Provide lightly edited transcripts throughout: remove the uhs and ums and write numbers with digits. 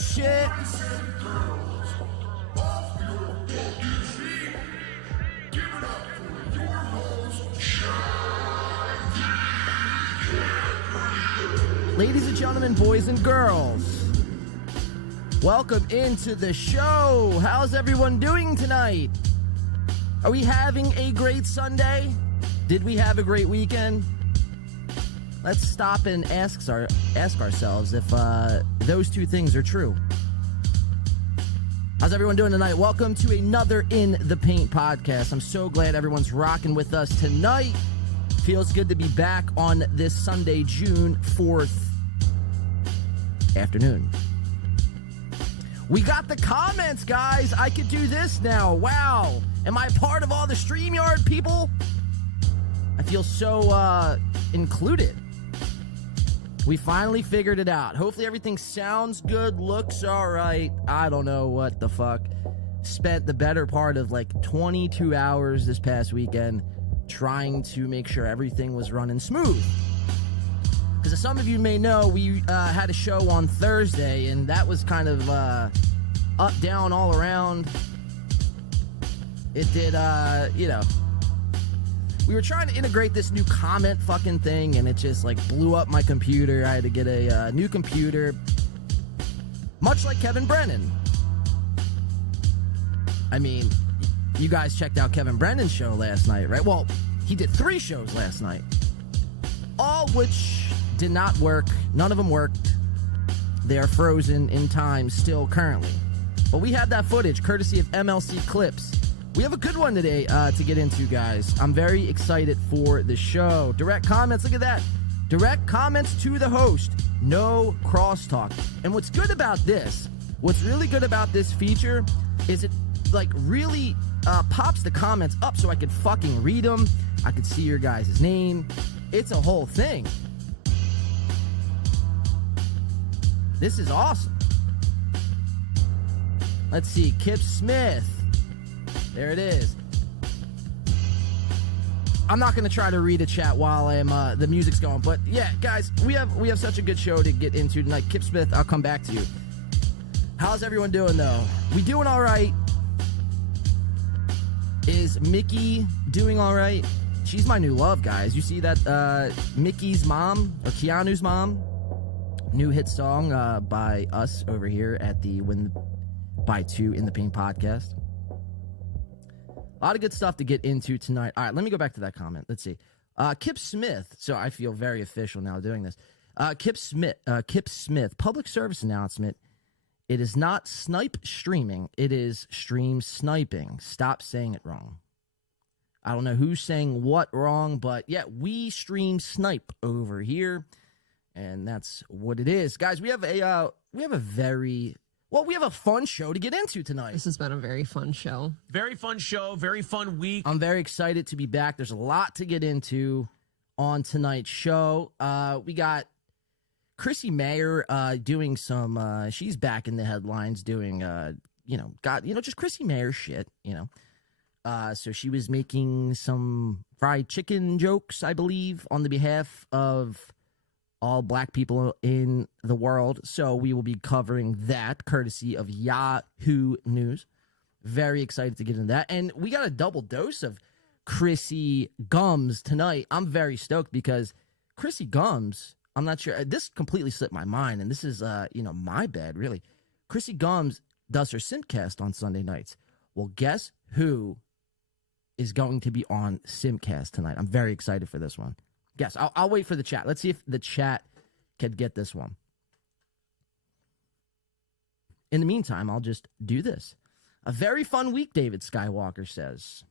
shit. Ladies and gentlemen, boys and girls, welcome into the show. How's everyone doing tonight? Are we having a great Sunday? Did we have a great weekend? Let's stop and ask ourselves if those two things are true. How's everyone doing tonight? Welcome to another In the Paint podcast. I'm so glad everyone's rocking with us tonight. Feels good to be back on this Sunday, June 4th afternoon. We got the comments, guys. I could do this now. Wow. Am I part of all the StreamYard people? I feel so included. We finally figured it out. Hopefully everything sounds good, looks all right. I don't know what the fuck. Spent the better part of like 22 hours this past weekend trying to make sure everything was running smooth. Because as some of you may know, we had a show on Thursday, and that was kind of up, down, all around. It did, we were trying to integrate this new comment fucking thing, and it just, like, blew up my computer. I had to get a new computer. Much like Kevin Brennan. I mean, you guys checked out Kevin Brennan's show last night, right? Well, he did 3 shows last night. All which did not work. None of them worked. They are frozen in time still currently. But we had that footage courtesy of MLC Clips. We have a good one today to get into, guys. I'm very excited for the show. Direct comments, look at that. Direct comments to the host. No crosstalk. And what's good about this, what's really good about this feature is it like really pops the comments up so I could fucking read them. I could see your guys' name. It's a whole thing. This is awesome. Let's see. Kip Smith. There it is. I'm not going to try to read a chat while the music's going. But yeah, guys, we have such a good show to get into tonight. Kip Smith, I'll come back to you. How's everyone doing, though? We doing all right? Is Mickey doing all right? She's my new love, guys. You see that Mickey's mom, or Keanu's mom? New hit song by us over here at the Win by 2 in the Paint podcast. A lot of good stuff to get into tonight. All right, let me go back to that comment. Let's see. Kip Smith. So I feel very official now doing this. Kip Smith, public service announcement. It is not snipe streaming. It is stream sniping. Stop saying it wrong. I don't know who's saying what wrong, but yeah, we stream snipe over here. And that's what it is. Guys, we have a fun show to get into tonight. This has been a very fun show. Very fun show, very fun week. I'm very excited to be back. There's a lot to get into on tonight's show. We got Chrissy Mayer doing some, she's back in the headlines doing, just Chrissy Mayer shit, So she was making some fried chicken jokes, I believe, on the behalf of all black people in the world. So we will be covering that courtesy of Yahoo News. Very excited to get into that. And we got a double dose of Chrissy Gums tonight. I'm very stoked because Chrissy Gums, I'm not sure, this completely slipped my mind, and this is, my bad, really. Chrissy Gums does her Simcast on Sunday nights. Well, guess who is going to be on Simcast tonight? I'm very excited for this one. Yes, I'll wait for the chat. Let's see if the chat can get this one. In the meantime, I'll just do this. A very fun week, David Skywalker says.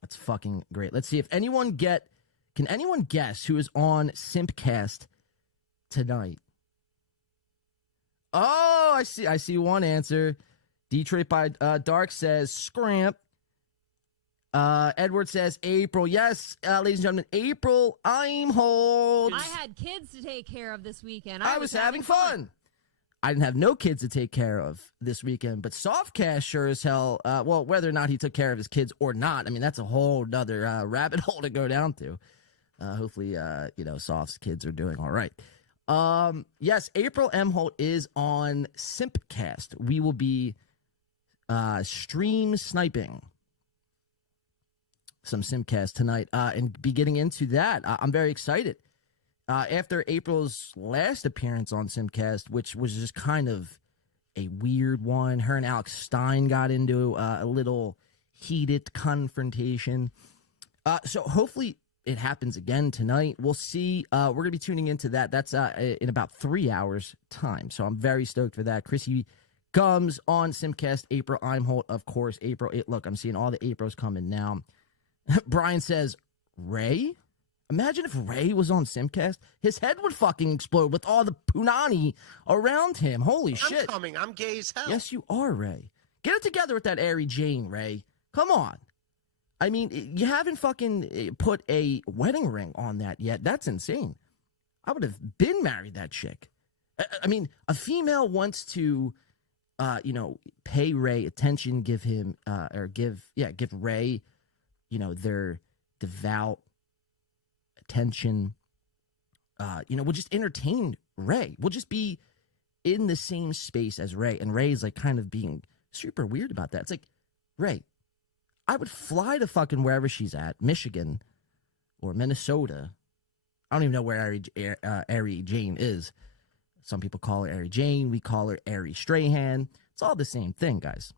That's fucking great. Let's see if can anyone guess who is on Simcast tonight? Oh, I see one answer. Detroit by Dark says Scramp. Edward says April. Yes, ladies and gentlemen, April Eimhold. I had kids to take care of this weekend. I was having fun. I didn't have no kids to take care of this weekend, but Softcast sure as hell, whether or not he took care of his kids or not, I mean, that's a whole nother rabbit hole to go down to. Hopefully, Soft's kids are doing all right. Yes, April M. Holt is on Simcast. We will be stream sniping some Simcast tonight and be getting into that. I'm very excited. After April's last appearance on Simcast, which was just kind of a weird one, her and Alex Stein got into a little heated confrontation. So hopefully it happens again tonight. We'll see. We're going to be tuning into that. That's in about 3 hours' time. So I'm very stoked for that. Chrissy comes on Simcast. April Imholt, of course. April. Look, I'm seeing all the Aprils coming now. Brian says, Ray? Imagine if Ray was on Simcast. His head would fucking explode with all the punani around him. Holy shit. I'm coming. I'm gay as hell. Yes, you are, Ray. Get it together with that Ari Jane, Ray. Come on. I mean, you haven't fucking put a wedding ring on that yet. That's insane. I would have been married that chick. I mean, a female wants to, pay Ray attention, give Ray, their devout attention. We'll just entertain Ray. We'll just be in the same space as Ray. And Ray's like kind of being super weird about that. It's like, Ray, I would fly to fucking wherever she's at, Michigan or Minnesota. I don't even know where Ari Jane is. Some people call her Ari Jane. We call her Ari Strahan. It's all the same thing, guys.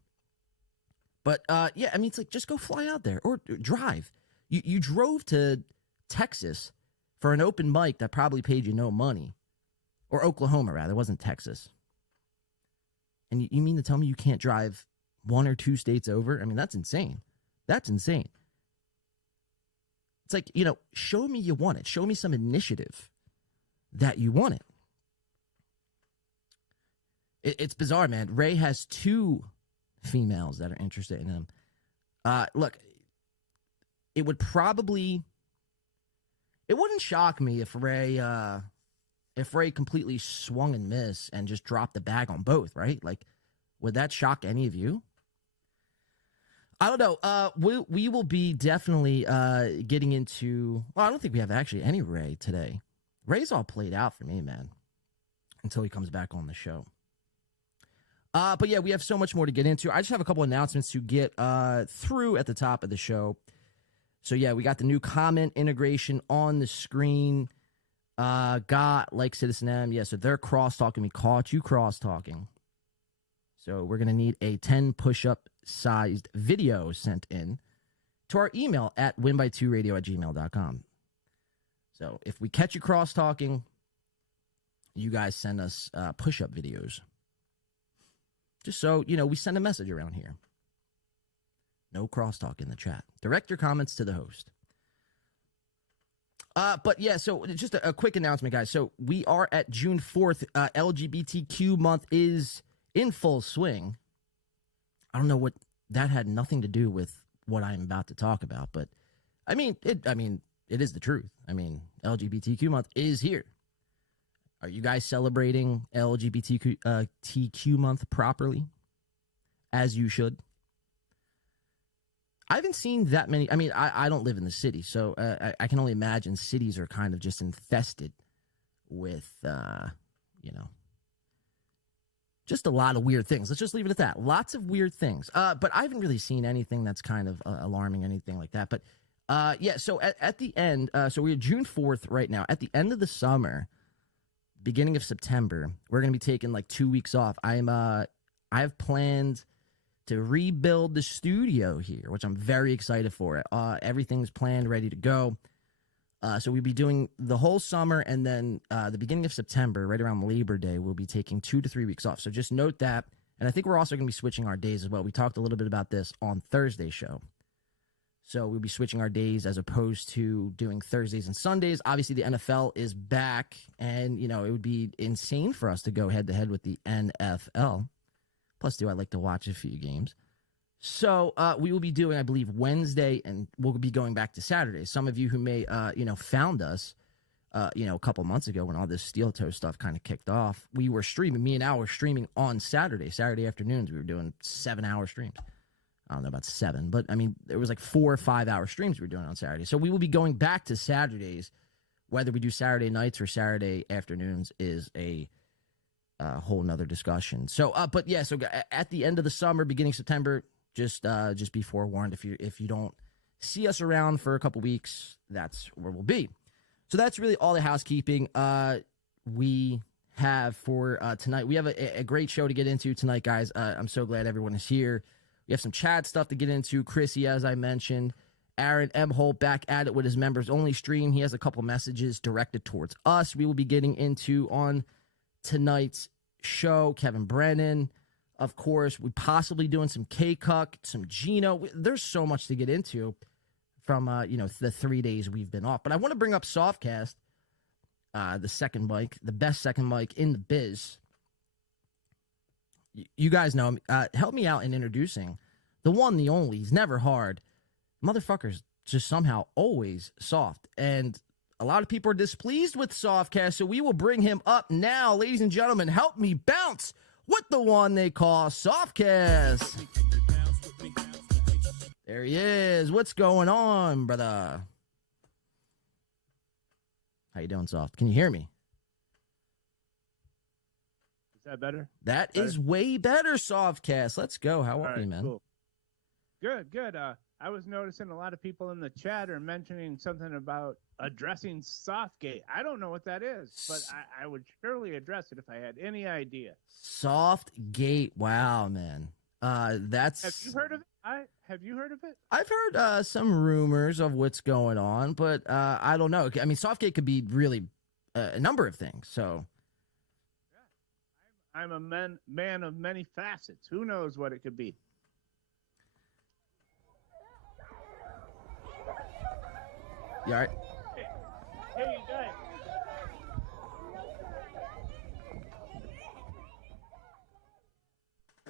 But, it's like, just go fly out there or drive. You drove to Texas for an open mic that probably paid you no money. Or Oklahoma, rather. It wasn't Texas. And you mean to tell me you can't drive 1 or 2 states over? I mean, that's insane. That's insane. It's like, show me you want it. Show me some initiative that you want it. It's bizarre, man. Ray has 2 females that are interested in him. Look, it wouldn't shock me if Ray completely swung and missed and just dropped the bag on both, right? Like, would that shock any of you? I don't know. We will be definitely getting into... Well, I don't think we have actually any Ray today. Ray's all played out for me, man, until he comes back on the show. But yeah, we have so much more to get into. I just have a couple announcements to get through at the top of the show. So yeah, we got the new comment integration on the screen. Got like Citizen M. Yeah, so they're cross-talking. We caught you cross-talking. So we're going to need a 10 push-up sized video sent in to our email at winby2radio@gmail.com. So if we catch you cross-talking, you guys send us push-up videos. Just so, we send a message around here. No crosstalk in the chat. Direct your comments to the host. But yeah, so just a quick announcement, guys. So we are at June 4th. LGBTQ month is in full swing. I don't know what that had nothing to do with what I'm about to talk about, but it is the truth. I mean, LGBTQ month is here. Are you guys celebrating LGBTQ month properly? As you should. I haven't seen that many. I mean, I don't live in the city, so I can only imagine cities are kind of just infested with, just a lot of weird things. Let's just leave it at that. Lots of weird things. But I haven't really seen anything that's kind of alarming, anything like that. But, so at the end, so we're June 4th right now. At the end of the summer, beginning of September, we're going to be taking like 2 weeks off. I've planned to rebuild the studio here, which I'm very excited for. Everything's planned, ready to go. So we'll be doing the whole summer, and then the beginning of September, right around Labor Day, we'll be taking 2 to 3 weeks off. So just note that. And I think we're also going to be switching our days as well. We talked a little bit about this on Thursday's show. So we'll be switching our days as opposed to doing Thursdays and Sundays. Obviously, the NFL is back, and, it would be insane for us to go head-to-head with the NFL. Plus, I like to watch a few games. So we will be doing, I believe, Wednesday, and we'll be going back to Saturday. Some of you who may, found us, a couple months ago when all this steel toe stuff kind of kicked off, we were streaming. Me and Al were streaming on Saturday afternoons. We were doing 7-hour streams. I don't know about 7, but, there was like 4 or 5 hour streams we were doing on Saturday. So we will be going back to Saturdays whether we do Saturday nights or Saturday afternoons is a whole nother discussion. So, but yeah, so at the end of the summer, beginning September, just be forewarned. If you don't see us around for a couple weeks, that's where we'll be. So that's really all the housekeeping we have for tonight. We have a great show to get into tonight, guys. I'm so glad everyone is here. We have some chat stuff to get into. Chrissy, as I mentioned. Aaron M. Holt back at it with his members-only stream. He has a couple messages directed towards us. We will be getting into on tonight's show. Kevin Brennan, of course. We possibly doing some K-Cuck, some Gino. There's so much to get into from, the 3 days we've been off. But I want to bring up Softcast, the second mic, the best second mic in the biz. You guys know him. Help me out in introducing the one, the only. He's never hard. Motherfucker's just somehow always soft. And a lot of people are displeased with Softcast, so we will bring him up now. Ladies and gentlemen, help me bounce with the one they call Softcast. There he is. What's going on, brother? How you doing, Soft? Can you hear me? Is that better? That is way better, Softcast. Let's go. How are you, man? Cool. Good. I was noticing a lot of people in the chat are mentioning something about addressing Softgate. I don't know what that is, but I would surely address it if I had any idea. Softgate. Wow, man. That's. Have you heard of it? Have you heard of it? I've heard some rumors of what's going on, but I don't know. I mean, Softgate could be really a number of things. So. Yeah, I'm a man of many facets. Who knows what it could be? You all right? Hey, you guys.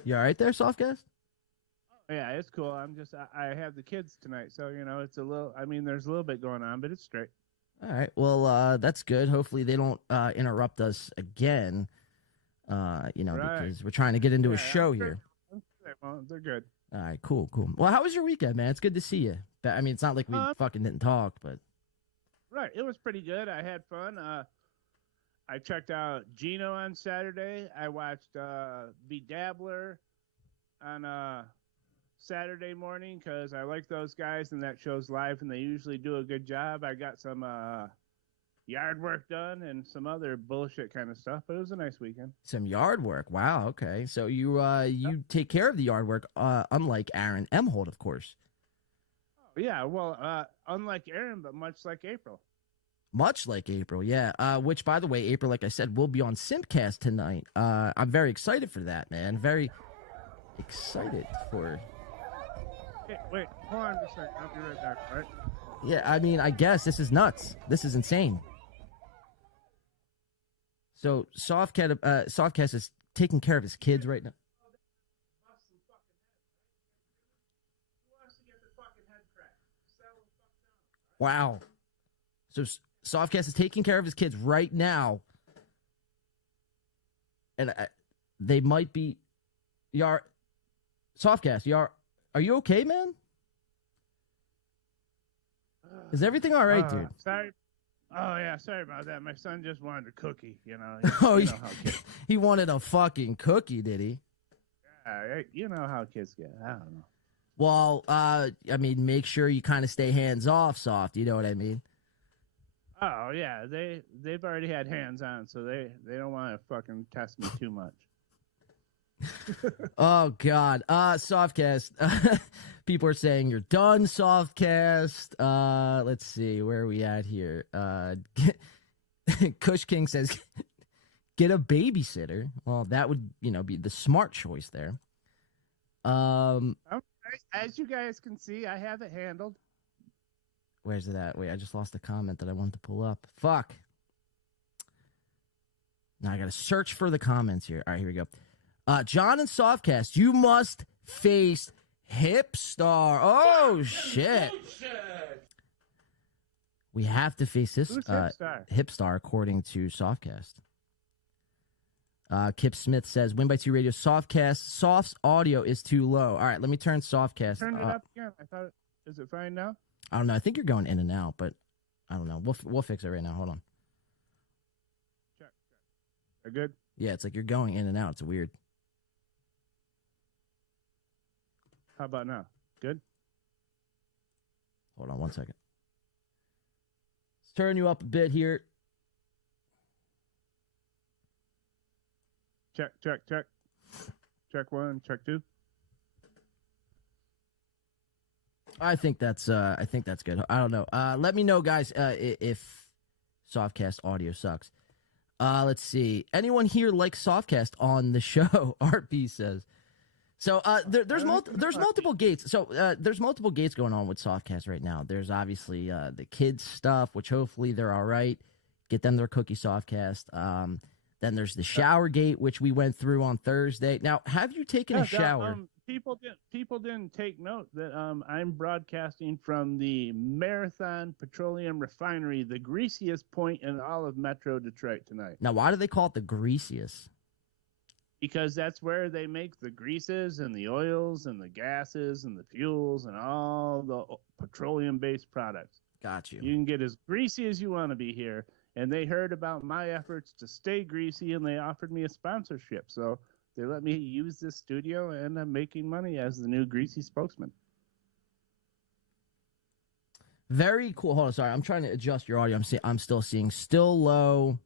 You all right there, Softcast? Yeah, it's cool. I have the kids tonight, so, it's there's a little bit going on, but it's straight. All right. Well, that's good. Hopefully they don't interrupt us again, Right. because we're trying to get into a show here. Well, they're good. All right, cool. Well, how was your weekend, man? It's good to see you. I mean, it's not like we fucking didn't talk, but. Right. It was pretty good. I had fun. I checked out Gino on Saturday. I watched The Dabbler on Saturday morning because I like those guys and that show's live and they usually do a good job. I got some yard work done and some other bullshit kind of stuff, but it was a nice weekend. Some yard work. Wow. Okay. So you take care of the yard work, unlike Aaron Emholt, of course. Yeah, well, unlike Aaron, but much like April. Much like April, yeah. Which, by the way, April, like I said, will be on Simcast tonight. I'm very excited for that, man. Very excited for. Hey, wait, hold on just a second. I'll be right back, all right? Yeah, I mean, I guess this is nuts. This is insane. So Softcast is taking care of his kids right now. Wow. So Softcast is taking care of his kids right now. And they might be... Softcast, are you okay, man? Is everything all right, dude? Sorry. Oh, yeah, sorry about that. My son just wanted a cookie, He wanted a fucking cookie, did he? Yeah, you know how kids get. I don't know. Well, I mean, make sure you kind of stay hands off, Soft. You know what I mean? Oh yeah, they've already had hands on, so they don't want to fucking test me too much. Oh God, Softcast. People are saying you're done, Softcast. Let's see, where are we at here? Kush King says, get a babysitter. Well, that would be the smart choice there. As you guys can see, I have it handled. Where's it at? Wait, I just lost the comment that I wanted to pull up. Fuck. Now I gotta search for the comments here. All right, here we go. John and Softcast, you must face Hipstar. Oh shit. We have to face this Hipstar according to Softcast. Kip Smith says, Win by 2 Radio, Softcast. Soft's audio is too low. All right, let me turn Softcast Turn it up again. Is it fine now? I don't know. I think you're going in and out, but I don't know. We'll fix it right now. Hold on. Check. Are good? Yeah, it's like you're going in and out. It's weird. How about now? Good? Hold on 1 second. Let's turn you up a bit here. Check. Check 1, check 2. I think that's good. I don't know. Let me know, guys, if Softcast audio sucks. Let's see. Anyone here like Softcast on the show? RP says. So there's multiple gates. So there's multiple gates going on with Softcast right now. There's obviously the kids stuff, which hopefully they're all right. Get them their cookie Softcast. Then there's the shower gate, which we went through on Thursday. Now, have you taken a shower? People didn't take note that I'm broadcasting from the Marathon Petroleum Refinery, the greasiest point in all of Metro Detroit tonight. Now, why do they call it the greasiest? Because that's where they make the greases and the oils and the gases and the fuels and all the petroleum-based products. Got you. You can get as greasy as you want to be here. And they heard about my efforts to stay greasy, and they offered me a sponsorship. So they let me use this studio, and I'm making money as the new greasy spokesman. Very cool. Hold on, sorry. I'm trying to adjust your audio. I'm still seeing still low.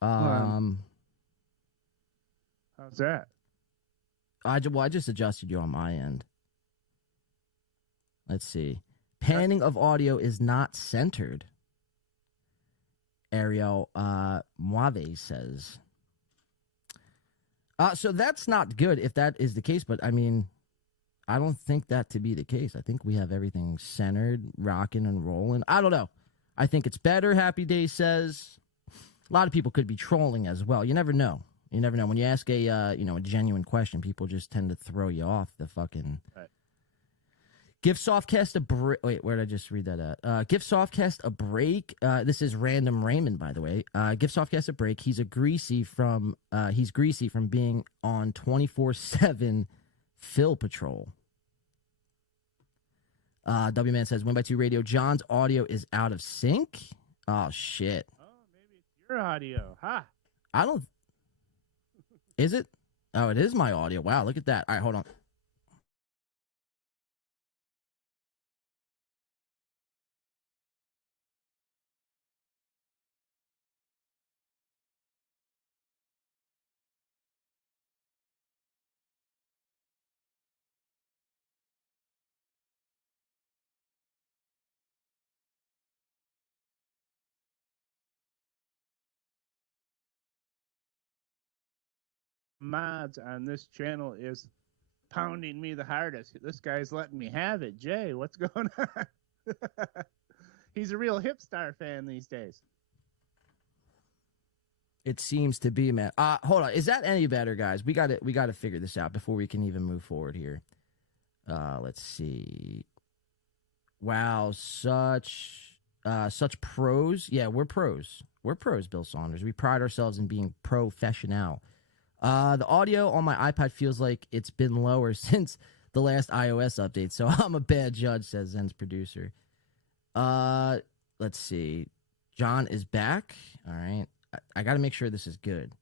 How's that? I just adjusted you on my end. Let's see. Panning of audio is not centered. Ariel Moave says. So that's not good if that is the case, but I mean, I don't think that to be the case. I think we have everything centered, rocking and rolling. I don't know. I think it's better, Happy Day says. A lot of people could be trolling as well. You never know. You never know. When you ask a genuine question, people just tend to throw you off the fucking... Right. Give Softcast a break. Wait, where did I just read that at? Give Softcast a break. This is Random Raymond, by the way. Give Softcast a break. He's greasy from being on 24/7 Phil Patrol. W Man says, Win by 2 radio. John's audio is out of sync. Oh shit. Oh, maybe it's your audio. Ha! I don't. Is it? Oh, it is my audio. Wow, look at that. All right, hold on. Mods on this channel is pounding me the hardest. This guy's letting me have it. Jay, what's going on? He's a real hip star fan these days. It seems to be, man. Hold on. Is that any better, guys? We got to figure this out before we can even move forward here. Let's see. Wow, such pros. Yeah, we're pros. We're pros, Bill Saunders. We pride ourselves in being professional. The audio on my iPad feels like it's been lower since the last iOS update, so I'm a bad judge, says Zen's producer. Let's see. John is back. All right. I got to make sure this is good.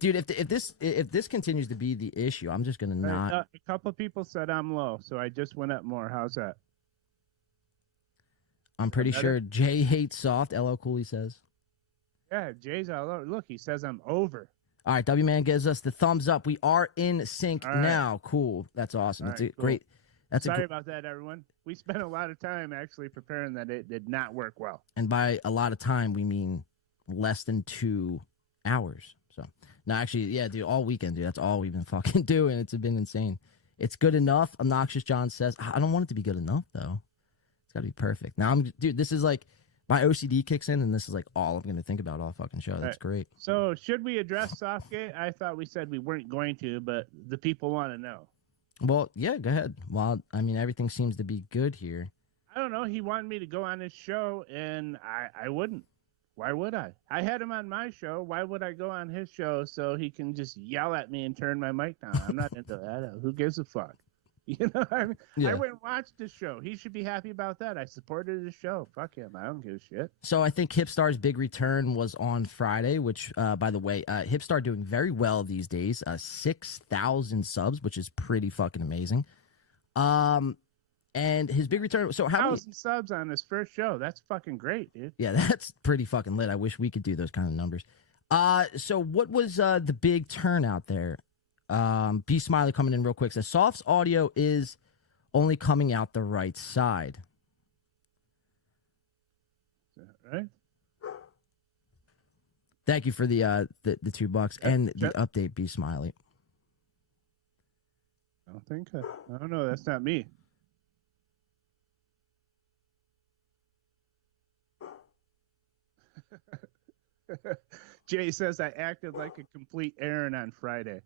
Dude, if this continues to be the issue, I'm just gonna not. A couple people said I'm low, so I just went up more. How's that? I'm pretty sure Jay hates soft. LL Cooley says. Yeah, Jay's all over. Look, he says I'm over. All right, W Man gives us the thumbs up. We are in sync now. Cool. That's awesome. That's right, a great. That's Sorry about that, everyone. We spent a lot of time actually preparing that. It did not work well. And by a lot of time, we mean less than 2 hours. So, no, actually, yeah, dude, all weekend, dude. That's all we've been fucking doing. It's been insane. It's good enough. Obnoxious John says, I don't want it to be good enough, though. It's got to be perfect. Now, dude, this is like, my OCD kicks in, and this is like all I'm going to think about all fucking show. That's great. So, should we address Softgate? I thought we said we weren't going to, but the people want to know. Well, yeah, go ahead. Well, I mean, everything seems to be good here. I don't know. He wanted me to go on his show, and I wouldn't. Why would I? I had him on my show. Why would I go on his show so he can just yell at me and turn my mic down? I'm not into that. Who gives a fuck? You know, I mean, Yeah. I went and watched the show. He should be happy about that. I supported his show. Fuck him. I don't give a shit. So I think Hipstar's big return was on Friday, which, by the way, Hipstar doing very well these days. 6,000 subs, which is pretty fucking amazing. And his big return. So how many 1,000 subs on his first show? That's fucking great, dude. Yeah, that's pretty fucking lit. I wish we could do those kind of numbers. So what was the big turnout there? B Smiley coming in real quick says Soft's audio is only coming out the right side. Right? Thank you for the $2 and the update, B Smiley. I don't think. I don't know. That's not me. Jay says I acted like a complete Aaron on Friday.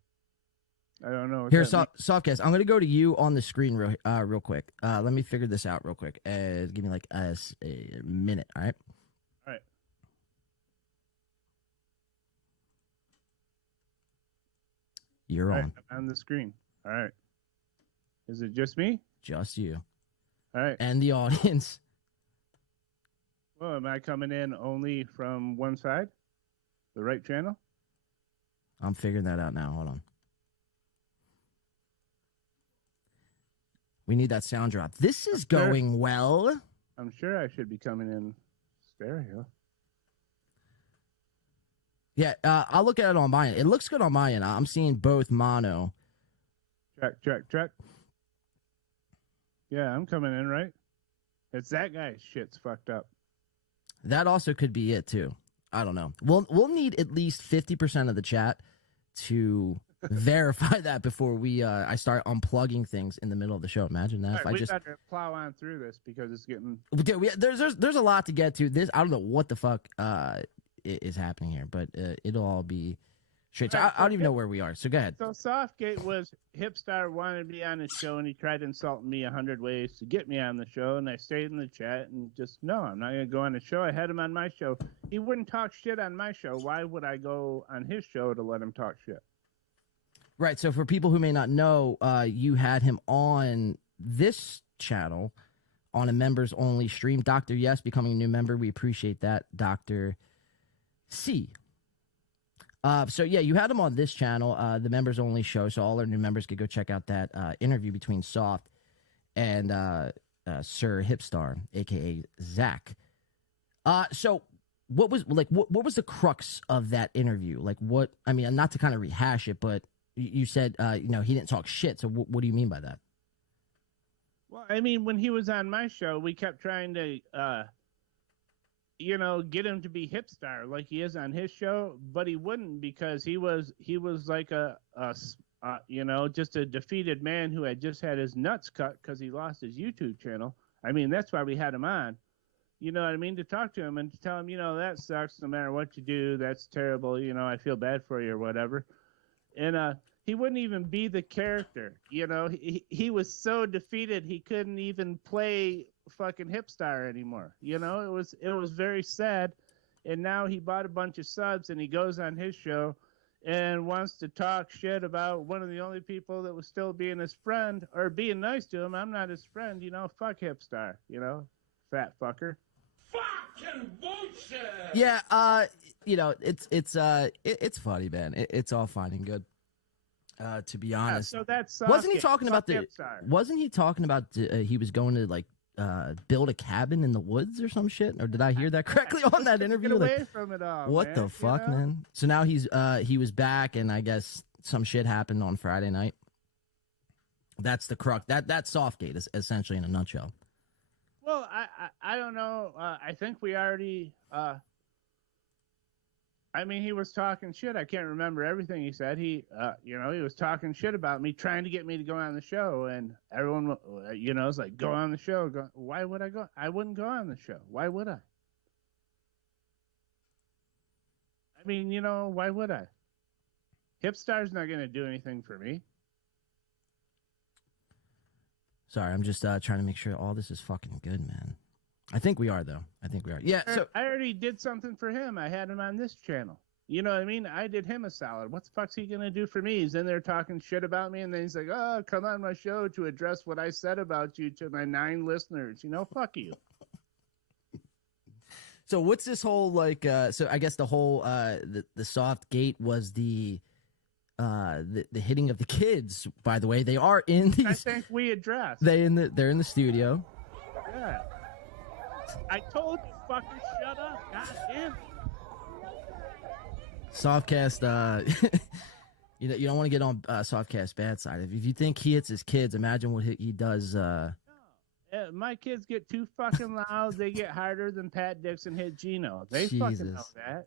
I don't know. Here, Softcast, I'm going to go to you on the screen real quick. Let me figure this out real quick. Give me like a minute, all right? All right. You're All on. right, I'm on the screen. All right. Is it just me? Just you. All right. And the audience. Well, am I coming in only from one side? The right channel? I'm figuring that out now. Hold on. We need that sound drop. This is going well. I'm sure I should be coming in stereo. Yeah, I'll look at it on my end. It looks good on my end. I'm seeing both mono. Check. Yeah, I'm coming in, right? It's that guy's shit's fucked up. That also could be it too. I don't know. We'll need at least 50% of the chat to verify that before I start unplugging things in the middle of the show. Imagine that. Right, we better plow on through this because it's getting. There's a lot to get to. This I don't know what the fuck is happening here, but it'll all be straight. So I don't even know where we are. So go ahead. So Softgate was Hipstar wanted me on his show, and he tried to insult me 100 ways to get me on the show, and I stayed in the chat and just no, I'm not gonna go on the show. I had him on my show. He wouldn't talk shit on my show. Why would I go on his show to let him talk shit? Right. So for people who may not know, you had him on this channel on a members only stream. Dr. Yes becoming a new member. We appreciate that, Dr. C. So yeah, you had him on this channel, the members only show. So all our new members could go check out that interview between Soft and Sir Hipstar, aka Zach. So what was what was the crux of that interview? Like what? I mean, not to kind of rehash it, but you said he didn't talk shit. So what do you mean by that? Well, I mean, when he was on my show, we kept trying to get him to be Hipstar like he is on his show, but he wouldn't because he was like just a defeated man who had just had his nuts cut because he lost his YouTube channel. I mean, that's why we had him on. You know what I mean? To talk to him and to tell him, that sucks no matter what you do. That's terrible. I feel bad for you or whatever. And he wouldn't even be the character. He was so defeated he couldn't even play fucking Hipstar anymore. It was very sad. And now he bought a bunch of subs and he goes on his show and wants to talk shit about one of the only people that was still being his friend or being nice to him. I'm not his friend. Fuck Hipstar. Fat fucker. Fucking bullshit. Yeah, it's funny, man. It's all fine and good. To be honest, so that's wasn't he talking about Hipstar. Wasn't he talking about he was going to build a cabin in the woods or some shit? Or did I hear that correctly on that interview? Get away from it all. What man, the fuck, man? So now he was back, and I guess some shit happened on Friday night. That's the crux. That's Softgate is essentially in a nutshell. Well, I don't know. I think we already. He was talking shit. I can't remember everything he said. He was talking shit about me, trying to get me to go on the show, and everyone, was like, "Go on the show." Why would I go? I wouldn't go on the show. Why would I? Why would I? Hipstar's not going to do anything for me. Sorry, I'm just trying to make sure all this is fucking good, man. I think we are, though. I think we are. Yeah. So I already did something for him. I had him on this channel. You know what I mean? I did him a solid. What the fuck's he gonna do for me? He's in there talking shit about me, and then he's like, "Oh, come on my show to address what I said about you to my 9 listeners." You know, fuck you. So what's this whole like? So I guess the whole the soft gate was the hitting of the kids. By the way, they are in these. I think we addressed. They're in the studio. Yeah. I told you, fucker, shut up. God damn it. Softcast, you don't want to get on Softcast bad side. If you think he hits his kids, imagine what he does. My kids get too fucking loud. They get harder than Pat Dixon hit Gino. They fucking know that.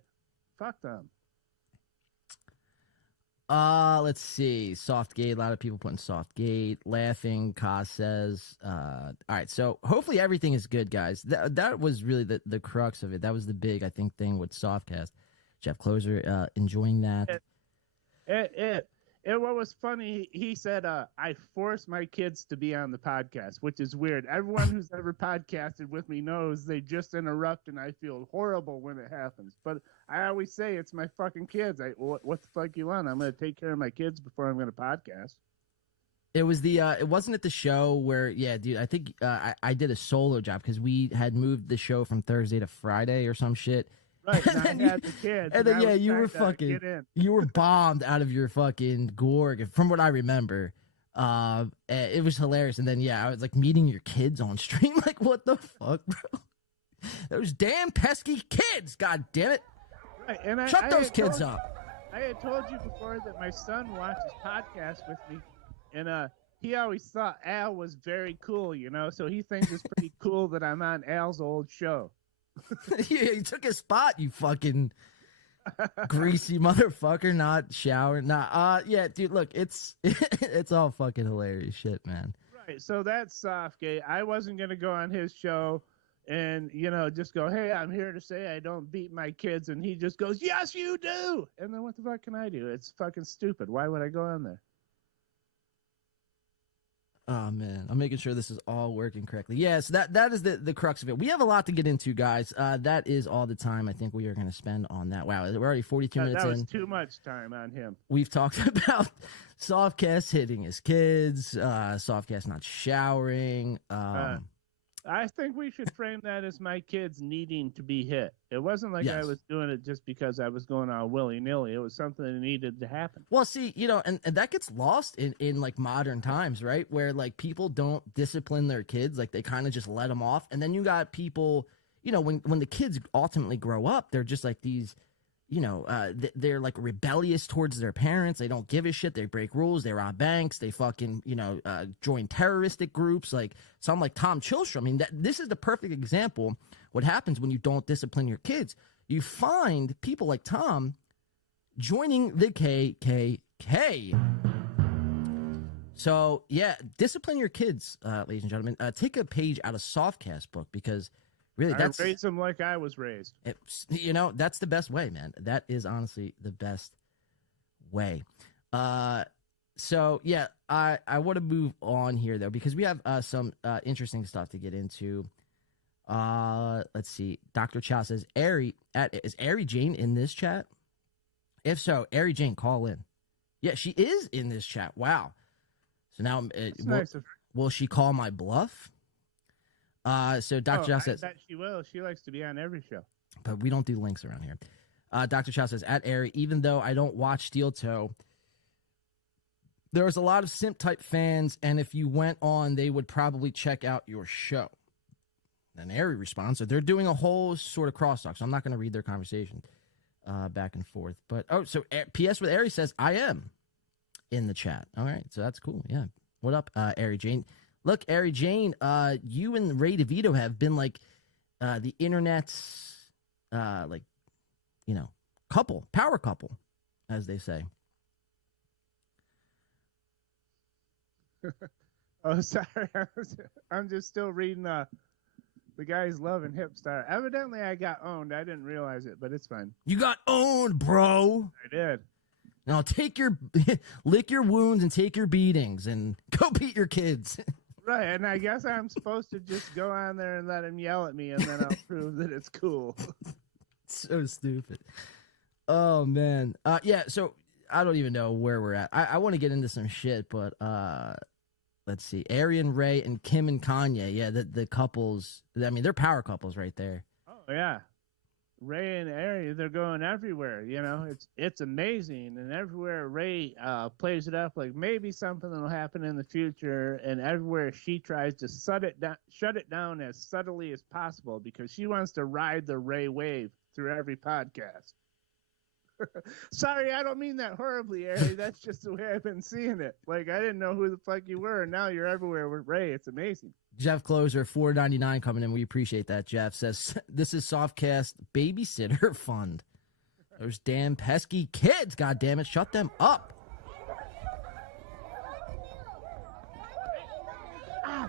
Fuck them. Let's see. Soft gate. A lot of people putting soft gate. Laughing. Kaz says. All right. So hopefully everything is good, guys. That was really the crux of it. That was the big, I think, thing with Softcast. Jeff Closer enjoying that. What was funny, he said, I forced my kids to be on the podcast, which is weird. Everyone who's ever podcasted with me knows they just interrupt, and I feel horrible when it happens. But I always say it's my fucking kids. What the fuck you want? I'm going to take care of my kids before I'm going to podcast. It was it wasn't at the show where, yeah, dude, I think I did a solo job because we had moved the show from Thursday to Friday or some shit. Right, and I had the kids. And then, yeah, you were bombed out of your fucking gorg, from what I remember. It was hilarious. And then, yeah, I was like meeting your kids on stream. Like, what the fuck, bro? Those damn pesky kids, god damn it. Right, and Shut those kids up. I had told you before that my son watches podcasts with me, and he always thought Al was very cool, you know, so he thinks it's pretty cool that I'm on Al's old show. Yeah, you took his spot, you fucking greasy motherfucker, not showering. Nah, yeah, dude, look, it's all fucking hilarious shit, man. Right, so that's Softgate. I wasn't going to go on his show and, you know, just go, hey, I'm here to say I don't beat my kids. And he just goes, yes, you do. And then what the fuck can I do? It's fucking stupid. Why would I go on there? Oh, man. I'm making sure this is all working correctly. Yes, that is the crux of it. We have a lot to get into, guys. That is all the time I think we are going to spend on that. Wow, we're already 42 minutes in. That was too much time on him. We've talked about Softcast hitting his kids, Softcast not showering. I think we should frame that as my kids needing to be hit. It wasn't like I was doing it just because I was going on willy-nilly. It was something that needed to happen. Well, see, you know, and that gets lost in like modern times, right? Where like people don't discipline their kids. Like they kind of just let them off. And then you got people, you know, when the kids ultimately grow up, they're just like these, you know, they're like rebellious towards their parents. They don't give a shit. They break rules. They rob banks. They fucking, you know, join terroristic groups. Like some like Tom Chilstrom. I mean, this is the perfect example. What happens when you don't discipline your kids? You find people like Tom joining the KKK. So yeah, discipline your kids, ladies and gentlemen. Take a page out of Softcast book because. Really, I raised them like I was raised. You know, that's the best way, man. That is honestly the best way. So, yeah, I want to move on here, though, because we have some interesting stuff to get into. Let's see. Dr. Chow says, is Ari Jane in this chat? If so, Ari Jane, call in. Yeah, she is in this chat. Wow. So now, will she call my bluff? So Dr. Chow says, I bet she will. She likes to be on every show. But we don't do links around here. Dr. Chow says, at Airy, even though I don't watch Steel Toe, there was a lot of simp type fans, and if you went on, they would probably check out your show. And Airy responds, so they're doing a whole sort of crosstalk, so I'm not going to read their conversation back and forth. But, so P.S. with Airy says, I am in the chat. All right, so that's cool. Yeah. What up, Airy Jane? Look, Ari Jane, you and Ray DeVito have been like the internet's like, you know, power couple, as they say. Oh, sorry. I'm just still reading the guy's loving Hipstar. Evidently, I got owned. I didn't realize it, but it's fine. You got owned, bro. I did. Now lick your wounds and take your beatings and go beat your kids. Right, and I guess I'm supposed to just go on there and let him yell at me, and then I'll prove that it's cool. So stupid. Oh man. Yeah, so I don't even know where we're at. I want to get into some shit, but let's see. Arian Ray and Kim and Kanye. Yeah, the couples. I mean, they're power couples right there. Oh yeah, Ray and Ari, they're going everywhere. You know, it's amazing, and everywhere Ray plays it up like maybe something will happen in the future, and everywhere she tries to shut it down as subtly as possible because she wants to ride the Ray wave through every podcast. Sorry, I don't mean that horribly, Ari. That's just the way I've been seeing it. Like, I didn't know who the fuck you were, and now you're everywhere with Ray. It's amazing. Jeff Closer, $4.99 coming in. We appreciate that. Jeff says, this is Softcast Babysitter Fund. Those damn pesky kids. God damn it. Shut them up. I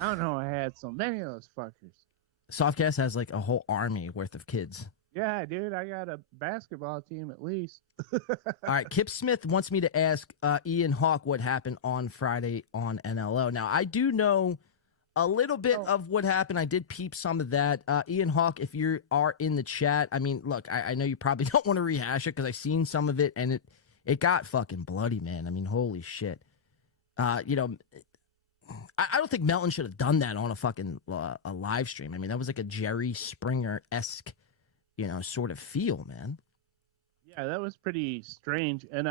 don't know. I had so many of those fuckers. Softcast has like a whole army worth of kids. Yeah, dude, I got a basketball team at least. All right, Kip Smith wants me to ask Ian Hawk what happened on Friday on NLO. Now, I do know a little bit of what happened. I did peep some of that. Ian Hawk, if you are in the chat, I mean, look, I know you probably don't want to rehash it because I've seen some of it, and it got fucking bloody, man. I mean, holy shit. You know, I don't think Melton should have done that on a fucking a live stream. I mean, that was like a Jerry Springer-esque, you know, sort of feel, man. Yeah, that was pretty strange. And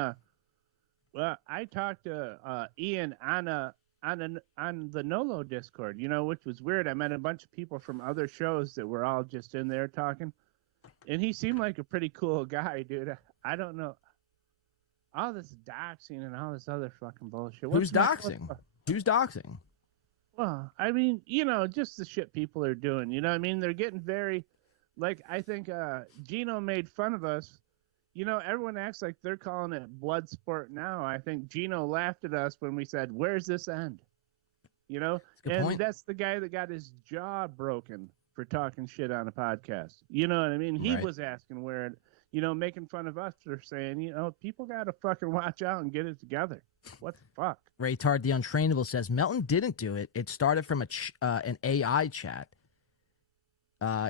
well, I talked to Ian on the Nolo Discord, you know, which was weird. I met a bunch of people from other shows that were all just in there talking, and he seemed like a pretty cool guy, dude. I don't know all this doxing and all this other fucking bullshit. Who's doxing? Who's doxing? Well, I mean, you know, just the shit people are doing. You know what I mean? They're getting very, like, I think Gino made fun of us. You know, everyone acts like they're calling it blood sport now. I think Gino laughed at us when we said, where's this end? You know? And that's the guy that got his jaw broken for talking shit on a podcast. You know what I mean? He was asking where it, you know, making fun of us for saying, you know, people got to fucking watch out and get it together. What the fuck? Ray Tard, the Untrainable, says Melton didn't do it. It started from an AI chat.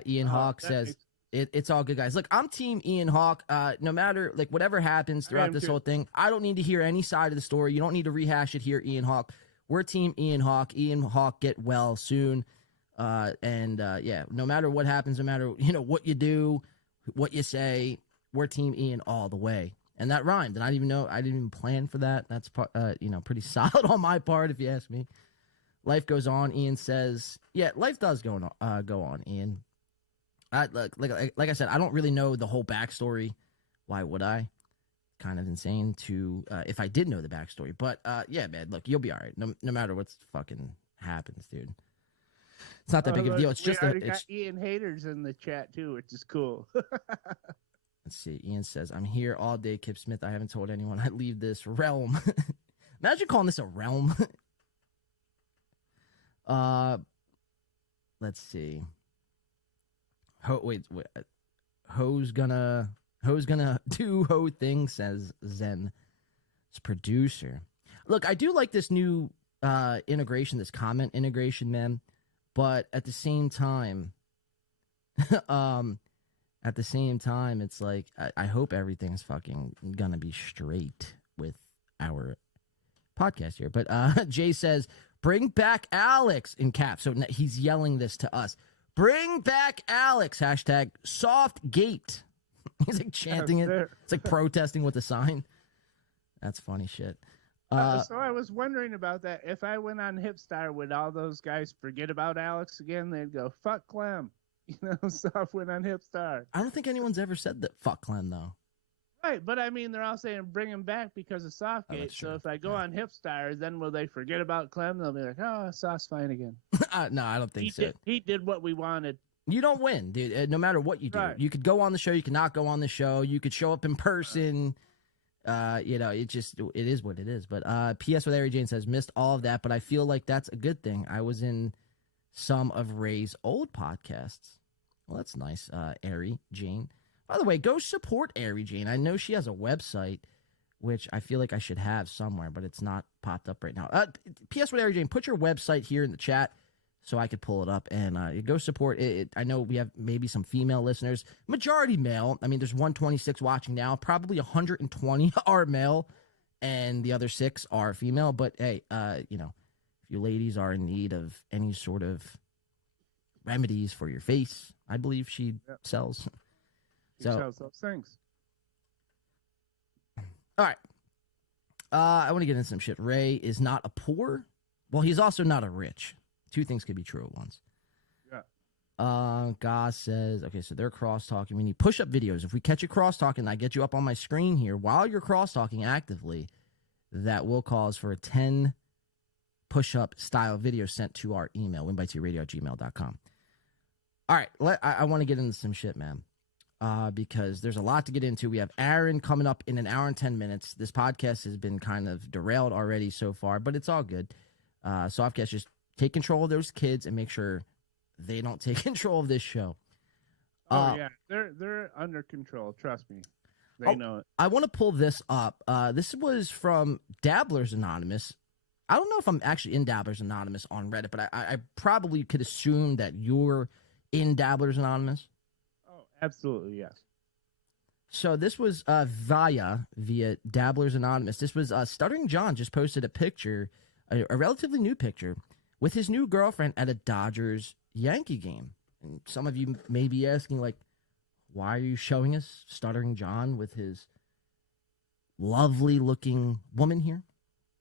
Ian Hawk says it's all good, guys. Look, I'm team Ian Hawk. No matter like whatever happens throughout this whole thing, I don't need to hear any side of the story. You don't need to rehash it here, Ian Hawk. We're team Ian Hawk. Ian Hawk, get well soon. Yeah, no matter what happens, no matter what you do, what you say, we're team Ian all the way. And that rhymed, and I didn't even plan for that. That's pretty solid on my part, if you ask me. Life goes on, Ian says. Yeah, life does go on, Ian. Like I said, I don't really know the whole backstory. Why would I? Kind of insane to if I did know the backstory. But yeah, man, look, you'll be all right. No matter what's fucking happens, dude. It's not that big of a deal. It's just got Ian haters in the chat too, which is cool. Let's see. Ian says, I'm here all day, Kip Smith. I haven't told anyone I leave this realm. Imagine calling this a realm. Let's see. Wait. Ho's gonna do ho thing, says Zen. It's producer. Look, I do like this new integration, this comment integration, man. But at the same time, it's like I hope everything's fucking gonna be straight with our podcast here. But Jay says, "Bring back Alex" in caps. So he's yelling this to us. Bring back Alex. Hashtag soft gate. He's like chanting it. It's like protesting with a sign. That's funny shit. So I was wondering about that. If I went on Hipstar, would all those guys forget about Alex again? They'd go, fuck Clem. Soft went on Hipstar. I don't think anyone's ever said that. Fuck Clem, though. Right, but I mean, they're all saying bring him back because of Softgate. So if I go on Hipstar, then will they forget about Clem? They'll be like, oh, Soft's fine again. No, I don't think so. He did what we wanted. You don't win, dude. No matter what you do. Right. You could go on the show. You could not go on the show. You could show up in person. It is what it is. But P.S. with Ari Jane says, missed all of that, but I feel like that's a good thing. I was in some of Ray's old podcasts. Well, that's nice, Ari Jane. By the way, go support Ari Jane. I know she has a website, which I feel like I should have somewhere, but it's not popped up right now. P.S. with Ari Jane, put your website here in the chat so I could pull it up and go support it. I know we have maybe some female listeners, majority male. I mean, there's 126 watching now. Probably 120 are male, and the other 6 are female. But hey, if you ladies are in need of any sort of remedies for your face, I believe she sells. She sells those things. All right. I want to get into some shit. Ray is not a poor. Well, he's also not a rich. 2 things could be true at once. Yeah. Goss says, okay, so they're cross-talking. We need push-up videos. If we catch you cross-talking, I get you up on my screen here while you're cross-talking actively, that will cause for a 10 push-up style video sent to our email, winbitesradio@gmail.com. All right, I want to get into some shit, man, because there's a lot to get into. We have Aaron coming up in an hour and 10 minutes. This podcast has been kind of derailed already so far, but it's all good. Softcast, just take control of those kids and make sure they don't take control of this show. Yeah, they're under control. Trust me, they know it. I want to pull this up. This was from Dabblers Anonymous. I don't know if I'm actually in Dabblers Anonymous on Reddit, but I probably could assume that you're in Dabblers Anonymous. Oh, absolutely, yes. So this was via Dabblers Anonymous. This was Stuttering John just posted a picture, a relatively new picture, with his new girlfriend at a Dodgers-Yankee game. And some of you may be asking, like, why are you showing us Stuttering John with his lovely-looking woman here?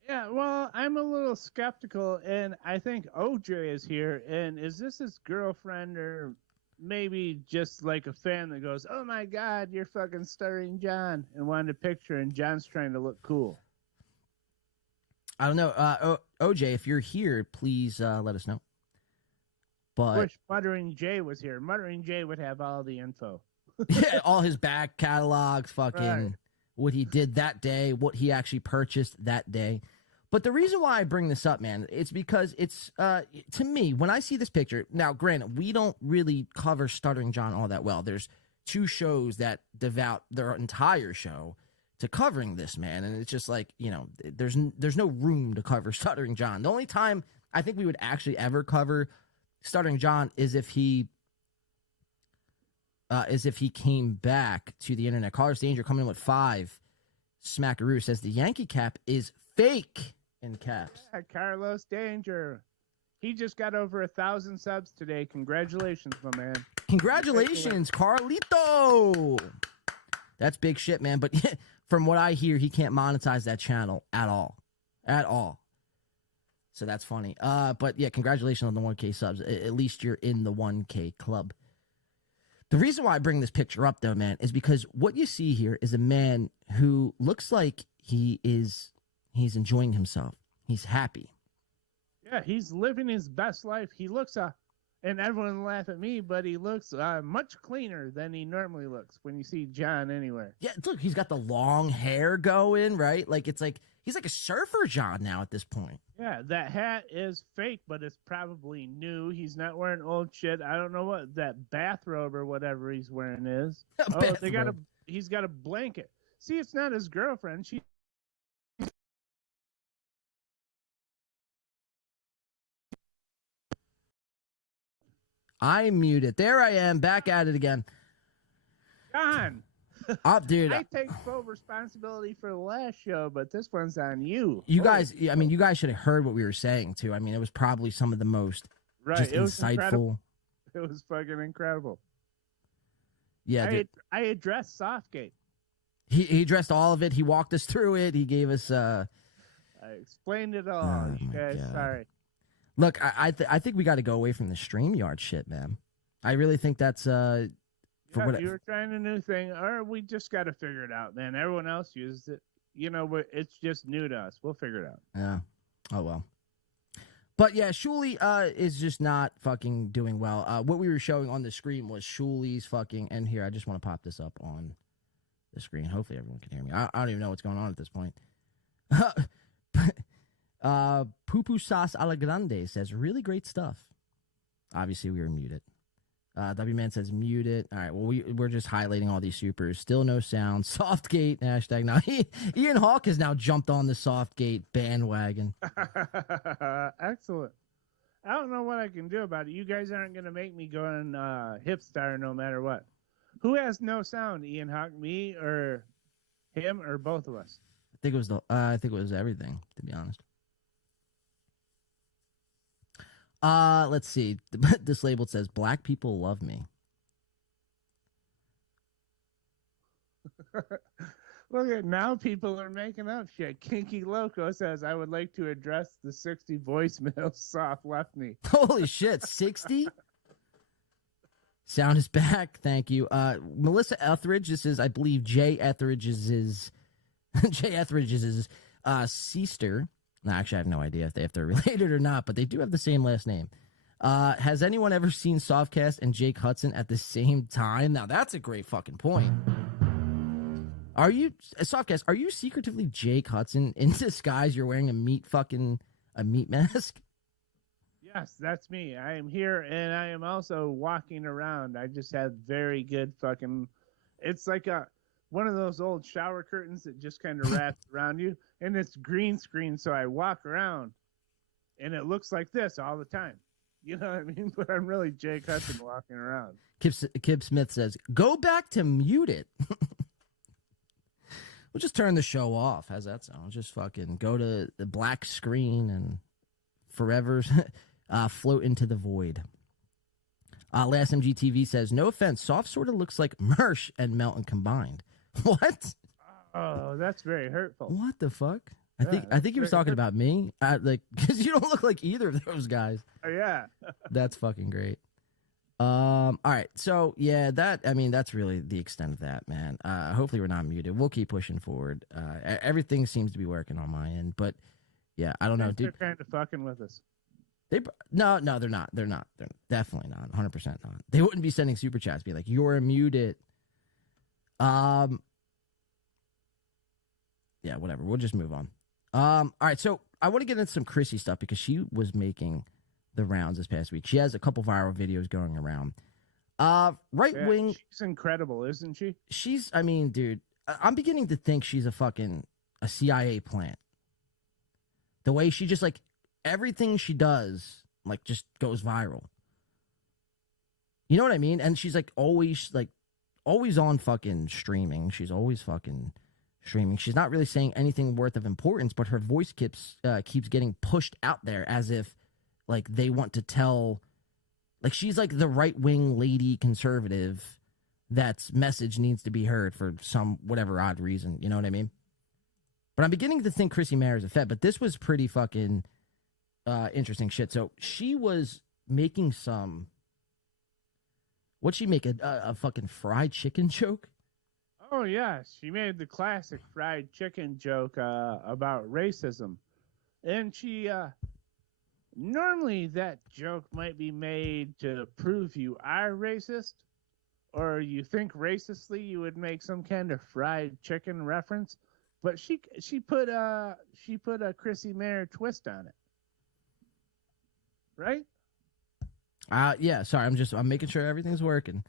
Yeah, well, I'm a little skeptical, and I think OJ is here. And is this his girlfriend, or maybe just like a fan that goes, "Oh my God, you're fucking Stuttering John," and wanted a picture, and John's trying to look cool? I don't know. OJ, if you're here, please let us know. But I wish Muttering Jay was here. Muttering Jay would have all the info. yeah, all his back catalogs, fucking Right. what he did that day, what he actually purchased that day. But the reason why I bring this up, man, it's because it's, to me, when I see this picture, now, granted, we don't really cover Stuttering John all that well. There's 2 shows that devote their entire show to covering this, man. And it's just like, there's no room to cover Stuttering John. The only time I think we would actually ever cover Stuttering John is if he came back to the internet. Carlos Danger coming in with 5. Smackaroo says the Yankee cap is fake in caps. Yeah, Carlos Danger. He just got over 1,000 subs today. Congratulations, my man. Congratulations, Carlito. That's big shit, man. But from what I hear, he can't monetize that channel at all. At all. So that's funny. But yeah, congratulations on the 1K subs. At least you're in the 1K club. The reason why I bring this picture up, though, man, is because what you see here is a man who looks like he's enjoying himself. He's happy. Yeah, he's living his best life. He looks, and everyone laugh at me, but he looks much cleaner than he normally looks when you see John anywhere. Yeah, look, he's got the long hair going, right? Like, it's like he's like a surfer John now at this point. Yeah, that hat is fake, but it's probably new. He's not wearing old shit. I don't know what that bathrobe or whatever he's wearing is. He's got a blanket. See, it's not his girlfriend. I muted. There I am, back at it again. John, Dude. I take full responsibility for the last show, but this one's on you. You guys should have heard what we were saying too. I mean, it was probably some of the most just It was insightful. incredible. It was fucking incredible. Yeah, I addressed Softgate. he addressed all of it. He walked us through it. He gave us. I explained it all. Oh, You my guys, God. sorry. Look, I think we got to go away from the StreamYard shit, man. I really think that's You were trying a new thing, or we just got to figure it out, man. Everyone else uses it. It's just new to us. We'll figure it out. Yeah. Oh well. But yeah, Shuli is just not fucking doing well. What we were showing on the screen was Shuli's fucking. And here, I just want to pop this up on the screen. Hopefully, everyone can hear me. I don't even know what's going on at this point. Poo Sauce a la Grande says really great stuff. Obviously, we were muted. W Man says muted. All right. Well, we're just highlighting all these supers. Still no sound. Softgate hashtag. Now Ian Hawk has now jumped on the Softgate bandwagon. Excellent. I don't know what I can do about it. You guys aren't going to make me go on Hipstar no matter what. Who has no sound? Ian Hawk, me, or him, or both of us? I think it was I think it was everything, to be honest. Let's see. This label says "Black people love me." Look at now, people are making up shit. Kinky Loco says, "I would like to address the 60 voicemail soft left me." Holy shit, 60? Sound is back. Thank you. Melissa Etheridge. This is, I believe, Jay Etheridge's sister. No, actually, I have no idea if they're related or not, but they do have the same last name. Has anyone ever seen Softcast and Jake Hudson at the same time? Now, that's a great fucking point. Are you, Softcast, are you secretively Jake Hudson in disguise? You're wearing a meat mask? Yes, that's me. I am here, and I am also walking around. I just have very good fucking... It's like one of those old shower curtains that just kind of wraps around you, and it's green screen, so I walk around, and it looks like this all the time. You know what I mean? But I'm really Jake Hudson walking around. Kip Smith says, "Go back to mute it." We'll just turn the show off. How's that sound? Just fucking go to the black screen and forever float into the void. Last MGTV says, "No offense, Soft sort of looks like Mersh and Melton combined." What? Oh, that's very hurtful. What the fuck? I think he was talking about me. Because you don't look like either of those guys. Oh, yeah. That's fucking great. All right, so yeah, that's really the extent of that, man. Hopefully we're not muted. We'll keep pushing forward. Everything seems to be working on my end, but yeah, I don't know, dude. They're kind of fucking with us. No, they're not. They're definitely not. 100% not. They wouldn't be sending super chats, be like, "You're muted." Yeah, whatever. We'll just move on. All right, so I want to get into some Chrissy stuff because she was making the rounds this past week. She has a couple viral videos going around. Right wing. She's incredible, isn't she? I mean, dude, I'm beginning to think she's a CIA plant. The way she just everything she does just goes viral. You know what I mean? And she's always on fucking streaming. She's always fucking streaming. She's not really saying anything worth of importance, but her voice keeps getting pushed out there as if they want to tell, she's the right-wing lady conservative that's message needs to be heard for some whatever odd reason. You know what I mean? But I'm beginning to think Chrissy Mayer is a Fed, but this was pretty fucking interesting shit. So she was making what'd she make, a fucking fried chicken joke? Oh, yeah. She made the classic fried chicken joke about racism. And she... Normally, that joke might be made to prove you are racist, or you think racistly you would make some kind of fried chicken reference. But she put a Chrissy Mayer twist on it, right? Yeah. Sorry, I'm making sure everything's working,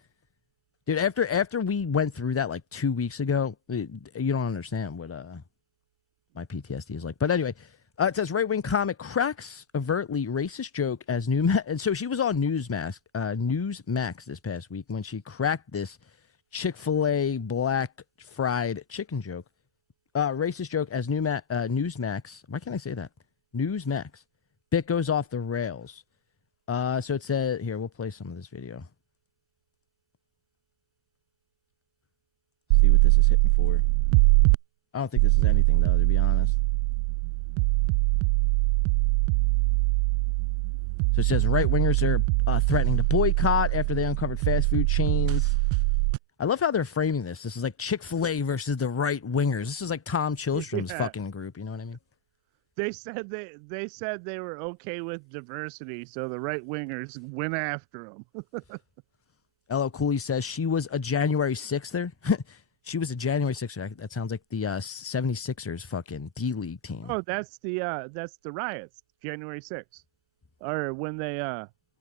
dude. After we went through that 2 weeks ago, you don't understand what my PTSD is like. But anyway. It says right-wing comic cracks overtly racist joke as so she was on Newsmax this past week when she cracked this Chick-fil-A black fried chicken joke. Racist joke as Newsmax. Why can't I say that? Newsmax. Bit goes off the rails. So it said, here, we'll play some of this video. See what this is hitting for. I don't think this is anything, though, to be honest. So it says right-wingers are threatening to boycott after they uncovered fast food chains. I love how they're framing this. This is like Chick-fil-A versus the right-wingers. This is like Tom Chilstrom's fucking group. You know what I mean? They said they were okay with diversity, so the right-wingers went after them. LL Cooley says she was a January 6th. She was a January 6th. That sounds like the 76ers fucking D-League team. Oh, that's the riots, January 6th. Or when they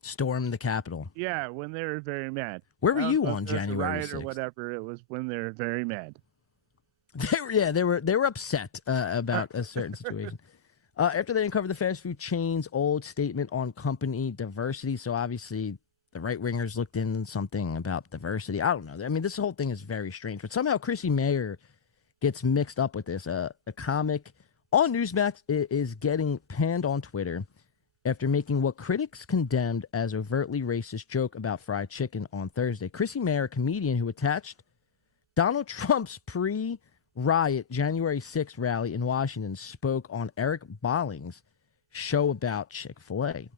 stormed the Capitol. Yeah, when they were very mad. Where were you on January 6th? Or whatever it was when they were very mad. They were upset about a certain situation. After they uncovered the fast food chain's old statement on company diversity, so obviously the right-wingers looked in something about diversity. I don't know. I mean, this whole thing is very strange, but somehow Chrissy Mayer gets mixed up with this. A comic on Newsmax is getting panned on Twitter after making what critics condemned as overtly racist joke about fried chicken on Thursday. Chrissy Mayer, a comedian who attached Donald Trump's pre-riot January 6th rally in Washington, spoke on Eric Bolling's show about Chick-fil-A.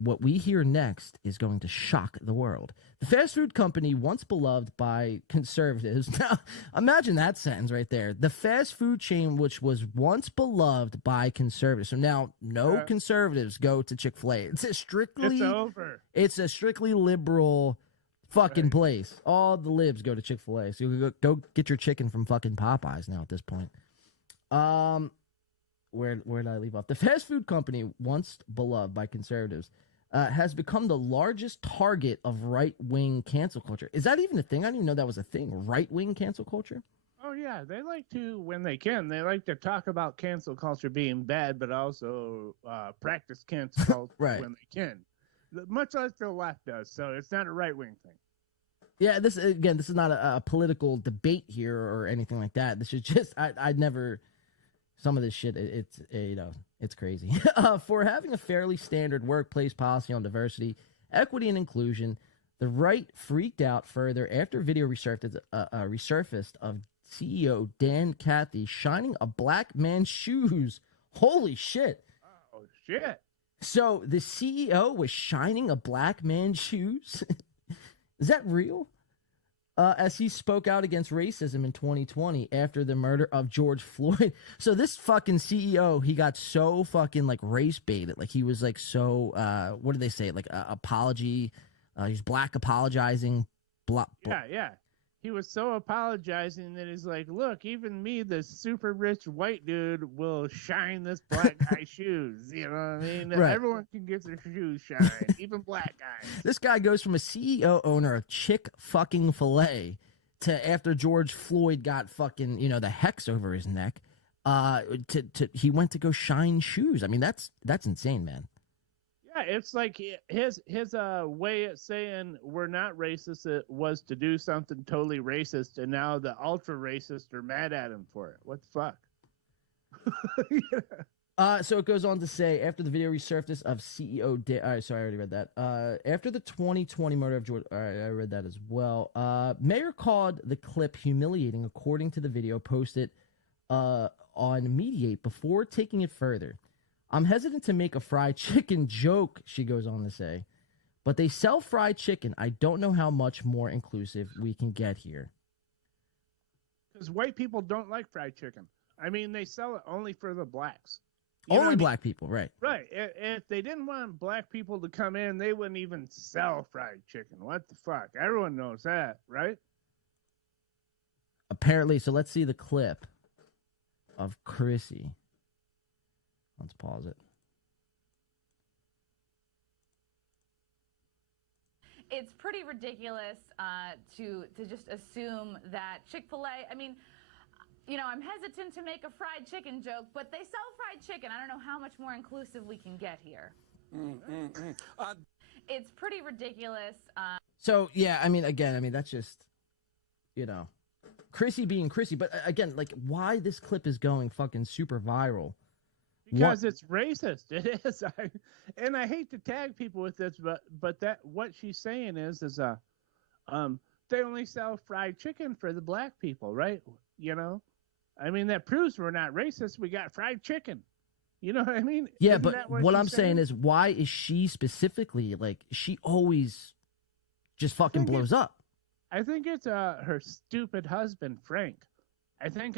What we hear next is going to shock the world. The fast food company, once beloved by conservatives. Now, imagine that sentence right there. The fast food chain, which was once beloved by conservatives. So now, no conservatives go to Chick-fil-A. It's over. It's a strictly liberal fucking place. All the libs go to Chick-fil-A. So you go get your chicken from fucking Popeyes now at this point. Where did I leave off? The fast food company, once beloved by conservatives, has become the largest target of right-wing cancel culture. Is that even a thing? I didn't even know that was a thing, right-wing cancel culture. Oh, yeah. They like to, when they can, they like to talk about cancel culture being bad, but also practice cancel culture right. when they can. Much like the left does, so it's not a right-wing thing. Yeah, this is not a political debate here or anything like that. This is just, I'd never... Some of this shit, it's crazy. For having a fairly standard workplace policy on diversity, equity, and inclusion, the right freaked out further after video resurfaced of CEO Dan Cathy shining a black man's shoes. Holy shit. Oh, shit. So the CEO was shining a black man's shoes? Is that real? As he spoke out against racism in 2020 after the murder of George Floyd. So this fucking CEO, he got so fucking like race baited. Like he was like so, what do they say? Like apology. He's black apologizing. Yeah. He was so apologizing that he's like, look, even me, the super rich white dude, will shine this black guy's shoes. You know what I mean? Right. Everyone can get their shoes shined, even black guys. This guy goes from a CEO owner of Chick-fucking-fil-A to after George Floyd got fucking, the hex over his neck, he went to go shine shoes. I mean, that's insane, man. Yeah, it's like his way of saying we're not racist was to do something totally racist, and now the ultra racists are mad at him for it. What the fuck? Yeah. So it goes on to say, after the video resurfaced of CEO... sorry, I already read that. After the 2020 murder of George... All right, I read that as well. Mayor called the clip humiliating, according to the video posted on Mediate before taking it further. I'm hesitant to make a fried chicken joke, she goes on to say, but they sell fried chicken. I don't know how much more inclusive we can get here. Because white people don't like fried chicken. I mean, they sell it only for the blacks. Only black people, right? Right. If they didn't want black people to come in, they wouldn't even sell fried chicken. What the fuck? Everyone knows that, right? Apparently. So let's see the clip of Chrissy. Let's pause it. It's pretty ridiculous to just assume that Chick-fil-A, I mean, I'm hesitant to make a fried chicken joke, but they sell fried chicken. I don't know how much more inclusive we can get here. It's pretty ridiculous. So, yeah, that's just, Chrissy being Chrissy. But again, like, why this clip is going fucking super viral? Because it's racist. It is. And I hate to tag people with this, but that what she's saying is they only sell fried chicken for the black people, right? I mean, that proves we're not racist. We got fried chicken. You know what I mean? Yeah, Isn't but what I'm saying is, why is she specifically, like, she always just fucking blows up? I think it's her stupid husband, Frank. I think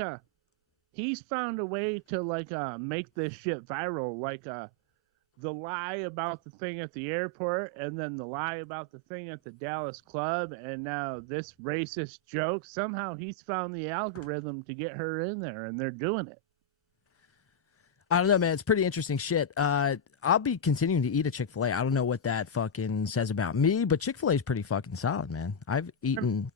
he's found a way to make this shit viral, like the lie about the thing at the airport, and then the lie about the thing at the Dallas club, and now this racist joke. Somehow he's found the algorithm to get her in there, and they're doing it. I don't know, man. It's pretty interesting shit. I'll be continuing to eat a Chick-fil-A. I don't know what that fucking says about me, but Chick-fil-A is pretty fucking solid, man. I've eaten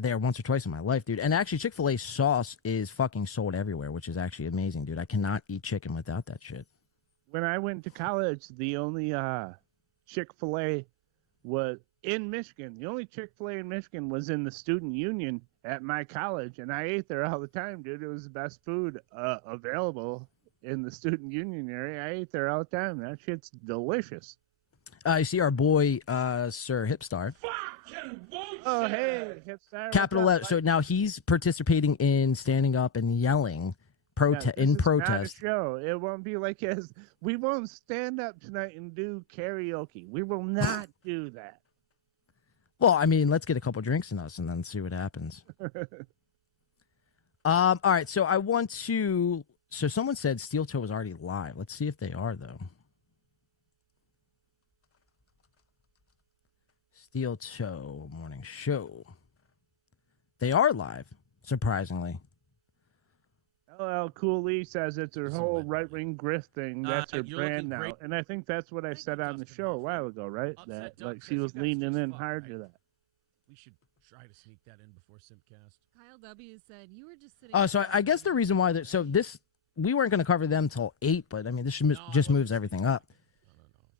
there once or twice in my life, dude. And actually, Chick-fil-A sauce is fucking sold everywhere, which is actually amazing, dude. I cannot eat chicken without that shit. When I went to college, the only Chick-fil-A was in Michigan. The only Chick-fil-A in Michigan was in the student union at my college, and I ate there all the time, dude. It was the best food available in the student union area. I ate there all the time. That shit's delicious. You see our boy, Sir Hipstar. Fucking bullshit. Oh, hey, Hipstar. Capital letter. So now he's participating in standing up and yelling This is protest. not a show. It won't be like as we won't stand up tonight and do karaoke. We will not do that. Well, I mean, let's get a couple drinks in us and then see what happens. All right, so I want to. So someone said Steel Toe was already live. Let's see if they are though. Steel Toe morning show. They are live, surprisingly. LL Cool Lee says it's her whole right-wing grift thing. That's her brand now. And I think that's what I said on the show a while ago, right? That like she was leaning in hard to that. We should try to sneak that in before Simcast. Kyle W. said you were just sitting. So I guess the reason why so this we weren't going to cover them till 8, but I mean this just moves everything up.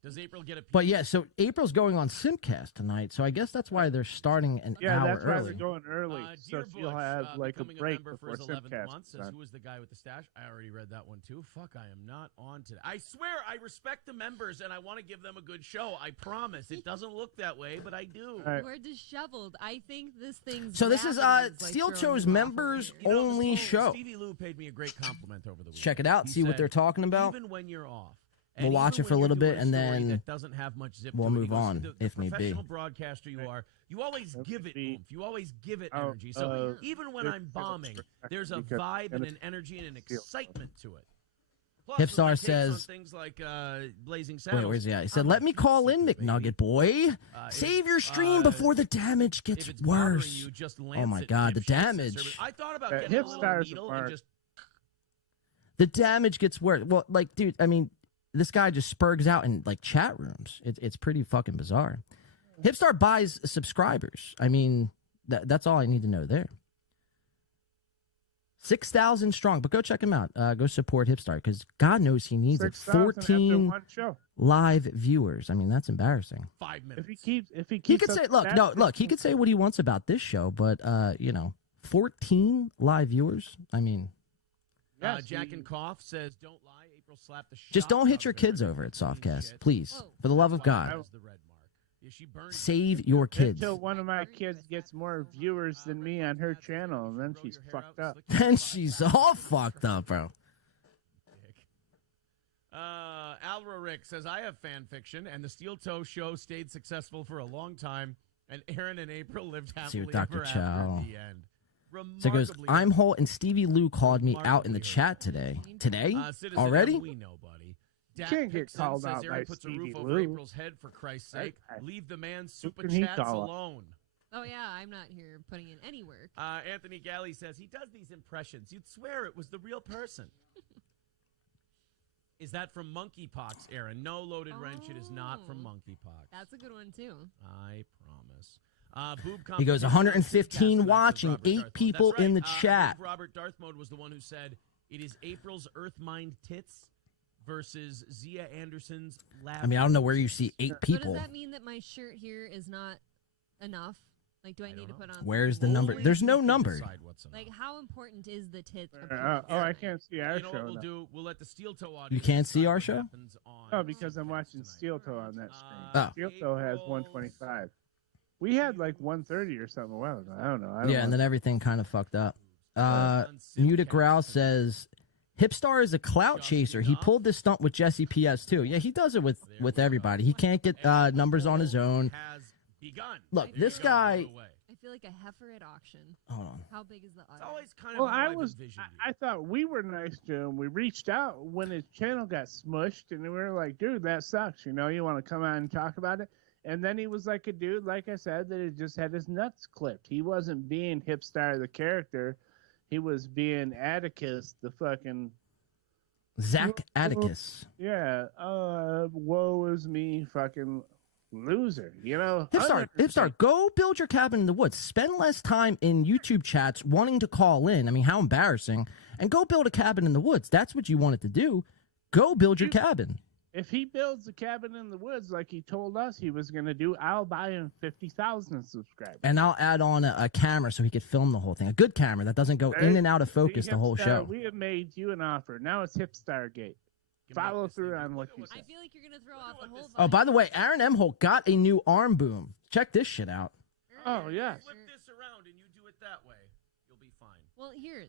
Does April get a? But yeah, so April's going on Simcast tonight, so I guess that's why they're starting an hour that's why early. they're going early, so she'll have like a break for before his 11th Simcast. month, says, who was the guy with the stash? I already read that one too. Fuck, I am not on today. I swear, I respect the members and I want to give them a good show. I promise. It doesn't look that way, but I do. Right. We're disheveled. I think this thing's. So this is rapid like Steel throwing Toe's you off members of it. only show. Stevie Lou paid me a great compliment over the week. Check it out, He see what said, they're talking about. Even when you're off. We'll and watch even it for a when little you're bit, doing a and story then that doesn't have much zip we'll to it. He move goes, on, the if need be. professional broadcaster you are, you always give it oomph. You always give it energy. So even when I'm bombing, there's a vibe and an energy and an excitement to it. Plus, with Hipstar my takes says- on things like Blazing Saddles. Wait, where's he at? He said, I'm "Let a me huge call super in, baby. McNugget boy. Save your stream before the damage If gets it's bothering worse." you, just Oh lance my it, God, the dipshits. damage. I thought about That getting a little Hipstar's needle smart. and just The damage gets worse. Well, like, dude, I mean, this guy just spurgs out in like chat rooms. It's pretty fucking bizarre. Hipstar buys subscribers. I mean, that's all I need to know there. 6,000 strong, but go check him out. Go support Hipstar because God knows he needs it. 6,000 after 14 one show. live viewers. I mean, that's embarrassing. 5 minutes. If he keeps, He could up say, look, that, no, look, he could say what he wants about this show, but 14 live viewers. I mean, Yes, Jack he- and Cough says, "Don't lie, April slapped the shit." just don't hit your kids over at Softcast, please, Whoa. for the love of God. The red mark. Yeah, she burned Save your kids. Until one of my kids gets more viewers than me on her channel, and then she's fucked up. Then she's all fucked up, bro. Alra Rick says, I have fan fiction, and the Steel Toe show stayed successful for a long time, and Aaron and April lived See happily what Dr. ever Chow. after the end. So it goes, Remarkably- I'm whole, and Stevie Lou called me out in the chat today. Today? Citizen, Already? We know, buddy. Dak can't get Pixon called says out Aaron by puts a Stevie roof over Lou. April's head, for Christ's sake. Leave the man super can he chats call out? alone. Oh yeah, I'm not here putting in any work. Anthony Galley says he does these impressions. You'd swear it was the real person. Is that from monkeypox, Aaron? No, Loaded Wrench, it is not from Oh. monkeypox. That's a good one too. I promise. Boob 'He's competition 115 tonight, says watching, Robert 8 Darth Mode. people That's in the right. I chat. believe Robert Darth Mode was the one who said it is April's Earth Mind Tits versus Zia Anderson's Lab. I mean, I don't know where you see 8 So people. does that mean that my shirt here is not enough? Like, do I need to put on? Where's the something number? more? There's no You can number. decide what's enough. Like, how important is the tit? I can't see our You know what show. we'll now. do? We'll let the Steel Toe audience. You can't see decide our what show? happens on No, because I'm Simcast watching tonight. Steel Toe on that screen. Oh. Steel Toe has 125. We had like 130 or something a while ago. I don't know. I don't Yeah, and then everything kind of fucked up. Muted Growl says, Hipstar is a clout chaser. He pulled this stunt with Jesse PS too. Yeah, he does it with everybody. He can't get numbers on his own. Has begun. Look, There this you go, guy- right away. I feel like a heifer at auction. Hold on. How big is the It's audience? always kind of Well, how I I've was. envisioned I thought we were nice to him. We reached out when his channel got smushed, and we were like, "Dude, that sucks. You know, you want to come out and talk about it?" And then he was like a dude, like I said, that had just had his nuts clipped. He wasn't being Hipstar the character. He was being Atticus, the fucking Zach Atticus. woe is me, fucking loser. You know, Hipstar, go build your cabin in the woods. Spend less time in YouTube chats wanting to call in. I mean, how embarrassing. And go build a cabin in the woods. That's what you wanted to do. Go build your cabin. If he builds a cabin in the woods like he told us he was going to do, I'll buy him 50,000 subscribers. And I'll add on a camera so he could film the whole thing. A good camera that doesn't go in and out of focus the whole show. We have made you an offer. Now it's Hipstar Gate. Follow through on what you said. I feel like you're gonna throw off the whole vibe. Oh, by the way, Aaron M. Holt got a new arm boom. Check this shit out. Oh, yes. Flip this around and you do it that way. You'll be fine. Well, here.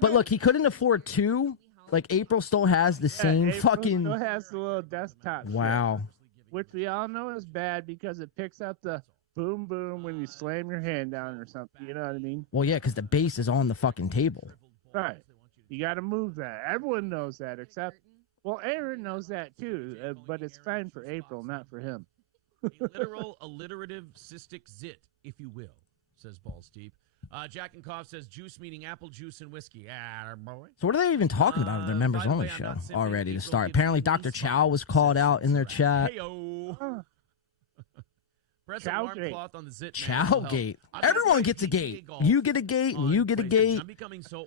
But look, he couldn't afford two. Like, April still has the same April fucking... still has the little desktop Wow. shit, which we all know is bad because it picks up the boom boom when you slam your hand down or something. You know what I mean? Well, yeah, because the base is on the fucking table. Right. You got to move that. Everyone knows that except... Well, Aaron knows that too, but it's fine for April, not for him. A literal alliterative cystic zit, if you will, says Balls Deep. Jack and Cough says juice meaning apple juice and whiskey. Boy. So what are they even talking about in their members only show already to start? Apparently Dr. Chow was called out in their chat. Chowgate. Everyone gets a gate. You get a gate, and you get a gate.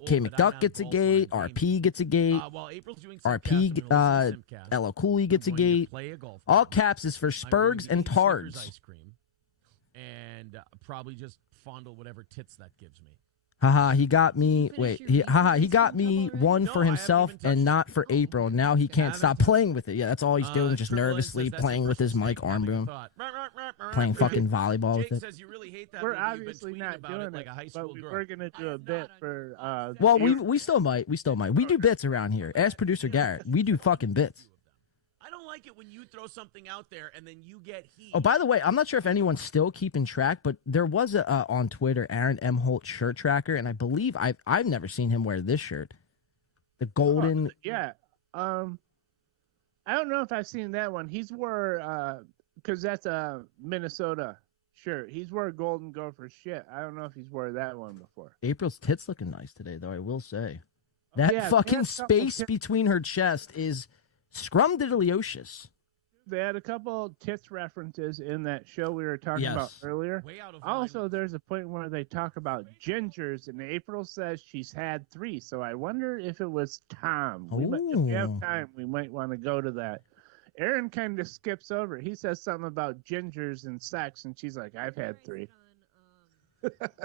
K. McDuck gets a gate. RP gets a gate. RP, LL Cooley gets a gate. All caps is for Spurgs and Tards. And probably just fondle whatever tits that gives me. Haha, he got me. Wait, he got me one for himself and not for April. Now he can't stop playing with it. Yeah, that's all he's doing, just nervously playing with his mic arm boom. Playing fucking volleyball with it. We're obviously not doing it, but we're going to do a bit for... Well, we still might. We do bits around here. Ask producer Garrett. We do fucking bits. I don't like it when you throw something out there and then you get heat. Oh, by the way, I'm not sure if anyone's still keeping track, but there was a on Twitter, Aaron M. Holt shirt tracker, and I believe I've never seen him wear this shirt. The golden... Oh, yeah. I don't know if I've seen that one. He's wore... Because that's a Minnesota shirt. He's wore Golden Gopher shit. I don't know if he's wore that one before. April's tits looking nice today, though, I will say. That fucking space between her chest is scrumdiddlyocious. They had a couple tits references in that show we were talking about earlier. Also, there's a point where they talk about gingers, and April says she's had 3. So I wonder if it was Tom. If we have time, we might want to go to that. Aaron kind of skips over it. He says something about gingers and sex, and she's like, I've had 3.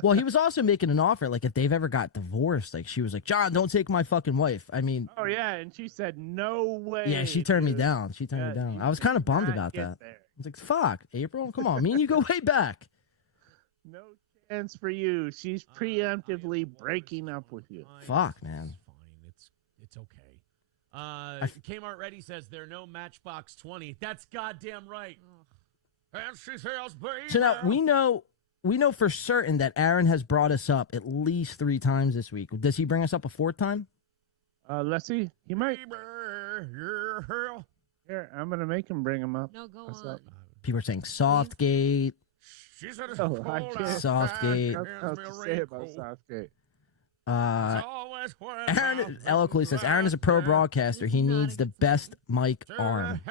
Well, he was also making an offer, like, if they've ever got divorced, like, she was like, John, don't take my fucking wife. I mean... Oh, yeah, and she said, no way. Yeah, she turned me down. She turned me down. I was kind of bummed about that. I was like, fuck, April, come on. Me and you go way back. No chance for you. She's preemptively breaking up with you. Fuck, man. It's okay. Kmart Ready says there are no Matchbox 20. That's goddamn right. And she says, baby. So now we know for certain that Aaron has brought us up at least 3 times this week. Does he bring us up a 4th time? Let's see. He might. Here, I'm gonna make him bring him up. No, go on. People are saying Softgate. Softgate. What to say about Softgate? Aaron Eloquently says Aaron is a pro broadcaster. He needs the best mic arm.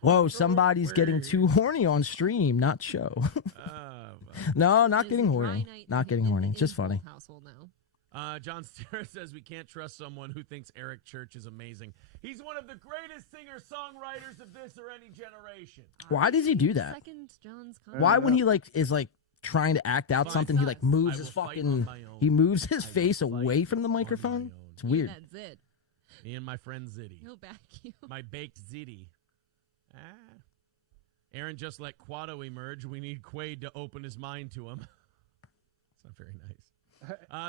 Whoa, somebody's getting too horny on stream, not show. No, not getting horny. Not getting horny. Just funny. John Stewart says we can't trust someone who thinks Eric Church is amazing. He's one of the greatest singer-songwriters of this or any generation. Why does he do that? Why when he is trying to act out something, he moves his face away from the microphone? It's weird. Me and my friend Zitty. He'll back you. My baked Zitty. Aaron just let Quado emerge. We need Quaid to open his mind to him. It's not very nice.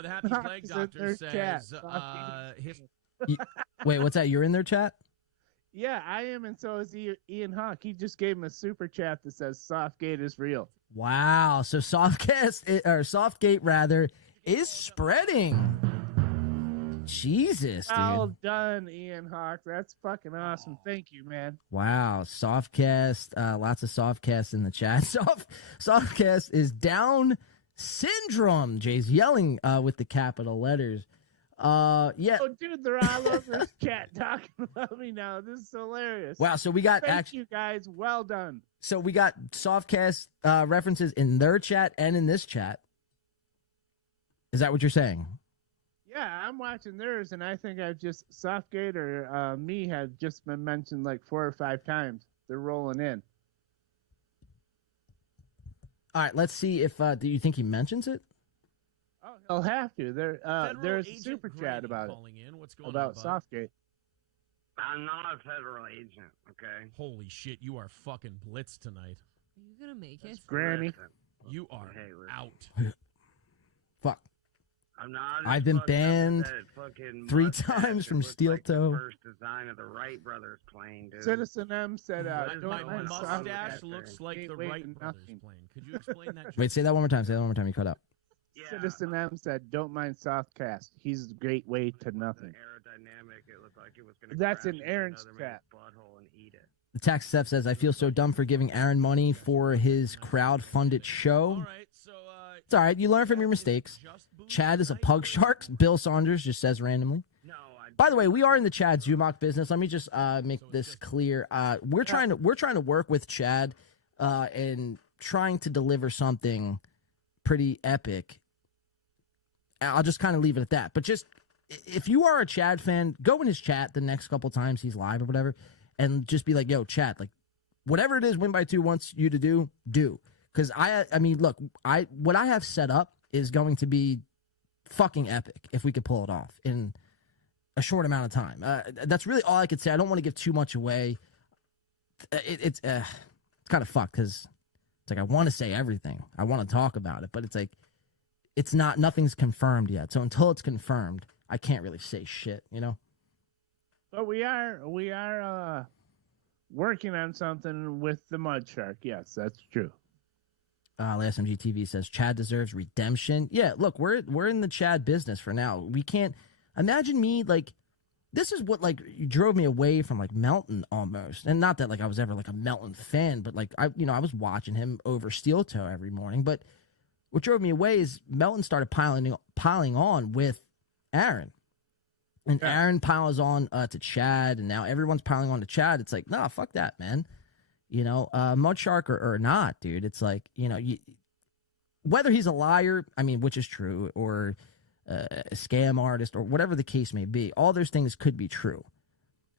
The Happy Plague Doctor says... Wait, what's that? You're in their chat? Yeah, I am, and so is Ian Hawk. He just gave him a super chat that says Softgate is real. Wow, so Softgate rather is spreading. Jesus, dude. Well done, Ian Hawk. That's fucking awesome. Thank you, man. Wow, Softcast. Lots of Softcasts in the chat. Softcast is down syndrome. Jay's yelling with the capital letters. Yeah. Oh, dude, they're all over this chat talking about me now. This is hilarious. Wow. So we got Thank you guys. Well done. So we got Softcast references in their chat and in this chat. Is that what you're saying? Yeah, I'm watching theirs, and I think I've just Softgate or me have just been mentioned like 4 or 5 times. They're rolling in. All right, let's see if do you think he mentions it? Oh, he'll have to. There's a Agent super Granny chat about it. calling in. What's going About on, bud? Softgate. I'm not a federal agent, okay? Holy shit, you are fucking blitzed tonight. Are you gonna make it? Granny. Listen, You are hey, listen. out. Fuck. I'm not. I've been banned 3 times from Steel Toe. The first design of the Wright brothers plane, dude. Citizen M said, "Don't My mind mustache Softgate." looks like the Wait, Wright brothers nothing. plane. Could you explain that? Wait, say that one more time. Say that one more time. You cut out. Yeah, Citizen M said, "Don't mind Softcast. He's a great way to nothing." Aerodynamic. It looked like it was gonna That's crash in into Aaron's another chat. man's butthole and eat it. The tax Steph says, I feel so dumb for giving Aaron money for his crowd-funded show. All right, so It's all right. You learn from your mistakes. Chad is a pug shark. Bill Saunders just says randomly. No, By the way, we are in the Chad Zumach business. Let me just make this clear. We're trying to work with Chad and trying to deliver something pretty epic. I'll just kind of leave it at that. But just if you are a Chad fan, go in his chat the next couple times he's live or whatever, and just be like, "Yo, Chad, like whatever it is Win by 2 wants you to do." Because I mean, look, what I have set up is going to be fucking epic if we could pull it off in a short amount of time. That's really all I could say. I don't want to give too much away. It's kind of fucked because it's like I want to say everything. I want to talk about it, but it's like nothing's confirmed yet. So until it's confirmed, I can't really say shit, you know? But we are working on something with the Mud Shark. Yes, that's true. Last MGTV says Chad deserves redemption. Yeah, look, we're in the Chad business for now. We can't imagine me like this is what like drove me away from like Melton almost. And not that like I was ever like a Melton fan, but like I was watching him over Steel Toe every morning. But what drove me away is Melton started piling on with Aaron. And Yeah. Aaron piles on to Chad, and now everyone's piling on to Chad. It's like, nah, fuck that, man. You know, Mud Shark or not, dude. It's like, you know, whether he's a liar, I mean, which is true, or a scam artist, or whatever the case may be, all those things could be true.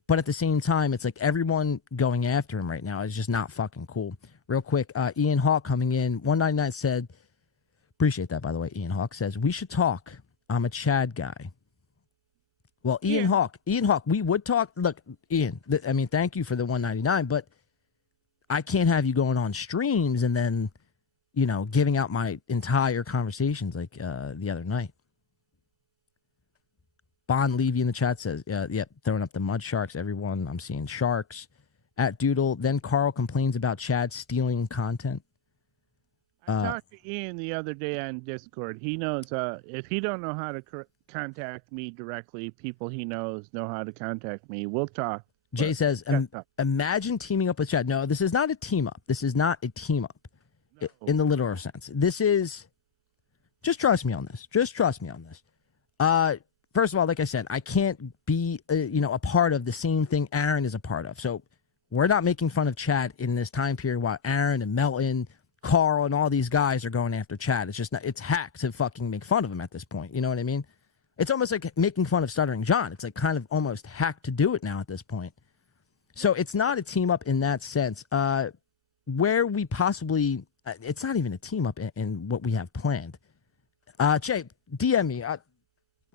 But at the same time, it's like everyone going after him right now is just not fucking cool. Real quick, Ian Hawk coming in, 199 said, appreciate that, by the way, Ian Hawk says, we should talk. I'm a Chad guy. Well, Ian Hawk, we would talk. Look, Ian, I mean, thank you for the 199, but I can't have you going on streams and then, you know, giving out my entire conversations like the other night. Bon Levy in the chat says, yep, throwing up the Mud Sharks, everyone. I'm seeing sharks. At Doodle, then Carl complains about Chad stealing content. I talked to Ian the other day on Discord. He knows if he don't know how to contact me directly, people he knows know how to contact me. We'll talk. Jay says, imagine teaming up with Chad. No, this is not a team up. This is not a team up in the literal sense. This is, just trust me on this. Just trust me on this. First of all, like I said, I can't be, a part of the same thing Aaron is a part of. So we're not making fun of Chad in this time period while Aaron and Melton, Carl, and all these guys are going after Chad. It's just not, it's hack to fucking make fun of him at this point. You know what I mean? It's almost like making fun of Stuttering John. It's like kind of almost hack to do it now at this point. So it's not a team up in that sense. Where we possibly, it's not even a team up in what we have planned. Jay, DM me.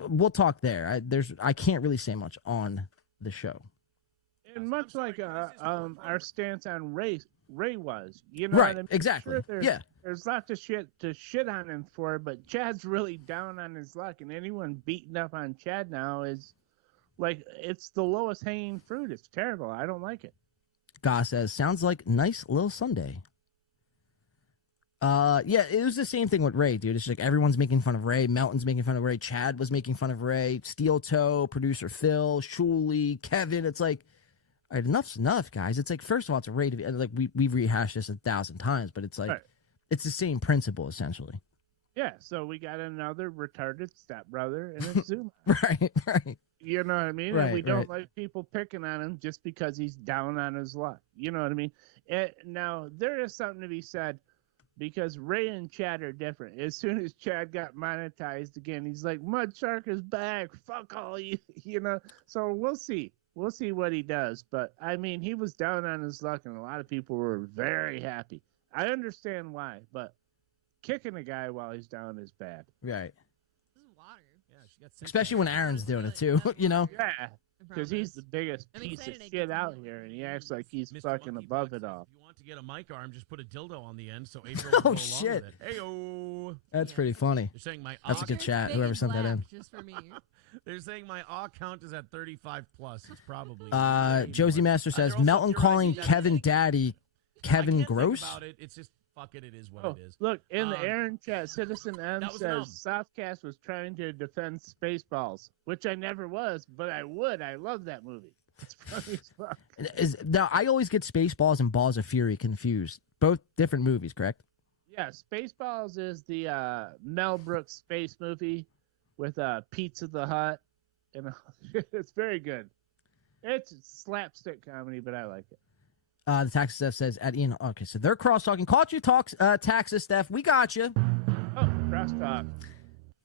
We'll talk there. I can't really say much on the show. And much like our stance on Ray was, you know, Right? what I mean? Exactly. Sure, there's lots of shit to shit on him for, but Chad's really down on his luck, and anyone beating up on Chad now is like it's the lowest hanging fruit. It's terrible. I don't like it. Goss says, sounds like nice little Sunday. Yeah, it was the same thing with Ray, dude. It's like everyone's making fun of Ray. Melton's making fun of Ray. Chad was making fun of Ray. Steel Toe, producer Phil, Shuley, Kevin. It's like, all right, enough's enough, guys. It's like, first of all, it's a Ray. Like we've rehashed this 1,000 times, but it's like, It's the same principle essentially. Yeah, so we got another retarded stepbrother and a Zoom. Right. You know what I mean? Right, and we don't like people picking on him just because he's down on his luck. You know what I mean? Now, there is something to be said because Ray and Chad are different. As soon as Chad got monetized again, he's like, Mud Shark is back. Fuck all you, you know? So we'll see. We'll see what he does. But, I mean, he was down on his luck, and a lot of people were very happy. I understand why, but kicking a guy while he's down is bad. Right. This is water. Yeah, she got Especially when Aaron's doing it too, you know? Yeah, because he's the biggest I'm piece of excited I shit get out to here, and he acts like he's Mr. fucking Monkey above Box it all. says, If you want to get a mic arm, just put a dildo on the end so April will go Oh, along shit. with it. Hey-o. That's pretty funny. They're saying my That's a good It's chat, big whoever and sent that in. black, Just for me. They're saying my count is at 35 plus. It's probably Josie Master says, also Melton calling theorizing that- Kevin Daddy I Kevin can't think Gross? about it. It's just fuck it. It is what Oh, it is. look, in the Um, Aaron chat, Citizen M that was says Softcast was trying to defend Spaceballs, which I never was, but I would. I love that movie. It's funny as fuck. Now, I always get Spaceballs and Balls of Fury confused. Both different movies, correct? Yeah, Spaceballs is the Mel Brooks space movie with Pizza the Hut, and it's very good. It's slapstick comedy, but I like it. The Taxi Steph says at Ian. Okay, so they're cross talking. Caught you, talks. Taxi Steph. We got you. Oh, crosstalk.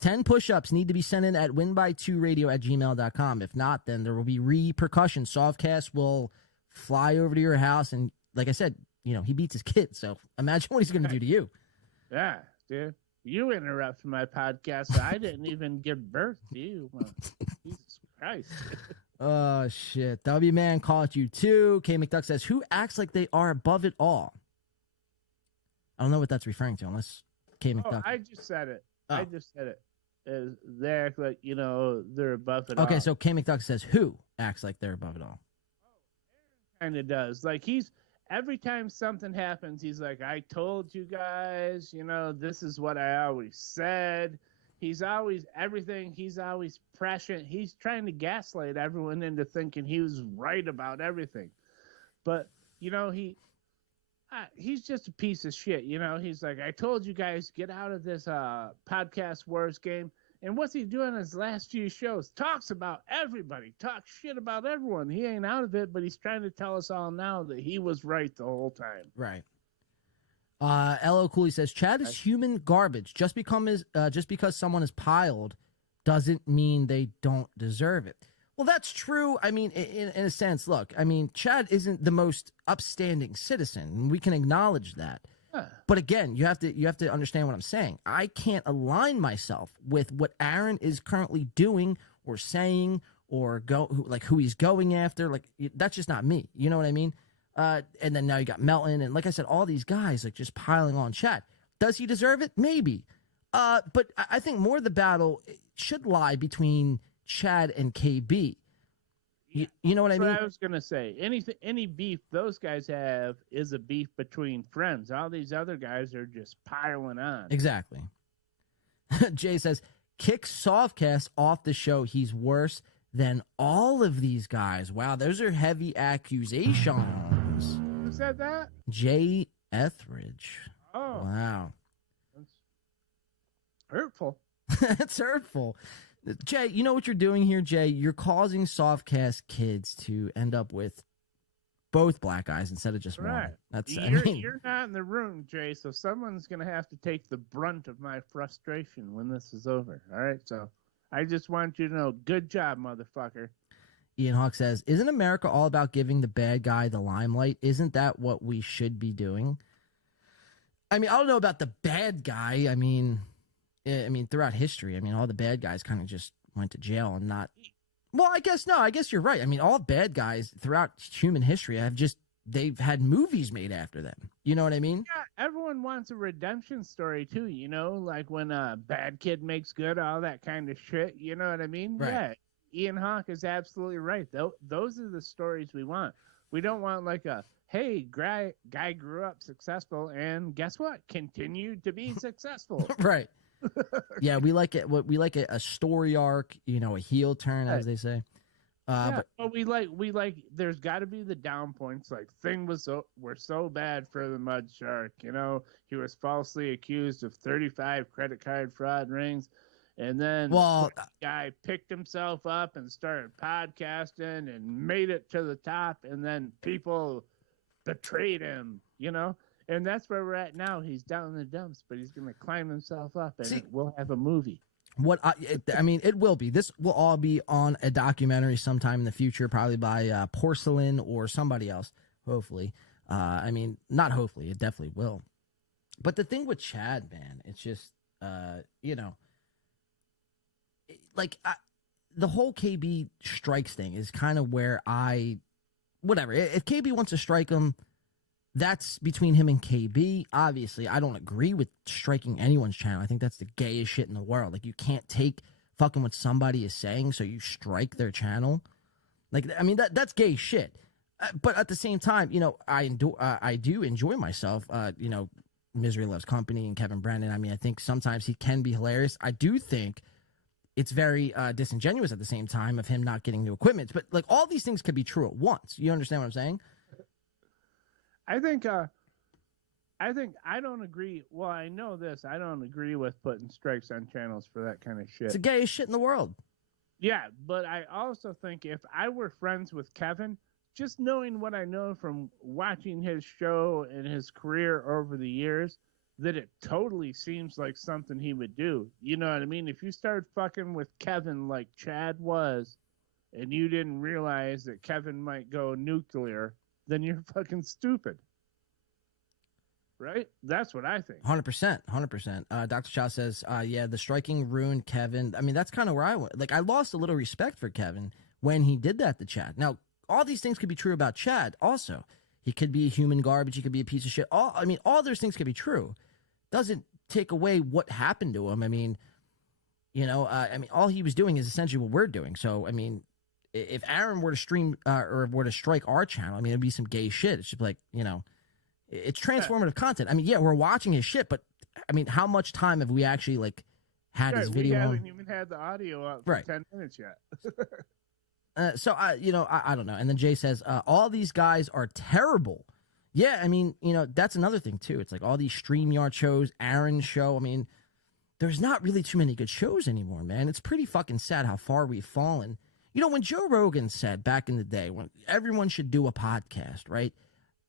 10 push-ups need to be sent in at winby2radio@gmail.com. If not, then there will be repercussions. Softcast will fly over to your house, and like I said, you know, he beats his kid. So imagine what he's going to do to you. Yeah, dude. You interrupted my podcast, so I didn't even give birth to you. Well, Jesus Christ. Oh, shit. W Man caught you too. K McDuck says, who acts like they are above it all? I don't know what that's referring to, unless K McDuck. I just said it. Oh. I just said it. They act like, you know, they're above it all. Okay, so K McDuck says, who acts like they're above it all? Kind of does. Like, every time something happens, he's like, I told you guys, you know, this is what I always said. He's always prescient. He's trying to gaslight everyone into thinking he was right about everything. But, you know, he's just a piece of shit. You know, he's like, I told you guys, get out of this podcast wars game. And what's he doing in his last few shows? Talks about everybody, talks shit about everyone. He ain't out of it, but he's trying to tell us all now that he was right the whole time. Right. L.O. Cooley says, Chad is human garbage. Just because someone is piled doesn't mean they don't deserve it. Well, that's true. I mean, in a sense, look, I mean, Chad isn't the most upstanding citizen. We can acknowledge that. Huh. But again, you have to understand what I'm saying. I can't align myself with what Aaron is currently doing or saying or who he's going after. Like, that's just not me. You know what I mean? And then now you got Melton, and like I said, all these guys like just piling on Chad. Does he deserve it? Maybe. But I think more of the battle should lie between Chad and KB. You know what I mean? What I was gonna say. Any beef those guys have is a beef between friends. All these other guys are just piling on. Exactly. Jay says, kick Softcast off the show. He's worse than all of these guys. Wow, those are heavy accusations. Who said that? Jay Etheridge. Oh, Wow. that's hurtful. That's hurtful. Jay, you know what you're doing here, Jay? You're causing Softcast kids to end up with both black guys instead of just one. Right. That's You're not in the room, Jay, so someone's gonna have to take the brunt of my frustration when this is over. All right, so I just want you to know, good job, motherfucker. Ian Hawk says, isn't America all about giving the bad guy the limelight? Isn't that what we should be doing? I mean, I don't know about the bad guy. I mean, throughout history, all the bad guys kind of just went to jail and not. Well, I guess you're right. I mean, all bad guys throughout human history they've had movies made after them. You know what I mean? Yeah, everyone wants a redemption story too, you know, like when a bad kid makes good, all that kind of shit. You know what I mean? Right. Yeah. Ian Hawk is absolutely right. Those are the stories we want. We don't want like hey, guy grew up successful and guess what? Continued to be successful. Right. Yeah, we like it. We like a story arc, a heel turn, as they say. but we like. There's got to be the down points. Like were so bad for the Mud Shark. You know, he was falsely accused of 35 credit card fraud rings, and then the guy picked himself up and started podcasting and made it to the top, and then people betrayed him. You know, and that's where we're at now. He's down in the dumps, but he's going to climb himself up, and we'll have a movie. I mean, it will be. This will all be on a documentary sometime in the future, probably by Porcelain or somebody else, hopefully. I mean, not hopefully, it definitely will. But the thing with Chad, man, it's just, you know, like the whole KB strikes thing is kind of where whatever. If KB wants to strike him, that's between him and KB. Obviously, I don't agree with striking anyone's channel. I think that's the gayest shit in the world. Like, you can't take fucking what somebody is saying, so you strike their channel. Like, I mean, that's gay shit. But at the same time, you know, I do enjoy myself. You know, Misery Loves Company and Kevin Brennan. I mean, I think sometimes he can be hilarious. I do think it's very disingenuous at the same time of him not getting new equipment. But, like, all these things could be true at once. You understand what I'm saying? I think I don't agree. Well, I know this. I don't agree with putting strikes on channels for that kind of shit. It's the gayest shit in the world. Yeah, but I also think if I were friends with Kevin, just knowing what I know from watching his show and his career over the years, that it totally seems like something he would do. You know what I mean? If you start fucking with Kevin like Chad was, and you didn't realize that Kevin might go nuclear, then you're fucking stupid. Right? That's what I think. 100%. 100%. Dr. Chow says, yeah, the striking ruined Kevin. I mean, that's kind of where I went. Like, I lost a little respect for Kevin when he did that to Chad. Now, all these things could be true about Chad also. He could be a human garbage. He could be a piece of shit. All those things could be true. Doesn't take away what happened to him. I mean, you know, all he was doing is essentially what we're doing. So, I mean, if Aaron were to stream or were to strike our channel, I mean, it'd be some gay shit. It's just like, you know, it's transformative content. I mean, yeah, we're watching his shit, but I mean, how much time have we actually like had his video? We haven't even had the audio up for 10 minutes yet. So you know, I don't know. And then Jay says, all these guys are terrible. Yeah, I mean, you know, that's another thing too. It's like all these StreamYard shows, Aaron's show. I mean, there's not really too many good shows anymore, man. It's pretty fucking sad how far we've fallen. You know, when Joe Rogan said back in the day when everyone should do a podcast, right?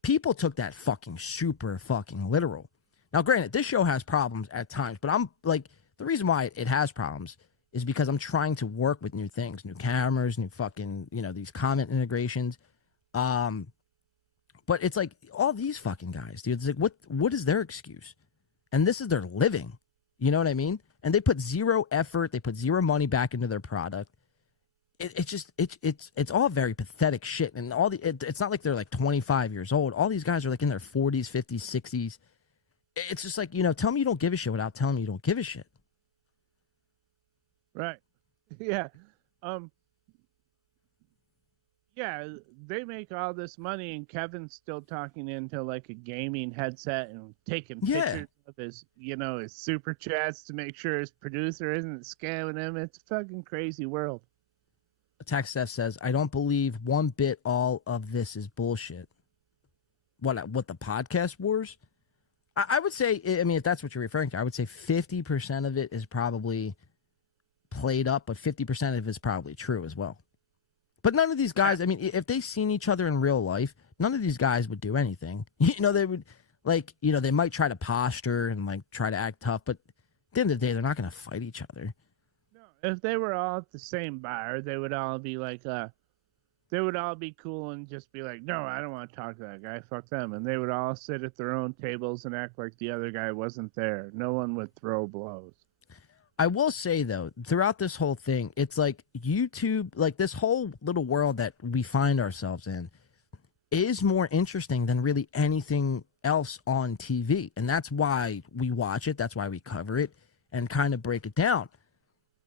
People took that fucking super fucking literal. Now, granted, this show has problems at times, but I'm like, the reason why it has problems is because I'm trying to work with new things, new cameras, new fucking, you know, these comment integrations. But it's like all these fucking guys, dude. It's like, what is their excuse? And this is their living. You know what I mean? And they put zero effort, they put zero money back into their product. It's all very pathetic shit, and it's not like they're like 25 years old. All these guys are like in their 40s, 50s, 60s. It's just like, you know, tell me you don't give a shit without telling me you don't give a shit. Right. Yeah. Yeah, they make all this money, and Kevin's still talking into like a gaming headset and taking pictures of his, you know, his super chats to make sure his producer isn't scamming him. It's a fucking crazy world. Attack Steph says, I don't believe one bit all of this is bullshit. What the podcast wars? I would say, I mean, if that's what you're referring to, I would say 50% of it is probably played up, but 50% of it is probably true as well. But none of these guys, I mean, if they seen each other in real life, none of these guys would do anything. You know, they would, like, you know, they might try to posture and, like, try to act tough, but at the end of the day, they're not going to fight each other. If they were all at the same bar, they would all be like, they would all be cool and just be like, no, I don't want to talk to that guy. Fuck them. And they would all sit at their own tables and act like the other guy wasn't there. No one would throw blows. I will say, though, throughout this whole thing, it's like YouTube, like this whole little world that we find ourselves in is more interesting than really anything else on TV. And that's why we watch it. That's why we cover it and kind of break it down.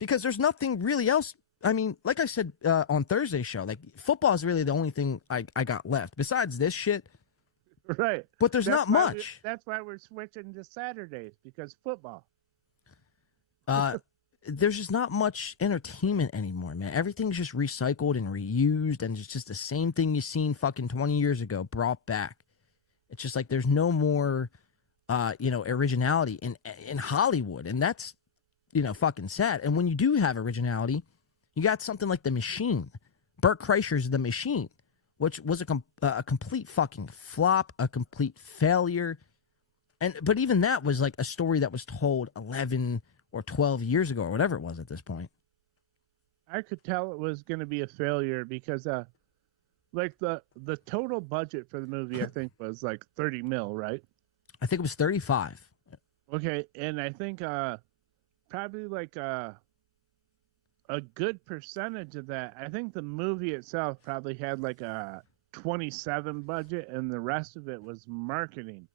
Because there's nothing really else. I mean, like I said on Thursday's show, like football is really the only thing I got left besides this shit. Right. But there's not much. That's why we're switching to Saturdays, because football. there's just not much entertainment anymore, man. Everything's just recycled and reused, and it's just the same thing you seen fucking 20 years ago brought back. It's just like there's no more, originality in Hollywood, and that's, fucking sad. And when you do have originality, you got something like The Machine, Burt Kreischer's The Machine, which was a complete fucking flop, a complete failure. But even that was like a story that was told 11 or 12 years ago or whatever it was at this point. I could tell it was going to be a failure because like the total budget for the movie I think was like 30 mil, right? I think it was 35. Okay, and I think probably like a good percentage of that, I think the movie itself probably had like a 27 budget, and the rest of it was marketing.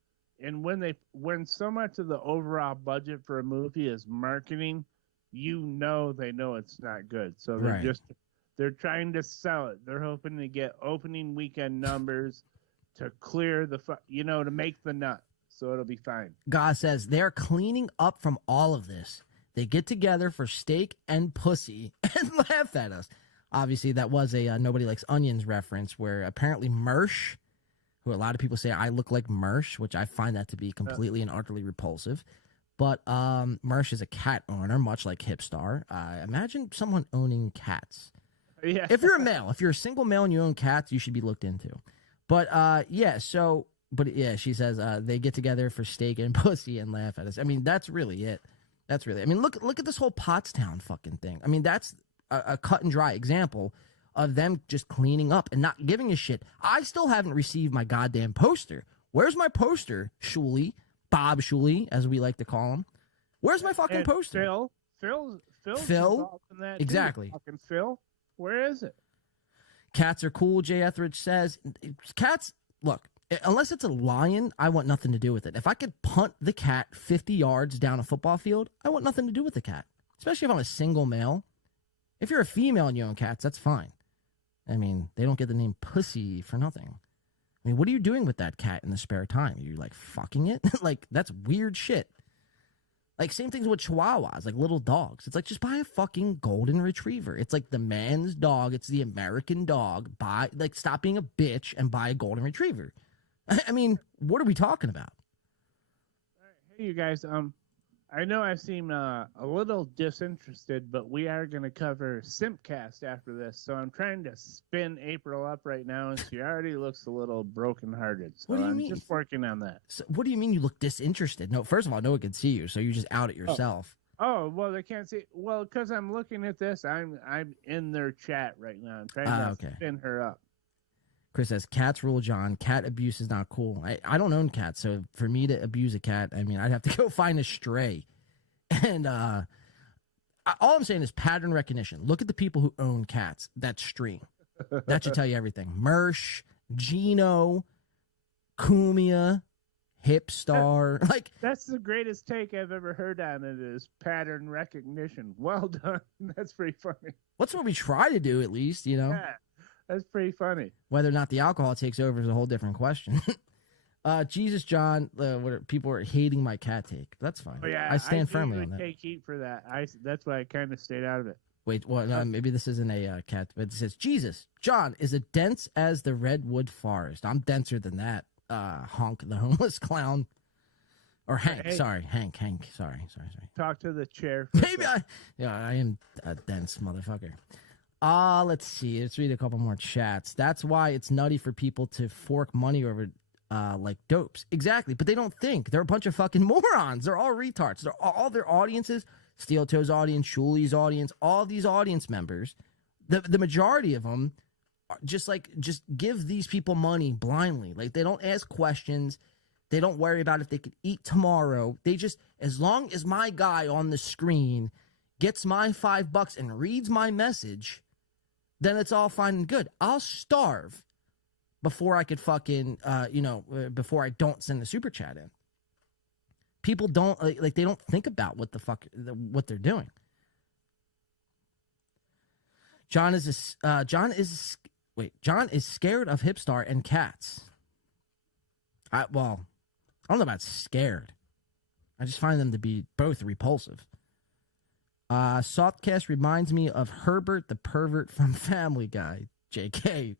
And when so much of the overall budget for a movie is marketing, they know it's not good. So they're trying to sell it. They're hoping to get opening weekend numbers to clear to make the nut. So it'll be fine. God says they're cleaning up from all of this. They get together for steak and pussy and laugh at us. Obviously, that was a Nobody Likes Onions reference where apparently Mersh, who a lot of people say I look like Mersh, which I find that to be completely and utterly repulsive. But Mersh is a cat owner, much like Hipstar. Imagine someone owning cats. Yeah. If you're a male, if you're a single male and you own cats, you should be looked into. But she says they get together for steak and pussy and laugh at us. I mean, that's really it. Look at this whole Pottstown fucking thing. I mean, that's a cut and dry example of them just cleaning up and not giving a shit. I still haven't received my goddamn poster. Where's my poster, Shuley? Bob Shuley, as we like to call him. Where's my fucking poster? Phil's Phil? in that Exactly. Too. Fucking Phil. Where is it? Cats are cool, Jay Etheridge says. Cats, look, unless it's a lion, I want nothing to do with it. If I could punt the cat 50 yards down a football field, I want nothing to do with the cat, especially if I'm a single male. If you're a female and you own cats, that's fine. I mean, they don't get the name pussy for nothing. I mean, what are you doing with that cat in the spare time? Are you, like, fucking it? Like, that's weird shit. Like, same things with chihuahuas, like little dogs. It's like, just buy a fucking golden retriever. It's like the man's dog. It's the American dog. Stop being a bitch and buy a golden retriever. I mean, what are we talking about? Hey, you guys. I know I seem a little disinterested, but we are going to cover Simcast after this. So I'm trying to spin April up right now, and she already looks a little brokenhearted. So what do you I'm mean? just working on that. So what do you mean you look disinterested? No, first of all, no one can see you, so you just out it yourself. Oh, well, they can't see. Well, because I'm looking at this, I'm in their chat right now. I'm trying to spin her up. Chris says, cats rule, John. Cat abuse is not cool. I don't own cats, so for me to abuse a cat, I mean, I'd have to go find a stray. And all I'm saying is pattern recognition. Look at the people who own cats that stream. That should tell you everything. Mersh, Gino, Kumia, Hipstar. Like, that's the greatest take I've ever heard on it is pattern recognition. Well done. That's pretty funny. What's what we try to do, at least, Yeah. That's pretty funny. Whether or not the alcohol takes over is a whole different question. Jesus, John, people are hating my cat take. That's fine. Oh, yeah, I stand firmly on that. Take heat for that. That's why I kind of stayed out of it. Wait, well, no, maybe this isn't a cat, but it says, Jesus, John is as dense as the redwood forest. I'm denser than that, Honk, the homeless clown. Or Hank, sorry, Hank, sorry. Talk to the chair. Maybe I am a dense motherfucker. Let's see. Let's read a couple more chats. That's why it's nutty for people to fork money over like dopes. Exactly. But they don't think. They're a bunch of fucking morons. They're all retards. They're all their audiences, Steel Toe's audience, Shuley's audience, all these audience members, the majority of them are just give these people money blindly. Like, they don't ask questions. They don't worry about if they could eat tomorrow. They just, as long as my guy on the screen gets my $5 and reads my message, then it's all fine and good. I'll starve before I could fucking, before I don't send the super chat in. People don't, like they don't think about what they're doing. John is scared of Hipstar and cats. I don't know about scared. I just find them to be both repulsive. Softcast reminds me of Herbert the pervert from Family Guy. JK.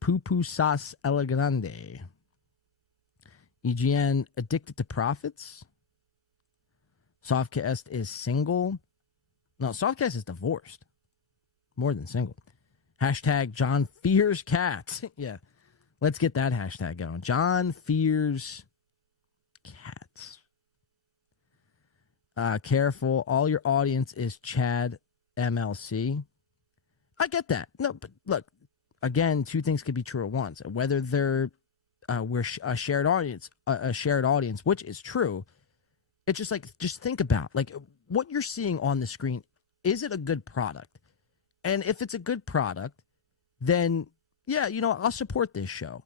Poo Sauce Ella Grande. EGN addicted to profits. Softcast is single. No, Softcast is divorced. More than single. Hashtag John fears cats. Yeah. Let's get that hashtag going. John fears cats. Careful. All your audience is Chad MLC. I get that. No, but look, again, two things could be true at once. Whether they're we're a shared audience, which is true. It's just like, just think about like what you're seeing on the screen. Is it a good product? And if it's a good product, then yeah, I'll support this show.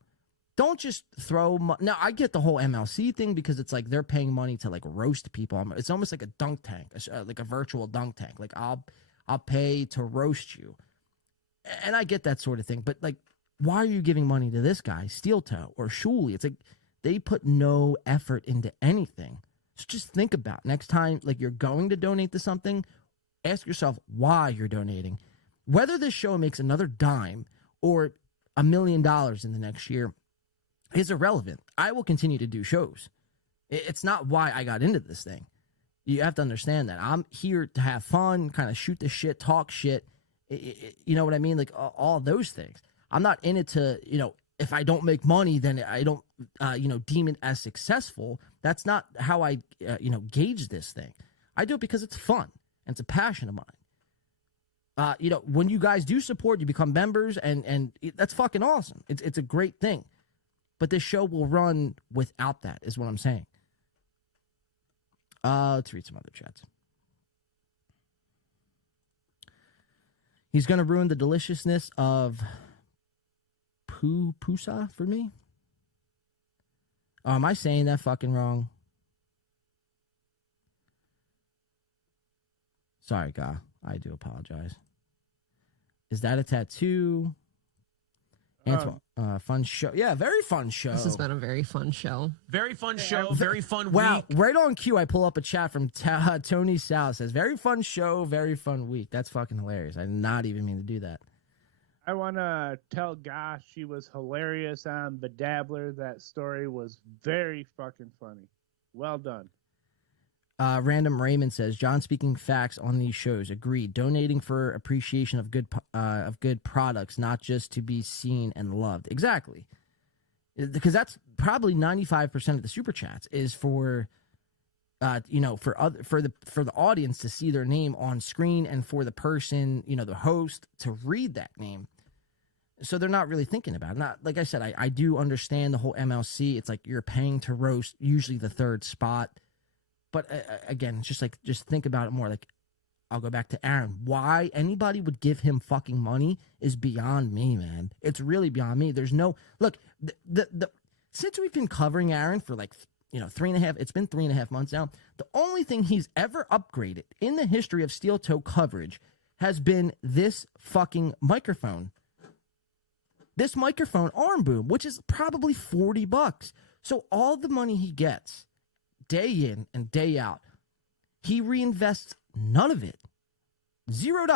Don't just throw now. I get the whole MLC thing because it's like they're paying money to like roast people. It's almost like a dunk tank, like a virtual dunk tank. Like I'll pay to roast you, and I get that sort of thing. But like, why are you giving money to this guy, Steel Toe or Shuley? It's like they put no effort into anything. So just think about next time, like you're going to donate to something, ask yourself why you're donating. Whether this show makes another dime or $1 million in the next year is irrelevant. I will continue to do shows. It's not why I got into this thing. You have to understand that. I'm here to have fun, kind of shoot the shit, talk shit. You know what I mean? Like all those things. I'm not in it to, if I don't make money, then I don't, deem it as successful. That's not how I, gauge this thing. I do it because it's fun and it's a passion of mine. When you guys do support, you become members, and that's fucking awesome. It's a great thing. But this show will run without that, is what I'm saying. Let's read some other chats. He's going to ruin the deliciousness of pusa for me. Oh, am I saying that fucking wrong? Sorry, guy. I do apologize. Is that a tattoo? Antoine, fun show. Yeah, very fun show. This has been a very fun show. Very fun show. Very fun wow, week. right on cue, I pull up a chat from Tony South. Says, very fun show, very fun week. That's fucking hilarious. I did not even mean to do that. I want to tell Gosh she was hilarious on The Dabbler. That story was very fucking funny. Well done. Random Raymond says, John speaking facts on these shows. Agreed. Donating for appreciation of good products, not just to be seen and loved. Exactly. Because that's probably 95% of the super chats is for for the audience to see their name on screen and for the person, the host to read that name. So they're not really thinking about it. Not like I said, I do understand the whole MLC. It's like you're paying to roast usually the third spot. But again, just think about it more. Like, I'll go back to Aaron. Why anybody would give him fucking money is beyond me, man. It's really beyond me. There's no look. The since we've been covering Aaron for like 3.5. It's been 3.5 months now. The only thing he's ever upgraded in the history of Steel Toe coverage has been this fucking microphone. This microphone arm boom, which is probably $40. So all the money he gets, day in and day out, he reinvests none of it. $0.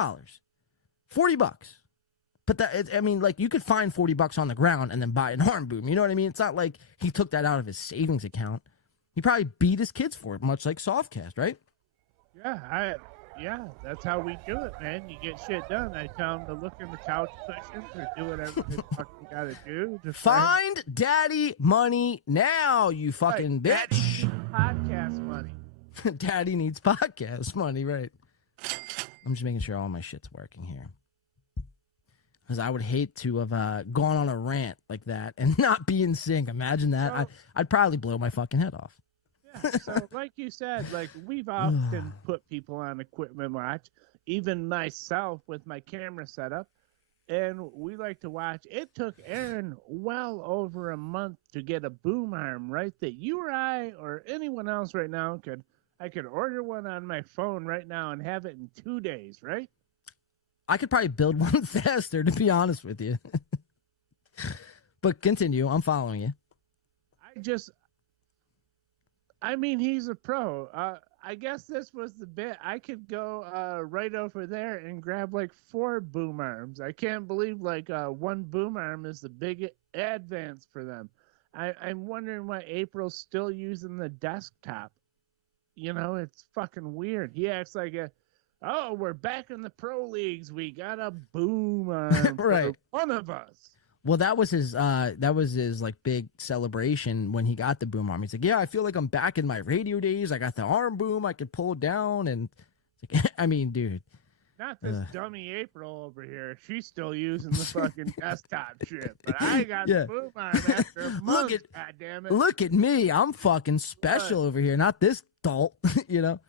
$40. But that, I mean, like, you could find $40 on the ground and then buy an arm boom. You know what I mean? It's not like he took that out of his savings account. He probably beat his kids for it, much like Softcast, right? Yeah, that's how we do it, man. You get shit done. I tell them to look in the couch cushions or do whatever they fucking gotta do. Just find daddy money now, you fucking bitch. Podcast money. Daddy needs podcast money, right? I'm just making sure all my shit's working here. Because I would hate to have gone on a rant like that and not be in sync. Imagine that. Well, I'd probably blow my fucking head off. Yeah, so like you said, like we've often put people on equipment watch, even myself with my camera setup, and we like to watch. It took Aaron well over a month to get a boom arm, right? That you or I or anyone else right now I could order one on my phone right now and have it in 2 days, right? I could probably build one faster, to be honest with you. But continue. I'm following you. I mean, he's a pro. I guess this was the bit. I could go right over there and grab like 4 boom arms. I can't believe like 1 boom arm is the big advance for them. I'm wondering why April's still using the desktop. You know, it's fucking weird. He acts like oh, we're back in the pro leagues. We got a boom arm right. for one of us. Well, that was his like big celebration when he got the boom arm. He's like, yeah, I feel like I'm back in my radio days. I got the arm boom. I could pull it down. And I mean, dude. Not this dummy April over here. She's still using the fucking desktop shit. But I got the boom arm after a month, goddammit. Look at me. I'm fucking special over here. Not this dolt, you know.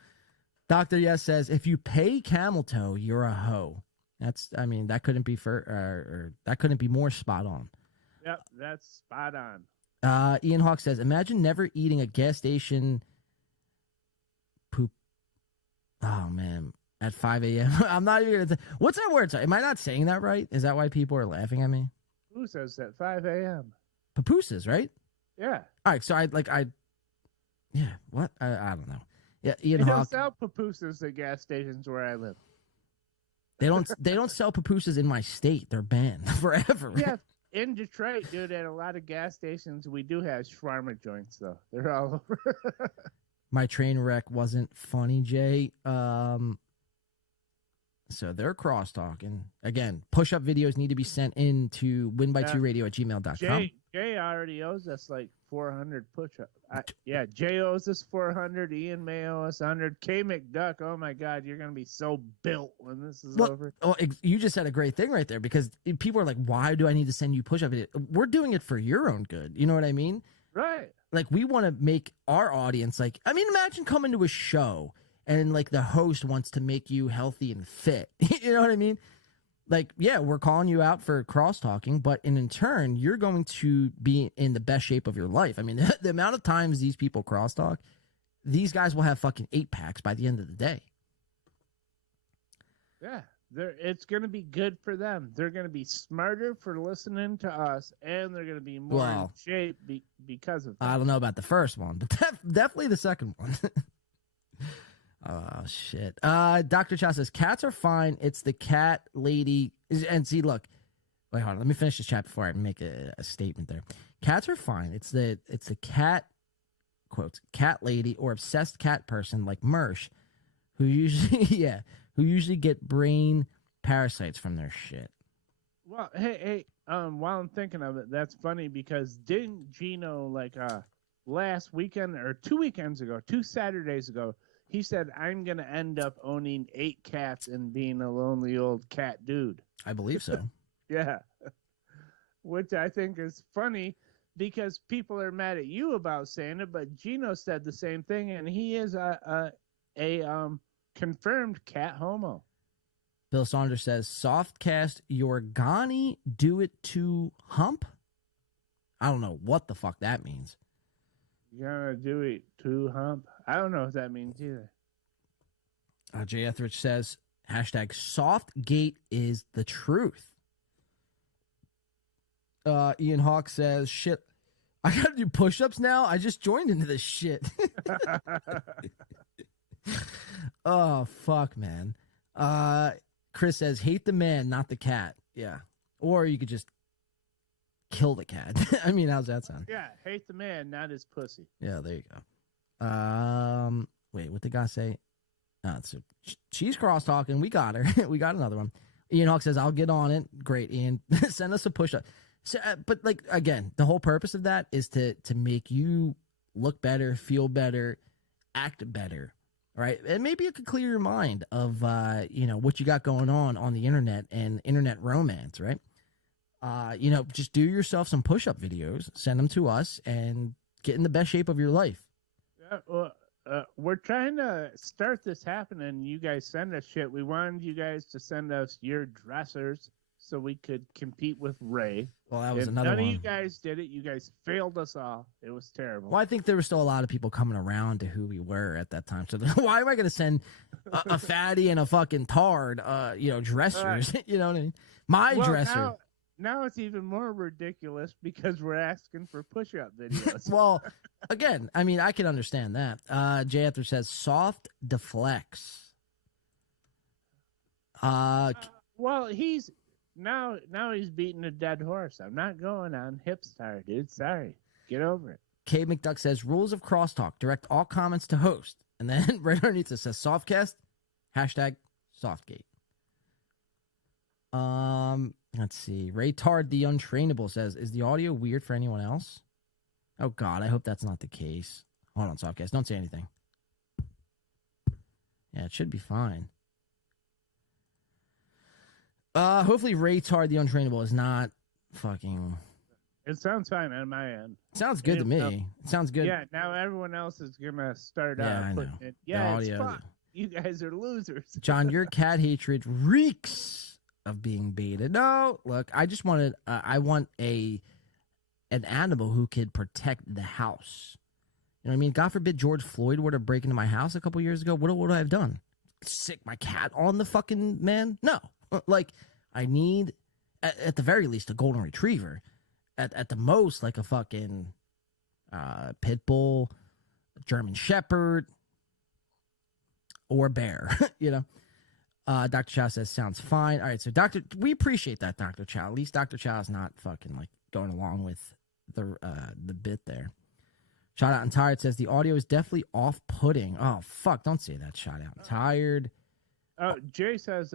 Dr. Yes says, if you pay camel toe, you're a hoe. That couldn't be that couldn't be more spot on. Yep, that's spot on. Ian Hawk says, imagine never eating a gas station poop. Oh man, at 5 a.m. I'm not even gonna. What's that word? Am I not saying that right? Is that why people are laughing at me? Who says at 5 a.m.? Papooses, right? Yeah. All right, so yeah. What? I don't know. Yeah, Ian Hawk. They don't sell papooses at gas stations where I live. They don't sell papooses in my state. They're banned forever. Yeah, in Detroit, dude, at a lot of gas stations, we do have shawarma joints, though. They're all over. My train wreck wasn't funny, Jay. So they're cross-talking. Again, push-up videos need to be sent in to winby2radio@gmail.com. Jay already owes us like 400 push-ups. Jay owes us 400. Ian may owe us 100. K McDuck, oh my God, you're going to be so built when this is over. Oh, you just said a great thing right there, because people are like, why do I need to send you push-up videos? We're doing it for your own good. You know what I mean? Right. Like, we want to make our audience, imagine coming to a show and like the host wants to make you healthy and fit. You know what I mean? Like, yeah, we're calling you out for cross-talking, but in turn, you're going to be in the best shape of your life. I mean, the amount of times these people cross-talk, these guys will have fucking 8-packs by the end of the day. Yeah, it's going to be good for them. They're going to be smarter for listening to us, and they're going to be more in shape because of that. I don't know about the first one, but definitely the second one. Oh, shit. Dr. Chow says, cats are fine. It's the cat lady. And see, look. Wait, hold on. Let me finish this chat before I make a statement there. Cats are fine. It's the cat, quotes, cat lady or obsessed cat person like Mersh who usually get brain parasites from their shit. Well, hey, while I'm thinking of it, that's funny because didn't Gino, last weekend or 2 weekends ago, 2 Saturdays ago, he said, I'm going to end up owning 8 cats and being a lonely old cat dude. I believe so. Yeah. Which I think is funny because people are mad at you about saying it, but Gino said the same thing, and he is a confirmed cat homo. Bill Saunders says, softcast your Ghani, do it to hump? I don't know what the fuck that means. You're gonna do it to hump? I don't know what that means either. Jay Etheridge says, hashtag softgate is the truth. Ian Hawk says, shit, I gotta do push-ups now? I just joined into this shit. Oh, fuck, man. Chris says, hate the man, not the cat. Yeah. Or you could just kill the cat. I mean, how's that sound? Yeah, hate the man, not his pussy. Yeah, there you go. Wait, what did the guy say? So she's cross-talking. We got her. We got another one. Ian Hawk says, I'll get on it. Great, Ian. Send us a push-up. So, but, again, the whole purpose of that is to make you look better, feel better, act better, right? And maybe it could clear your mind of, what you got going on the internet and internet romance, right? Just do yourself some push-up videos, send them to us, and get in the best shape of your life. Yeah, well, we're trying to start this happening. You guys send us shit. We wanted you guys to send us your dressers so we could compete with Ray. Well, that was another one. None of you guys did it. You guys failed us all. It was terrible. Well, I think there were still a lot of people coming around to who we were at that time. So why am I going to send a fatty and a fucking tard, dressers? You know what I mean? My dresser. now it's even more ridiculous because we're asking for push-up videos. Well, again, I mean, I can understand that. J. Arthur says soft deflects. Well, he's now he's beating a dead horse. I'm not going on Hipstar, dude. Sorry. Get over it. K. McDuck says rules of crosstalk. Direct all comments to host. And then right underneath it says softcast, hashtag softgate. Let's see. Raytard the Untrainable says, is the audio weird for anyone else? Oh, God, I hope that's not the case. Hold on, softcast. Don't say anything. Yeah, it should be fine. Hopefully Raytard the Untrainable is not fucking... It sounds fine on my end. Sounds good to me. It sounds good. Yeah, now everyone else is going to start I putting know. it. Yeah, it's audio. fun. You guys are losers. John, your cat hatred reeks of being baited. No, look, I just wanted, I want an animal who could protect the house. You know what I mean? God forbid George Floyd were to break into my house a couple years ago. What would I have done? Sick my cat on the fucking man? No. Like, I need, at the very least, a golden retriever. At the most, like a fucking pit bull, German shepherd, or bear, you know. Dr. Chow says, sounds fine. All right, so we appreciate that, Dr. Chow. At least Dr. Chow is not fucking like going along with the bit there. Shout out and tired says the audio is definitely off-putting. Oh fuck, don't say that. Shout out and tired. Jay says,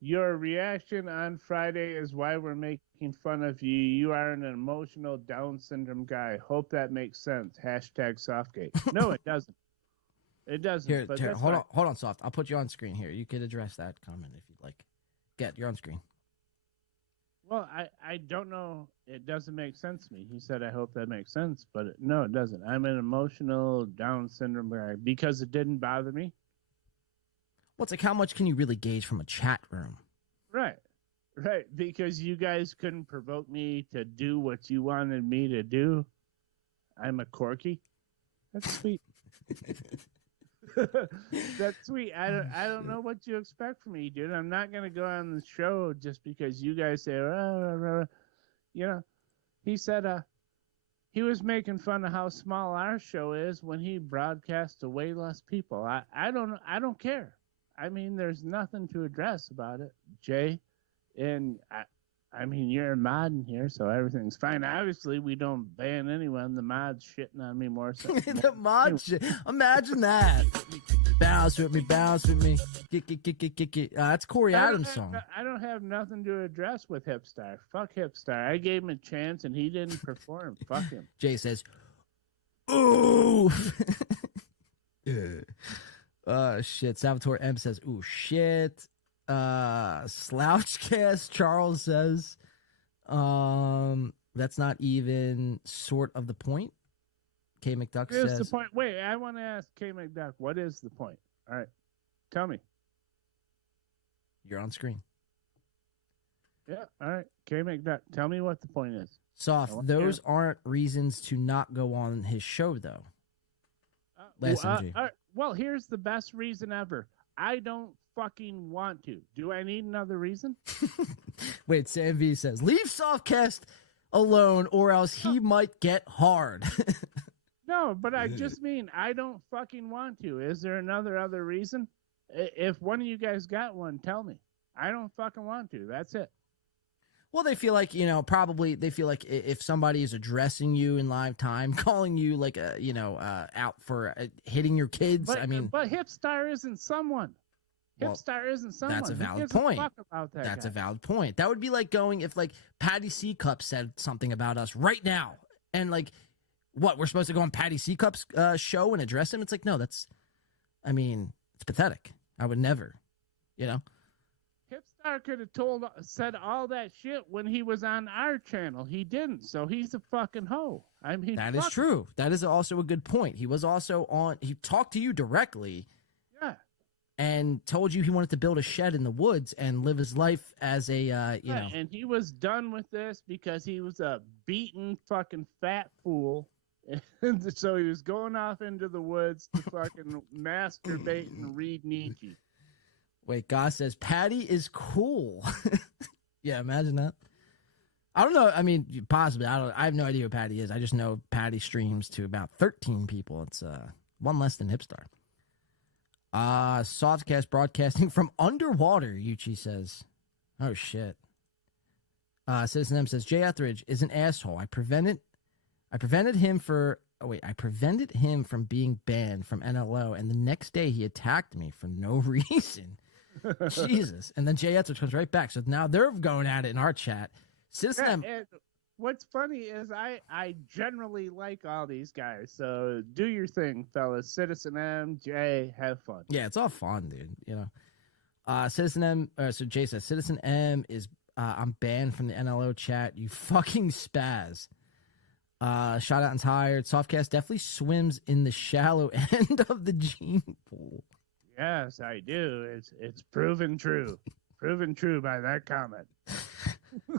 your reaction on Friday is why we're making fun of you. You are an emotional Down syndrome guy. Hope that makes sense. Hashtag softgate. No, it doesn't. It doesn't. Here, hold on, Soft. I'll put you on screen here. You could address that comment if you'd like. You're on screen. Well, I don't know. It doesn't make sense to me. He said, I hope that makes sense. But no, it doesn't. I'm an emotional Down syndrome guy because it didn't bother me. Well, it's like how much can you really gauge from a chat room? Right. Because you guys couldn't provoke me to do what you wanted me to do. I'm a corky. That's sweet. That's sweet. I don't know what you expect from me, dude. I'm not gonna go on the show just because you guys say, you know. He said he was making fun of how small our show is when he broadcasts to way less people. I don't care. I mean, there's nothing to address about it, Jay. And I mean, you're a mod in here, so everything's fine. Obviously, we don't ban anyone. The mod's shitting on me more. So The mod shit. Imagine that. Bounce with me. Kick. That's Corey Adams' song. I don't have nothing to address with Hipstar. Fuck Hipstar. I gave him a chance, and he didn't perform. Fuck him. Jay says, ooh. Shit. Salvatore M says, ooh, shit. Slouchcast Charles says, that's not even sort of the point. K McDuck says, Here's the point. Wait, I want to ask K McDuck, what is the point? All right. Tell me. you're on screen. Yeah. All right. K McDuck, tell me what the point is. Soft. Those aren't reasons to not go on his show, though. Well, here's the best reason ever. I don't fucking want to. Do I need another reason? Wait, Sam V says, leave Softcast alone or else he might get hard. No, but I just mean I don't fucking want to. Is there other reason? If one of you guys got one, tell me. I don't fucking want to. That's it. Well, they feel like, probably they feel like if somebody is addressing you in live time, calling you like, out for hitting your kids. But Hipstar isn't someone. Hipstar isn't someone. That's a valid point. That's a valid point. That would be like going if like Patty C. Cup said something about us right now. And like, what, we're supposed to go on Patty C. Cup's show and address him? It's like, no, it's pathetic. I would never, Hipstar could have said all that shit when he was on our channel. He didn't, so he's a fucking hoe. I mean, that is true. That is also a good point. He was also he talked to you directly. Yeah. And told you he wanted to build a shed in the woods and live his life as a, And he was done with this because he was a beaten fucking fat fool. And so he was going off into the woods to fucking masturbate and read Nietzsche. Wait, Goss says, Patty is cool. Yeah, imagine that. I don't know. I mean, possibly. I have no idea who Patty is. I just know Patty streams to about 13 people. It's one less than Hipstar. Softcast broadcasting from underwater, Yuchi says. Oh, shit. Citizen M says, Jay Etheridge is an asshole. I prevented him from being banned from NLO, and the next day he attacked me for no reason. Jesus. And then Jay Etheridge comes right back. So now they're going at it in our chat. Citizen M. And what's funny is I generally like all these guys. So do your thing, fellas. Citizen M, Jay, have fun. Yeah, it's all fun, dude. You know. Citizen M. So Jay says, Citizen M is I'm banned from the NLO chat. You fucking spaz. Shot out and tired. Softcast definitely swims in the shallow end of the gene pool. Yes, I do. It's proven true. Proven true by that comment.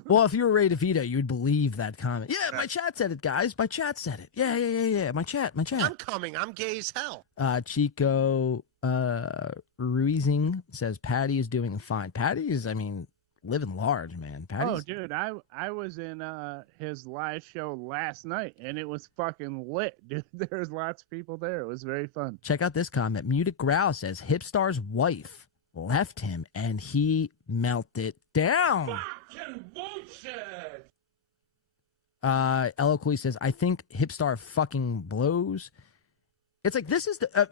Well, if you were Ray DeVito, you would believe that comment. Yeah, my chat said it, guys. My chat said it. Yeah. My chat. I'm coming. I'm gay as hell. Chico Ruizing says Patty is doing fine. Patty is, living large, man. Patty's... Oh, dude, I was in his live show last night, and it was fucking lit, dude. There's lots of people there. It was very fun. Check out this comment. Muted Growl says Hipstar's wife left him, and he melted down. Fucking bullshit. Eloquently says, I think Hipstar fucking blows. It's like, this is the,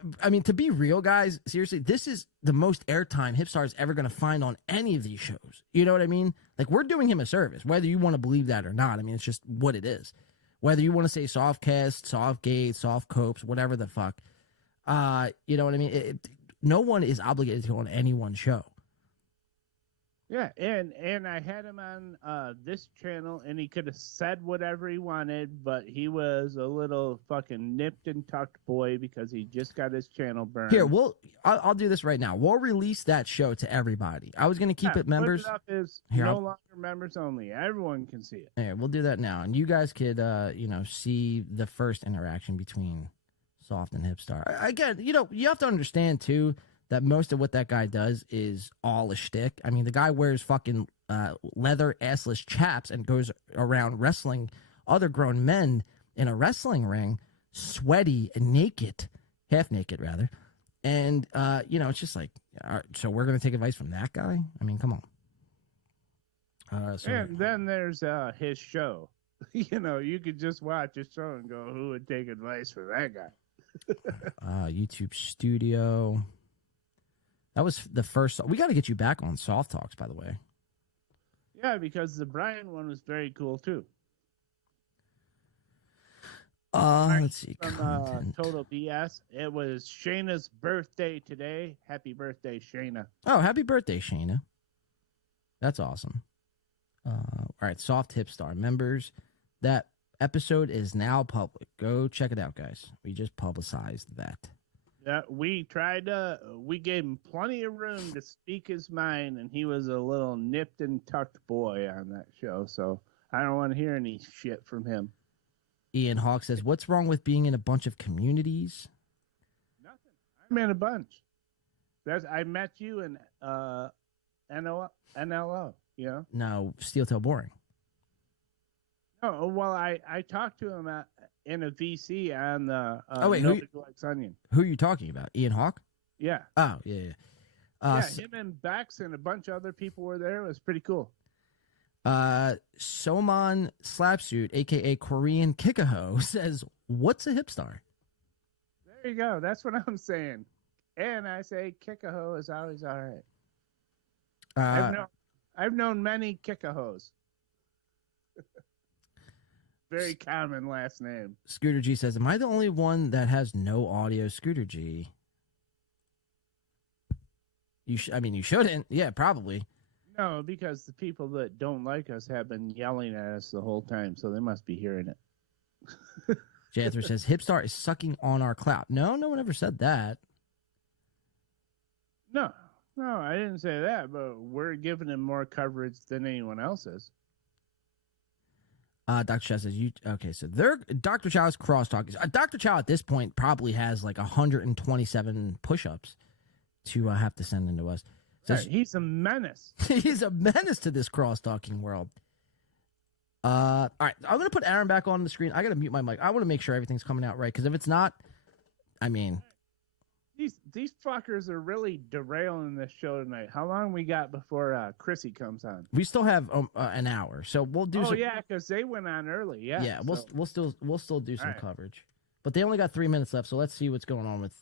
to be real, guys, seriously, this is the most airtime Hipstar is ever going to find on any of these shows. You know what I mean? Like, we're doing him a service, whether you want to believe that or not. It's just what it is. Whether you want to say softcast, softgate, soft copes, whatever the fuck. You know what I mean? No one is obligated to go on any one show. Yeah, and I had him on this channel, and he could have said whatever he wanted, but he was a little fucking nipped and tucked boy because he just got his channel burned. Here, I'll do this right now. We'll release that show to everybody. I was going to keep it members. Put it up as no longer members only. Everyone can see it. Yeah, we'll do that now, and you guys could, see the first interaction between Soft and Hipstar. Again, you have to understand too that most of what that guy does is all a shtick. The guy wears fucking leather assless chaps and goes around wrestling other grown men in a wrestling ring, sweaty and naked, half naked rather. And it's just like, so we're gonna take advice from that guy? Come on. And then there's his show. You could just watch his show and go, who would take advice from that guy? YouTube Studio. That was the first. We got to get you back on Soft Talks, by the way. Yeah, because the Brian one was very cool too. Let's see. From Total BS. It was Shayna's birthday today. Happy birthday, Shayna. Oh, happy birthday, Shayna. That's awesome. All right, Soft Hipstar members. That episode is now public. Go check it out, guys. We just publicized that. Yeah, we gave him plenty of room to speak his mind, and he was a little nipped and tucked boy on that show, so I don't want to hear any shit from him. Ian Hawk says, what's wrong with being in a bunch of communities? Nothing. I'm in a bunch. I met you in NLO, No, Steel Tail Boring. Oh, well, I talked to him in a VC on the Onion. Who are you talking about? Ian Hawk? Yeah. Oh, yeah. Him and Bex and a bunch of other people were there. It was pretty cool. Soman Slapsuit, a.k.a. Korean Kikaho, says, what's a Hipstar? There you go. That's what I'm saying. And I say Kikaho is always all right. I've known many Kikahos. Very common last name. Scooter G says, am I the only one that has no audio? Scooter G. You shouldn't. Yeah, probably. No, because the people that don't like us have been yelling at us the whole time, so they must be hearing it. Jather says, Hipstar is sucking on our clout. No one ever said that. No, I didn't say that, but we're giving him more coverage than anyone else is. Dr. Chow says, so Dr. Chow's crosstalk is, Dr. Chow at this point probably has like 127 push-ups to have to send into us. So he's a menace. He's a menace to this cross-talking world. All right, I'm gonna put Aaron back on the screen. I gotta mute my mic. I want to make sure everything's coming out right, because if it's not, I mean, these fuckers are really derailing this show tonight. How long we got before Chrissy comes on? we still have an hour, so we'll do. Oh yeah, because they went on early. Yeah. Yeah, we'll still do some right. coverage, but they only got 3 minutes left. So let's see what's going on with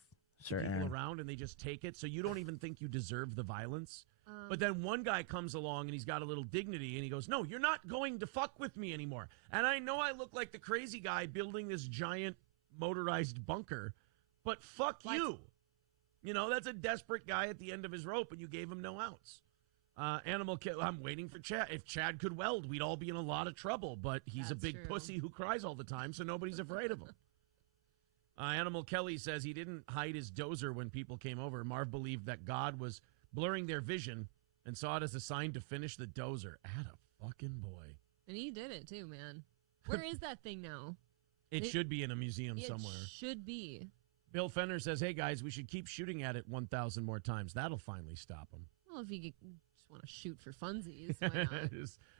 Sir People Aaron. around and they just take it, so you don't even think you deserve the violence. But then one guy comes along and he's got a little dignity and he goes, "No, you're not going to fuck with me anymore." And I know I look like the crazy guy building this giant motorized bunker, but fuck you. You know, that's a desperate guy at the end of his rope, and you gave him no outs. I'm waiting for Chad. If Chad could weld, we'd all be in a lot of trouble, but he's a big pussy who cries all the time, so nobody's afraid of him. Animal Kelly says he didn't hide his dozer when people came over. Marv believed that God was blurring their vision and saw it as a sign to finish the dozer. Atta fucking boy. And he did it too, man. Where is that thing now? It should be in a museum somewhere. It should be. Bill Fenner says, "Hey guys, we should keep shooting at it 1,000 more times. That'll finally stop him." Well, if you just want to shoot for funsies, why not?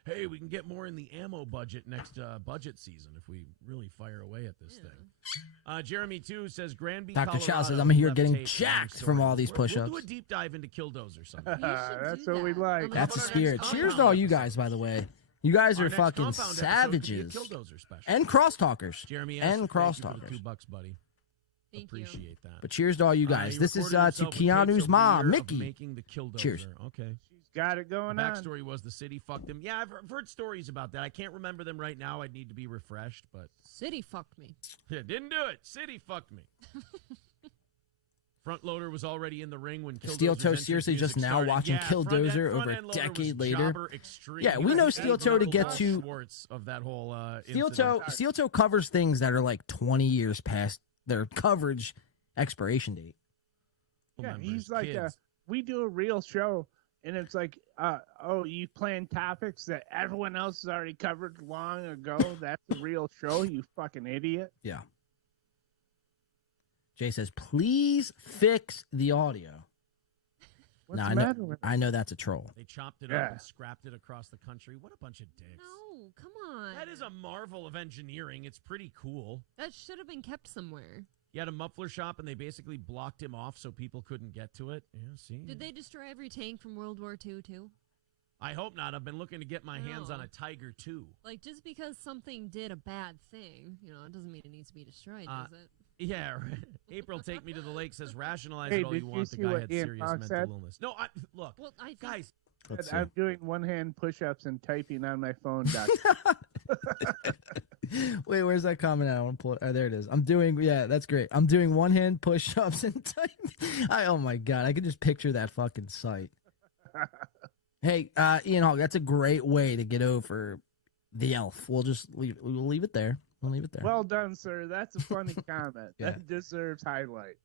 Hey, we can get more in the ammo budget next budget season if we really fire away at this thing. Jeremy, too, says Granby, Dr. Chow Colorado, says, I'm here left getting tape jacked and from all these We'll push-ups. do a deep dive into Killdozer sometime. That's what we like. That's the How about our spirit. next Cheers to compound all you episode? guys, by the way. You guys Our are next fucking compound episode could be a savages. Killdozer special. And crosstalkers. Jeremy, and thank you for crosstalkers. the $2, buddy. Thank Appreciate that. But cheers to all you guys. He This is recorded to himself with tapes over Keanu's the mom, year of Mickey. making the Killdozer. Cheers. Okay. Got it going The on. backstory was the city fucked him. Yeah, I've heard stories about that. I can't remember them right now. I'd need to be refreshed, but City fucked me. yeah, didn't do it. City fucked me. Front loader was already in the ring when Killdozer's Steel Toe entrance seriously music just now started. watching Yeah, Killdozer over a front-end loader decade was later. Jobber Extreme. Yeah, He we was know the Steel Toe to get Paul to- Schwartz of that whole Steel Toe covers things that are like 20 years past their coverage expiration date. Yeah, members, he's like, kids. we do a real show, and it's like, you plan topics that everyone else has already covered long ago. That's a real show, you fucking idiot. Yeah. Jay says, please fix the audio. What's Now, the matter with I know that's a troll. They chopped it Yeah. up and scrapped it across the country. What a bunch of dicks. No, come on. That is a marvel of engineering. It's pretty cool. That should have been kept somewhere. He had a muffler shop, and they basically blocked him off so people couldn't get to it. Yeah, see? Did they destroy every tank from World War II, too? I hope not. I've been looking to get my hands on No. a Tiger, too. Like, just because something did a bad thing, it doesn't mean it needs to be destroyed, does it? Yeah, right. April, take me to the lake, says rationalize Hey, it all did you you want. The see guy what had Ian serious Fox mental said? illness. No, look, Well, I think guys. Let's see. I'm doing one-hand push-ups and typing on my phone, Doc. Wait, where's that comment at? I want to pull it. Oh, there it is. That's great. I'm doing one-hand push-ups and oh my God, I can just picture that fucking sight. Hey, Ian Hogg, that's a great way to get over the elf. We'll leave it there. We'll leave it there. Well done, sir. That's a funny comment. Yeah. That deserves highlight.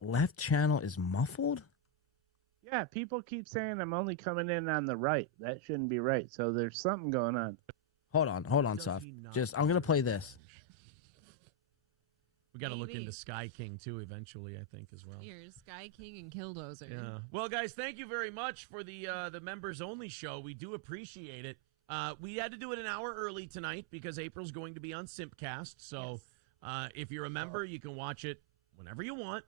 Left channel is muffled? Yeah, people keep saying I'm only coming in on the right. That shouldn't be right. So there's something going on. Hold on, Does Soph. he not I'm gonna deserve play it? this. We got to look Maybe. into Sky King, too, eventually, I think, as well. Here's Sky King and Killdozer. Yeah. Well, guys, thank you very much for the members-only show. We do appreciate it. We had to do it an hour early tonight because April's going to be on Simcast. So if you're a member, you can watch it whenever you want.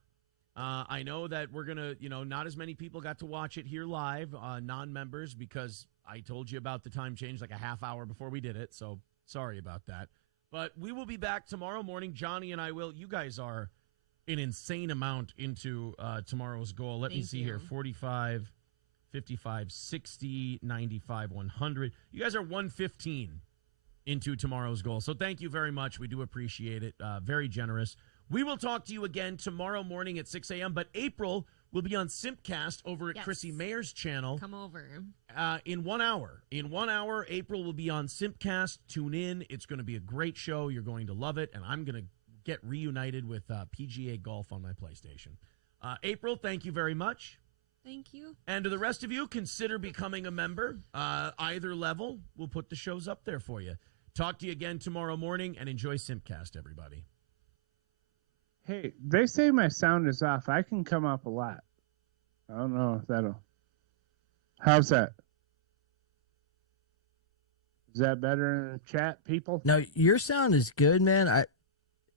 I know that we're going to, not as many people got to watch it here live, non-members, because I told you about the time change like a half hour before we did it. So sorry about that. But we will be back tomorrow morning. Johnny and I will. You guys are an insane amount into tomorrow's goal. Let me Thank see you. here. 45, 55, 60, 95, 100. You guys are 115 into tomorrow's goal. So thank you very much. We do appreciate it. Very generous. We will talk to you again tomorrow morning at 6 a.m. But April will be on Simcast over at Yes. Chrissy Mayer's channel. Come over. In 1 hour. In 1 hour, April will be on Simcast. Tune in. It's going to be a great show. You're going to love it. And I'm going to get reunited with PGA Golf on my PlayStation. April, thank you very much. Thank you. And to the rest of you, consider becoming a member. Either level, we'll put the shows up there for you. Talk to you again tomorrow morning, and enjoy Simcast, everybody. Hey, they say my sound is off. I can come up a lot. I don't know if that'll... How's that? Is that better in the chat, people? No, your sound is good, man. I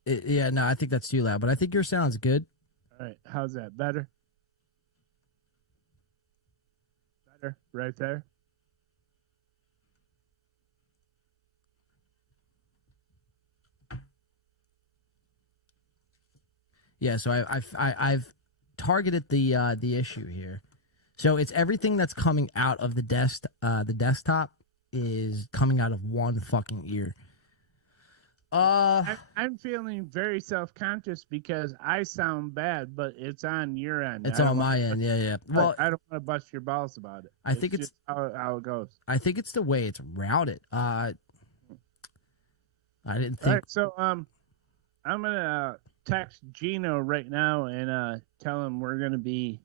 think that's too loud, but I think your sound's good. All right, how's that? Better? Better? Right there? Yeah, so I've targeted the issue here. So it's everything that's coming out of the desktop is coming out of one fucking ear. I'm feeling very self-conscious because I sound bad, but it's on your end. It's on my end, yeah. Well, I don't want to bust your balls about it. I think it's just how it goes. I think it's the way it's routed. I didn't think. All right, so I'm gonna text Gino right now and tell him we're gonna be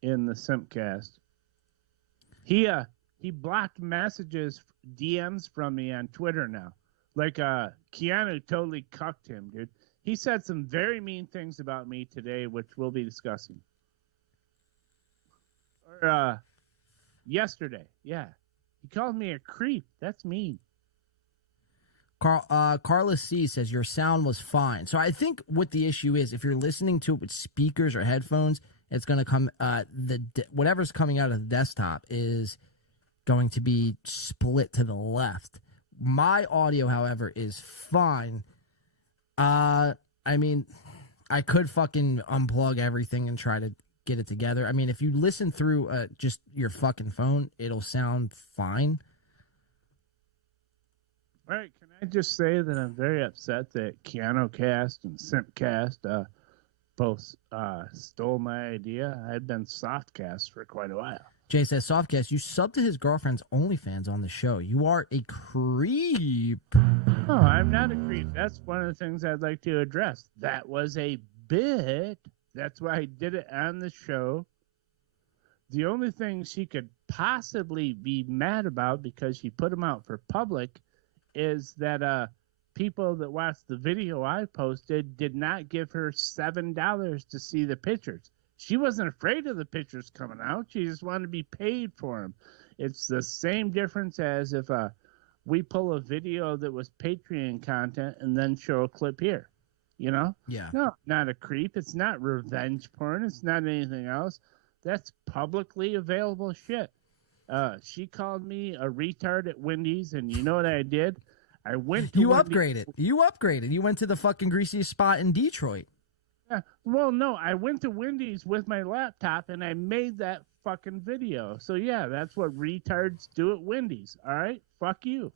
in the Simcast. He blocked messages, DMs from me on Twitter now. Like Keanu totally cucked him, dude. He said some very mean things about me today, which we'll be discussing. Or yesterday, yeah. He called me a creep. That's mean. Carla C says your sound was fine. So I think what the issue is, if you're listening to it with speakers or headphones, it's going to come. Whatever's coming out of the desktop is going to be split to the left. My audio, however, is fine. I mean, I could fucking unplug everything and try to get it together. I mean, if you listen through just your fucking phone, it'll sound fine. All right, can I just say that I'm very upset that KeanuCast and Simcast both stole my idea. I had been Softcast for quite a while. Jay says, Softcast, you subbed to his girlfriend's OnlyFans on the show. You are a creep. No, I'm not a creep. That's one of the things I'd like to address. That was a bit. That's why I did it on the show. The only thing she could possibly be mad about, because she put them out for public, is that people that watched the video I posted did not give her $7 to see the pictures. She wasn't afraid of the pictures coming out. She just wanted to be paid for them. It's the same difference as if we pull a video that was Patreon content and then show a clip here. You know? Yeah. No, not a creep. It's not revenge porn. It's not anything else. That's publicly available shit. She called me a retard at Wendy's, and you know what I did? I went to Wendy's. You upgraded. You went to the fucking greasiest spot in Detroit. Yeah. Well, no, I went to Wendy's with my laptop and I made that fucking video. So yeah, that's what retards do at Wendy's. All right, fuck you.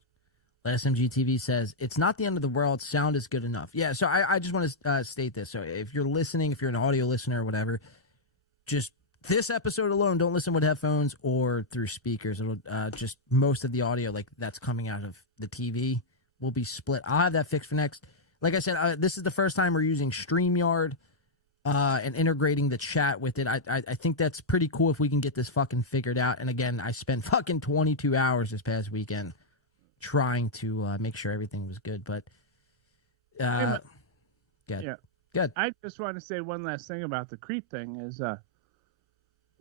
Last MGTV says it's not the end of the world. Sound is good enough. Yeah. So I just want to state this. So if you're listening, if you're an audio listener or whatever, just this episode alone, don't listen with headphones or through speakers. It'll just most of the audio like that's coming out of the TV will be split. I'll have that fixed for next. Like I said, this is the first time we're using StreamYard and integrating the chat with it. I think that's pretty cool if we can get this fucking figured out. And again, I spent fucking 22 hours this past weekend trying to make sure everything was good. But good. Yeah. Good. I just want to say one last thing about the creep thing is,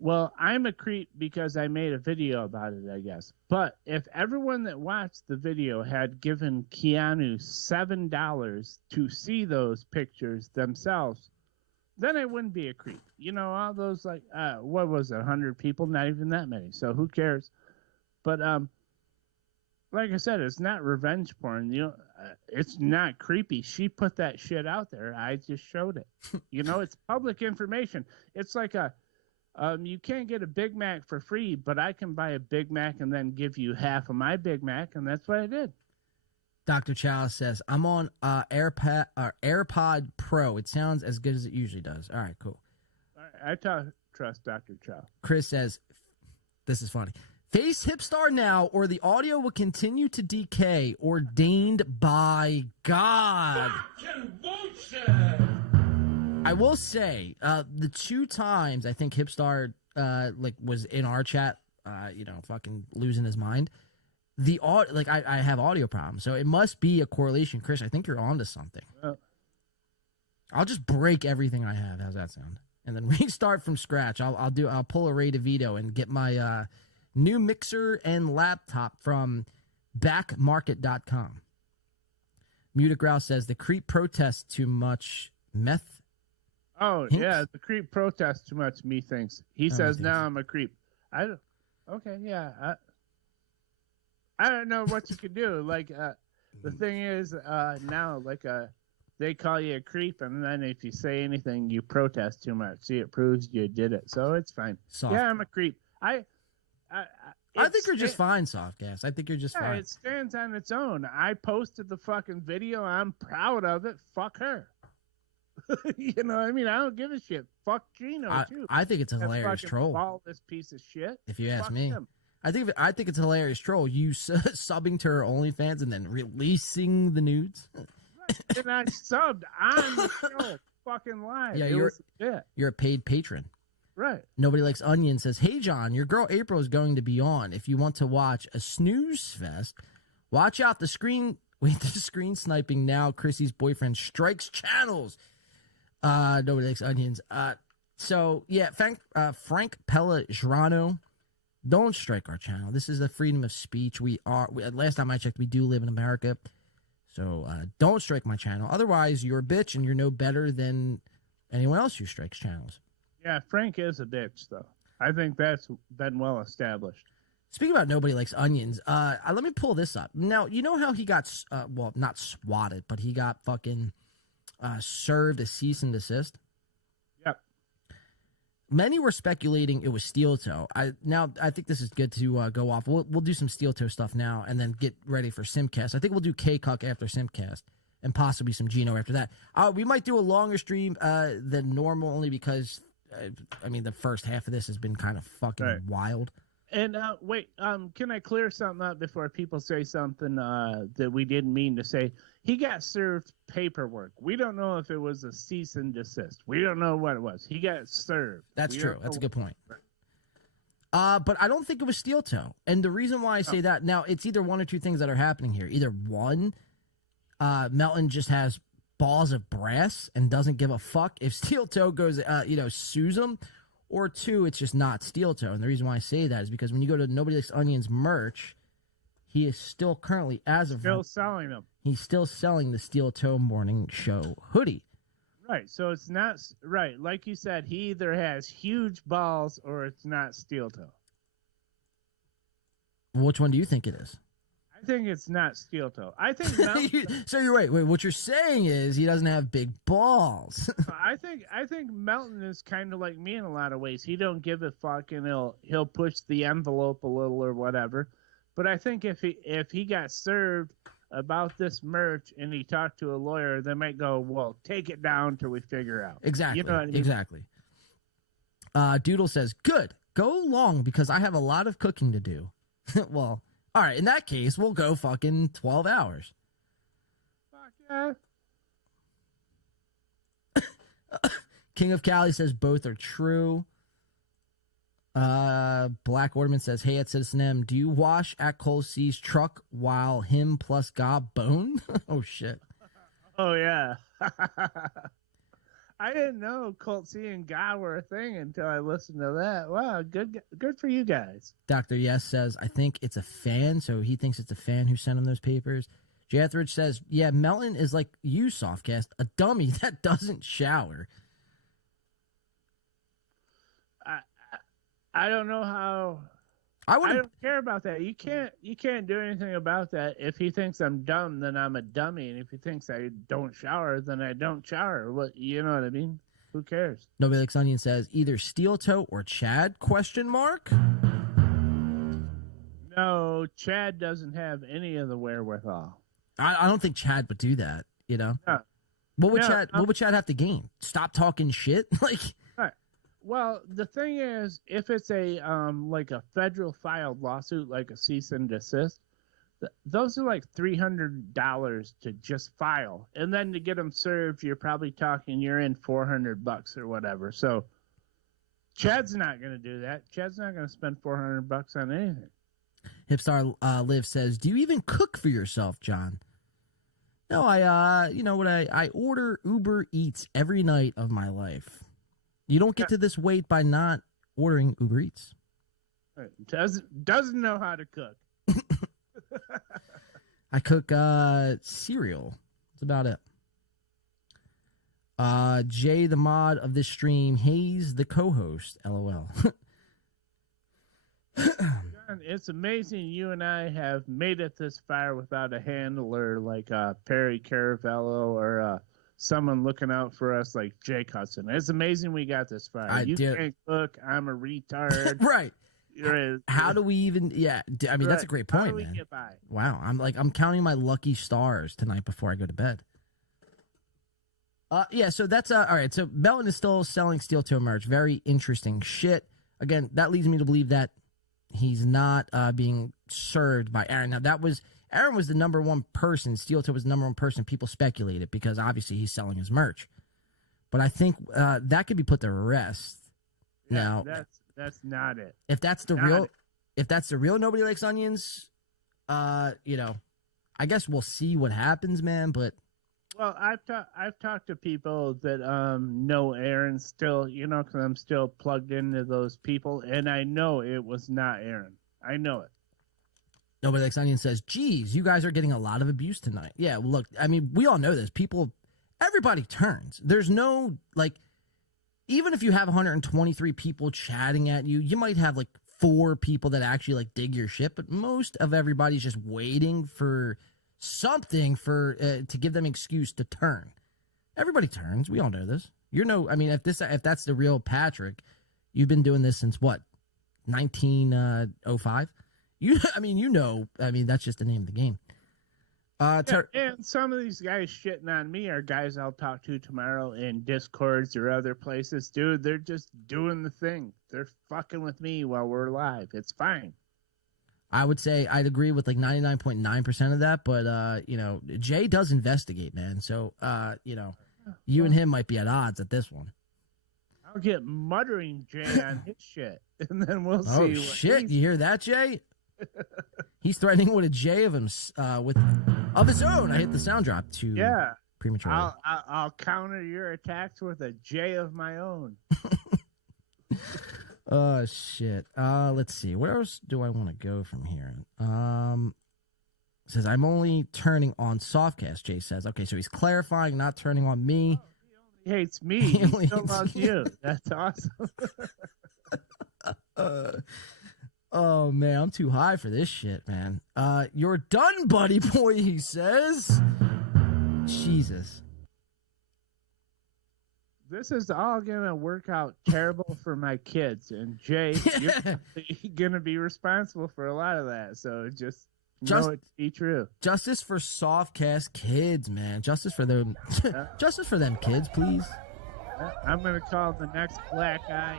well, I'm a creep because I made a video about it, I guess. But if everyone that watched the video had given Keanu $7 to see those pictures themselves, then I wouldn't be a creep. You know, all those, like, what was it, 100 people? Not even that many. So who cares? But, like I said, it's not revenge porn. You know, it's not creepy. She put that shit out there. I just showed it. You know, it's public information. It's like you can't get a Big Mac for free, but I can buy a Big Mac and then give you half of my Big Mac, and that's what I did. Dr. Chow says, I'm on AirPod Pro. It sounds as good as it usually does. All right, cool. All right, I trust Dr. Chow. Chris says, this is funny. Face Hipstar now, or the audio will continue to decay, ordained by God. I will say, the two times I think Hipstar was in our chat, fucking losing his mind. I have audio problems, so it must be a correlation. Chris, I think you're onto something. I'll just break everything I have. How's that sound? And then restart from scratch. I'll pull a Ray DeVito and get my new mixer and laptop from backmarket.com. Mutic Rouse says the creep protests too much meth. Oh, hints? yeah, the creep protests too much, me thinks. He says, he now thinks. I'm a creep. I don't, okay, yeah. I don't know what you could do. Like, the thing is, now, like, they call you a creep, and then if you say anything, you protest too much. See, it proves you did it, so it's fine. Soft. Yeah, I'm a creep. I think you're just fine, Softcast. I think you're just fine. It stands on its own. I posted the fucking video. I'm proud of it. Fuck her. You know what I mean? I don't give a shit. Fuck Gino, too. I think it's a That hilarious fucking troll. This piece of shit. If you ask Fuck me. him. I think it's a hilarious troll. You subbing to her OnlyFans and then releasing the nudes. And I subbed on the show fucking live. Yeah, you're a paid patron. Right. Nobody Likes Onion says, hey, John, your girl April is going to be on. If you want to watch a snooze fest, watch out the screen sniping now. Chrissy's boyfriend strikes channels. Nobody Likes Onions. So, yeah, Frank Pellegrino, don't strike our channel. This is a freedom of speech. Last time I checked, we do live in America. So don't strike my channel. Otherwise, you're a bitch and you're no better than anyone else who strikes channels. Yeah, Frank is a bitch, though. I think that's been well established. Speaking about Nobody Likes Onions, let me pull this up. Now, you know how he got, not swatted, but he got fucking served a cease and desist? Yep. Many were speculating it was Steel Toe. I think this is good to go off. We'll do some Steel Toe stuff now and then get ready for Simcast. I think we'll do K-Cuck after Simcast and possibly some Gino after that. We might do a longer stream than normal only because, the first half of this has been kind of fucking wild. And wait, can I clear something up before people say something that we didn't mean to say? He got served paperwork. We don't know if it was a cease and desist. We don't know what it was. He got served. That's true. That's a good point. But I don't think it was Steel Toe. And the reason why I say that, now it's either one or two things that are happening here. Either one, Melton just has balls of brass and doesn't give a fuck if Steel Toe goes, sues him. Or two, it's just not Steel Toe. And the reason why I say that is because when you go to Nobody Likes Onions merch, he is still currently, still selling them. He's still selling the Steel Toe Morning Show hoodie. Right. So it's not, right. Like you said, he either has huge balls or it's not Steel Toe. Which one do you think it is? I think it's not Steel Toe. I think Melton, So you're right. Wait, what you're saying is he doesn't have big balls. I think Melton is kind of like me in a lot of ways. He don't give a fuck and he'll push the envelope a little or whatever. But I think if he got served about this merch and he talked to a lawyer, they might go, well, take it down till we figure out. Exactly. You know what I mean? Exactly. Doodle says, good. Go long because I have a lot of cooking to do. Well, all right. In that case, we'll go fucking 12 hours. Fuck yeah. King of Cali says both are true. Black Ornament says, hey, at Citizen M, do you wash at Cole C's truck while him plus Gob bone? Oh, shit. Oh, yeah. I didn't know Colt C and God were a thing until I listened to that. Wow, good for you guys. Dr. Yes says, I think it's a fan, so he thinks it's a fan who sent him those papers. Jathridge says, yeah, Melton is like you, Softcast, a dummy that doesn't shower. I don't know how. I don't care about that. You can't do anything about that. If he thinks I'm dumb, then I'm a dummy, and if he thinks I don't shower, then I don't shower. What, you know what I mean? Who cares? Nobody Likes Onion says either Steel Toe or Chad? ? No, Chad doesn't have any of the wherewithal. I don't think Chad would do that. You know, No. what would Chad have to gain? Stop talking shit, like. Well, the thing is, if it's a like a federal filed lawsuit, like a cease and desist, those are like $300 to just file, and then to get them served, you're probably talking you're in $400 or whatever. So, Chad's not going to do that. Chad's not going to spend $400 on anything. Hipstar Liv says, do you even cook for yourself, John? No, I order Uber Eats every night of my life. You don't get to this weight by not ordering Uber Eats. Doesn't know how to cook. I cook cereal. That's about it. Jay, the mod of this stream, Hayes, the co-host. LOL. John, it's amazing you and I have made it this far without a handler like Perry Caravello or someone looking out for us like Jake Hudson. It's amazing we got this far. You can't cook. I'm a retard. Right. How do we even? Yeah, I mean that's a great point, How do we man. get by? Wow, I'm counting my lucky stars tonight before I go to bed. Yeah, so that's all right. So Melon is still selling steel toe merch. Very interesting shit. Again, that leads me to believe that he's not being served by Aaron. Now Aaron was the number one person. Steel toe was the number one person people speculated because obviously he's selling his merch. But I think that could be put to rest. Yeah, now that's not it. If that's the real Nobody Likes Onions, I guess we'll see what happens, man. But well, I've talked to people that know Aaron still, because I'm still plugged into those people, and I know it was not Aaron. I know it. Nobody Likes Onions says, "Geez, you guys are getting a lot of abuse tonight." Yeah, well, look, I mean, we all know this. Everybody turns. There's no even if you have 123 people chatting at you, you might have 4 people that actually dig your shit, but most of everybody's just waiting for something to give them excuse to turn. Everybody turns. We all know this. If that's the real Patrick, you've been doing this since what? 1905? That's just the name of the game. And some of these guys shitting on me are guys I'll talk to tomorrow in Discords or other places. Dude, they're just doing the thing. They're fucking with me while we're live. It's fine. I would say I'd agree with 99.9% of that, but Jay does investigate, man. So you and him might be at odds at this one. I'll get muttering Jay on his shit, and then we'll see. Oh shit! You hear that, Jay? He's threatening with a J of his own. I hit the sound drop too prematurely. I'll counter your attacks with a J of my own. Oh shit. Let's see. Where else do I want to go from here? Says I'm only turning on Softcast. Jay says. Okay, so he's clarifying, not turning on me. He hates me. He still loves you. That's awesome. Oh man, I'm too high for this shit, man. You're done, buddy boy, he says. Jesus. This is all gonna work out terrible for my kids, and Jay, you're gonna be responsible for a lot of that. So just know it to be true. Justice for Softcast kids, man. Justice for them. Justice for them kids, please. I'm gonna call the next black eye.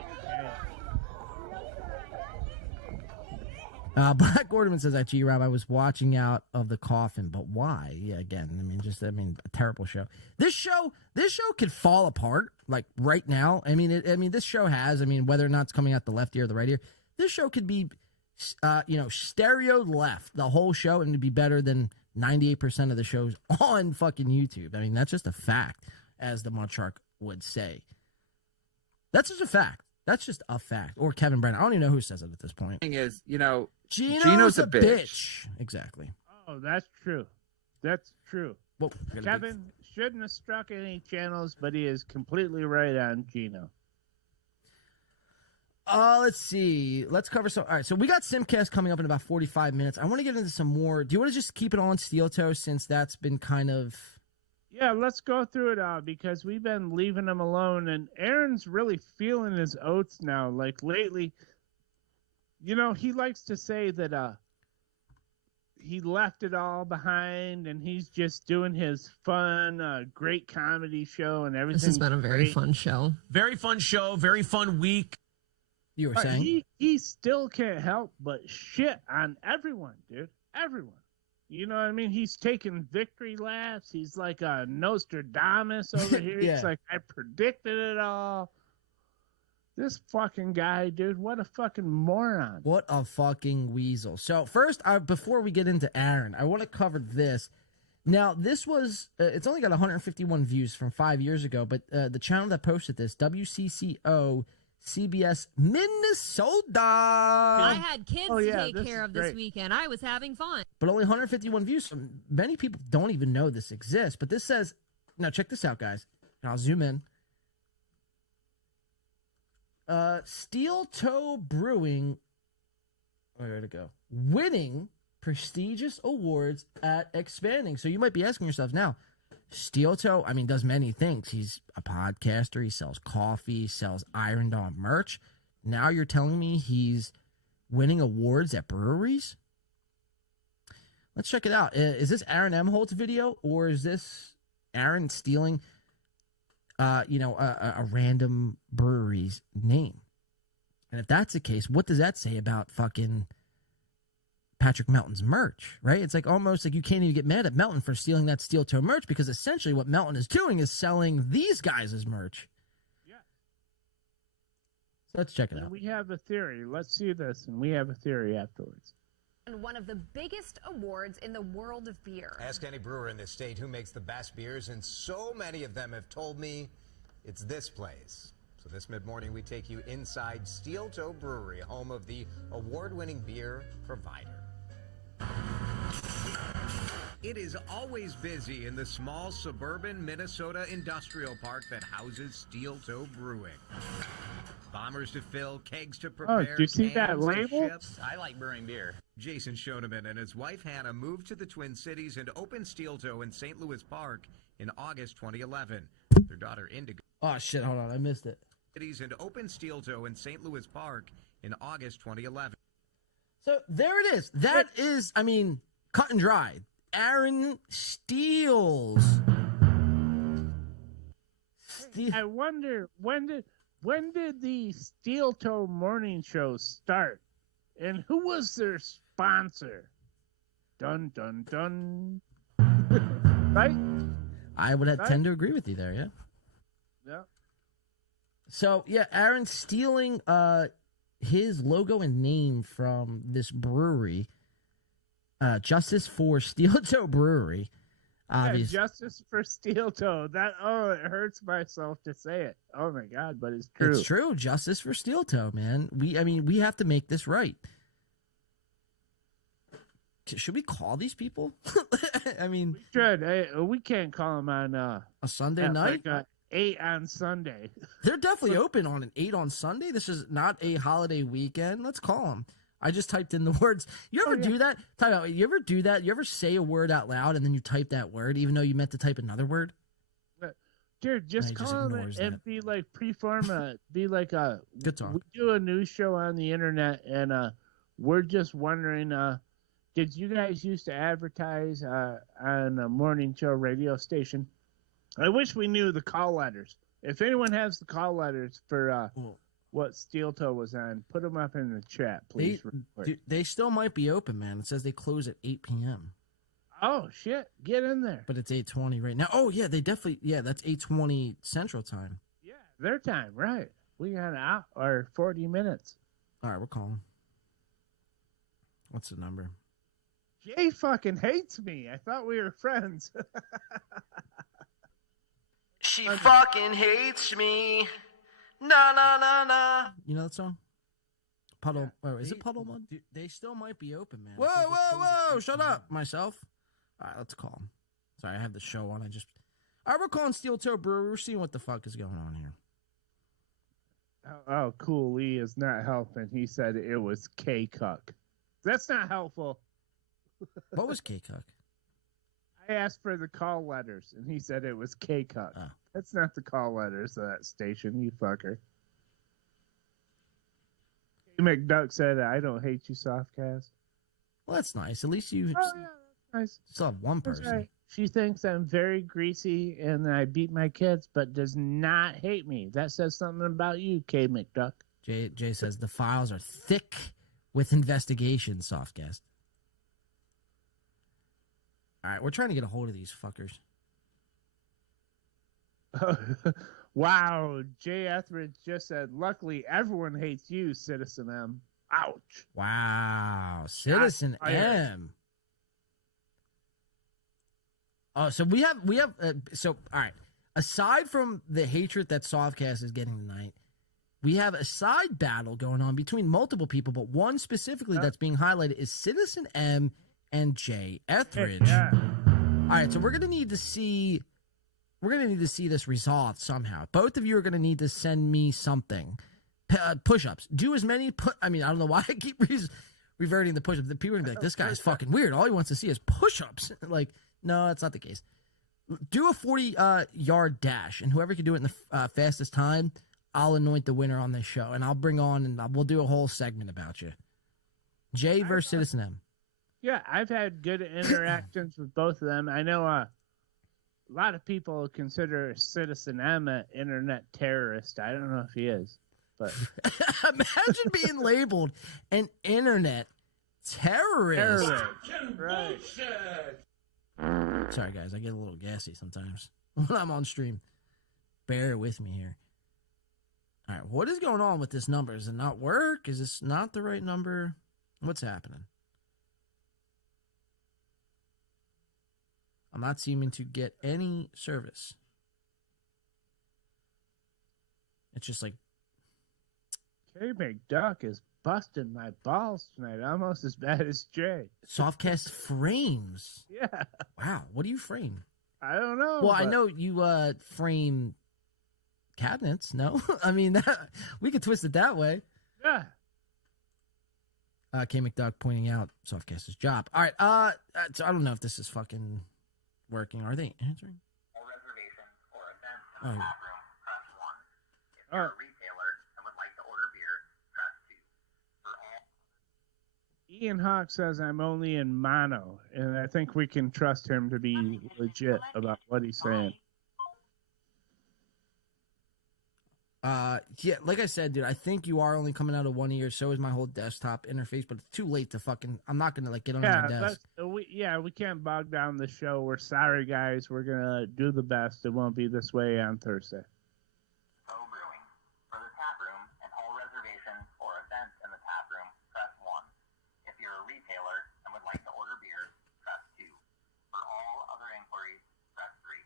Black Ornament says that G-Rob, I was watching out of the coffin, but why? Yeah, again, a terrible show. This show could fall apart right now. This show has, whether or not it's coming out the left ear or the right ear, this show could be, stereo left the whole show and it'd be better than 98% of the shows on fucking YouTube. That's just a fact, as the Mudshark would say. That's just a fact. That's just a fact. Or Kevin Brennan. I don't even know who says it at this point. Thing is, Gino's a bitch. Exactly. Oh, that's true. That's true. Well, Kevin shouldn't have struck any channels, but he is completely right on Gino. Let's see. Let's cover some. All right, so we got Simcast coming up in about 45 minutes. I want to get into some more. Do you want to just keep it on Steel Toe since that's been kind of... Yeah, let's go through it all because we've been leaving him alone, and Aaron's really feeling his oats now. Lately, he likes to say that he left it all behind and he's just doing his fun, great comedy show and everything. This has been a very fun show. Very fun show, very fun week. You were saying? He still can't help but shit on everyone, dude. Everyone. You know what I mean? He's taking victory laps. He's like a Nostradamus over here. Yeah. He's like, I predicted it all. This fucking guy, dude, what a fucking moron. What a fucking weasel. So first, before we get into Aaron, I want to cover this. Now, this was, it's only got 151 views from 5 years ago, but the channel that posted this, WCCO CBS Minnesota. I had kids Oh, yeah, to take this care is of this great. weekend. I was having fun. But only 151 views. So many people don't even know this exists. But this says, now check this out, guys. I'll zoom in. Steel Toe Brewing, where'd it go? Winning prestigious awards at expanding. So you might be asking yourself now, Steel Toe, I mean, does many things. He's a podcaster. He sells coffee, sells Iron Dog merch. Now you're telling me he's winning awards at breweries? Let's check it out. Is this Aaron Emholt's video, or is this Aaron stealing, a random brewery's name? And if that's the case, what does that say about fucking Patrick Melton's merch, right? It's like almost like you can't even get mad at Melton for stealing that steel toe merch, because essentially what Melton is doing is selling these guys' merch. Yeah. So let's check it And out. we have a theory. Let's see this, and we have a theory afterwards. And one of the biggest awards in the world of beer. Ask any brewer in this state who makes the best beers, and so many of them have told me it's this place. So this mid-morning, we take you inside Steel Toe Brewery, home of the award-winning beer provider. It is always busy in the small suburban Minnesota industrial park that houses Steel Toe Brewing. Bombers to fill, kegs to prepare. Oh, do you see that cans to label? ship. I like brewing beer. Jason Schoeneman and his wife Hannah moved to the Twin Cities and opened Steel Toe in St. Louis Park in August 2011. Their daughter Indigo Oh, shit. Hold on. I missed it. and opened Steel Toe in St. Louis Park in August 2011. So there it is. That is, I mean, cut and dry. Aaron steals. I wonder when did the Steel Toe Morning Show start, and who was their sponsor? Dun dun dun. Right? I would Right? tend to agree with you there, yeah. Yeah. So, yeah, Aaron stealing his logo and name from this brewery, Justice for Steel Toe Brewery. Yeah, Obviously. justice for Steel Toe. It hurts myself to say it. Oh my God, but it's true. It's true. Justice for Steel Toe, man. We have to make this right. Should we call these people? I mean, We should. Hey, we can't call them on a Sunday at night? like 8 on Sunday. They're definitely open on an 8 on Sunday. This is not a holiday weekend. Let's call them. I just typed in the words. You ever do that? Time out. You ever do that? You ever say a word out loud and then you type that word even though you meant to type another word? Dude, just he just call them ignores and that. be like be like a Good talk. we do a news show on the internet, and we're just wondering, did you guys used to advertise on a morning show radio station? I wish we knew the call letters. If anyone has the call letters for what Steel Toe was on, put them up in the chat, please. They still might be open, man. It says they close at 8 p.m. Oh shit, get in there. But it's 8:20 right now. Oh yeah, they definitely that's 8:20 Central Time. Yeah, their time, right? We got an hour or 40 minutes. All right, we're calling. What's the number? Jay fucking hates me. I thought we were friends. She fucking hates me. Na na na na. You know that song? Puddle. Yeah, is it Puddle Mud? They still might be open, man. Whoa, whoa, whoa! Shut up, myself. All right, let's call him. Sorry, I have the show on. All right, we're calling Steel Toe Brewery. We're seeing what the fuck is going on here. Oh, Cool Lee is not helping. He said it was K-Cuck. That's not helpful. What was K-Cuck? I asked for the call letters, and he said it was K-Cuck. Oh. That's not the call letters of that station, you fucker. K McDuck said, I don't hate you, Softcast. Well, that's nice. At least you Oh, yeah, that's nice. still have one That's person. right. She thinks I'm very greasy and I beat my kids, but does not hate me. That says something about you, K McDuck. Jay says the files are thick with investigations, Softcast. All right, we're trying to get a hold of these fuckers. Wow, Jay Etheridge just said, luckily everyone hates you, Citizen M. Ouch. Wow, Citizen fired. M. Oh, so we have. So all right. Aside from the hatred that Softcast is getting tonight, we have a side battle going on between multiple people, but one specifically that's being highlighted is Citizen M and Jay Etheridge. Yeah. All right, so we're gonna need to see this resolved somehow. Both of you are gonna need to send me something. Push-ups. Do as many. I don't know why I keep reverting the push-ups. The people are gonna be like, "This guy's fucking weird. All he wants to see is push-ups." Like, no, that's not the case. Do a 40-yard dash, and whoever can do it in the fastest time, I'll anoint the winner on this show, and I'll bring on and we'll do a whole segment about you. Jay versus Citizen M. Yeah, I've had good interactions with both of them. I know a lot of people consider Citizen M an internet terrorist. I don't know if he is, but imagine being labeled an internet terrorist. Right. Sorry, guys, I get a little gassy sometimes when I'm on stream. Bear with me here. All right, what is going on with this number? Does it not work? Is this not the right number? What's happening? I'm not seeming to get any service. It's just like... K McDuck is busting my balls tonight, almost as bad as Jay. Softcast frames. Yeah. Wow, what do you frame? I don't know. Well, I know you frame cabinets, no? I mean, we could twist it that way. Yeah. K McDuck pointing out Softcast's job. All right, so I don't know if this is fucking working. Are they answering? All reservations or events in Oh, the yeah. tap room, press 1. If you're a retailer and would like to order beer, press 2. For all Ian Hawk says I'm only in mono, and I think we can trust him to be legit about what he's saying. Yeah, like I said, dude, I think you are only coming out of one ear. So is my whole desktop interface, but it's too late to fucking. I'm not gonna get on my desk. We can't bog down the show. We're sorry, guys. We're gonna do the best. It won't be this way on Thursday. brewing. For the tap room and all reservations or events in the tap room, press 1. If you're a retailer and would like to order beer, press 2. For all other inquiries, press 3.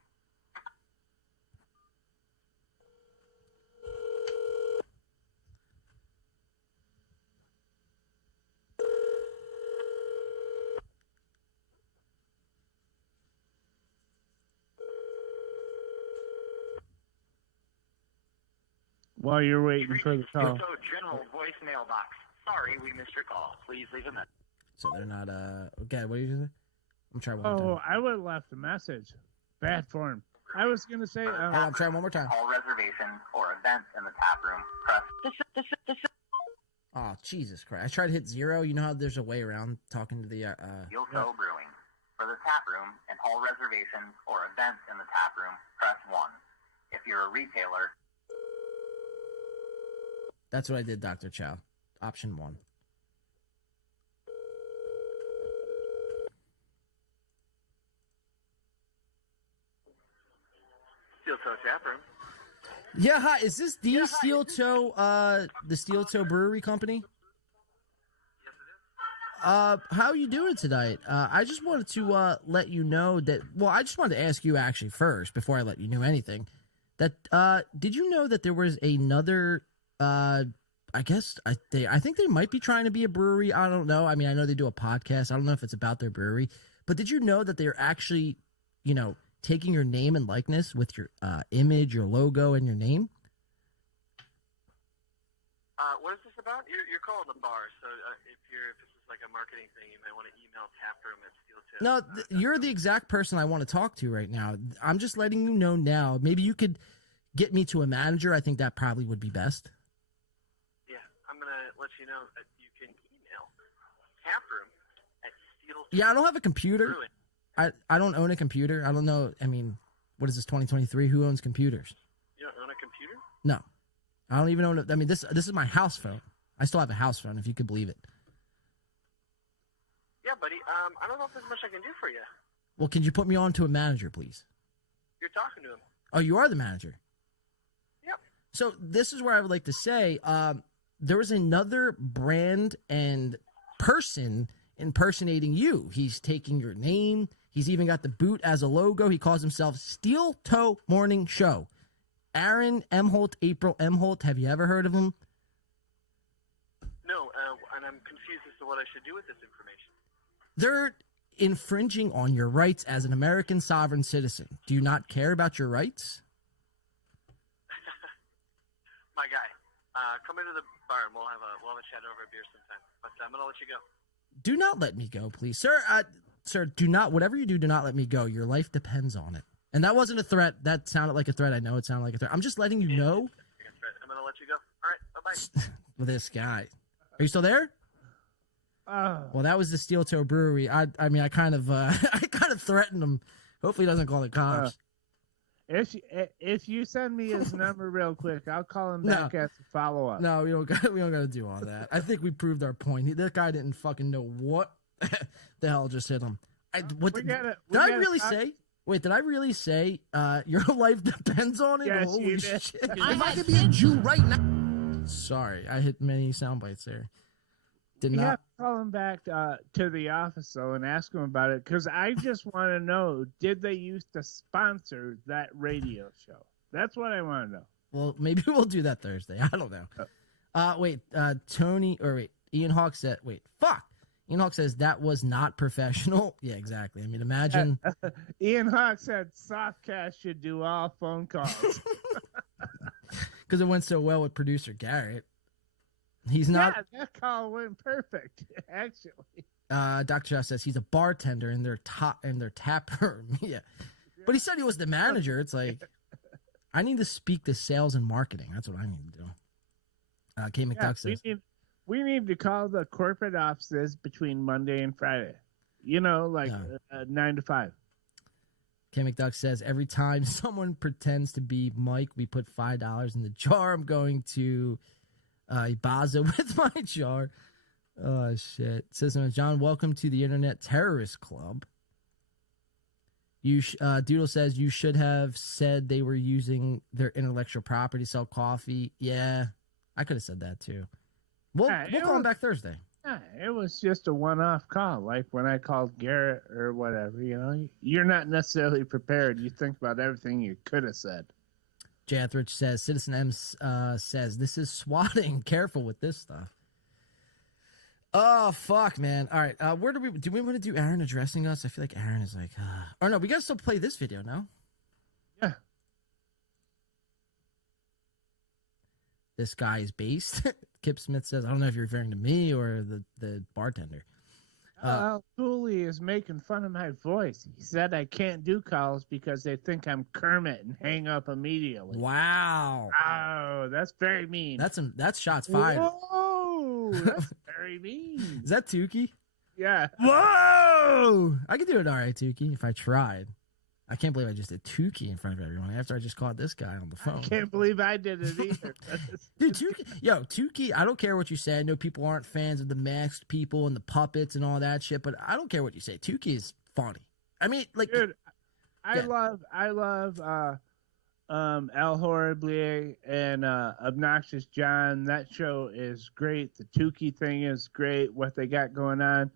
While you're waiting for the call. General voicemail box. Sorry, we missed your call. Please leave a message. So they're not. Okay, what are you gonna say? I'm trying one more Oh, time. I would have left a message. Bad form. I was gonna say. Hold on, I'm trying one more time. All reservations or events in the tap room, press. Oh, Jesus Christ! I tried to hit 0. You know how there's a way around talking to the. Yilto Brewing. For the tap room and all reservations or events in the tap room, press 1. If you're a retailer. That's what I did, Dr. Chow. Option 1. Steel Toe Tap Room. Yeah, hi. Is this the Steel Toe, the Steel Toe Brewery Company? Yes, it is. How are you doing tonight? I just wanted to let you know that. Well, I just wanted to ask you actually first before I let you know anything. That did you know that there was another? I guess I think they might be trying to be a brewery. I don't know. I mean, I know they do a podcast. I don't know if it's about their brewery, but did you know that they're actually, taking your name and likeness with your image, your logo, and your name? What is this about? You're calling the bar, so if this is like a marketing thing, you might want to email taproom@steeltip. No, you're the exact person I want to talk to right now. I'm just letting you know now. Maybe you could get me to a manager. I think that probably would be best. Yeah, I'm going to let you know that you can email taproom@steeltip. Yeah, I don't have a computer. I don't own a computer. I don't know. I mean, what is this, 2023? Who owns computers? You don't own a computer? No. I don't even own it. I mean, this is my house phone. I still have a house phone, if you could believe it. Yeah, buddy. I don't know if there's much I can do for you. Well, can you put me on to a manager, please? You're talking to him. Oh, you are the manager? Yep. So this is where I would like to say, there was another brand and person impersonating you. He's taking your name. He's even got the boot as a logo. He calls himself Steel Toe Morning Show. Aaron Emholt, April Emholt. Have you ever heard of him? No, and I'm confused as to what I should do with this information. They're infringing on your rights as an American sovereign citizen. Do you not care about your rights? My guy, come into the bar and we'll have a chat over a beer sometime. But I'm gonna let you go. Do not let me go, please, sir. Sir, do not. Whatever you do, do not let me go. Your life depends on it. And that wasn't a threat. That sounded like a threat. I know it sounded like a threat. I'm just letting you know. I'm gonna let you go. All right, bye bye. With this guy, are you still there? Well, that was the Steel Toe Brewery. I mean, I kind of threatened him. Hopefully, he doesn't call the cops. If you send me his number real quick, I'll call him back as a follow up. No, we don't got to do all that. I think we proved our point. That guy didn't fucking know what the hell just hit him. Did I really say? Wait, did I really say your life depends on it? Yes, Holy you did. shit! If I could be a Jew right now. Sorry, I hit many sound bites there. Did You not. have to call him back to the office, though, and ask him about it, because I just want to know, did they used to sponsor that radio show? That's what I want to know. Well, maybe we'll do that Thursday. I don't know. Ian Hawk said, Ian Hawk says that was not professional. Yeah, exactly. I mean, imagine. Ian Hawk said Softcast should do all phone calls. Because it went so well with producer Garrett. He's not. Yeah, that call went perfect, actually. Dr. Josh says he's a bartender in their tap room. Yeah. But he said he was the manager. It's like, I need to speak to sales and marketing. That's what I need to do. K. McDuck says. We need to call the corporate offices between Monday and Friday. 9 to 5. K. McDuck says, every time someone pretends to be Mike, we put $5 in the jar. I'm going to Ibaza with my jar. Oh, shit. Citizen John, welcome to the Internet Terrorist Club. Doodle says, you should have said they were using their intellectual property to sell coffee. Yeah, I could have said that, too. We'll call him back Thursday. Yeah, it was just a one-off call, like when I called Garrett or whatever. You're not necessarily prepared. You think about everything you could have said. Jay Etheridge says, Citizen M says, this is swatting. Careful with this stuff. Oh, fuck, man. All right, where do we want to do Aaron addressing us? I feel like Aaron is like, oh, no, we got to still play this video, no? Yeah. This guy is based. Kip Smith says, I don't know if you're referring to me or the bartender. Cooley is making fun of my voice. He said I can't do calls because they think I'm Kermit and hang up immediately. Wow. Oh, that's very mean. That's shots fired. Whoa, that's very mean. Is that Tukey? Yeah. Whoa! I could do it all right, Tukey, if I tried. I can't believe I just did Tukey in front of everyone after I just called this guy on the phone. I can't believe I did it either. Dude, Tukey, I don't care what you say. I know people aren't fans of the masked people and the puppets and all that shit, but I don't care what you say. Tukey is funny. I mean, like, dude, I love El Horrible and Obnoxious John. That show is great. The Tukey thing is great. What they got going on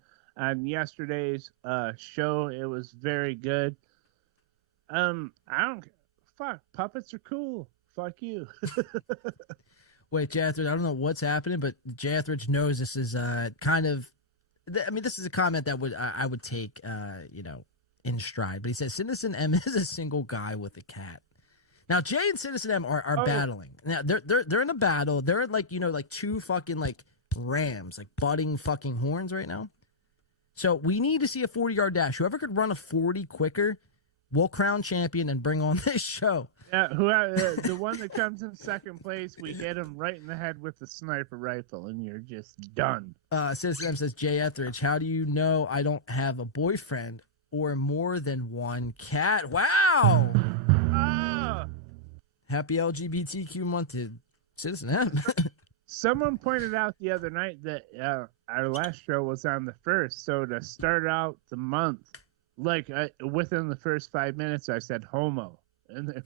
yesterday's show, it was very good. I don't. Fuck, puppets are cool. Fuck you. Wait, Jay Etheridge, I don't know what's happening, but Jay Etheridge knows this is kind of. I mean, this is a comment that I would take, in stride. But he says Citizen M is a single guy with a cat. Now, Jay and Citizen M are battling. Now they're in a battle. They're like two fucking rams, butting fucking horns right now. So we need to see a 40-yard dash. Whoever could run a 40 quicker, we'll crown champion and bring on this show. Yeah, the one that comes in second place, we hit him right in the head with the sniper rifle, and you're just done. Citizen M says, Jay Etheridge, how do you know I don't have a boyfriend or more than one cat? Wow! Happy LGBTQ month to Citizen M. Someone pointed out the other night that our last show was on the 1st, so to start out the month, within the first 5 minutes, I said homo. And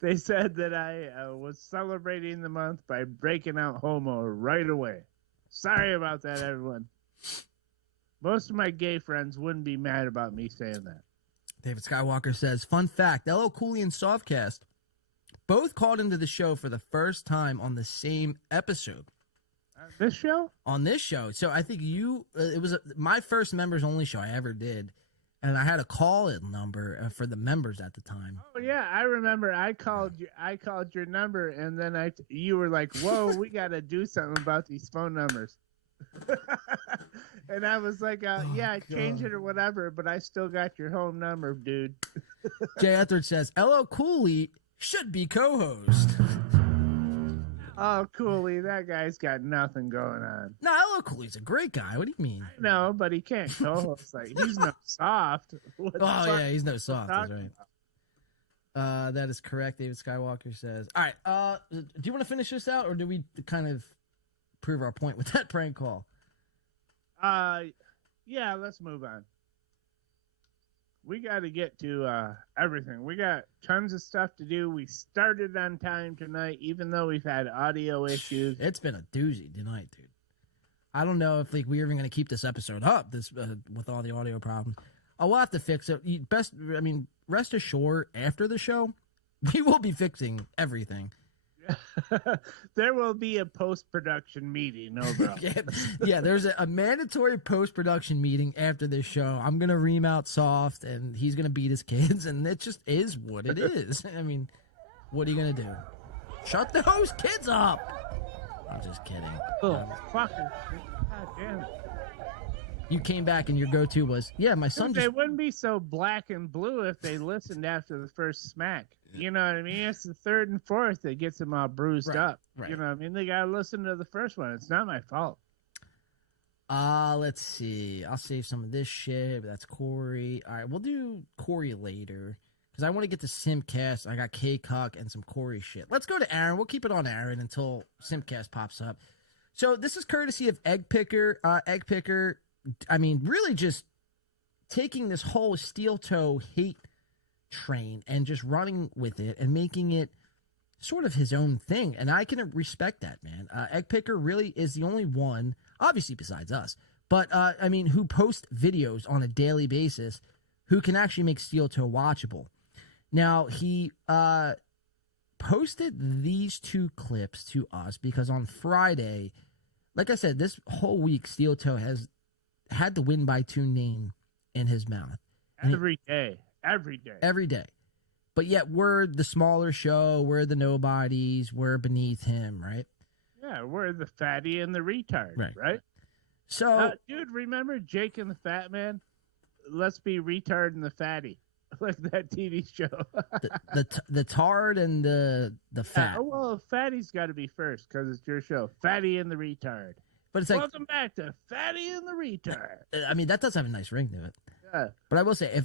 they said that I was celebrating the month by breaking out homo right away. Sorry about that, everyone. Most of my gay friends wouldn't be mad about me saying that. David Skywalker says, fun fact, LL Cooley and Softcast both called into the show for the first time on the same episode. This show? On this show. So I think it was my first members only show I ever did. And I had a call-in number for the members at the time. Oh yeah, I remember. I called your number, and then you were like, "Whoa, we got to do something about these phone numbers." And I was like, "Yeah, I changed it or whatever, but I still got your home number, dude." Jay Etheridge says, "LL Cooley should be co-host." Oh, Cooley, that guy's got nothing going on. No, LL Cooley's a great guy. What do you mean? No, but he can't co-host. Like, he's no soft. Yeah, he's no soft. That's right. That is correct. David Skywalker says. All right. Do you want to finish this out, or do we kind of prove our point with that prank call? Yeah. Let's move on. We got to get to everything. We got tons of stuff to do. We started on time tonight, even though we've had audio issues. It's been a doozy tonight, dude. I don't know if we're even going to keep this episode up with all the audio problems. We'll have to fix it. Rest assured, after the show, we will be fixing everything. There will be a post-production meeting, no bro. Yeah, there's a mandatory post-production meeting after this show. I'm going to ream out Soft, and he's going to beat his kids, and it just is what it is. I mean, what are you going to do? Shut those kids up! I'm just kidding. Oh, fucker. God damn it. You came back, and your go-to was, yeah, my son They wouldn't be so black and blue if they listened after the first smack. You know what I mean? It's the third and fourth that gets them all bruised up. Right. You know what I mean? They got to listen to the first one. It's not my fault. Let's see. I'll save some of this shit. But that's Corey. All right, we'll do Corey later because I want to get to Simcast. I got K-Cuck and some Corey shit. Let's go to Aaron. We'll keep it on Aaron until Simcast pops up. So this is courtesy of Egg Picker. Egg Picker, I mean, really just taking this whole steel toe hate train and just running with it and making it sort of his own thing. And I can respect that, man. Egg Picker really is the only one, obviously besides us, but who posts videos on a daily basis who can actually make steel toe watchable. Now, he posted these two clips to us because on Friday, like I said, this whole week, Steel Toe has had the win by two name in his mouth. Every day. Every day. But yet we're the smaller show. We're the nobodies. We're beneath him, right? Yeah, we're the fatty and the retard, right? So, dude, remember Jake and the Fat Man? Let's be retard and the fatty. Like that TV show. the tard and the fat. Well, fatty's got to be first because it's your show. Fatty and the retard. But it's like, welcome back to Fatty and the Retard. I mean, that does have a nice ring to it. Yeah. But I will say,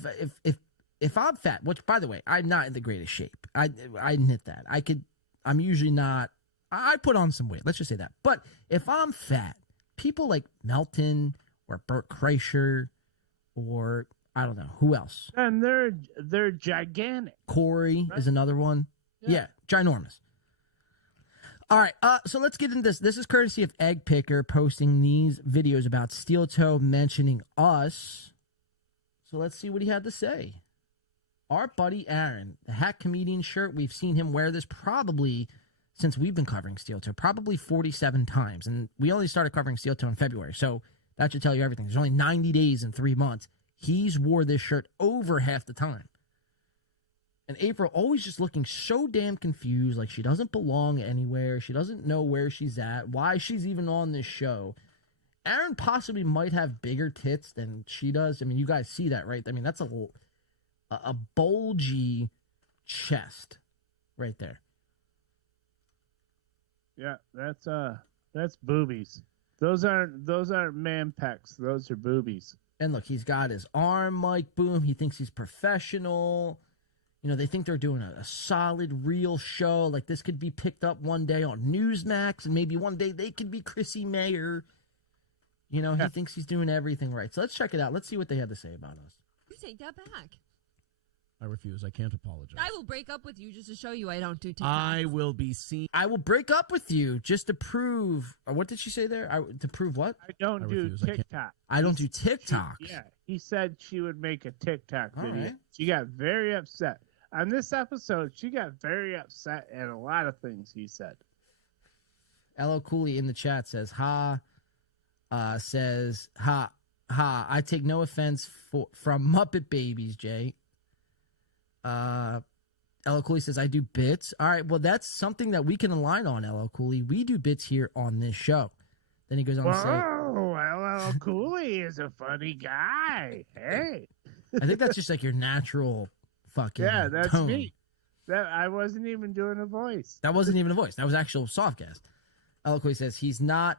if I'm fat, which by the way, I'm not in the greatest shape. I admit that. I'm usually not. I put on some weight. Let's just say that. But if I'm fat, people like Melton or Bert Kreischer or I don't know who else. And they're gigantic. Corey is another one. Yeah, ginormous. All right, so let's get into this. This is courtesy of Egg Picker posting these videos about Steel Toe mentioning us. So let's see what he had to say. Our buddy Aaron, the Hack Comedian shirt, we've seen him wear this probably since we've been covering Steel Toe, probably 47 times. And we only started covering Steel Toe in February, so that should tell you everything. There's only 90 days and 3 months. He's wore this shirt over half the time. And April always just looking so damn confused, like she doesn't belong anywhere. She doesn't know where she's at, why she's even on this show. Aaron possibly might have bigger tits than she does. I mean, you guys see that, right? I mean, that's a bulgy chest right there. Yeah, that's boobies. Those aren't man pecs. Those are boobies. And look, he's got his arm mic boom. He thinks he's professional. You know, they think they're doing a solid, real show. Like, this could be picked up one day on Newsmax, and maybe one day they could be Chrissy Mayer. You know, he thinks he's doing everything right. So let's check it out. Let's see what they had to say about us. You take that back. I refuse. I can't apologize. I will break up with you just to show you I don't do TikTok. I will be seen. I will break up with you just to prove. What did she say there? To prove what? I don't do TikTok. I don't do TikTok. He said she would make a TikTok video. Right. She got very upset. on this episode, she got very upset at a lot of things he said. LL Cooley in the chat says, ha, I take no offense from Muppet Babies, Jay. LL Cooley says, I do bits. All right, well, that's something that we can align on, LL Cooley. We do bits here on this show. Then he goes on to say, LL Cooley is a funny guy. Hey. I think that's just like your natural fucking that's tone. me. I wasn't even doing a voice. That wasn't even a voice. That was actual softcast. LL Cooley says, he's not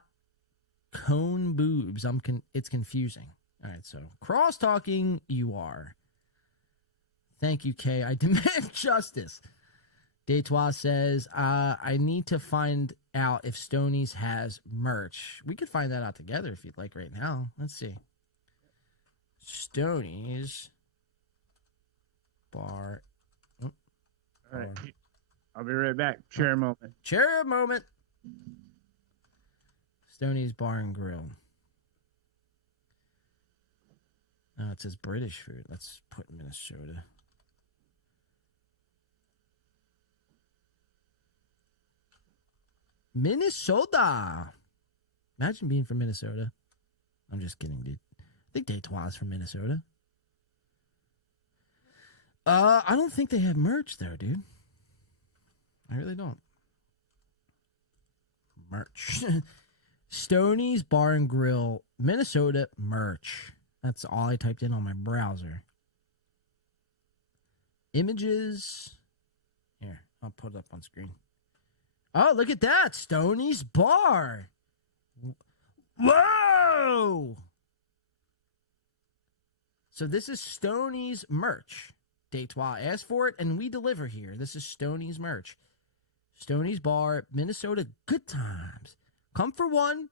cone boobs. It's confusing. All right, so cross-talking you are. Thank you, Kay. I demand justice. Deitois says, I need to find out if Stoney's has merch. We could find that out together if you'd like right now. Let's see. Stoney's bar. All right. I'll be right back. Chair moment. Chair moment. Stoney's Bar and Grill. Oh, it says British food. Let's put Minnesota. Minnesota. Imagine being from Minnesota. I'm just kidding, dude. I think Deitois is from Minnesota. I don't think they have merch there, dude. I really don't. Merch. Stoney's Bar and Grill, Minnesota merch. That's all I typed in on my browser. Images. Here, I'll put it up on screen. Oh, look at that. Stoney's Bar. Whoa! So this is Stoney's merch. Deitois asked for it, and we deliver here. This is Stoney's merch. Stoney's Bar, Minnesota, good times. Come for one,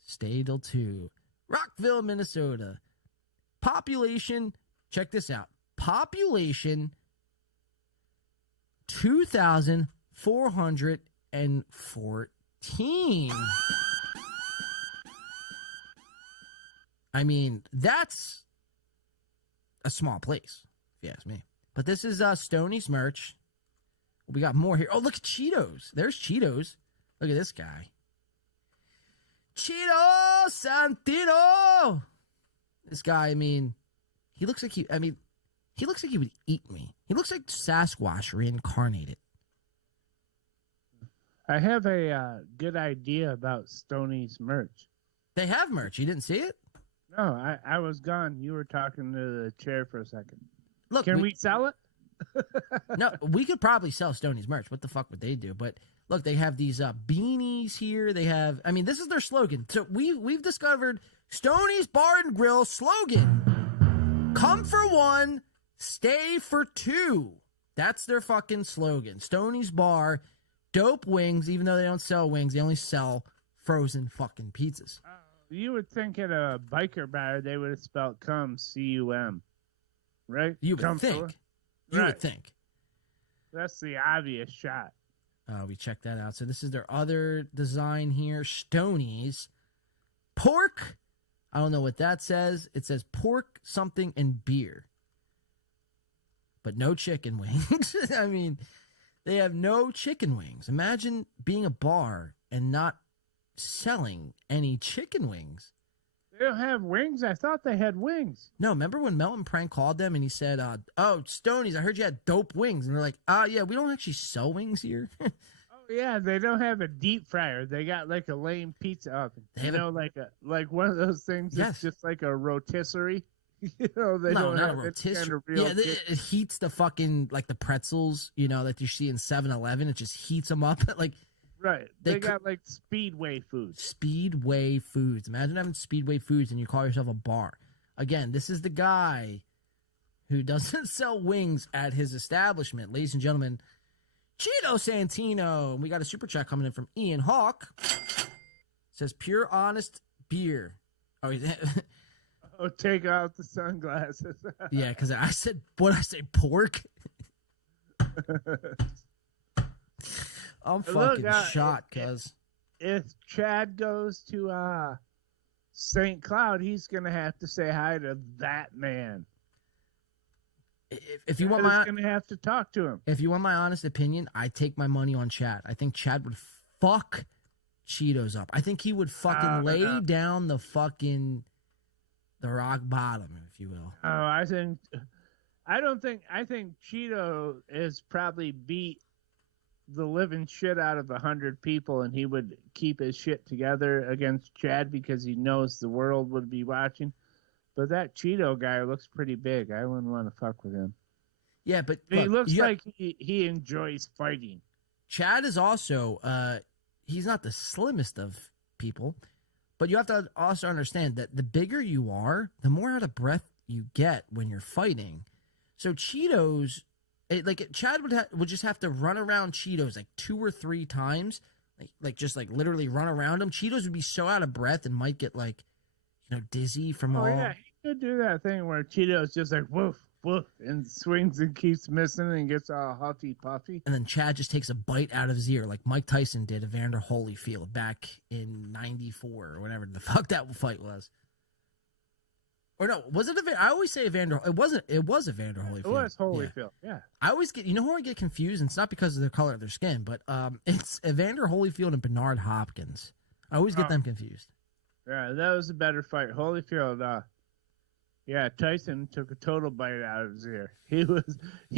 stay till two. Rockville, Minnesota. Population, check this out. Population, 2,414. I mean, that's a small place, if you ask me. But this is Stoney's merch. We got more here. Oh, look at Cheetos. There's Cheetos. Look at this guy. Cheeto Santino. This guy, I mean, he looks like he looks like he would eat me. He looks like Sasquatch reincarnated. I have a good idea about Stoney's merch. They have merch. You didn't see it? No, I was gone. You were talking to the chair for a second. Look, can we sell it? No, we could probably sell Stoney's merch. What the fuck would they do? But look, they have these beanies here. They have, I mean, this is their slogan. So we've discovered Stoney's Bar and Grill slogan. Come for one, stay for two. That's their fucking slogan. Stoney's Bar, dope wings, even though they don't sell wings, they only sell frozen fucking pizzas. You would think at a biker bar they would have spelled come, C-U-M. Right? You would think. You would think. That's the obvious shot. We checked that out. So this is their other design here. Stoney's. Pork. I don't know what that says. It says pork, something, and beer. But no chicken wings. I mean, they have no chicken wings. Imagine being a bar and not selling any chicken wings. They don't have wings? I thought they had wings. No, remember when Melton Prank called them and he said, oh, Stoney's, I heard you had dope wings. And they're like, yeah, we don't actually sell wings here. Oh, yeah, they don't have a deep fryer. They got like a lame pizza oven. Like one of those things that's just like a rotisserie. They don't not have a rotisserie. Kind of real it heats the fucking, like the pretzels, that you see in 7-Eleven. It just heats them up. Like, right. They got like Speedway foods. Speedway foods. Imagine having Speedway foods and you call yourself a bar. Again, this is the guy who doesn't sell wings at his establishment. Ladies and gentlemen, Cheeto Santino. We got a super chat coming in from Ian Hawk. Says pure honest beer. Oh, take out the sunglasses. Yeah, because I said, what did I say, pork? I'm fucking shot, cuz. If Chad goes to St. Cloud, he's going to have to say hi to that man. If you want my, gonna have to talk to him. If you want my honest opinion, I take my money on Chad. I think Chad would fuck Cheetos up. I think he would fucking lay down the rock bottom, if you will. Oh, I think Cheeto is probably beat the living shit out of 100 people, and he would keep his shit together against Chad because he knows the world would be watching. But that Cheeto guy looks pretty big. I wouldn't want to fuck with him. Yeah, but he looks like he enjoys fighting. Chad is also he's not the slimmest of people, but you have to also understand that the bigger you are, the more out of breath you get when you're fighting. So Cheetos, Chad would just have to run around Cheetos like 2 or 3 times, just literally run around him. Cheetos would be so out of breath and might get dizzy from all. Yeah, he could do that thing where Cheetos just like woof woof and swings and keeps missing and gets all huffy puffy. And then Chad just takes a bite out of his ear like Mike Tyson did Evander Holyfield back in '94 or whatever the fuck that fight was. Or no, was it Evander? I always say Evander. It wasn't. It was Evander Holyfield. It was Holyfield. Yeah. I always get. You know who I get confused? And it's not because of the color of their skin, but it's Evander Holyfield and Bernard Hopkins. I always get them confused. Yeah, that was a better fight. Holyfield, Tyson took a total bite out of his ear. He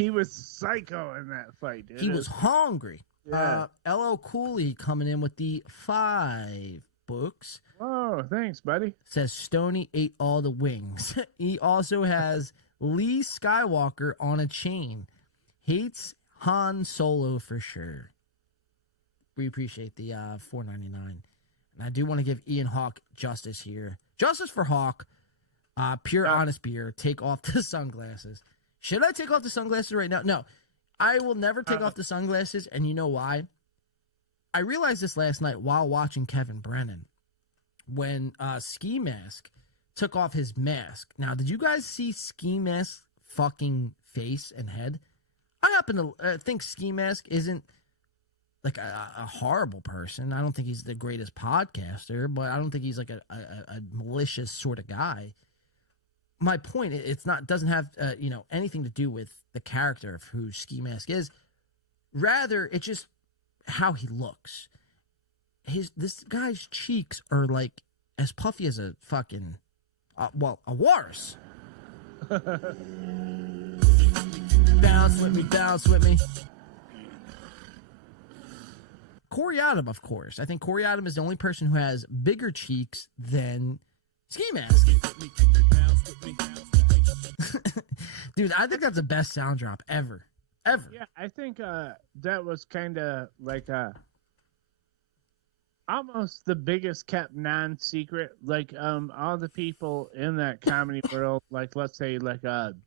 was psycho in that fight, dude. He was hungry. Yeah. LL Cooley coming in with the 5 books. Oh, thanks, buddy. Says Stoney ate all the wings. He also has Lee Skywalker on a chain. Hates Han Solo for sure. We appreciate the $4.99. And I do want to give Ian Hawk justice here. Justice for Hawk. Pure honest beer. Take off the sunglasses. Should I take off the sunglasses right now? No. I will never take off the sunglasses, and you know why? I realized this last night while watching Kevin Brennan. When Ski Mask took off his mask. Now, did you guys see Ski Mask's fucking face and head? I happen to think Ski Mask isn't like a horrible person. I don't think he's the greatest podcaster, but I don't think he's like a malicious sort of guy. My point, doesn't have anything to do with the character of who Ski Mask is. Rather, it's just how he looks. This guy's cheeks are like as puffy as a fucking a walrus. Bounce with me. Corey Adam, of course. I think Corey Adam is the only person who has bigger cheeks than Ski Mask. Dude, I think that's the best sound drop ever. Yeah, I think that was kind of like almost the biggest kept non-secret. Like all the people in that comedy world, like let's say like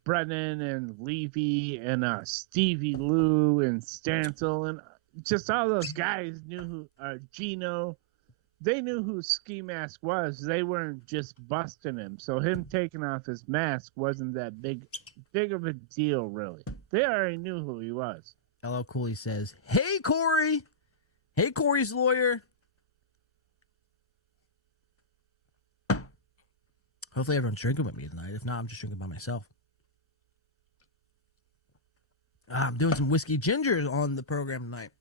Brennan and Levy and Stevie Lou and Stancil and just all those guys knew who Gino. They knew who Ski Mask was. They weren't just busting him. So him taking off his mask wasn't that big of a deal, really. They already knew who he was. LL Cooley says, "Hey, Corey. Hey, Corey's lawyer." Hopefully everyone's drinking with me tonight. If not, I'm just drinking by myself. I'm doing some whiskey gingers on the program tonight.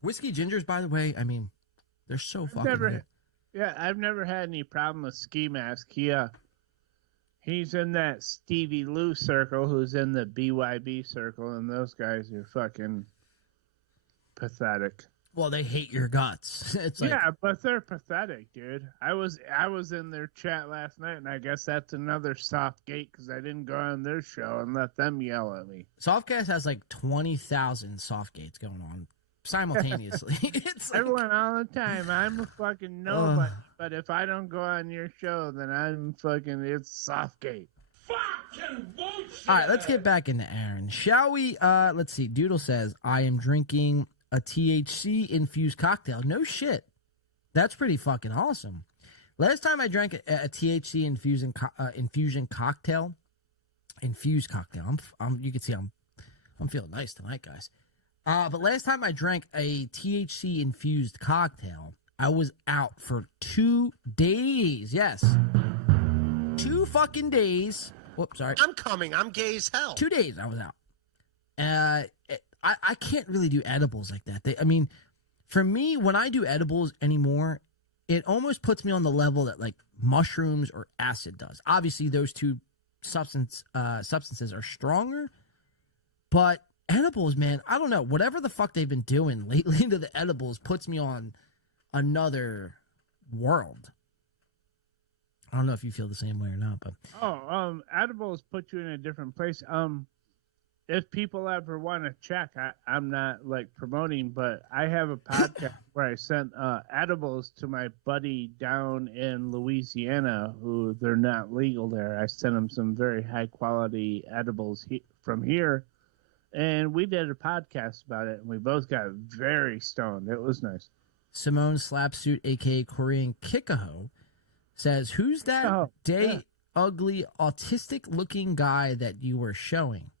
Whiskey gingers, by the way, I mean, they're so fucking good. Yeah, I've never had any problem with Ski Mask. He's in that Stevie Lou circle, who's in the BYB circle, and those guys are fucking pathetic. Well, they hate your guts. It's like, yeah, but they're pathetic, dude. I was in their chat last night, and I guess that's another soft gate because I didn't go on their show and let them yell at me. Softcast has like 20,000 soft gates going on simultaneously. It's like, everyone all the time. I'm a fucking nobody, but if I don't go on your show, then I'm fucking, it's soft gate. Fucking bullshit! All right, let's get back into Aaron. Shall we? Let's see. Doodle says, I am drinking a THC-infused cocktail. No shit. That's pretty fucking awesome. Last time I drank a THC infusion cocktail, infused cocktail. You can see I'm feeling nice tonight, guys. But last time I drank a THC-infused cocktail, I was out for 2 days. Yes. 2 fucking days. Whoops, sorry. I'm coming. I'm gay as hell. 2 days I was out. I can't really do edibles like that. I mean, for me, when I do edibles anymore, it almost puts me on the level that like mushrooms or acid does. Obviously, those two substances are stronger, but edibles, man, I don't know. Whatever the fuck they've been doing lately to the edibles puts me on another world. I don't know if you feel the same way or not, but edibles put you in a different place. If people ever want to check, I'm not like promoting, but I have a podcast where I sent edibles to my buddy down in Louisiana, who they're not legal there. I sent him some very high quality edibles from here, and we did a podcast about it, and we both got very stoned. It was nice. Simone Slapsuit, aka Korean Kikaho, says, "Who's that ugly, autistic-looking guy that you were showing?"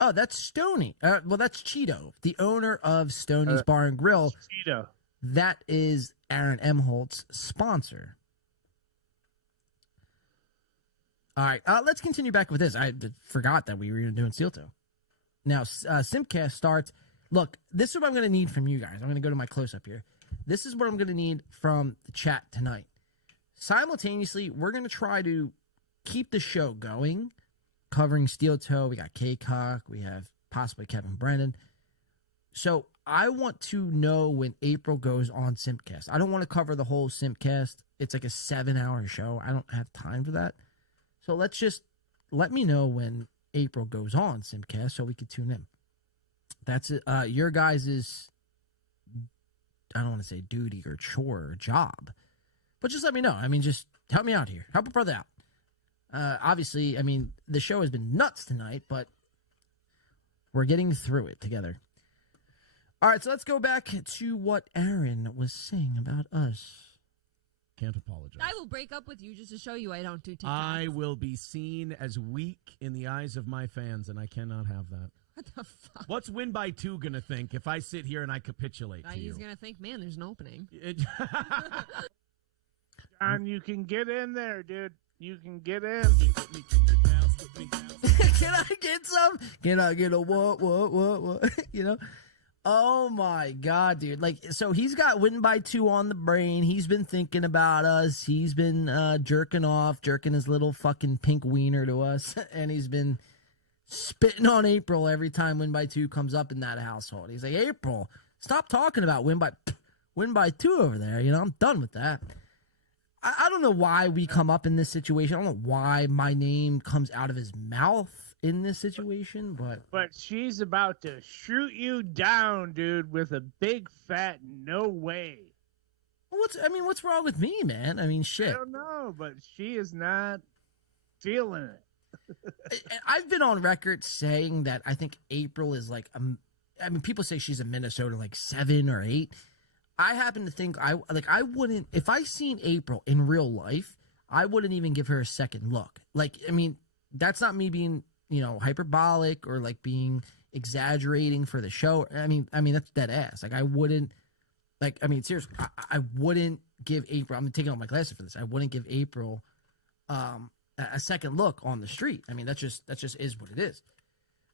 Oh, that's Stoney. Well, that's Cheeto, the owner of Stoney's Bar and Grill. Cheeto. That is Aaron Emholt's sponsor. All right, let's continue back with this. I forgot that we were doing Steel Toe. Now, Simcast starts. Look, this is what I'm going to need from you guys. I'm going to go to my close-up here. This is what I'm going to need from the chat tonight. Simultaneously, we're going to try to keep the show going, covering Steel Toe. We got K-Cock. We have possibly Kevin Brennan. So I want to know when April goes on Simcast. I don't want to cover the whole Simcast. It's like a 7-hour show. I don't have time for that. So let me know when April goes on Simcast so we can tune in. That's your guys' I don't want to say duty or chore or job, but just let me know. I mean, just help me out here. Help a brother out. Obviously, I mean, the show has been nuts tonight, but we're getting through it together. All right, so let's go back to what Aaron was saying about us. Can't apologize. I will break up with you just to show you I don't do TikTok. I will be seen as weak in the eyes of my fans, and I cannot have that. What the fuck? What's Win by 2 going to think if I sit here and I capitulate to you? He's going to think, man, there's an opening. John, you can get in there, dude. You can get in. Can I get some? Can I get a what? You know? Oh my God, dude. Like, so he's got Win by 2 on the brain. He's been thinking about us. He's been jerking his little fucking pink wiener to us. And he's been spitting on April every time Win by 2 comes up in that household. He's like, April, stop talking about Win by 2 over there. You know, I'm done with that. I don't know why we come up in this situation. I don't know why my name comes out of his mouth in this situation, but she's about to shoot you down, dude, with a big fat no way. What's wrong with me, man? I mean, shit. I don't know, but she is not feeling it. I've been on record saying that I think April is like, people say she's a Minnesota like 7 or 8. I happen to think I wouldn't, if I seen April in real life, I wouldn't even give her a second look. Like, I mean, that's not me being, you know, hyperbolic or like being exaggerating for the show. I mean, that's dead ass. Like, I wouldn't, like, I mean, seriously, I wouldn't give April, I'm taking off my glasses for this. I wouldn't give April a second look on the street. I mean, that just is what it is.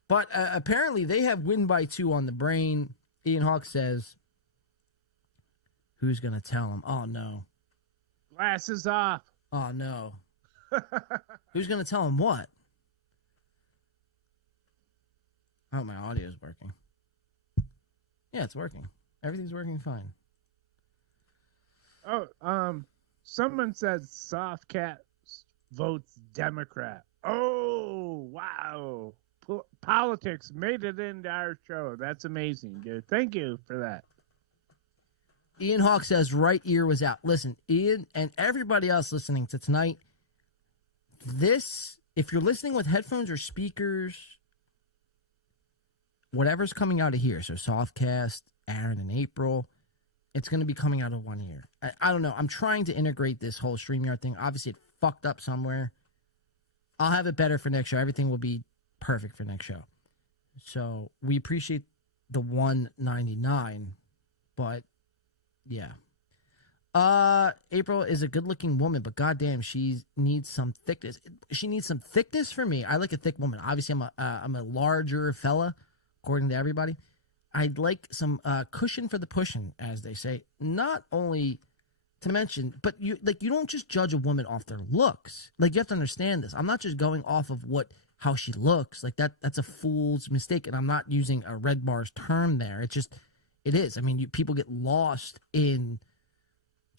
But apparently they have Win by 2 on the brain. Ian Hawk says, who's going to tell him? Oh, no. Glasses off. Oh, no. Who's going to tell him what? I hope my audio is working. Yeah, it's working. Everything's working fine. Oh, someone said Soft Cat votes Democrat. Oh, wow. Politics made it into our show. That's amazing, dude. Thank you for that. Ian Hawk says right ear was out. Listen, Ian and everybody else listening to tonight, this, if you're listening with headphones or speakers, whatever's coming out of here, so Softcast, Aaron and April, it's going to be coming out of one ear. I don't know. I'm trying to integrate this whole StreamYard thing. Obviously, it fucked up somewhere. I'll have it better for next show. Everything will be perfect for next show. So we appreciate the $199, but yeah. April is a good-looking woman, but goddamn, she needs some thickness. She needs some thickness for me. I like a thick woman. Obviously, I'm a larger fella, according to everybody. I'd like some cushion for the pushing, as they say. Not only to mention, but you don't just judge a woman off their looks. Like, you have to understand this. I'm not just going off of how she looks. Like, that's a fool's mistake, and I'm not using a red bar's term there. It is. I mean, people get lost in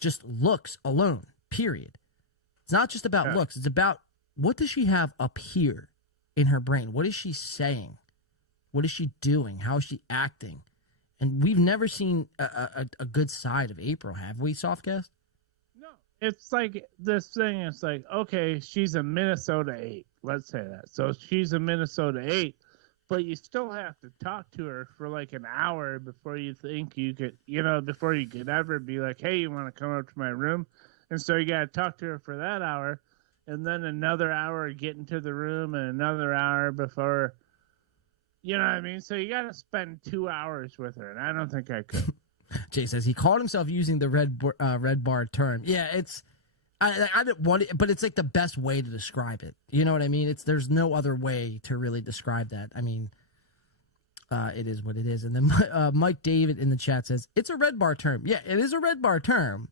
just looks alone, period. It's not just about looks. It's about, what does she have up here in her brain? What is she saying? What is she doing? How is she acting? And we've never seen a good side of April, have we, Softcast? No. It's like this thing. It's like, okay, she's a Minnesota 8. Let's say that. So she's a Minnesota 8, but you still have to talk to her for like an hour before you think you could, before you could ever be like, hey, you want to come up to my room? And so you got to talk to her for that hour, and then another hour getting to the room, and another hour before, you know what I mean? So you got to spend 2 hours with her, and I don't think I could. Jay says he called himself using the red bar term. Yeah, I didn't want it, but it's like the best way to describe it. You know what I mean? There's no other way to really describe that. I mean, it is what it is. And then Mike David in the chat says it's a red bar term. Yeah, it is a red bar term,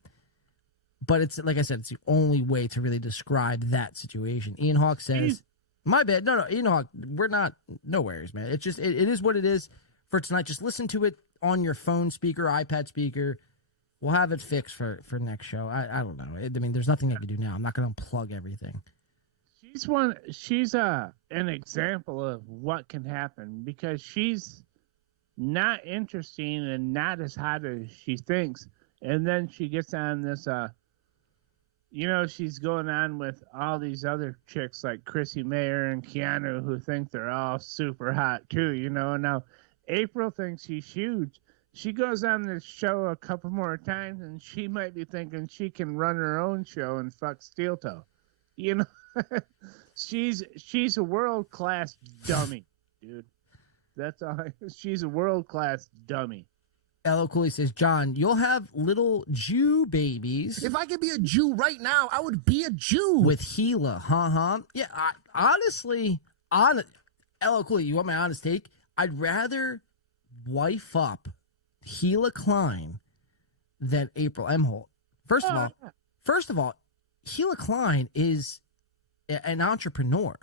but it's, like I said, it's the only way to really describe that situation. Ian Hawk says, my bad. No, Ian Hawk, we're not, no worries, man. It's just, it is what it is for tonight. Just listen to it on your phone speaker, iPad speaker. We'll have it fixed for next show. I don't know. I mean, there's nothing I can do now. I'm not going to unplug everything. She's an example of what can happen, because she's not interesting and not as hot as she thinks. And then she gets on this, she's going on with all these other chicks like Chrissy Mayer and Keanu, who think they're all super hot too, And now April thinks she's huge. She goes on this show a couple more times, and she might be thinking she can run her own show and fuck Steel Toe. She's a world-class dummy, dude. That's all. She's a world-class dummy. Elo Cooley says, John, you'll have little Jew babies. If I could be a Jew right now, I would be a Jew. With Gila, Yeah, honestly, Elo Cooley, you want my honest take? I'd rather wife up Gila Klein than April Emholt. First of all, Gila Klein is an entrepreneur.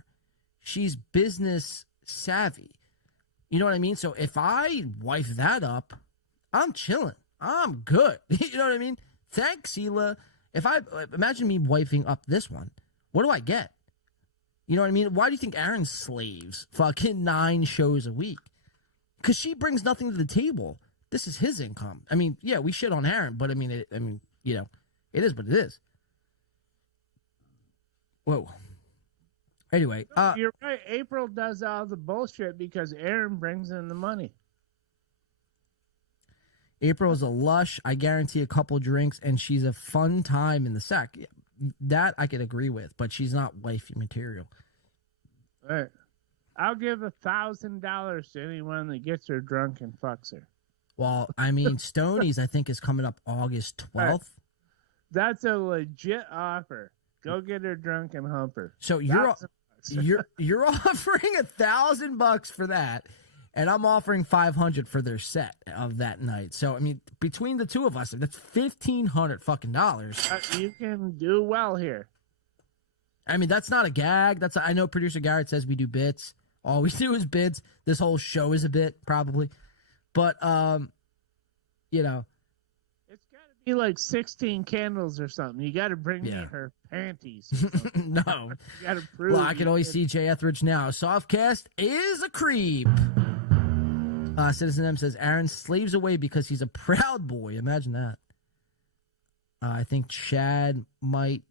She's business savvy. You know what I mean? So if I wife that up, I'm chilling. I'm good. You know what I mean? Thanks, Gila. If I imagine me wifing up this one, what do I get? You know what I mean? Why do you think Aaron slaves fucking 9 shows a week? Because she brings nothing to the table. This is his income. I mean, yeah, we shit on Aaron, but it is what it is. Whoa. Anyway, you're right. April does all the bullshit because Aaron brings in the money. April is a lush. I guarantee a couple drinks, and she's a fun time in the sack. That I could agree with, but she's not wifey material. All right. I'll give $1,000 to anyone that gets her drunk and fucks her. Well, I mean, Stoney's, I think, is coming up August 12th. That's a legit offer. Go get her drunk and hump her. So you're offering $1,000 for that, and I'm offering $500 for their set of that night. So I mean, between the two of us, that's $1,500 fucking dollars. You can do well here. I mean, that's not a gag. I know producer Garrett says we do bits. All we do is bits. This whole show is a bit, probably. But, It's got to be like 16 candles or something. You got to bring me her panties. No. You got to prove. Well, I can always see Jay Etheridge now. Softcast is a creep. Citizen M says, Aaron slaves away because he's a proud boy. Imagine that. I think Chad might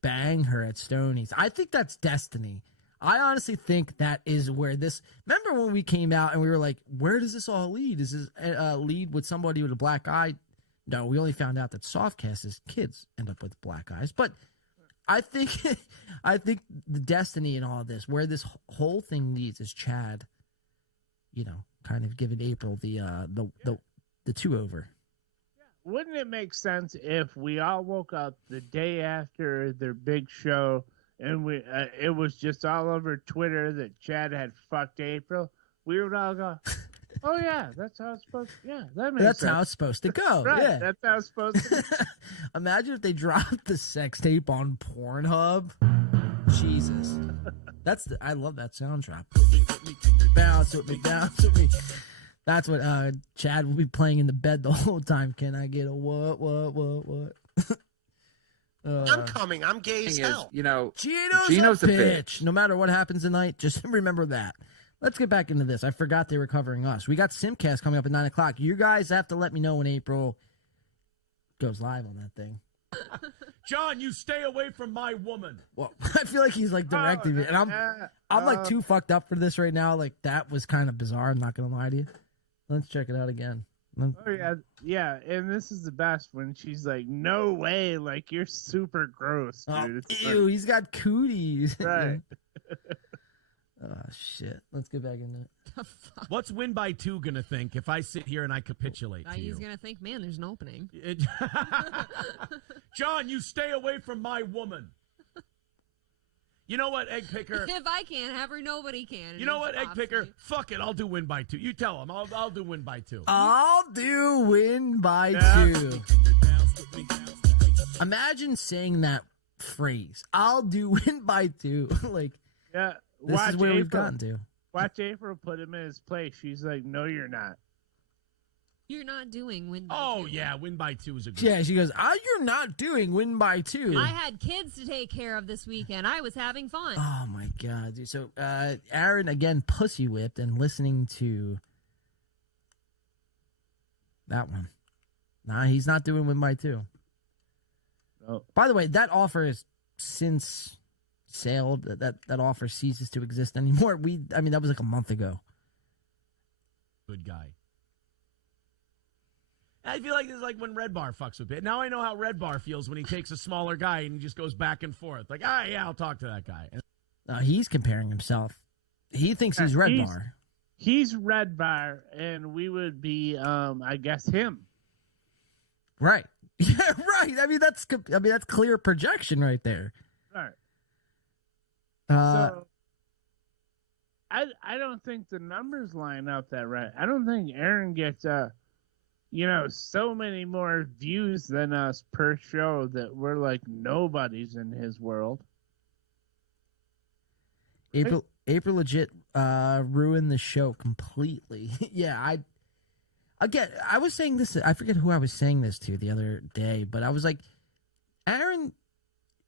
bang her at Stoney's. I think that's destiny. I honestly think that is where this... Remember when we came out and we were like, where does this all lead? Is this lead with somebody with a black eye? No, we only found out that Softcast's kids end up with black eyes. But I think the destiny in all this, where this whole thing leads, is Chad, kind of giving April the two-over. wouldn't it make sense if we all woke up the day after their big show and it was just all over Twitter that Chad had fucked April? We would all go, "Oh yeah, that's how it's supposed. Yeah, that makes That's sense. how it's supposed to go. Right, Yeah. that's how it's supposed to." Imagine if they dropped the sex tape on Pornhub. Jesus. I love that soundtrack. Bounce with me, bounce with me. That's what Chad will be playing in the bed the whole time. Can I get a what? I'm coming. I'm gay as hell. Gino's a bitch. No matter what happens tonight, just remember that. Let's get back into this. I forgot they were covering us. We got Simcast coming up at 9 o'clock. You guys have to let me know when April goes live on that thing. John, you stay away from my woman. Well, I feel like he's like directing me, and I'm like too fucked up for this right now. Like that was kind of bizarre. I'm not gonna lie to you. Let's check it out again. Oh yeah, and this is the best when she's like, "No way, like you're super gross, dude." Oh, ew, he's got cooties. Right. Oh shit. Let's get back into it. What's Win by 2 gonna think if I sit here and I capitulate to you? He's gonna think, man, there's an opening. John, you stay away from my woman. You know what, Egg Picker? If I can't have her, nobody can. You know what, Egg Picker? Fuck it, I'll do Win by 2. You tell him. I'll do Win by 2. I'll do Win by 2. Imagine saying that phrase. I'll do Win by 2. Like, yeah. This is where we've gotten to. Watch April put him in his place. She's like, "No, you're not. You're not doing Win by 2. Oh, yeah, Win by 2 is a good Yeah, she goes, you're not doing Win by 2. I had kids to take care of this weekend. I was having fun. Oh, my God, dude. So, Aaron, again, pussy whipped and listening to that one. Nah, he's not doing Win by 2. Oh. By the way, that offer is since sailed. That offer ceases to exist anymore. That was like a month ago. Good guy. I feel like this is like when Red Bar fucks with it. Now I know how Red Bar feels when he takes a smaller guy and he just goes back and forth. Like, yeah, I'll talk to that guy. He's comparing himself. He thinks he's Red Bar. He's Red Bar, and we would be, I guess, him. Right. Yeah, right. That's clear projection right there. Right. So, I don't think the numbers line up that right. I don't think Aaron gets so many more views than us per show that we're like nobodies in his world. April legit ruined the show completely. Yeah, I was saying this. I forget who I was saying this to the other day, but I was like, Aaron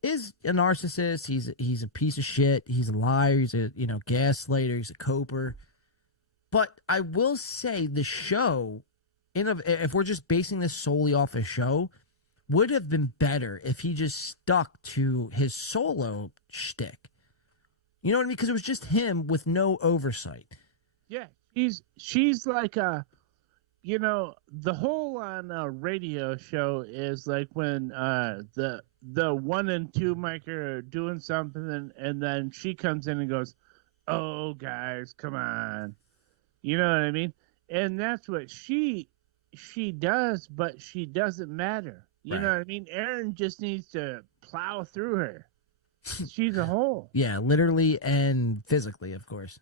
is a narcissist. He's a piece of shit. He's a liar. He's a gaslighter. He's a coper. But I will say the show, if we're just basing this solely off a show, would have been better if he just stuck to his solo shtick. You know what I mean? Because it was just him with no oversight. Yeah, she's like a, the whole on a radio show is like when the 1 and 2 mic are doing something, and then she comes in and goes, "Oh, guys, come on," you know what I mean? And that's what she does, but she doesn't matter. You know what I mean? Aaron just needs to plow through her. She's a hole. Yeah, literally and physically, of course.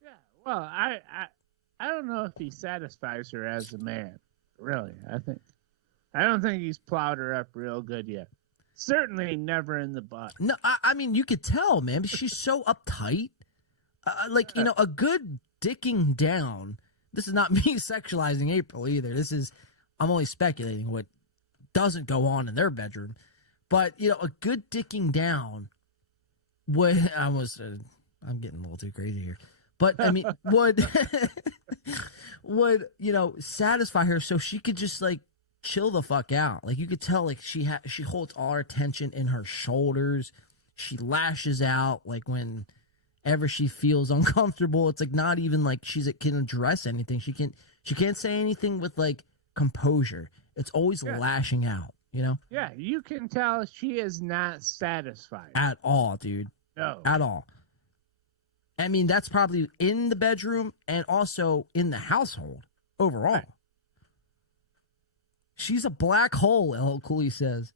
Yeah, well, I don't know if he satisfies her as a man. Really, I don't think he's plowed her up real good yet. Certainly never in the butt. No, I mean, you could tell, man. She's so uptight. A good dicking down. This is not me sexualizing April either. I'm only speculating what doesn't go on in their bedroom. But, a good dicking down would, I'm getting a little too crazy here. But, I mean, would satisfy her so she could just, like, chill the fuck out. Like, you could tell, like, she holds all her tension in her shoulders. She lashes out, like, whenever she feels uncomfortable. It's, like, not even, like, she can address anything. She can't say anything with, like, composure. It's always lashing out, Yeah, you can tell she is not satisfied. At all, dude. No. At all. I mean, that's probably in the bedroom and also in the household overall. Right. She's a black hole, L. Cooley says.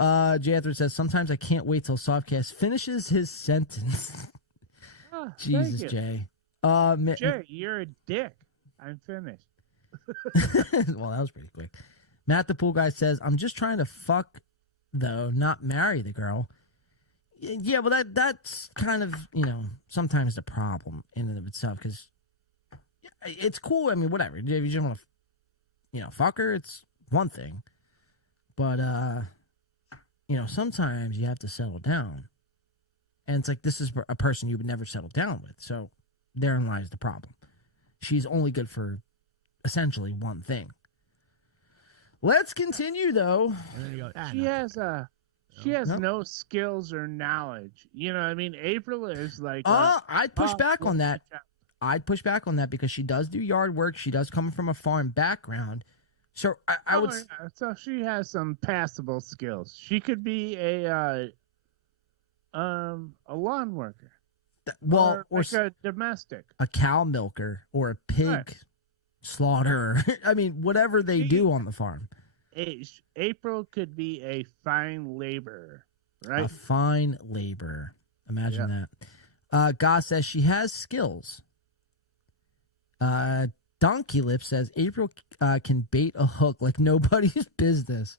J. Ethridge says, sometimes I can't wait till Softcast finishes his sentence. Oh, Jesus, thank you. Jay. Jay, you're a dick. I'm finished. Well, that was pretty quick. Matt the Pool Guy says, I'm just trying to fuck, though, not marry the girl. Yeah, well, that's kind of, sometimes the problem in and of itself, because it's cool. I mean, whatever. If you just want to, fuck her, it's one thing. But, sometimes you have to settle down. And it's like, this is a person you would never settle down with. So therein lies the problem. She's only good for essentially one thing. Let's continue, though. She has no skills or knowledge. You know what I mean? April is like... I'd push back on that. I'd push back on that because she does do yard work. She does come from a farm background. So I would... Yeah. So she has some passable skills. She could be a lawn worker. Or like a domestic. A cow milker or a pig slaughterer. I mean, whatever they do on the farm. April could be a fine laborer, right? A fine laborer. Imagine that. Goss says she has skills. Donkey Lip says April can bait a hook like nobody's business.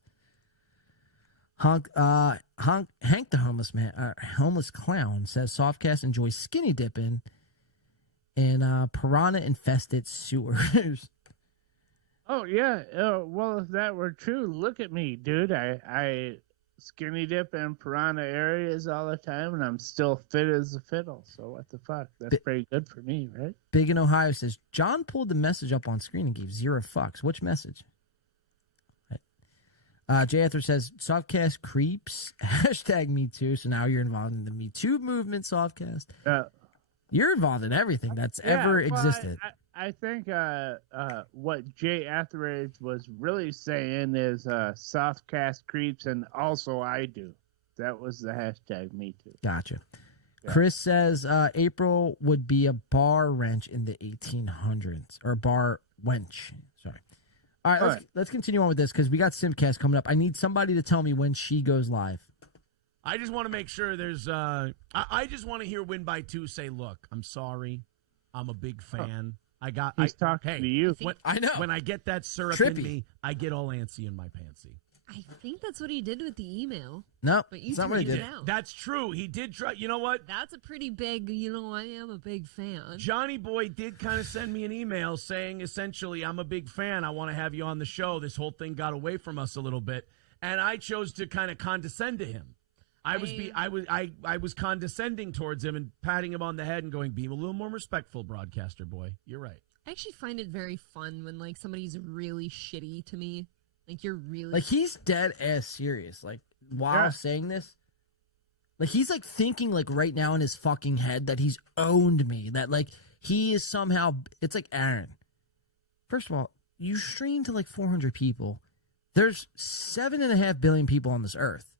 Hank the homeless clown says Softcast enjoys skinny dipping in piranha infested sewers. Oh yeah. Well, if that were true, look at me, dude. I skinny dip in piranha areas all the time, and I'm still fit as a fiddle. So what the fuck? That's pretty good for me, right? Big in Ohio says John pulled the message up on screen and gave 0 fucks. Which message? J. Etheridge says, Softcast creeps, hashtag Me Too. So now you're involved in the Me Too movement, Softcast. You're involved in everything that's ever existed. I think what J. Etheridge was really saying is Softcast creeps, and also I do. That was the hashtag Me Too. Gotcha. Yeah. Chris says April would be a bar wrench in the 1800s. Or bar wench. Sorry. All right, let's continue on with this because we got Simcast coming up. I need somebody to tell me when she goes live. I just want to make sure there's I just want to hear Win by 2 say, look, I'm sorry. I'm a big fan. He's talking to you. I know. When I get that syrup in me, I get all antsy in my pantsy. I think that's what he did with the email. No, but you that's not what he did. That's true. He did try. You know what? That's a pretty big, I am a big fan. Johnny Boy did kind of send me an email saying, essentially, I'm a big fan. I want to have you on the show. This whole thing got away from us a little bit. And I chose to kind of condescend to him. I was condescending towards him and patting him on the head and going, be a little more respectful, broadcaster boy. You're right. I actually find it very fun when somebody's really shitty to me. You're really he's dead ass serious. While saying this, he's thinking right now in his fucking head that he's owned me. That he is somehow. It's like Aaron. First of all, you stream to 400 people. There's 7.5 billion people on this earth.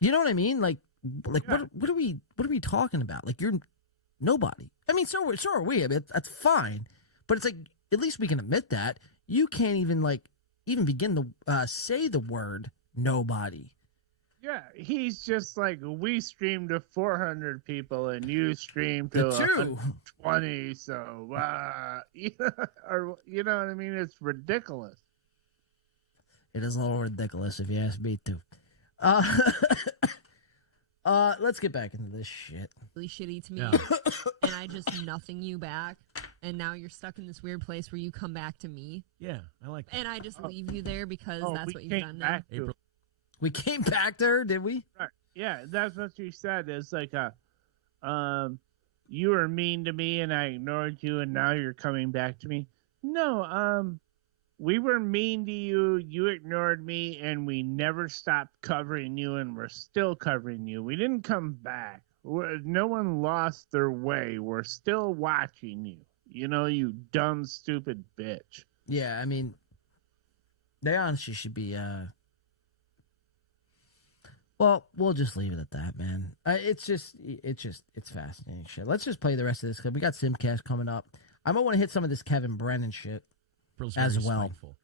You know what I mean? What are we talking about? You're nobody. I mean, so are we. I mean, that's fine. But it's at least we can admit that. You can't even even begin to say the word nobody. Yeah, he's just we streamed to 400 people and you streamed to 120. So, or you know what I mean? It's ridiculous. It is a little ridiculous if you ask me to. Let's get back into this shit. Really shitty to me, and I just nothing you back, and now you're stuck in this weird place where you come back to me. Yeah, I like that. And I just leave you there because that's what you've done now. We came back to her, did we? Right. Yeah, that's what you said. It's you were mean to me and I ignored you, and now you're coming back to me. No, we were mean to you, you ignored me, and we never stopped covering you, and we're still covering you. We didn't come back. No one lost their way. We're still watching you. You dumb, stupid bitch. Yeah, I mean, they honestly should be, well, we'll just leave it at that, man. It's fascinating shit. Let's just play the rest of this clip. We got Simcast coming up. I might want to hit some of this Kevin Brennan shit. April's As very well. spiteful.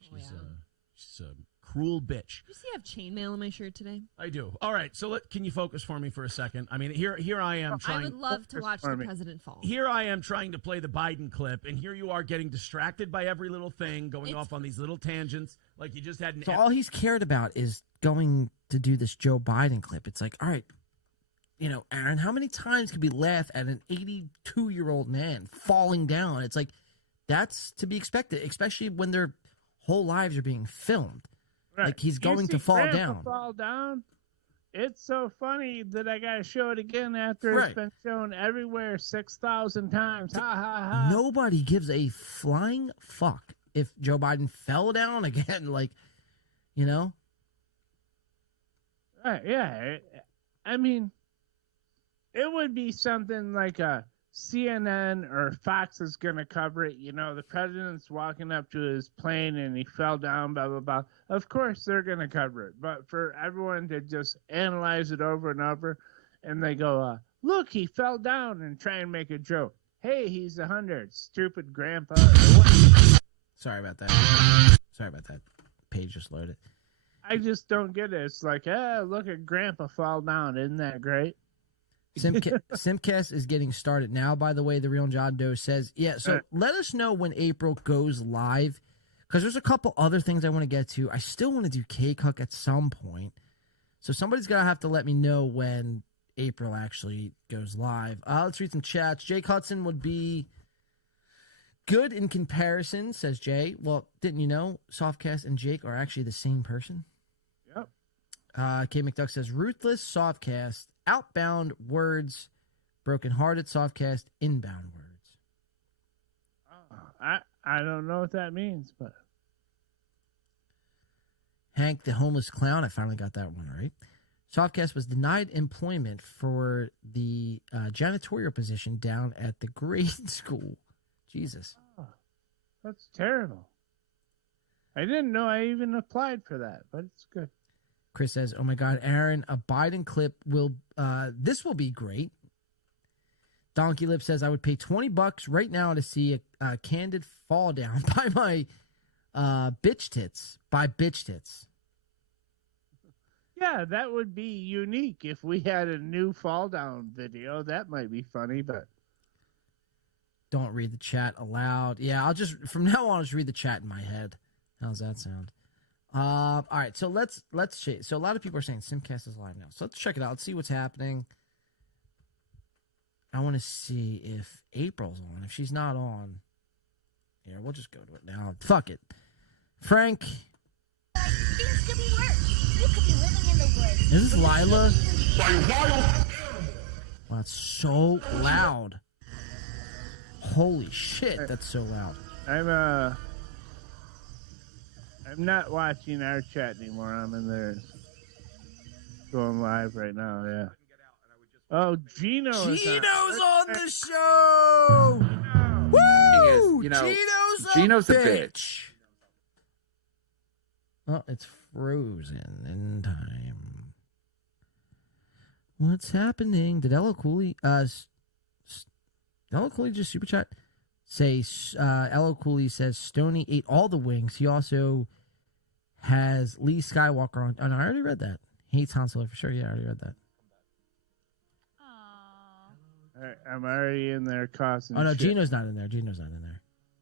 She's a cruel bitch. You see I have chainmail on my shirt today? I do. All right, so can you focus for me for a second? I mean, here I am trying. I would love to watch the president fall. Here I am trying to play the Biden clip, and here you are getting distracted by every little thing, going off on these little tangents, like you just had an. So all he's cared about is going to do this Joe Biden clip. It's like, all right, Aaron, how many times can we laugh at an 82-year-old man falling down? It's like, that's to be expected, especially when their whole lives are being filmed. Right. Like he's going to fall down. It's so funny that I got to show it again after it's been shown everywhere 6,000 times. Ha ha ha. Nobody gives a flying fuck if Joe Biden fell down again. Like, Right, yeah. I mean, it would be something like a CNN or Fox is going to cover it. The president's walking up to his plane and he fell down, blah, blah, blah. Of course they're going to cover it. But for everyone to just analyze it over and over, and they go, look, he fell down, and try and make a joke. Hey, he's 100. Stupid grandpa. Sorry about that. Page just loaded. I just don't get it. It's like, look at grandpa fall down. Isn't that great? Simcast is getting started now, by the way, the real John Doe says. Yeah, so let us know when April goes live, because there's a couple other things I want to get to. I still want to do K-Cuck at some point. So somebody's going to have to let me know when April actually goes live. Let's read some chats. Jake Hudson would be good in comparison, says Jay. Well, didn't you know Softcast and Jake are actually the same person? Yep. K. McDuck says, ruthless Softcast. Outbound words, broken-hearted Softcast, inbound words. I don't know what that means, but Hank, the homeless clown. I finally got that one right. Softcast was denied employment for the janitorial position down at the grade school. Jesus. Oh, that's terrible. I didn't know I even applied for that, but it's good. Chris says, oh my God, Aaron, a Biden clip this will be great. Donkey Lip says, I would pay $20 right now to see a candid fall down by my bitch tits. Yeah, that would be unique if we had a new fall down video. That might be funny, but don't read the chat aloud. Yeah, from now on, I'll just read the chat in my head. How's that sound? All right, so let's check. So a lot of people are saying Simcast is live now. So let's check it out. Let's see what's happening. I want to see if April's on. If she's not on, here, we'll just go to it now. Fuck it. Frank. Things could be worse. You could be living in the woods. Is this Lila? Wow, that's so loud. Holy shit, that's so loud. I'm not watching our chat anymore. I'm in there going live right now, yeah. Oh, Gino's on the show! Woo! Gino's a bitch. Oh, it's frozen in time. What's happening? Did Ella Cooley just super chat? Say, Ella Cooley says Stoney ate all the wings. He also has Lee Skywalker on. Oh, no, I already read that. Hates Han Solo for sure. Yeah, I already read that. I'm already in there causing Oh, no, shit. Gino's not in there.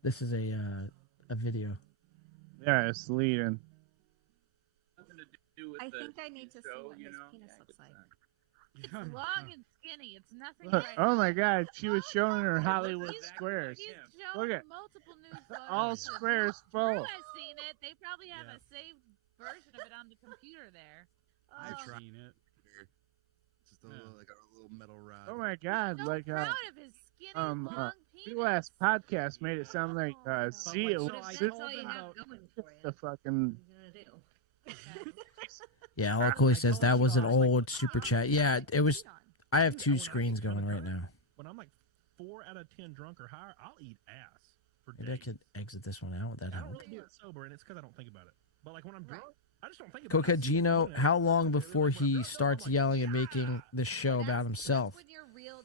This is a video. Yeah, it's leading. I think I need to see what his penis looks like. It's long and skinny. It's nothing. Look, oh my God, she was showing her Hollywood squares. Look at multiple new photos. all squares full. Drew has seen it. They probably have a saved version of it on the computer there. I've seen it. Just a little metal rod. Oh my God, So like proud of his skinny, long penis. the last podcast made it sound like see it was the fucking. Yeah, Ella Cooley says that was an old super chat. Yeah, it was. I have two screens going right now. When I'm like 4 out of 10 drunk or higher, I'll eat ass for Maybe I could exit this one out with that I don't help. really do it sober, and it's because I don't think about it. But like when I'm drunk, I just don't think about Coca it. Gino, how long before he starts yelling and making this show about himself?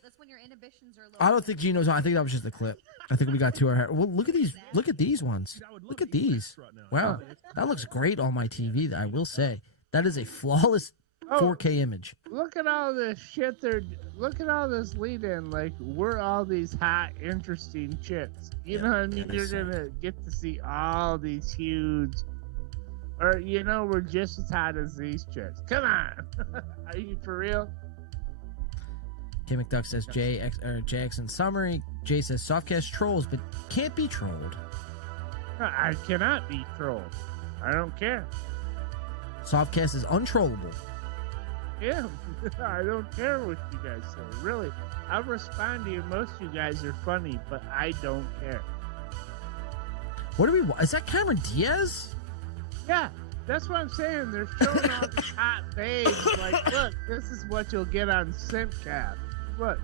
That's when your inhibitions are low. I don't think Gino's on. I think that was just a clip. I think we got to our hair. Well, look at these. Look at these ones. Look at these. Wow, that looks great on my TV. I will say that is a flawless 4K image. Look at all this shit. Look at all this lead in. Like we're all these hot, interesting chicks. You know what I mean? You're gonna get to see all these huge. Or we're just as hot as these chicks. Come on, are you for real? K McDuck says JX in summary. Jay says Softcast trolls, but can't be trolled. I cannot be trolled. I don't care. Softcast is untrollable. Yeah, I don't care what you guys say. Really, I'll respond to you. Most of you guys are funny, but I don't care. What are we? Is that Cameron Diaz? Yeah, that's what I'm saying. They're showing all these hot babes. Like, look, this is what you'll get on Simcast. Look,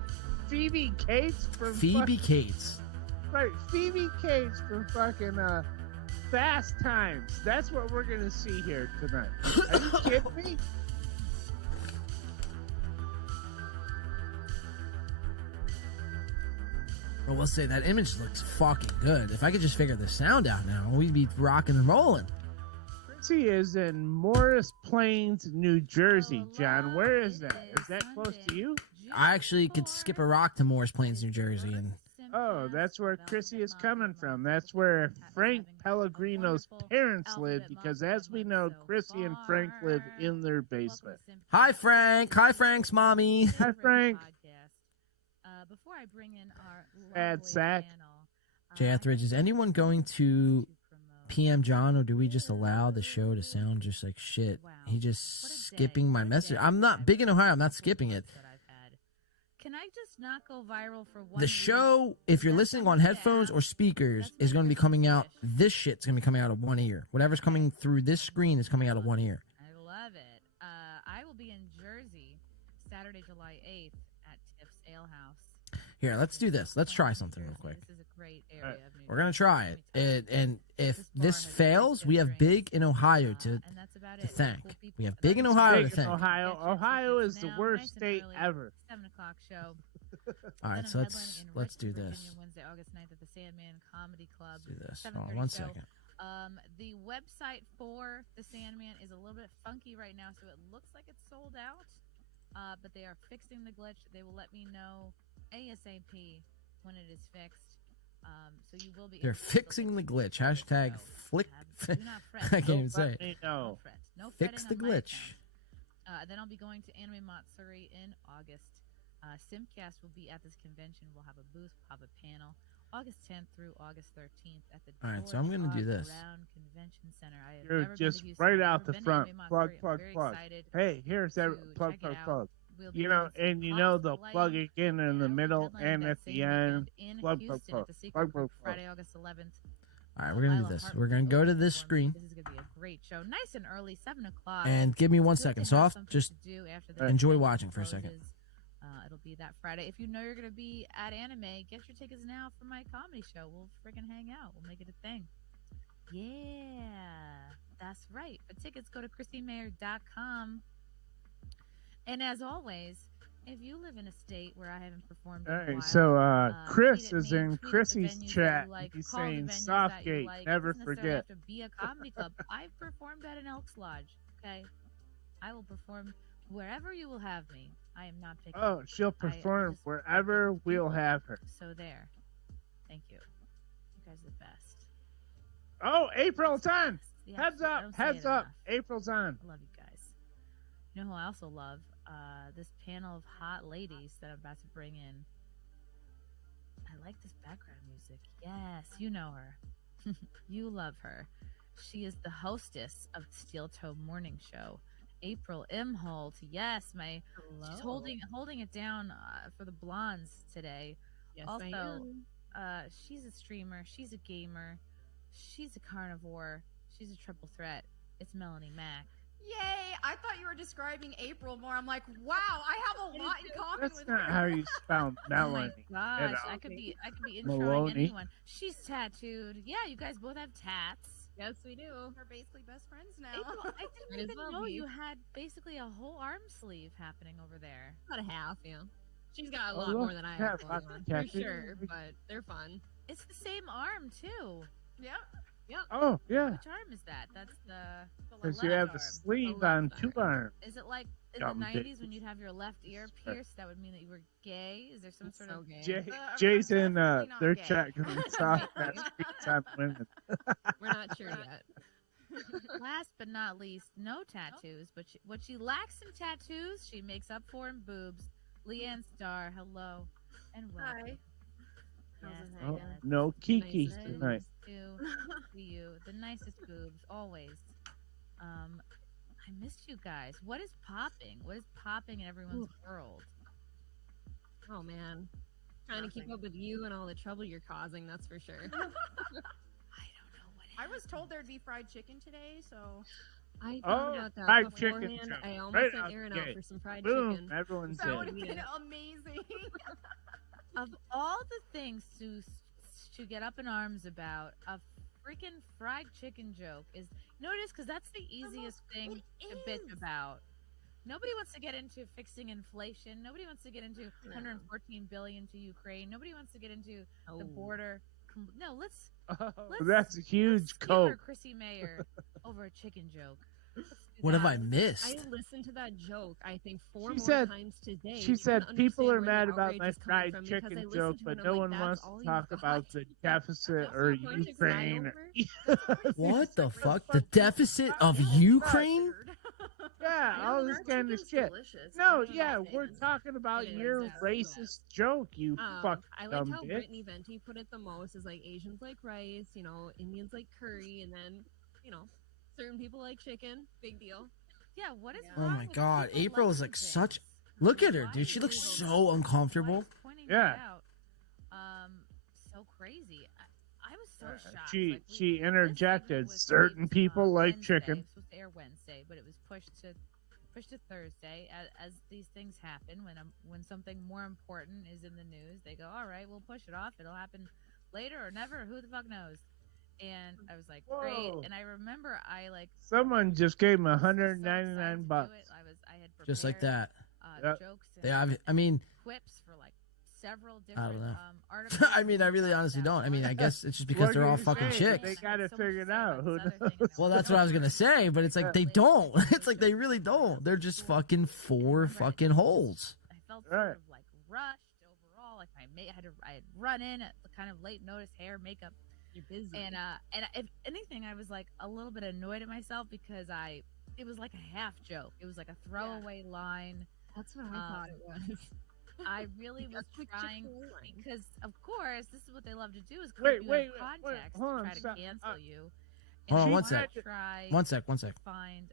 Phoebe Cates from Cates. Right, Phoebe Cates from fucking Fast Times. That's what we're gonna see here tonight. Are you kidding me? Well, we'll say that image looks fucking good. If I could just figure the sound out now, we'd be rocking and rolling. Chrissy is in Morris Plains, New Jersey. John, where is that? Is that close to you? I actually could skip a rock to Morris Plains, New Jersey, and oh, that's where Chrissy is coming from. That's where Frank Pellegrino's parents live, because as we know, Chrissy and Frank live in their basement. Hi, Frank. Hi, Frank's mommy. Hi, Frank. Before I bring in our Bad sack. Jay Etheridge, is anyone going to PM John, or do we just allow the show to sound just like shit? He just skipping my message. I'm not big in Ohio. I'm not skipping it. Can I just not go viral for one? The show, if you're listening on headphones or speakers, is going to be coming out. This shit's going to be coming out of one ear. Whatever's coming through this screen is coming out of one ear. I love it. I will be in Jersey Saturday, July 8th at Tiff's Ale House. Here, let's do this. Let's try something real quick. This is a great area of New York. We're going to try it. And if this fails, we have big in Ohio to thank. We have big in Ohio to thank. Ohio is the worst state ever. 7 o'clock show. All right, so let's do this. Wednesday, August 9th at the Sandman Comedy Club. Let's do this. Hold on 1 second. The website for the Sandman is a little bit funky right now, so it looks like it's sold out. But they are fixing the glitch. They will let me know ASAP when it is fixed. So you will be. They're fixing the glitch. Hashtag flick. I can't even say it. No fret. No fix the glitch. Then I'll be going to Anime Matsuri in August. Simcast will be at this convention. We'll have a booth, we'll have a panel. August 10th through August 13th at the All right, so I'm going to do this. Brown Convention Center. You're just right out the front. Plug. Hey, here's that plug. And they'll plug it in the middle and at the end. Plug. Friday, August 11th. All right, we're going to do this. We're going to go to this screen. This is going to be a great show. Nice and early, 7 o'clock. And give me 1 second. Soft, just enjoy watching for a second. It'll be that Friday. If you know you're going to be at Anime, get your tickets now for my comedy show. We'll freaking hang out. We'll make it a thing. Yeah, that's right. For tickets, go to ChristyMayer.com. And as always, if you live in a state where I haven't performed in a while, so Chris is in Chrissy's chat. He's saying Softgate, never forget. Have to be a comedy club. I've performed at an Elks Lodge. Okay, I will perform wherever you will have me. I am not picking. Oh, she'll perform wherever we'll have her. So there. Thank you. You guys are the best. Oh, April's on. Yes, Heads up. April's on. I love you guys. You know who I also love? This panel of hot ladies that I'm about to bring in. I like this background music. Yes, you know her. You love her. She is the hostess of the Steel Toe Morning Show. April Imholt. Yes, she's holding it down for the blondes today. Yes, also, I am. She's a streamer. She's a gamer. She's a carnivore. She's a triple threat. It's Melanie Mack. Yay! I thought you were describing April more. I'm like, wow, I have a lot in common That's with not her. how you spell Melanie. Oh my gosh, I could be introing anyone. She's tattooed. Yeah, you guys both have tats. Yes, we do. We're basically best friends now. April, I didn't even know you had basically a whole arm sleeve happening over there. About a half, yeah. She's got a lot more than I have going on, for sure, but they're fun. It's the same arm too. Yep. Yep. Oh, yeah. Which arm is that? That's the Because you have the sleeve on two arms. Is it like in Dumb the 90s bitch. when you'd have your left ear pierced? That would mean that you were gay? Is there some sort of Jason, not they're gay. checking soft that speaks on women. We're not sure yet. Last but not least, no tattoos, but what she lacks in tattoos, she makes up for in boobs. Leanne Starr, hello and welcome. How's Yes, it Oh, hanging? no kikis nice tonight. to you, the nicest boobs always. I missed you guys. What is popping? What is popping in everyone's world? Oh man, trying to keep up with you and all the trouble you're causing. That's for sure. I was told there'd be fried chicken today, so I found out that fried chicken beforehand. joke. I almost Right sent out Aaron the out gate. for some fried Boom, chicken. everyone's that would in. have been amazing. Of all the things to get up in arms about, a freaking fried chicken joke is, you know what it is? Because that's the easiest thing to bitch about. Nobody wants to get into fixing inflation. Nobody wants to get into 114 billion to Ukraine. Nobody wants to get into the border. No, let's That's a huge skewer coat. Chrissy Mayer over a chicken joke. Let's do What have that. I missed? I listened to that joke, I think, four She more said- times today. She You said can people are understand mad where about the my outrage is coming fried from, because chicken I listened joke, to it but and I'm no like, one that's wants all to you talk got? about the deficit or Ukraine. What the fuck? The deficit of Ukraine? Yeah, all this kind of shit. No, yeah, we're talking about your racist joke, you fucking I like dumb how bitch. Brittany Venti put it the most, is like Asians like rice, Indians like curry, and then, certain people like chicken. Big deal. Yeah, what is Oh wrong my with god, people April is liking like things? such. Look at her, dude. She looks so uncomfortable. Pointing Yeah. that out. So crazy. I was so shocked. She Like, she this interjected. segment was Certain taped, people like Wednesday. chicken. It was supposed to air Wednesday, but it was pushed to Thursday. As these things happen, when something more important is in the news, they go, "All right, we'll push it off. It'll happen later or never. Who the fuck knows?" And I was like, Whoa. "Great!" And I remember Someone just gave me so $199 excited to bucks. do it. I had Just like prepared, that. Yep. jokes and They have, I mean, quips for like several I different don't know. articles. I mean, I really honestly don't. I mean, I guess it's just because What they're are all you fucking saying? chicks. They got it figured out. Who knows? Well, that's what I was gonna say, but it's like they don't. It's like they really don't. They're just fucking four fucking holes. I felt sort of like rushed overall. Like I had run in at the kind of late notice, hair, makeup. You're busy. And if anything, I was like a little bit annoyed at myself because it was like a half joke. It was like a throwaway line. That's what I thought it was. I really was That's like trying Chick-fil-A line. because, of course, this is what they love to do: is Wait, clip you wait, in wait, context hold to on, try to stop. cancel you. Hold on, I one wanted sec. to try One sec. to find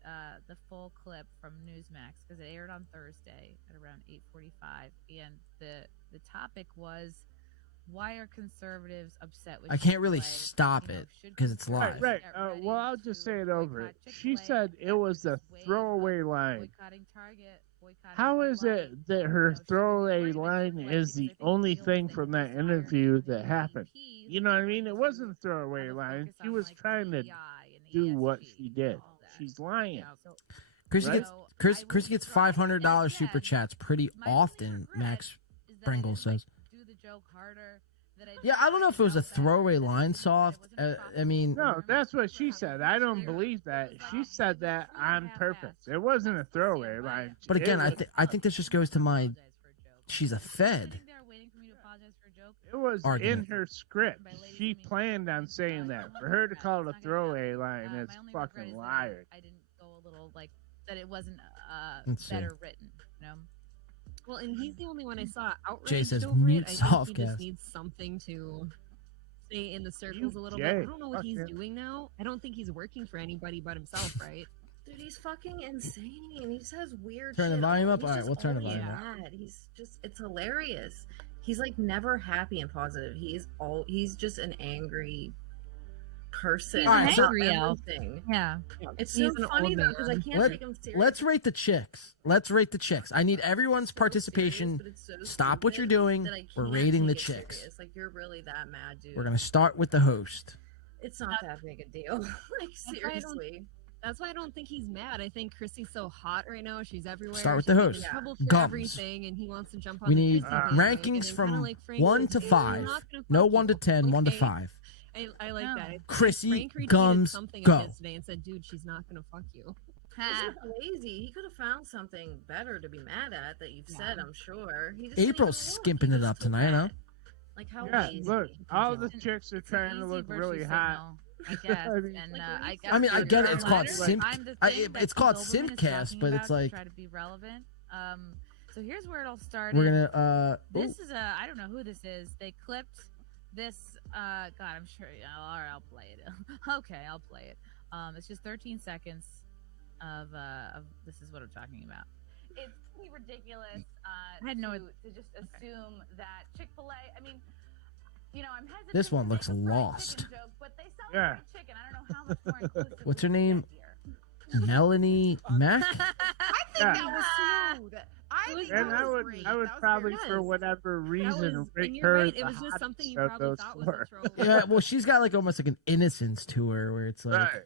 the full clip from Newsmax because it aired on Thursday at around 8:45, and the topic was, why are conservatives upset with I can't really Chick-fil-A? stop it because it's live. Right. Well, I'll just say it over it. She said it was a throwaway line. Boycotting Target, boycotting How Bud is Light. it that her throwaway line is the only thing from that interview that happened? You know what I mean? It wasn't a throwaway line. She was trying to do what she did. She's lying. Chrissy Right? gets Chrissy gets $500 super chats pretty often. Max Pringle says. Do the joke harder. Yeah, I don't know if it was a throwaway line, soft. I mean, No, that's what she said. I don't believe that. She said that on purpose. It wasn't a throwaway line. but again, It I think this just goes to my. She's a Fed. It was argument. in her script. She planned on saying that. For her to call it a throwaway line is fucking liar. I didn't go a little like that. It wasn't Let's see. better written. You know. Well, and he's the only one I saw outraged Jay says, over "Mute it. I think he Softcast." just needs something to stay in the circles a little Jay, bit. I don't know what fuck he's him. doing now. I don't think he's working for anybody but himself, right? Dude, he's fucking insane. He just has weird Turn the shit. volume up? He's All right, just we'll turn the always volume up. mad. He's just, it's hilarious. He's like never happy and positive. He's just an angry person. All right, about so- everything. Yeah. It's He's so an funny old though because I man. can't take him seriously. Let's rate the chicks. Let's rate the chicks. I need everyone's participation. But it's so Stop what you're stupid doing. that I We're can't rating the take it chicks. serious. Like you're really that mad, dude. We're gonna start with the host. It's not that big a deal. Like seriously. That's why I don't think he's mad. I think Chrissy's so hot right now. She's everywhere. Start with She's the getting host. in trouble for Gums. everything, and he wants to jump on We the need Chrissy bandwagon, rankings and from kinda like Frank 1 was to saying, 5. "I'm not gonna No fuck 1 to you." 10, 1 to Okay. 5. I like that. I think Chrissy, Frank retweeted Gums, something go. of his today and said, "Dude, she's not gonna fuck you." He's lazy. He could have found something better to be mad at that you've said, I'm sure. He just April's skimping it up tonight, huh? like how Yeah, lazy. look, all the chicks are trying to look really hot. I guess. mean, And I mean, I get it. It's called Sim. it's called Simcast, but it's like to try to be relevant. So here's where it all started. we're gonna. This is I don't know who this is. They clipped this. God, I'm sure. All right, I'll play it. Okay, I'll play it. It's just 13 seconds of this is what I'm talking about. It's pretty ridiculous I had no to just assume that Chick-fil-A, I mean, you know, I'm hesitant This one to looks make a fried lost. chicken joke, but they sell Yeah. fried chicken. I don't know how much more inclusive What's her we can name? get here. Melanie Mac. I think Yeah. that was smooth. I think And that was great. I would That was probably, very for nice. whatever reason, and rate you're her right, the it was just hottest something you of probably those thought was four. a throwaway. Yeah, well, she's got like almost like an innocence to her, where it's like Right.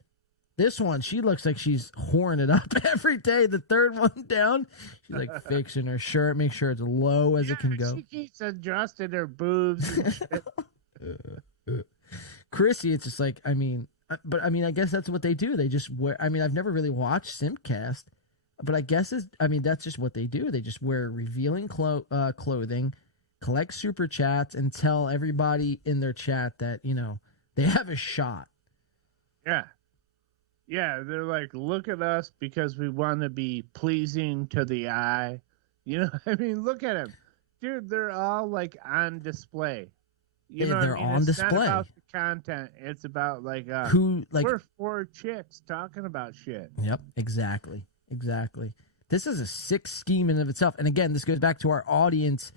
this one. She looks like she's whoring it up every day. The third one down, she's like fixing her shirt, make sure it's low as it can go. She keeps adjusting her boobs. And shit. Chrissy, it's just like, I mean, but I mean, I guess that's what they do. They just wear. I mean, I've never really watched Simcast, but I guess that's just what they do. They just wear revealing clothing, collect super chats, and tell everybody in their chat that they have a shot. Yeah. Yeah, they're like, look at us because we want to be pleasing to the eye. You know, I mean, look at them. Dude, they're all like on display. You Yeah, know, they're what I mean? on It's display. not about the content. It's about like we're 4 chicks talking about shit. Yep, exactly. This is a sick scheme in and of itself. And again, this goes back to our audience,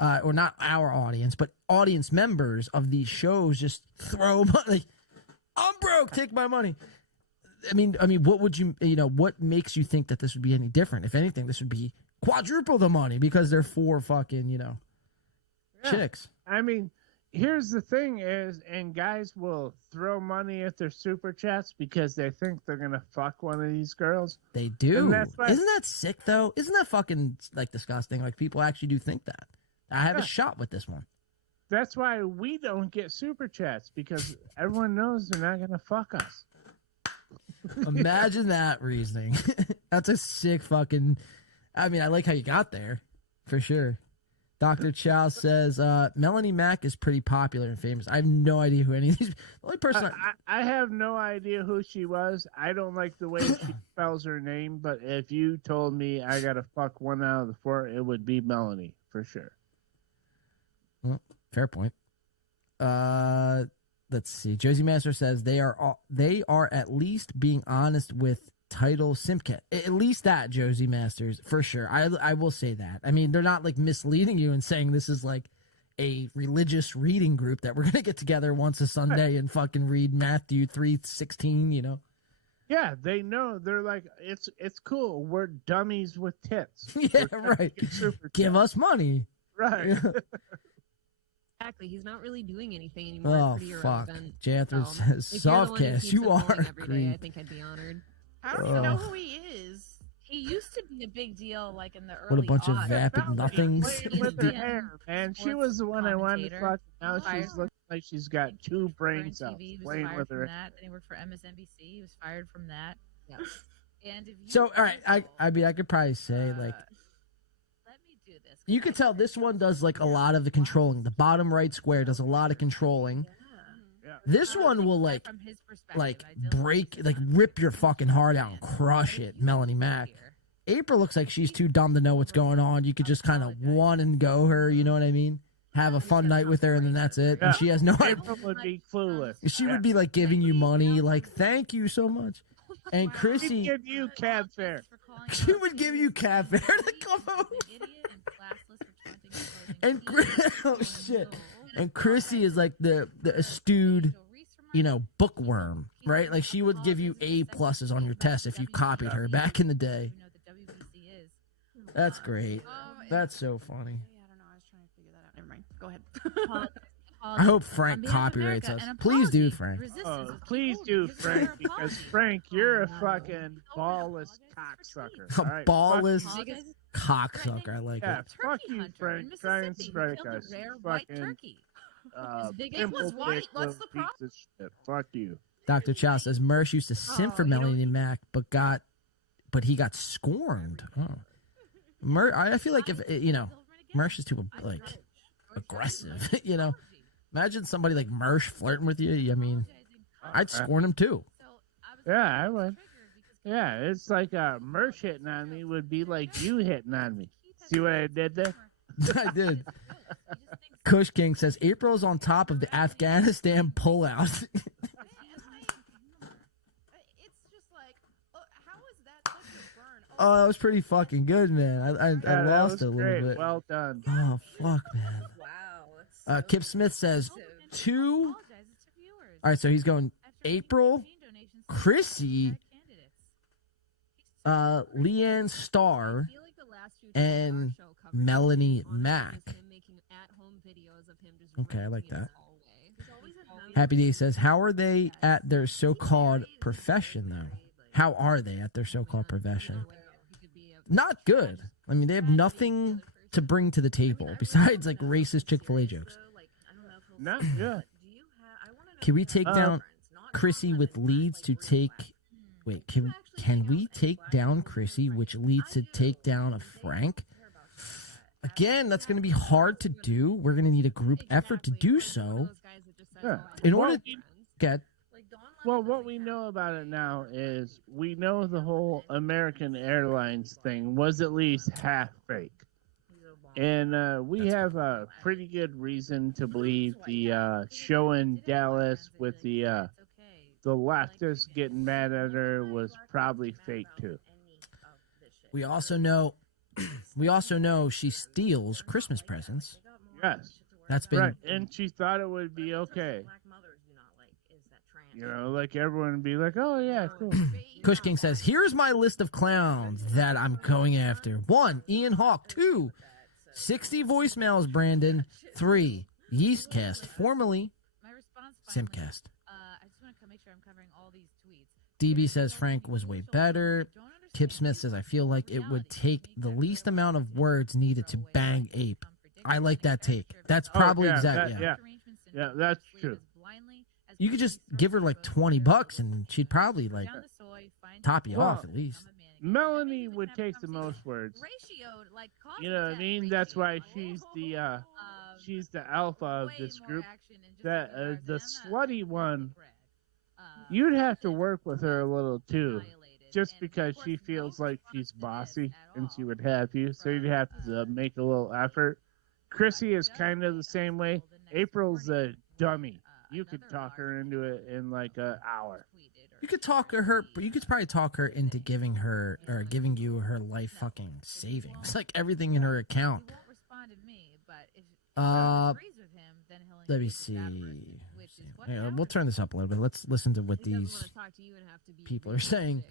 or not our audience, but audience members of these shows just throw money. I'm broke, take my money. I mean, what would what makes you think that this would be any different? If anything, this would be quadruple the money because they're 4 fucking, Yeah. chicks. I mean, here's the thing and guys will throw money at their super chats because they think they're going to fuck one of these girls. They do. And that's why- Isn't that sick, though? Isn't that fucking, like, disgusting? Like, people actually do think that. I have a shot with this one. That's why we don't get super chats because everyone knows they're not going to fuck us. Imagine that reasoning. That's a sick fucking... I mean, I like how you got there, for sure. Dr. Chow says, Melanie Mac is pretty popular and famous. I have no idea who any of these... The only person... I have no idea who she was. I don't like the way she spells her name, but if you told me I got to fuck one out of the 4, it would be Melanie, for sure. Well, fair point. Let's see. Josie Master says they are at least being honest with title Simcast. At least that, Josie Masters, for sure. I will say that. I mean, they're not like misleading you and saying this is like a religious reading group that we're gonna get together once a Sunday and fucking read Matthew 3:16. Yeah, they know. They're like, it's cool. We're dummies with tits. Yeah, right. Give us money. Right. Exactly. He's not really doing anything anymore. Oh, Pretty fuck. irrelevant. Janthar So, says, if you're the one who Softcast, keeps you him going are every day, I creep. think I'd be honored. I don't even know who he is. He used to be a big deal, like in the early. What a bunch of aughts. vapid nothings. Playing with her hair, man. She was the one I wanted to fuck. Now Fired she's looking like she's got 2 brain on cells. TV. He was Playing fired with from her. that. Then he worked for MSNBC. He was fired from that. Yeah. And if you So, all right, I mean, I could probably say like, let me do this. you could tell this one does like a lot of the controlling. The bottom right square does a lot of controlling. This one will like break, like rip your fucking heart out and crush it, Melanie Mac. April looks like she's too dumb to know what's going on. You could just kind of one and go her, you know what I mean? Have a fun night with her and then that's it. And she has no idea. April would be clueless. She would be like giving you money, like thank you so much. And She'd Chrissy, give you cab fare. she would give you cab fare to come home. And oh shit. And Chrissy is like the astute, bookworm, right? Like she would give you A pluses on your test if you copied her back in the day. That's great. That's so funny. Yeah, I don't know. I was trying to figure that out. Never mind. Go ahead. I hope Frank copyrights us. Please do, Frank. Please do, Frank, because Frank, you're a fucking ballless cocksucker. all right? Ballless Fuck you. cocksucker. I like Yeah, it. fuck you, Frank. Try and strike us. Fucking pimple dick little piece of shit. Fuck you. Dr. Chow says Mersh used to simp for Melanie Mac, but he got scorned. Oh. I feel like if Mersh is too like aggressive. Imagine somebody like Mersh flirting with you. I mean, I'd scorn him too. Yeah, I would. Yeah, it's like Mersh hitting on me would be like you hitting on me. See what I did there? I did. Kush King says April's on top of the Afghanistan pullout. Oh, that was pretty fucking good, man. I lost it a little bit. Well done. Oh, fuck, man. Wow. Kip Smith says 2. All right, so he's going April, Chrissy, Leanne Starr, and Melanie Mack. Okay, I like that. Happy Day says, how are they at their so-called profession, though? How are they at their so-called profession? Not good. I mean, they have nothing to bring to the table besides, like, racist Chick-fil-A jokes. Not good. Can we take down Chrissy with leads to take... Wait, can we take down Chrissy, which leads to take down a Frank? Again, that's going to be hard to do. We're going to need a group effort to do so. Yeah. In order to get... Well, what we know about it now is we know the whole American Airlines thing was at least half fake. And we have a pretty good reason to believe the show in Dallas with the leftists getting mad at her was probably fake too. We also know she steals Christmas presents. Yes. That's been right, and she thought it would be okay. Like everyone would be like, oh, yeah, cool. Kush King says, here's my list of clowns that I'm going after. 1, Ian Hawk. 2, 60 voicemails, Brandon. 3, Yeastcast, formerly Simcast. I just want to make sure I'm covering all these tweets. DB says Frank was way better. Kip Smith says, I feel like it would take the least amount of words needed to bang Ape. I like that take. That's probably exactly. Yeah, that's true. You could just give her like $20 and she'd probably like top you off at least. Melanie would take the most words. You know what I mean? That's why she's the alpha of this group. That the slutty one, you'd have to work with her a little too, just because she feels like she's bossy and she would have you. So you'd have to make a little effort. Chrissy is kind of the same way. April's a dummy. You could talk her into it in like an hour. You could but you could probably talk her into giving you her life fucking savings, like everything in her account. Let me see. Yeah, we'll turn this up a little bit. Let's listen to what these people are saying.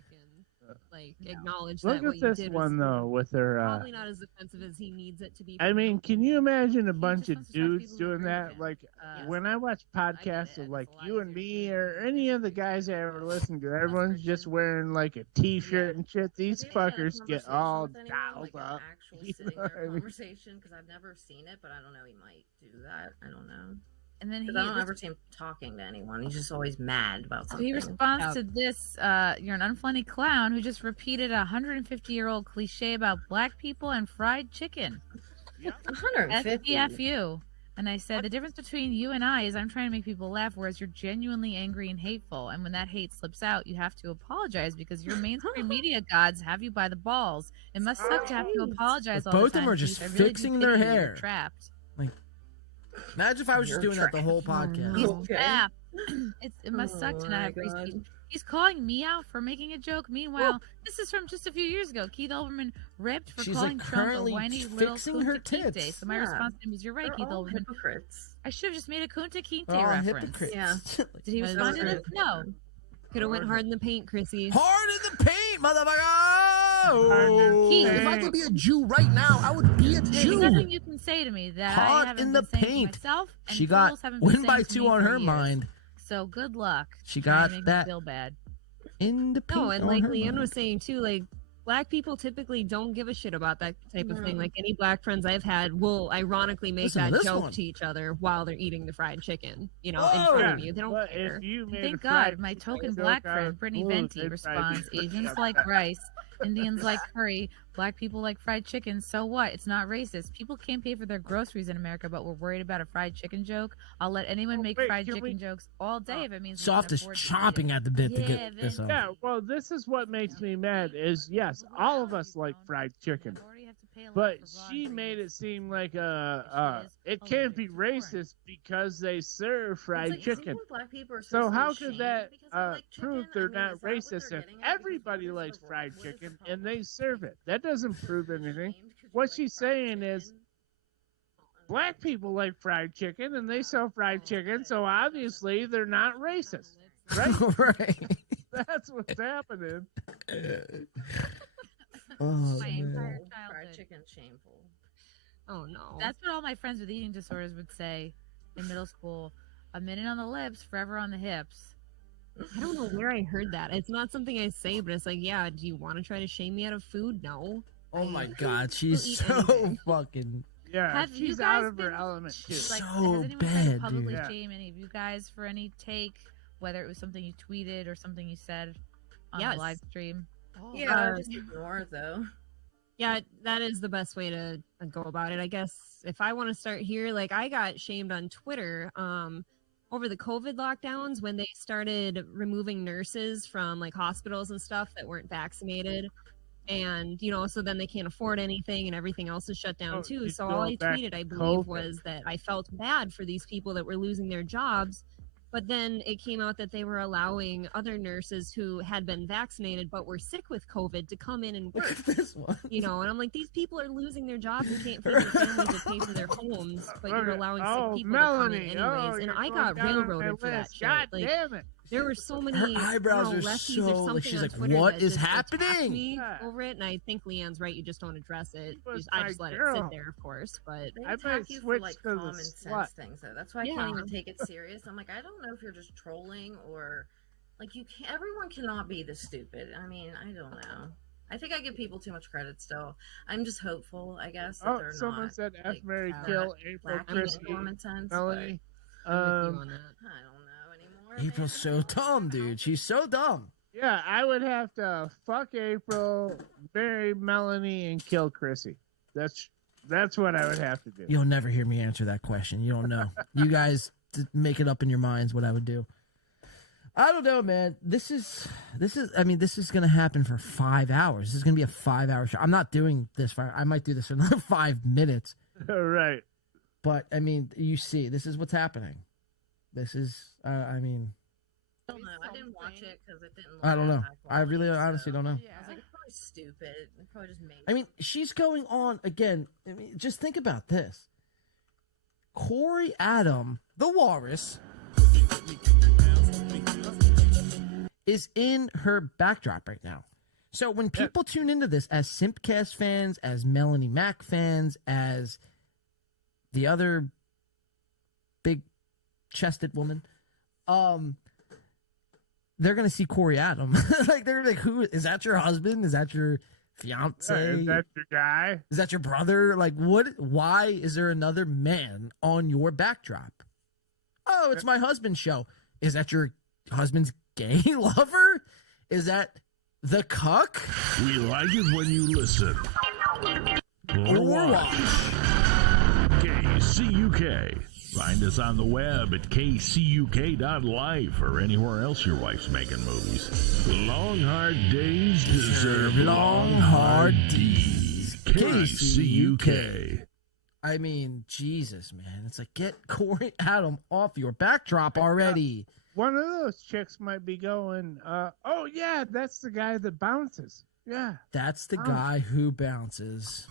Acknowledge Look that at this one though, with her. Probably not as offensive as he needs it to be. I mean, can you imagine a bunch of dudes doing that? Like when I watch podcasts of like you and me or any of the guys I ever listen to, everyone's just wearing like a T-shirt and shit. These fuckers get all dialed up. Conversation because I've never seen it, but I don't know. He might do that. I don't know. And then I don't ever see him talking to anyone. He's just always mad about something. He responds to this, you're an unfunny clown who just repeated a 150-year-old cliche about black people and fried chicken. 150? FBFU. And I said, the difference between you and I is I'm trying to make people laugh, whereas you're genuinely angry and hateful. And when that hate slips out, you have to apologize because your mainstream media gods have you by the balls. It must suck to have to apologize all the time. Both of them are just fixing their hair. You're trapped. Like, imagine if I was just doing that the whole podcast. Yeah. It must suck to not have reason. He's calling me out for making a joke. Meanwhile, this is from just a few years ago. Keith Olbermann ripped for calling Trump a whiny little Kunta Kinte. So my response to him is, you're right, Keith Olbermann. Hypocrites. I should have just made a Kunta Kinte reference. Hypocrites. Yeah. Did he respond to this? No. Could have went hard in the paint, Chrissy. Hard in the paint, motherfucker! Oh, Keith, if I could be a Jew right now, I would be a There's Jew. nothing you can say to me that I Caught haven't in been the saying to paint. myself, and She got fools haven't been win saying by to 2 me on for her years. mind. So good luck. She trying got to make that me feel bad. in the paint. No, and on like her Leanne mind. was saying too, like black people typically don't give a shit about that type of thing. No. Like any black friends I've had will ironically make Listen to that this joke one. to each other while they're eating the fried chicken, in Whoa! front of you. They don't But care. if you made Thank a God, fried my chicken token joke black out friend, of Brittany food, Venti, they'd probably responds, be Asians upset. like rice, Indians like curry, black people like fried chicken. So what? It's not racist. People can't pay for their groceries in America, but we're worried about a fried chicken joke. I'll let anyone Oh, make wait, fried can chicken we- jokes all day if it means we Soft can is afford to eat chomping it. at the bit to Yeah, get this Vin. off. Yeah, well, this is what makes me mad is, yes, all of us like fried chicken. But she made it seem like it can't be racist because they serve fried It's like, chicken. black people are So supposed to how be could ashamed that because they like prove chicken? they're I mean, not is that what racist they're if getting at? everybody Because what likes is the fried what is chicken the and they serve it? That doesn't prove anything. What she's saying is black people like fried chicken and they sell fried chicken, so obviously they're not racist, right? Right. That's what's happening. Oh, My man. entire Fried childhood. chicken shameful. Oh no. That's what all my friends with eating disorders would say in middle school. A minute on the lips, forever on the hips. I don't know where I heard that. It's not something I say, but it's like, yeah, do you want to try to shame me out of food? No. Oh my I God, will she's eat so anything. fucking. Yeah, Have you she's guys out of her been- element too. Like, So has anyone tried to bad, publicly dude. shame any of you guys for any take, whether it was something you tweeted or something you said on Yes. the live stream? Yeah, just ignore it though. Yeah, that is the best way to go about it. I guess if I want to start here, like I got shamed on Twitter over the COVID lockdowns when they started removing nurses from like hospitals and stuff that weren't vaccinated. And, so then they can't afford anything and everything else is shut down too. she's So all I going back tweeted, to I believe, COVID. was that I felt bad for these people that were losing their jobs. But then it came out that they were allowing other nurses who had been vaccinated but were sick with COVID to come in and work. This one. And I'm like, these people are losing their jobs and can't feed their families or pay for their homes, but you're allowing sick people Melanie. to come in anyways. And you're I going got down on railroaded my for that list. shit. God Like, damn it. there were so many Her eyebrows are lefties so, or like, something she's on like, Twitter "What that is just attacked happening?" me Yeah. over it, and I think Leanne's right. You just don't address it. was I my just let it girl. sit there, of course. But They I attack might you for switch like to the common slut. sense things though. That's why I Yeah. can't even take it serious. I'm like, I don't know if you're just trolling or like you can't. Everyone cannot be this stupid. I mean, I don't know. I think I give people too much credit still. I'm just hopeful, I guess, that they're Someone not. said F like, Mary not Kill April lacking in Christie common sense. Melanie. I'm with you on that. But I don't know anymore. April's so dumb, dude. She's so dumb. Yeah, I would have to fuck April, marry Melanie, and kill Chrissy. That's what I would have to do. You'll never hear me answer that question. You don't know. You guys make it up in your minds what I would do. I don't know, man. This is going to happen for 5 hours. This is going to be a 5-hour show. I'm not doing this for, I might do this for another 5 minutes. Right. But, I mean, you see, this is what's happening. This is, I don't know. I didn't watch it because it didn't. Look I don't know. that high I really quality, honestly so don't know. I was like, it's probably stupid. It probably just made. I mean, she's going on again. I mean, just think about this. Corey Adam, the walrus, is in her backdrop right now. So when people tune into this as Simcast fans, as Melanie Mac fans, as the other big-chested woman, they're gonna see Corey Adam. Like they're like, who is that? Your husband? Is that your fiance? Is that your guy? Is that your brother? Like what? Why is there another man on your backdrop? Oh, it's my husband's show. Is that your husband's gay lover? Is that the cuck? We like it when you listen. Or watch. KCUK. Find us on the web at kcuk.life or anywhere else your wife's making movies. Long, hard days deserve long, hard deeds. KCUK. I mean, Jesus, man. It's like, get Corey Adam off your backdrop already. One of those chicks might be going, oh, yeah, that's the guy that bounces. Yeah. That's the guy who bounces.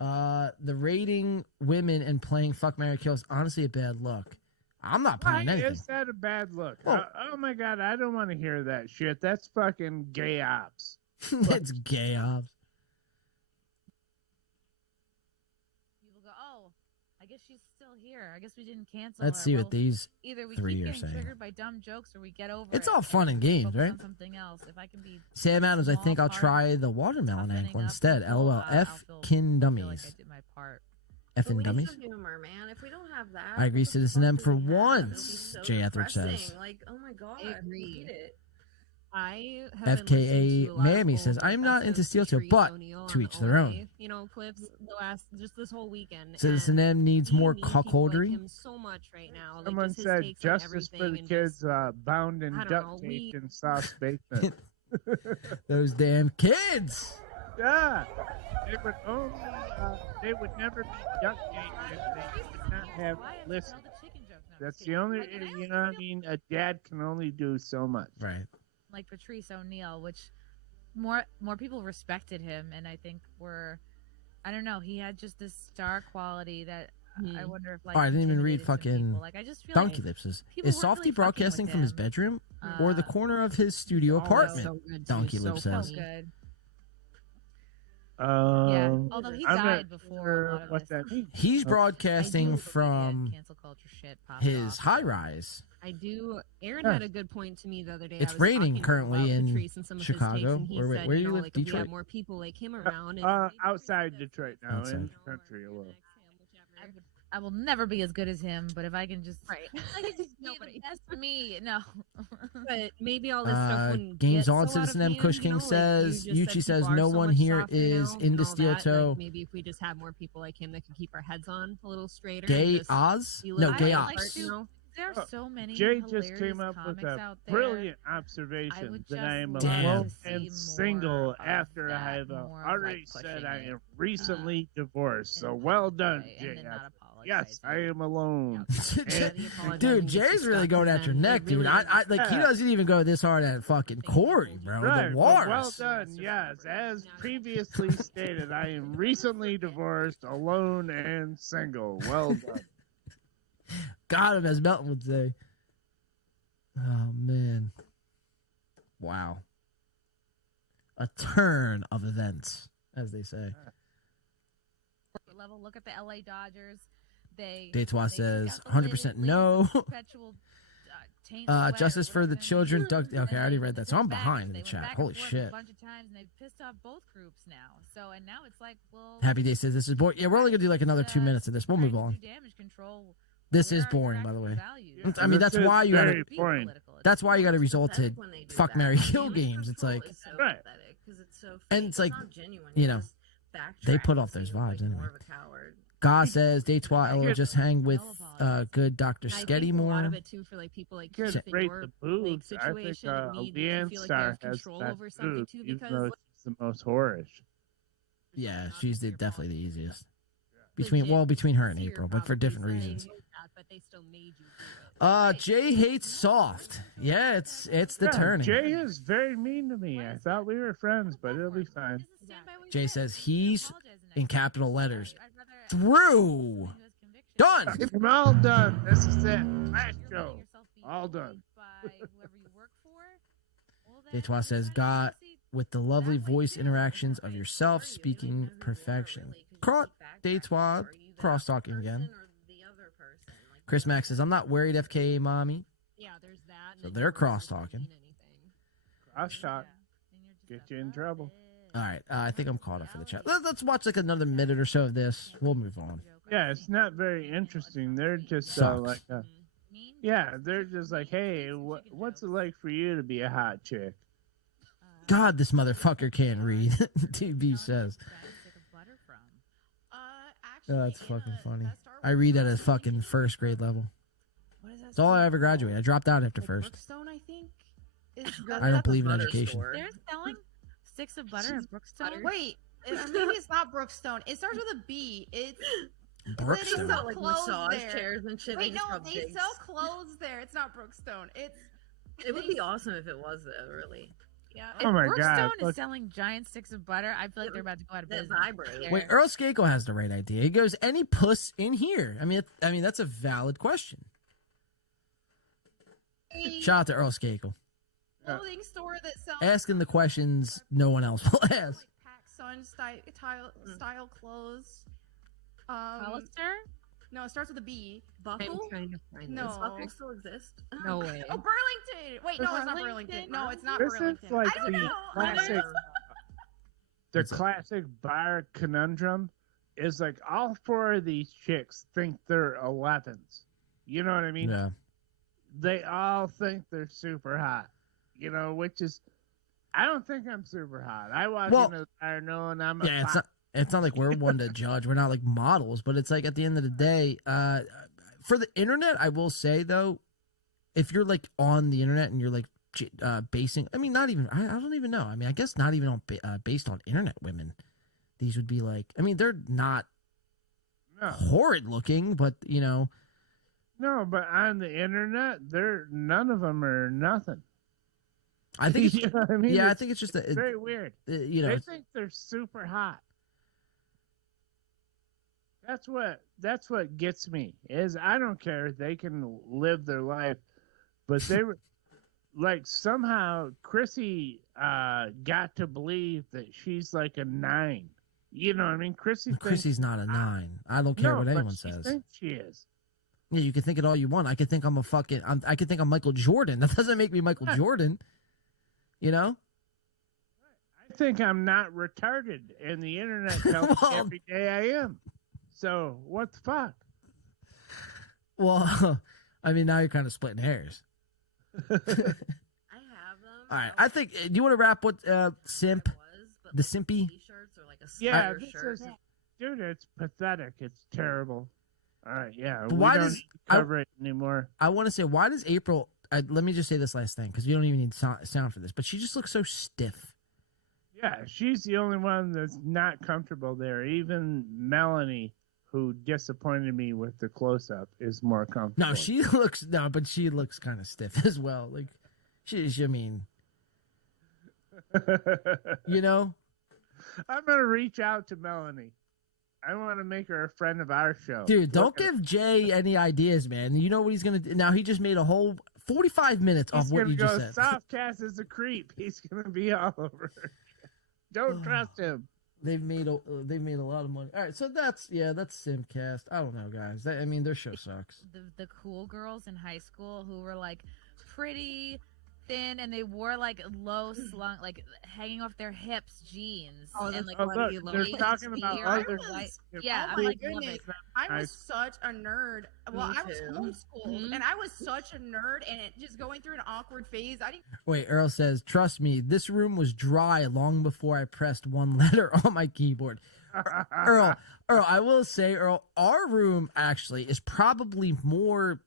The rating women and playing Fuck, Marry, Kill is honestly a bad look. I'm not playing Why anything. is that a bad look? Well- Oh my god, I don't want to hear that shit. That's fucking gay ops. It's gay ops. People go, oh, I guess she's still here. I guess we didn't cancel. Let's her. see Well, what these either we 3 keep are getting saying. triggered by dumb jokes, or we get over It's it all fun and games, focus right? on something else. If I can be Sam Adams, I think I'll small try part, the watermelon toughening ankle up instead. people, LOL. I'll F feel kin like dummies. I did my part. F But and we dummies. need some humor, man. If we don't have that, I agree, what the Citizen fuck M do for we have? It'll be once, so Jay Etheridge depressing. says. Like, oh my god, I agree. we need it. I have been FKA listening to a lot of Mammy says, old I'm not into FS Steel Toe, Patrice but O'Neal to on each their own. OA, you know, clips just this whole weekend. Citizen and M needs we more need people cuckoldry. Like him so much right now. Like, Someone just his said takes on justice for the everything and kids just- bound and I don't duct know, taped in South's basement. Those damn kids. Yeah, they would never be duct taped if they did not have listen. That's the only, you know what I mean? A dad can only do so much. Right. Like Patrice O'Neal, which more people respected him, and I think I don't know, he had just this star quality that I wonder if like. Oh, I didn't even read intimidated some fucking people. Like, I just feel Donkey like Lips. Is people weren't Softy really fucking broadcasting with from his him. bedroom or the corner of his studio apartment? so good, too. Donkey So Lips So says. good. Yeah, Although he I'm not died before a sure lot of what this. that means. He's I broadcasting do- from Cancel culture shit popped his off. high rise. I do. Aaron Huh. had a good point to me the other day. It's I was raining talking to him currently about in Patrice and some of Chicago, his takes, and he or said, where you you know, live, like if we Detroit? had more people like him around. And Outside Detroit now, Outside. in the country a little. I will never be as good as him, but if I can just, Right. I can just be the best for me. No. But maybe all this stuff wouldn't Games get on so out of Citizen M. hand, Kush you King know? Like, says, you just Yuchi said says, people are no so one much here softer is now into and all Steel that. Toe. Like, maybe if we just had more people like him that could keep our heads on a little straighter. Gay and just Oz? be No, little Gay bit Ops. apart, you know? There are so many. Jay just hilarious came up with comics a out there. brilliant I observation would that I am just love alone to see and more single of after I that, have more of, already like, said pushing I it, am recently divorced. So in a well positive done, way, Jay. and then not Yes, I am alone. Dude, Jay's really going at your neck, dude. I like he doesn't even go this hard at fucking Corey, bro. Right, The but well wars. done. Yes, as previously stated, I am recently divorced, alone, and single. Well done. Got him, as Melton would say. Oh man. Wow. A turn of events, as they say. level. Look at the LA Dodgers. Detois says 100% no. Justice for the children. Okay, I already read that, so I'm behind in the chat. Holy shit. A bunch of times and they've pissed off both groups now. So and now it's like, well, Happy Day says this is boring. Yeah, we're only gonna do like another 2 minutes of this. We'll move on. damage control. This is boring, by the way. values? I mean, that's why you gotta. very boring. That's why you gotta resort to fuck, marry, kill games. It's like, Right. and it's like, not genuine. you You're know, just they put backtracking off those so you're, vibes like, anyway. more of a coward. God says Detois, LO, just hang with good Dr. I Sketty think a lot more. of it too for like people like Good, Keith in rate your the like boobs. I think situation and need to Leanne feel like they Star have has control that over something boob, too even because though she's the most whorish. Yeah, she's definitely the easiest. Between her and April, but for different reasons. but they still made you do it. Jay hates soft. Yeah, it's the Yeah, turning. Jay is very mean to me. I thought we were friends, but it'll be fine. Jay says he's in capital letters. Through. Done. I'm all done. This is it. Last show. All done. Detois says, God, with the lovely voice interactions of yourself speaking perfection. Detois, cross-talking again. Chris Max says, I'm not worried, FKA mommy. Yeah, there's that. So they're cross-talking. Cross-talk. Get you in trouble. All right, I think I'm caught up for the chat. Let's watch like another minute or so of this. We'll move on. Yeah, it's not very interesting. They're just Sucks. they're just like, hey, what's it like for you to be a hot chick? God, this motherfucker can't read. TB says. Oh, that's fucking funny. I read at a fucking first grade level. That's all I ever graduated. I dropped out after first. Brookstone, I think. I don't believe in education. They're selling sticks of butter at Brookstone. Wait, maybe it's not Brookstone. It starts with a B. It's Brookstone. They sell like clothes massage there. chairs and shit. Wait, They just no, have they gigs. sell clothes there. It's not Brookstone. It would be awesome if it was though, really. Yeah. If Oh my Brookstone God, is look. selling giant sticks of butter, I feel like they're about to go out of That business. vibrator. Wait, Earl Skakel has the right idea. He goes, any puss in here? I mean, that's a valid question. a Shout out to Earl Skakel. clothing store that sells Asking the questions no one else will ask. PacSun style clothes. Hollister? No, it starts with a B. Buckle? I'm trying to find No. this. Does Buckle still exist? No way. Oh, Burlington. Wait, no, it's not Burlington. No, it's not This Burlington. is like I don't the know. classic, the classic bar conundrum is like all four of these chicks think they're 11s. You know what I mean? Yeah. They all think they're super hot. You know, which is, I don't think I'm super hot. I walk into the bar knowing I'm a Yeah, it's not like we're one to judge. We're not like models, but it's like at the end of the day, for the internet, I will say though, if you're like on the internet and you're like basing, I mean, not even, I don't even know. I mean, I guess not even on based on internet women. These would be like, I mean, they're not horrid looking, but you know. No, but on the internet, none of them are nothing. I think it's, you know what I mean? yeah, I think it's just very weird. You know, they think they're super hot. That's what gets me is I don't care. They can live their life, but they were like somehow Chrissy got to believe that she's like a 9. You know what I mean? Chrissy's not a 9. I don't care what anyone says. She thinks she is. Yeah, you can think it all you want. I could think I could think I'm Michael Jordan. That doesn't make me Michael Jordan. You know? I think I'm not retarded, and the internet tells me every day I am. So what the fuck? Well, I mean, now you're kind of splitting hairs. I have them. All right, I think. Do you want to wrap with simp, the simpy? T-shirts or like a Yeah, sweater shirt. dude, it's pathetic. It's terrible. All right, yeah. But we why don't does need to cover it anymore? I want to say, why does April? Let me just say this last thing because you don't even need sound for this. But she just looks so stiff. Yeah, she's the only one that's not comfortable there. Even Melanie, who disappointed me with the close-up, is more comfortable. No, but she looks kind of stiff as well. Like, I mean, you know. I'm gonna reach out to Melanie. I want to make her a friend of our show. Dude, don't give Jay any ideas, man. You know what he's gonna do? Now he just made a whole 45 minutes off what you just said. Softcast is a creep. He's gonna be all over her. Don't trust him. They've made a lot of money. All right, so that's Simcast. I don't know, guys. I mean, their show sucks. The cool girls in high school who were like pretty thin and they wore like low slung, like hanging off their hips jeans. Oh, and that's like funny. They're talking about other. Yeah, Oh I'm my like, love goodness. it. I was such a nerd. Well, Me I was too. homeschooled, and I was such a nerd, and it just going through an awkward phase. I didn't. Wait, Earl says, trust me, this room was dry long before I pressed one letter on my keyboard. Earl, I will say, Earl, our room actually is probably more,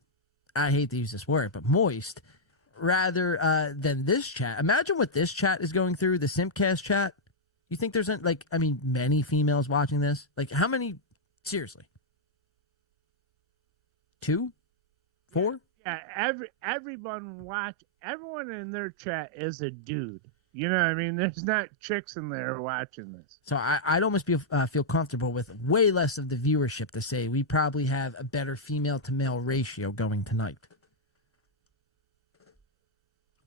I hate to use this word, but moist, rather than this chat. Imagine what this chat is going through, the Simcast chat. You think there's, many females watching this? Like, how many? Seriously. 2? 4? Yeah, everyone in their chat is a dude. You know what I mean? There's not chicks in there watching this. So I'd almost feel comfortable with way less of the viewership to say we probably have a better female to male ratio going tonight.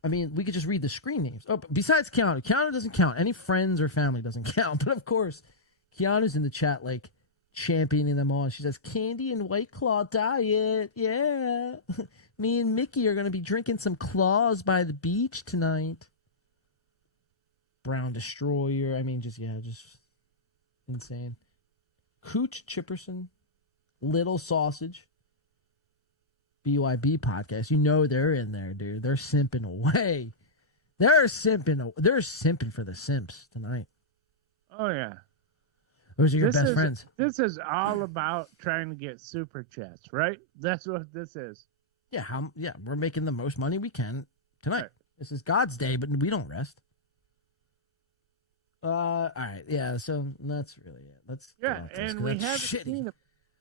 I mean, we could just read the screen names. Oh, but besides Keanu doesn't count. Any friends or family doesn't count. But of course, Keanu's in the chat like championing them all. She says, "Candy and White Claw diet, yeah. Me and Mickey are gonna be drinking some claws by the beach tonight." Brown Destroyer. I mean, just insane. Cooch Chipperson, Little Sausage, BYB podcast. You know they're in there, dude. They're simping away. They're simping for the simps tonight. Oh yeah. Those are your best friends. This is all about trying to get super chats, right? That's what this is. Yeah, we're making the most money we can tonight. Right. This is God's day, but we don't rest. All right, yeah. So that's really it. And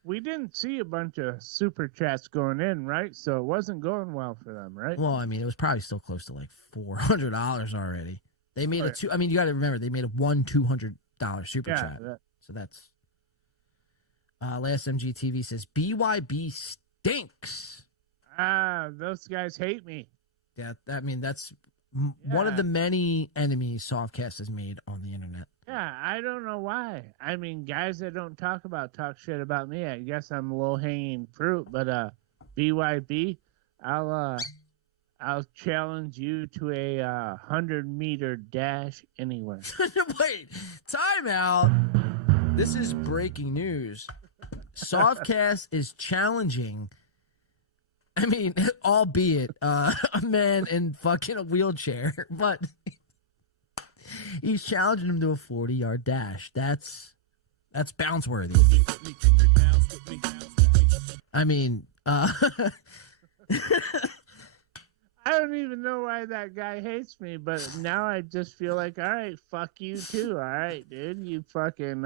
we didn't see a bunch of super chats going in, right? So it wasn't going well for them, right? Well, I mean, it was probably still close to like $400 already. They made I mean, you got to remember they made a $200 super chat. So that's. Last MGTV says BYB stinks. Those guys hate me. Yeah, I mean that's one of the many enemies Softcast has made on the internet. Yeah, I don't know why. I mean, guys that don't talk shit about me. I guess I'm low hanging fruit, but BYB, I'll challenge you to a 100-meter dash anywhere. Wait, time out. This is breaking news. Softcast is challenging. I mean, albeit a man in fucking a wheelchair, but he's challenging him to a 40-yard dash. That's bounce worthy. I mean, I don't even know why that guy hates me, but now I just feel like, all right, fuck you too. All right, dude, you fucking.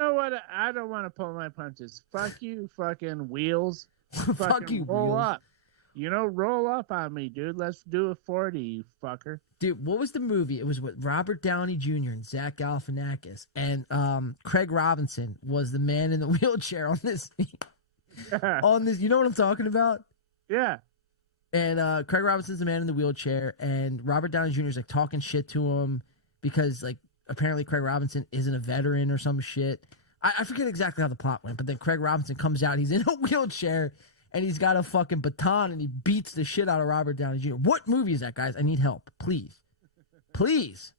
You know what? I don't want to pull my punches. Fuck you, fucking wheels. Fuck you, roll wheels. up. Roll up on me, dude. Let's do a 40, you fucker. Dude, what was the movie? It was with Robert Downey Jr. and Zach Galifianakis, and Craig Robinson was the man in the wheelchair on this. On this, you know what I'm talking about? Yeah. And Craig Robinson's the man in the wheelchair, and Robert Downey Jr. is like talking shit to him because like apparently Craig Robinson isn't a veteran or some shit. I forget exactly how the plot went, but then Craig Robinson comes out. He's in a wheelchair, and he's got a fucking baton, and he beats the shit out of Robert Downey Jr. What movie is that, guys? I need help. Please. Please.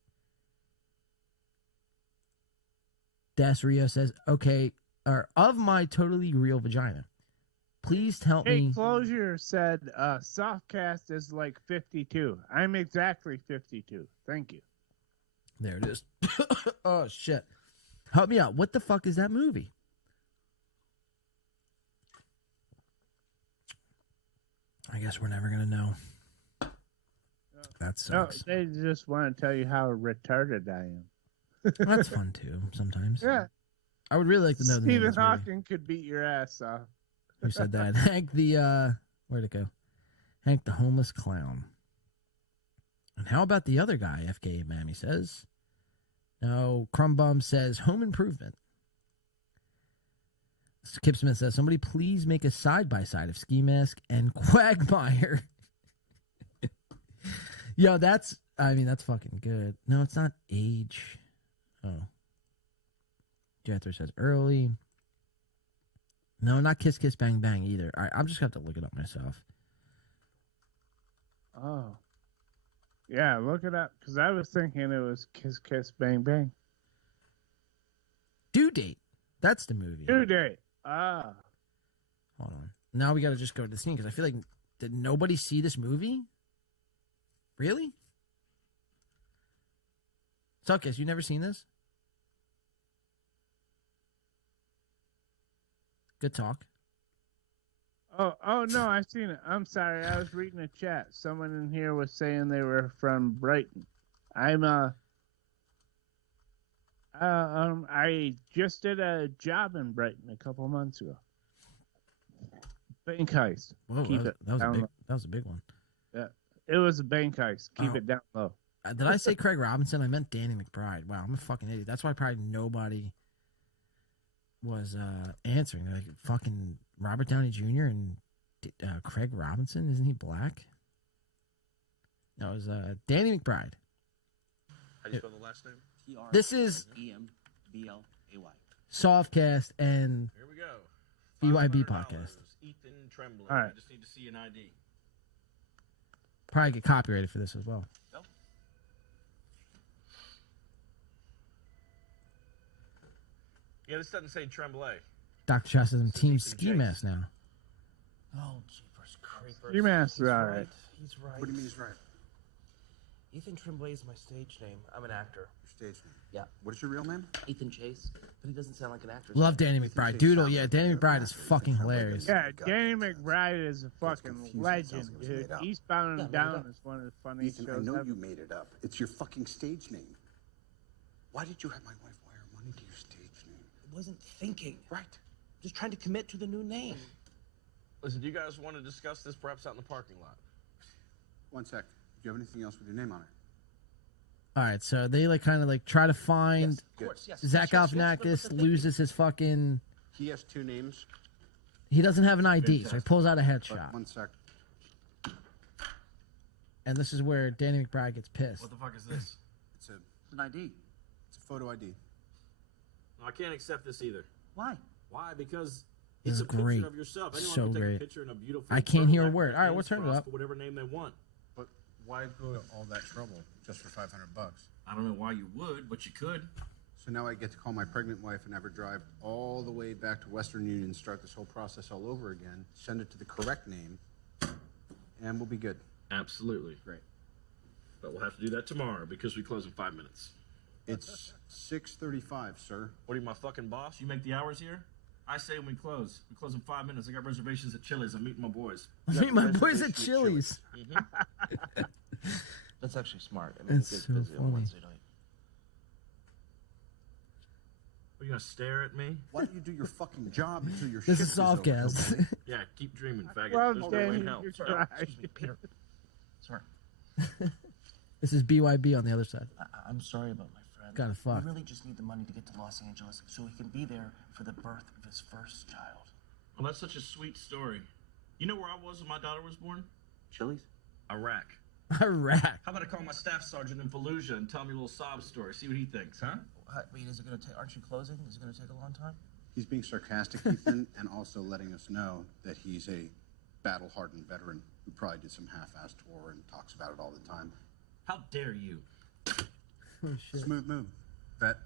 Das Rio says, okay, or of my totally real vagina. Please tell me. Hey, Closure said Softcast is like 52. I'm exactly 52. Thank you. There it is. Oh, shit. Help me out. What the fuck is that movie? I guess we're never going to know. That sucks. No, they just want to tell you how retarded I am. That's fun, too, sometimes. Yeah. I would really like to know the name of Stephen this movie. Hawking could beat your ass off. Who said that? Hank the, where'd it go? Hank the homeless clown. And how about the other guy, FK Mammy says? No, Crumbum says Home Improvement. Kip Smith says, somebody please make a side-by-side of Ski Mask and Quagmire. Yo, that's fucking good. No, it's not age. Oh. Jethro says early. No, not Kiss Kiss Bang Bang either. All right, I'm just going to have to look it up myself. Oh. Yeah, look it up, because I was thinking it was Kiss Kiss Bang Bang. Due Date. That's the movie. Due Date. Ah. Hold on. Now we got to just go to the scene, because I feel like, did nobody see this movie? Really? Suckers, you never seen this? Good talk. Oh no, I've seen it. I'm sorry, I was reading a chat. Someone in here was saying they were from Brighton. I just did a job in Brighton a couple months ago. Bank heist. Whoa, that was a big one. Yeah, it was a bank heist. Keep it down low. Did I say Craig Robinson? I meant Danny McBride. Wow, I'm a fucking idiot. That's why probably nobody was answering. Like fucking Robert Downey Jr. and Craig Robinson. Isn't he black? No, it was Danny McBride. How do you spell the last name? This is EMBLAY. Softcast and Here we go. BYB podcast. Ethan Tremblay. All right. I just need to see an ID. Probably get copyrighted for this as well. No. Yeah, this doesn't say Tremblay. Dr. Chow says I'm Team Ski Mask now. Oh, jeepers creepers. Ski Mask, He's all right. He's right. What do you mean he's right? Ethan Tremblay is my stage name. I'm an actor. Your stage name? Yeah. What is your real name? Ethan Chase. But he doesn't sound like an actor. Love Danny McBride. Doodle, yeah, Danny McBride is fucking hilarious. Yeah, Danny McBride is a fucking legend, dude. Eastbound and Down is one of the funniest Ethan, shows I know ever. you made it up. It's your fucking stage name. Why did you have my wife wire money to your stage name? I wasn't thinking. Right. Just trying to commit to the new name. Listen, do you guys want to discuss this perhaps out in the parking lot? One sec. Do you have anything else with your name on it? All right, so they kind of try to find Yes, Zach Galifianakis loses his fucking. He has two names. He doesn't have an ID, so he pulls out a headshot. 1 sec. And this is where Danny McBride gets pissed. What the fuck is this? It's an ID. It's a photo ID. No, I can't accept this either. Why? Why? Because This it's is a picture great. of yourself. Anyone So can take great. a picture in a beautiful. I can't hear a photo word. like All right, we'll hands turn it crossed up. for whatever name they want. But why go to all that trouble just for $500? I don't know why you would, but you could. So now I get to call my pregnant wife and have her drive all the way back to Western Union, start this whole process all over again, send it to the correct name, and we'll be good. Absolutely. Great. But we'll have to do that tomorrow because we close in 5 minutes. It's 6:35, sir. What are you, my fucking boss? You make the hours here? I say when we close. We close in 5 minutes. I got reservations at Chili's. I'm meeting my boys. I meet my boys at Chili's. That's actually smart. I mean, It's it's so busy on funny. Wednesday night. Are you gonna stare at me? Why don't you do your fucking job until your This shift is over? Softcast. Yeah, keep dreaming, faggot. Well, There's no way in Danny, hell. you're Sorry. right. Excuse me, Peter. Sorry. This is BYB on the other side. I'm sorry about my friend. Gotta fuck. We really just need the money to get to Los Angeles so he can be there for the birth of his first child. Well, that's such a sweet story. You know where I was when my daughter was born? Chili's? Iraq. Iraq. How about I call my staff sergeant in Fallujah and tell me a little sob story, see what he thinks, huh? Wait, is it going to take? Aren't you closing? Is it going to take a long time? He's being sarcastic, Ethan, and also letting us know that he's a battle-hardened veteran who probably did some half-assed tour and talks about it all the time. How dare you? Oh, shit. Smooth move, vet.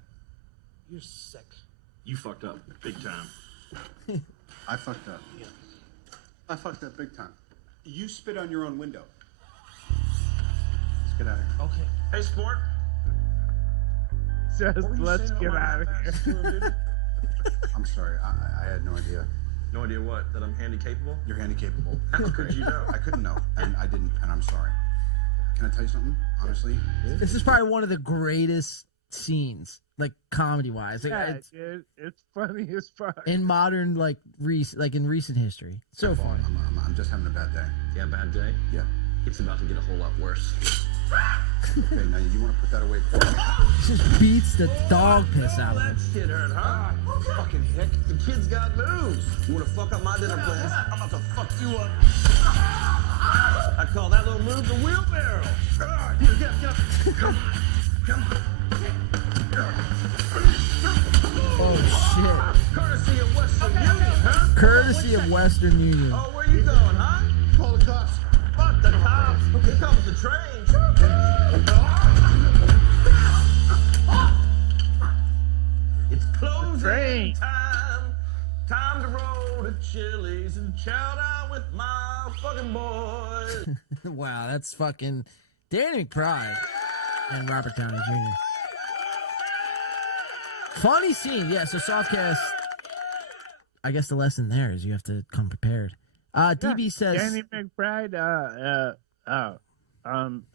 You're sick. You fucked up big time. I fucked up. Yeah. I fucked up big time. You spit on your own window. Let's get out of here. Okay. Hey, sport. Just What were you let's saying get about out of my here. I'm sorry. I had no idea. No idea what? That I'm handy capable? You're handy-capable. How could you know? I couldn't know, and I didn't, and I'm sorry. Can I tell you something? Honestly? This is probably one of the greatest scenes, like comedy-wise. Like, Yeah, dude, it's funny as fuck. in modern, like in recent history. So funny. I'm just having a bad day. Yeah, bad day? Yeah. It's about to get a whole lot worse. Okay, now you want to put that away for me? Just beats the dog piss out of him. That shit hurt, huh? Fucking hick. The kid's got moves. You want to fuck up my dinner plans? I'm about to fuck you up. I call that little move the wheelbarrow. Here, get up, get up. Come on. Come on. Oh, shit. Courtesy of Western Union, huh? Courtesy of Western Union. Oh, where you going, huh? Call the cops. Fuck the cops. Here comes the train. It's closing Train. time. Time to roll to Chili's and chow down with my fucking boys. Wow, that's fucking Danny McBride and Robert Downey Jr. Funny scene. Yeah, so Softcast, I guess the lesson there is you have to come prepared. DB says... Danny McBride,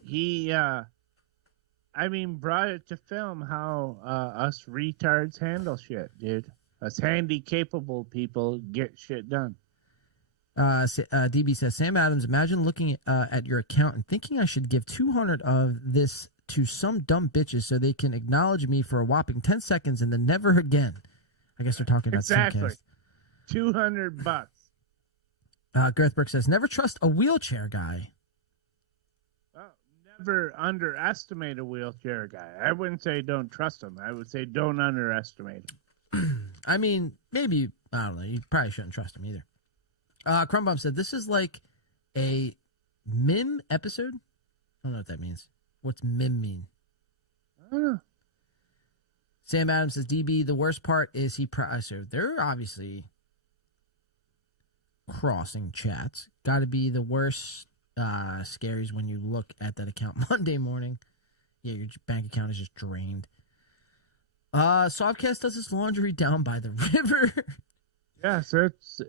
he, I mean, brought it to film how us retards handle shit, dude. Us handy-capable people get shit done. DB says, Sam Adams, imagine looking at your account and thinking I should give 200 of this to some dumb bitches so they can acknowledge me for a whopping 10 seconds and then never again. I guess they're talking about Exactly. Simcast. $200. Garth Burke says, never trust a wheelchair guy. Never underestimate a wheelchair guy. I wouldn't say don't trust him. I would say don't underestimate him. I mean, maybe, I don't know, you probably shouldn't trust him either. Crumbum said, this is like a meme episode? I don't know what that means. What's meme mean? I don't know. Sam Adams says, DB, the worst part is so they're obviously crossing chats. Got to be the worst scaries when you look at that account Monday morning. Yeah, your bank account is just drained. Softcast does his laundry down by the river. Yes, it's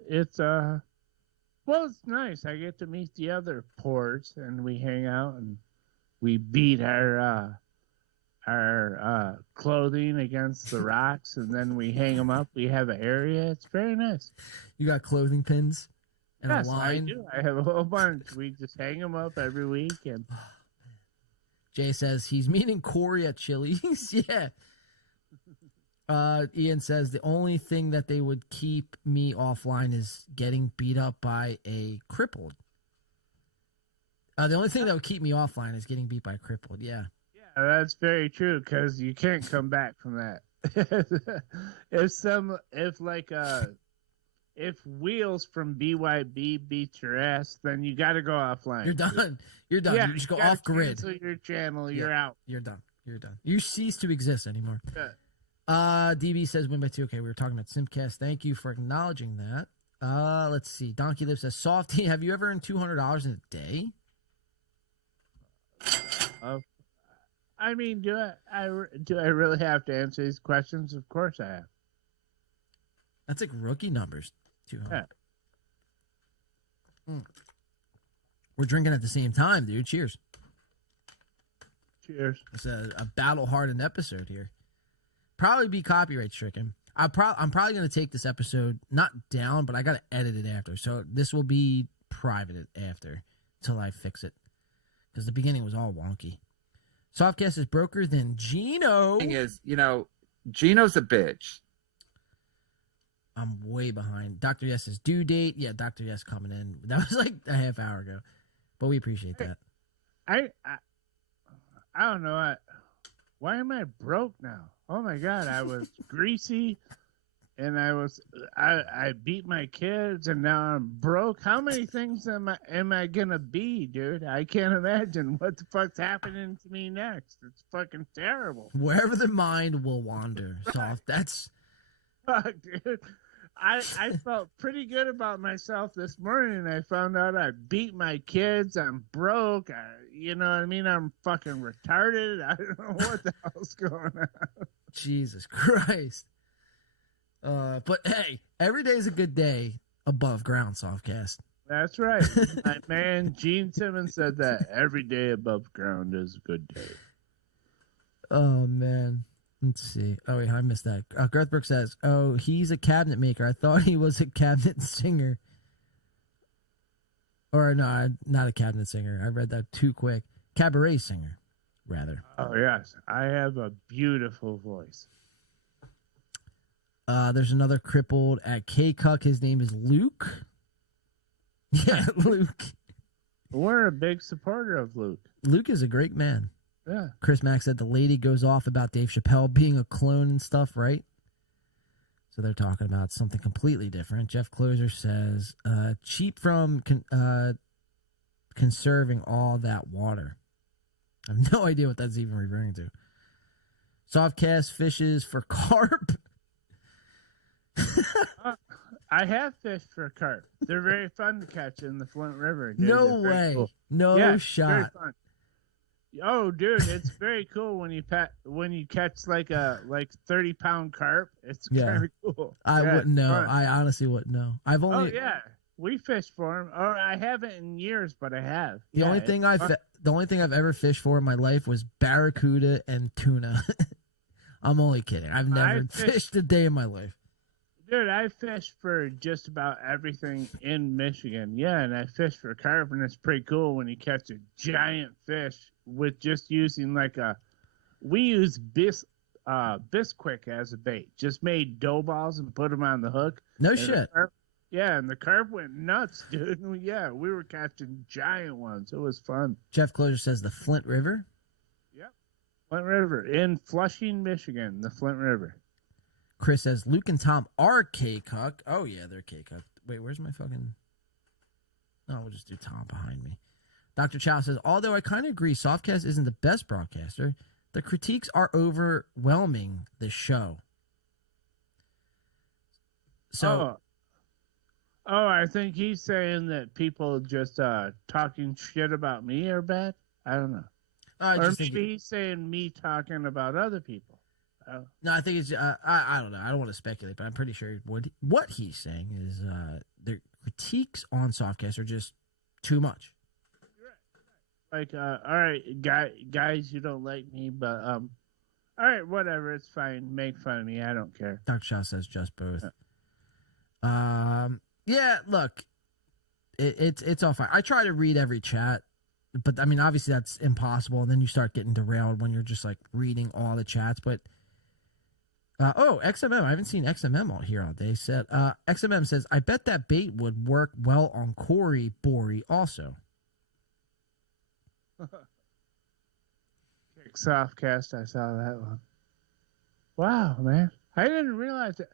well, it's nice. I get to meet the other ports and we hang out and we beat our clothing against the rocks and then we hang them up. We have an area. It's very nice. You got clothing pins and Yes, a line. I do. I have a whole bunch. We just hang them up every week. And Jay says he's meeting Corey at Chili's. Yeah. Ian says the only thing that they would keep me offline is getting beat up by a crippled. The only thing that would keep me offline is getting beat by a crippled. Yeah. Yeah, that's very true because you can't come back from that. If Wheels from BYB beats your ass, then you got to go offline. You're done. You're done. Yeah, you just go gotta off grid. cancel your channel. You're out. You're done. You're done. You cease to exist anymore. Yeah. DB says win by 2. Okay, we were talking about Simcast. Thank you for acknowledging that. Let's see. Donkey Lip says, Softy, have you ever earned $200 in a day? I mean, do I really have to answer these questions? Of course I have. That's like rookie numbers. 200. Yeah. We're drinking at the same time, dude. Cheers. Cheers. It's a battle-hardened episode here. Probably be copyright stricken. I'm probably going to take this episode not down, but I got to edit it after. So this will be private after until I fix it. Because the beginning was all wonky. Softcast is broker than Gino. Thing is, Gino's a bitch. I'm way behind. Dr. Yes's due date. Yeah, Dr. Yes coming in. That was like a half hour ago. But we appreciate that. I don't know. Why am I broke now? Oh my God, I was greasy and I beat my kids and now I'm broke. How many things am I gonna be, dude? I can't imagine what the fuck's happening to me next. It's fucking terrible. Wherever the mind will wander. Soft. That's fuck, dude. I felt pretty good about myself this morning. I found out I beat my kids. I'm broke. You know what I mean? I'm fucking retarded. I don't know what the hell's going on. Jesus Christ. But hey, every day's a good day above ground, Softcast. That's right. My man Gene Simmons said that every day above ground is a good day. Oh, man. Let's see. Oh, wait, I missed that. Garth Brooks says, oh, he's a cabinet maker. I thought he was a cabinet singer. Or no, not a cabinet singer. I read that too quick. Cabaret singer, rather. Oh, yes. I have a beautiful voice. There's another crippled at K-Cuck. His name is Luke. Yeah, Luke. We're a big supporter of Luke. Luke is a great man. Yeah. Chris Mack said the lady goes off about Dave Chappelle being a clone and stuff, right? So they're talking about something completely different. Jeff Closer says, cheap from conserving all that water. I have no idea what that's even referring to. Softcast fishes for carp. I have fished for carp. They're very fun to catch in the Flint River. Dude. No way. Cool. No shot. Very fun. Oh, dude, it's very cool when you catch like 30-pound carp. It's kind of cool. I wouldn't know. Fun. I honestly wouldn't know. Oh yeah, we fished for them. Or I haven't in years, but I have. The only thing I've ever fished for in my life was barracuda and tuna. I'm only kidding. I've never fished a day in my life. Dude, I fished for just about everything in Michigan. Yeah, and I fished for carp, and it's pretty cool when you catch a giant fish with just using we use Bisquick as a bait. Just made dough balls and put them on the hook. No shit. And the carp went nuts, dude. Yeah, we were catching giant ones. It was fun. Jeff Closer says the Flint River. Yep, Flint River in Flushing, Michigan. The Flint River. Chris says Luke and Tom are K-Cuck. Oh yeah, they're K-Cuck. Wait, where's my fucking? No, we'll just do Tom behind me. Dr. Chow says, although I kind of agree Softcast isn't the best broadcaster, the critiques are overwhelming the show. So, I think he's saying that people just talking shit about me are bad. I don't know. Or maybe he's saying me talking about other people. No, I think it's, I don't know. I don't want to speculate, but I'm pretty sure what he's saying is the critiques on Softcast are just too much. All right, guys, you don't like me, but all right, whatever, it's fine. Make fun of me, I don't care. Dr. Shaw says just both. Yeah, look, it's all fine. I try to read every chat, but I mean, obviously that's impossible, and then you start getting derailed when you're just like reading all the chats. But XMM. I haven't seen XMM all here all day. Said XMM says, I bet that bait would work well on Corey Bory also. Softcast, I saw that one. Wow, man. I didn't realize it.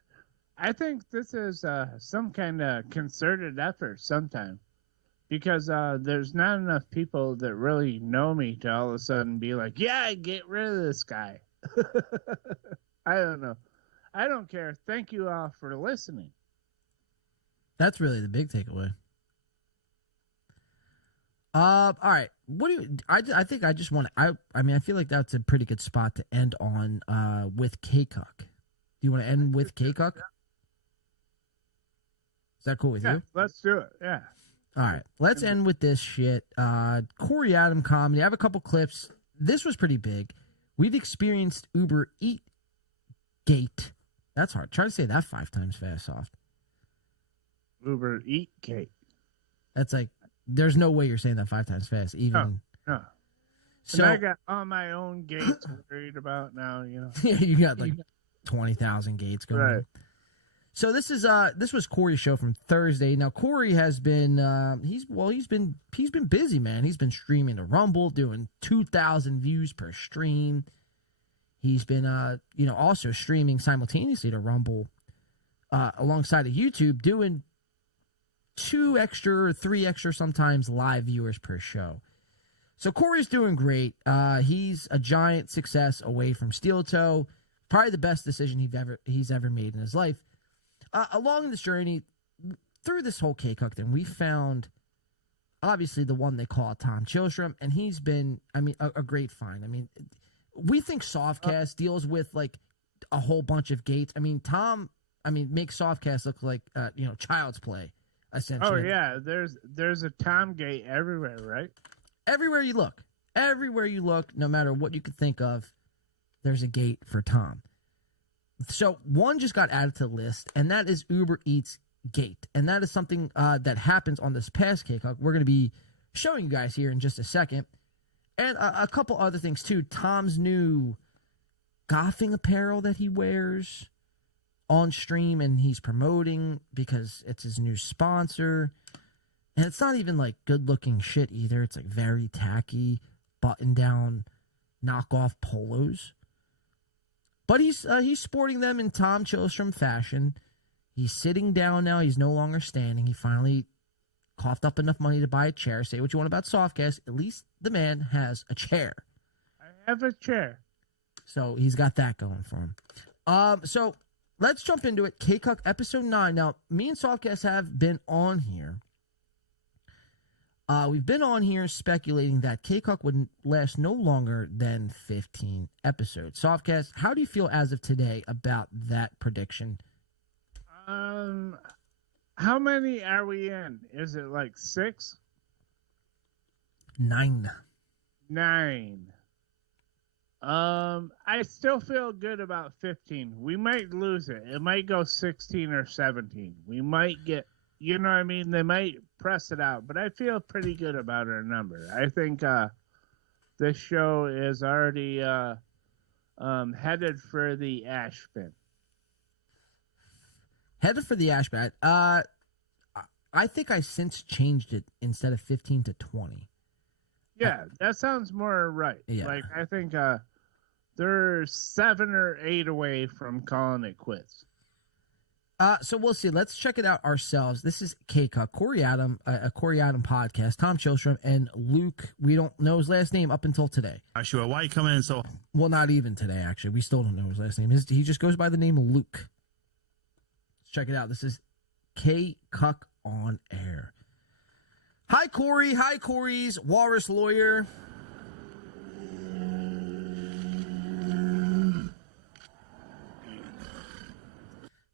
I think this is some kind of concerted effort sometime. Because there's not enough people that really know me to all of a sudden be like, yeah, get rid of this guy. I don't know. I don't care. Thank you all for listening. That's really the big takeaway. All right. What do you? I think I just want to. I mean, I feel like that's a pretty good spot to end on. With K-Cuck. Do you want to end with K-Cuck? Is that cool with you? Let's do it. Yeah. All right, let's end with this shit. Corey Adam comedy. I have a couple clips. This was pretty big. We've experienced Uber Eat Gate. That's hard. Try to say that 5 times fast, soft. Uber Eat Gate. That's like, there's no way you're saying that 5 times fast. Even. No. So I got all my own gates worried about now. Yeah, you got like 20,000 gates going. Right. So this was Corey's show from Thursday. Now Corey has been he's been busy, man. He's been streaming to Rumble, doing 2,000 views per stream. He's been also streaming simultaneously to Rumble alongside of YouTube, doing 2 extra or 3 extra sometimes live viewers per show. So Corey's doing great. He's a giant success away from Steel Toe. Probably the best decision he's ever made in his life. Along this journey, through this whole K-Cuck thing, we found, obviously, the one they call Tom Chilstrom, and he's been, a great find. We think Softcast deals with, like, a whole bunch of gates. Tom, makes Softcast look like, child's play, essentially. Oh, yeah, there's a Tom gate everywhere, right? Everywhere you look, no matter what you could think of, there's a gate for Tom. So one just got added to the list, and that is Uber Eats Gate. And that is something that happens on this past K-Cuck. We're going to be showing you guys here in just a second. And a couple other things, too. Tom's new golfing apparel that he wears on stream, and he's promoting because it's his new sponsor. And it's not even, like, good-looking shit either. It's, like, very tacky, button-down, knockoff polos. But he's sporting them in Tom Chilstrom fashion. He's sitting down now. He's no longer standing. He finally coughed up enough money to buy a chair. Say what you want about Softcast. At least the man has a chair. I have a chair. So he's got that going for him. So let's jump into it. K-Cuck episode 9. Now, me and Softcast have been on here. We've been on here speculating that K-Cuck would last no longer than 15 episodes. Softcast, how do you feel as of today about that prediction? How many are we in? Is it like 6? 9. 9. I still feel good about 15. We might lose it. It might go 16 or 17. We might get, they might press it out, but I feel pretty good about our number. I think this show is already headed for the ash bin. Headed for the ash bin. I think I since changed it instead of 15 to 20. Yeah, that sounds more right. Yeah. Like, I think they're 7 or 8 away from calling it quits. So we'll see. Let's check it out ourselves. This is K-Cuck, Corey Adam, a Corey Adam podcast. Tom Chilstrom and Luke. We don't know his last name up until today. Joshua, why you coming in so? Well, not even today. Actually, we still don't know his last name. He just goes by the name Luke. Let's check it out. This is K-Cuck on air. Hi, Corey. Hi, Corey's Walrus Lawyer.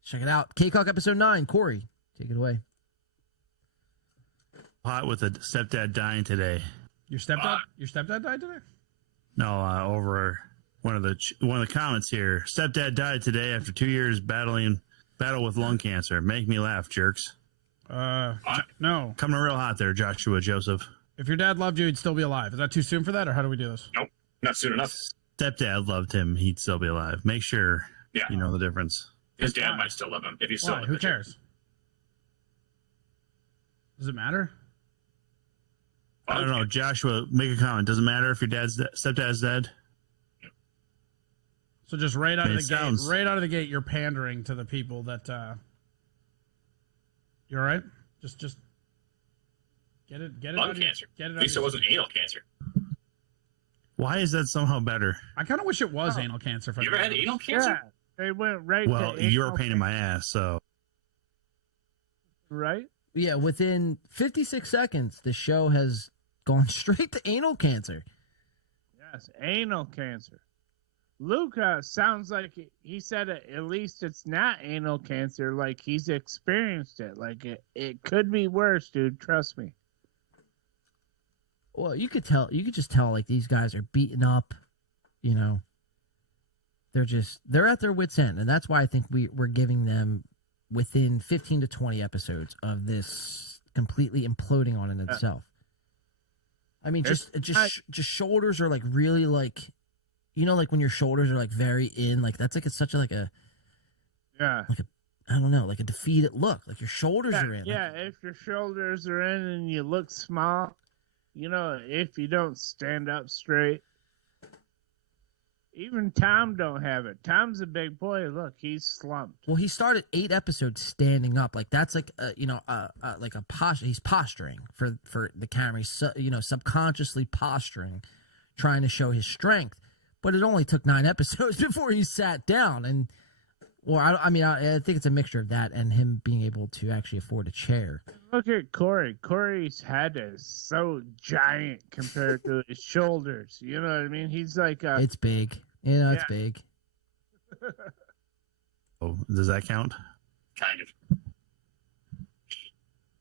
Check it out. K-Cuck episode 9. Corey, take it away. Hot with a stepdad dying today. Your stepdad died today? No, over one of the comments here. Stepdad died today after 2 years battle with lung cancer. Make me laugh, jerks. No. Coming real hot there, Joshua Joseph. If your dad loved you, he'd still be alive. Is that too soon for that, or how do we do this? Nope, not soon enough. Stepdad loved him. He'd still be alive. Make sure Yeah. You know the difference. His dad might still love him if he's still Why? in the Who picture. cares? Does it matter? I don't know. Joshua, make a comment. Does it matter if your stepdad's dead? So just right out of the sounds- gate, right out of the gate, you're pandering to the people that. You all right? Just get it. Get it. Lung out of your- cancer. Get it. At out least of it your- wasn't anal cancer. Why is that somehow better? I kind of wish it was anal cancer. You ever had anal cancer? Yeah, they went right. Well, to you're a anal pain in my ass, so. Right? Yeah, within 56 seconds, the show has gone straight to anal cancer. Yes, anal cancer. Luca sounds like he said at least it's not anal cancer. Like he's experienced it. Like it could be worse, dude. Trust me. Well, you could just tell like these guys are beaten up, you know. They're at their wits' end, and that's why I think we're giving them within 15 to 20 episodes of this completely imploding on in itself. I mean, just shoulders are like really like, you know, like when your shoulders are like very in, like that's like it's such a like a Yeah. like a I don't know, like a defeated look, like your shoulders are in. Yeah, if your shoulders are in and you look small, you know, if you don't stand up straight. Even Tom don't have it. Tom's a big boy. Look, he's slumped. Well, he started 8 episodes standing up. Like that's like like a posture. He's posturing for the camera. He's subconsciously posturing, trying to show his strength. But it only took 9 episodes before he sat down. And I think it's a mixture of that and him being able to actually afford a chair. Look at Corey. Corey's head is so giant compared to his shoulders. You know what I mean? He's like it's big. You know, it's big. Oh, does that count? Kind of.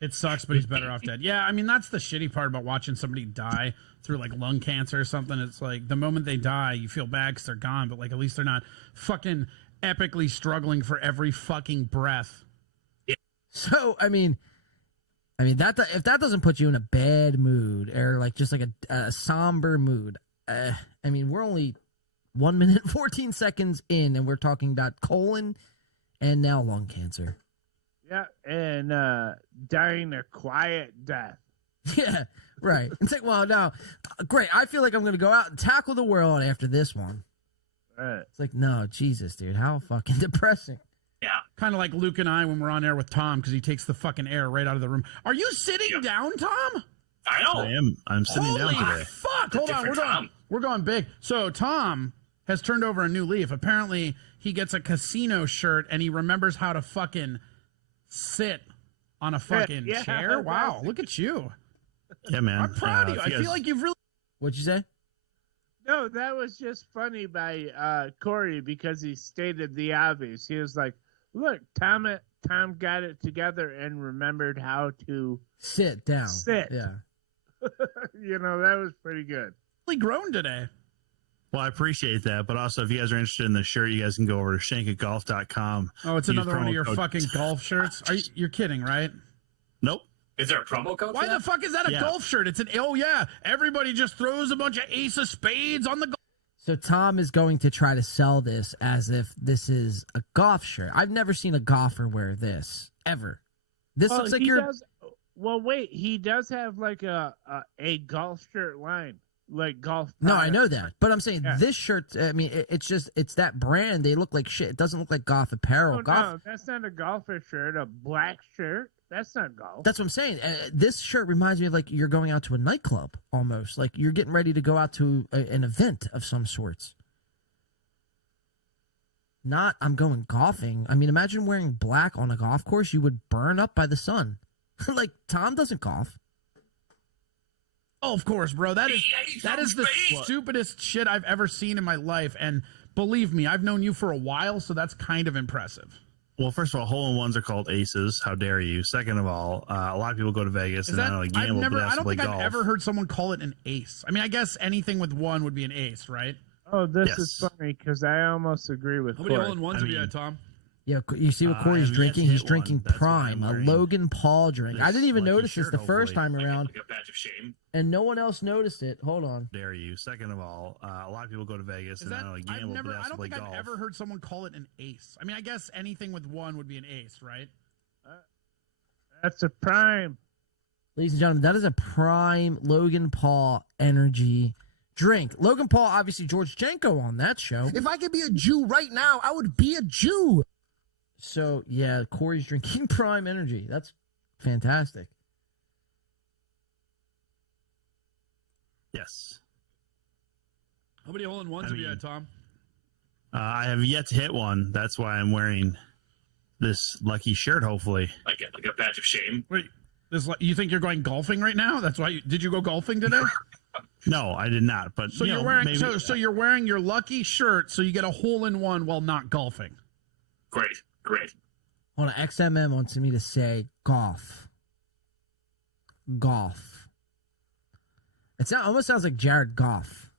It sucks, but he's better off dead. Yeah, I mean, that's the shitty part about watching somebody die through, like, lung cancer or something. It's like, the moment they die, you feel bad because they're gone, but, like, at least they're not fucking epically struggling for every fucking breath. So, I mean, that if that doesn't put you in a bad mood or, like, just like a somber mood, I mean, we're only 1 minute and 14 seconds in, and we're talking about colon and now lung cancer. Yeah, and dying a quiet death. Yeah, right. It's like, well, now, great. I feel like I'm going to go out and tackle the world after this one. Right. It's like, no, Jesus, dude, how fucking depressing. Yeah. Kind of like Luke and I when we're on air with Tom because he takes the fucking air right out of the room. Are you sitting down, Tom? I know. I am. I'm sitting down Holy today. fuck! Hold on, we're going big. So Tom has turned over a new leaf. Apparently, he gets a casino shirt and he remembers how to fucking sit on a fucking chair. Wow, look at you. Yeah, man. I'm proud of you. I feel like you've really. What'd you say? No, that was just funny by Corey because he stated the obvious. He was like, look, Tom got it together and remembered how to sit down. Yeah. You know, that was pretty good. Really grown today. Well, I appreciate that, but also if you guys are interested in the shirt, you guys can go over to shankatgolf.com. Oh, it's Use another one promo of your code- fucking golf shirts. You're kidding, right? Nope. Is there a promo code? Why for that? the fuck is that a Yeah. golf shirt? It's an everybody just throws a bunch of ace of spades on the. So Tom is going to try to sell this as if this is a golf shirt. I've never seen a golfer wear this ever. This looks like you're. Well, wait, he does have like a golf shirt line, like golf. No, I product. know that, but I'm saying this shirt. I mean, it's that brand. They look like shit. It doesn't look like golf apparel. Oh, golf. no, that's not a golfer shirt. A black shirt. That's not golf. That's what I'm saying. This shirt reminds me of like you're going out to a nightclub almost. Like you're getting ready to go out to an event of some sorts. Not I'm going golfing. I mean, imagine wearing black on a golf course. You would burn up by the sun. Like Tom doesn't golf. Oh, of course, bro. That is the stupidest shit I've ever seen in my life. And believe me, I've known you for a while, so that's kind of impressive. Well, first of all, hole-in-ones are called aces. How dare you? Second of all, a lot of people go to Vegas and not only gamble, but they I also don't play think golf. I've ever heard someone call it an ace. I mean, I guess anything with one would be an ace, right? Oh, this is funny because I almost agree with How many Corey. hole-in-ones have you had, Tom? Yeah, you see what Corey's drinking? He's drinking Prime, a Logan Paul drink. I didn't even notice this the first time around, Like a badge of shame. and no one else noticed it. Hold on. Dare you? Second of all, a lot of people go to Vegas and not only gamble, but I also don't play think golf. I've ever heard someone call it an ace. I mean, I guess anything with one would be an ace, right? That's a Prime. Ladies and gentlemen, that is a Prime Logan Paul energy drink. Logan Paul, obviously George Jenko on that show. If I could be a Jew right now, I would be a Jew. So, yeah, Corey's drinking Prime Energy. That's fantastic. Yes. How many hole-in-ones have you had, Tom? I have yet to hit one. That's why I'm wearing this lucky shirt, hopefully. Like a badge of shame. Wait, you think you're going golfing right now? That's why did you go golfing today? No, I did not. But So you're wearing so you're wearing your lucky shirt so you get a hole-in-one while not golfing. Great. Hold on, XMM wants me to say golf. Golf. Almost sounds like Jared Goff.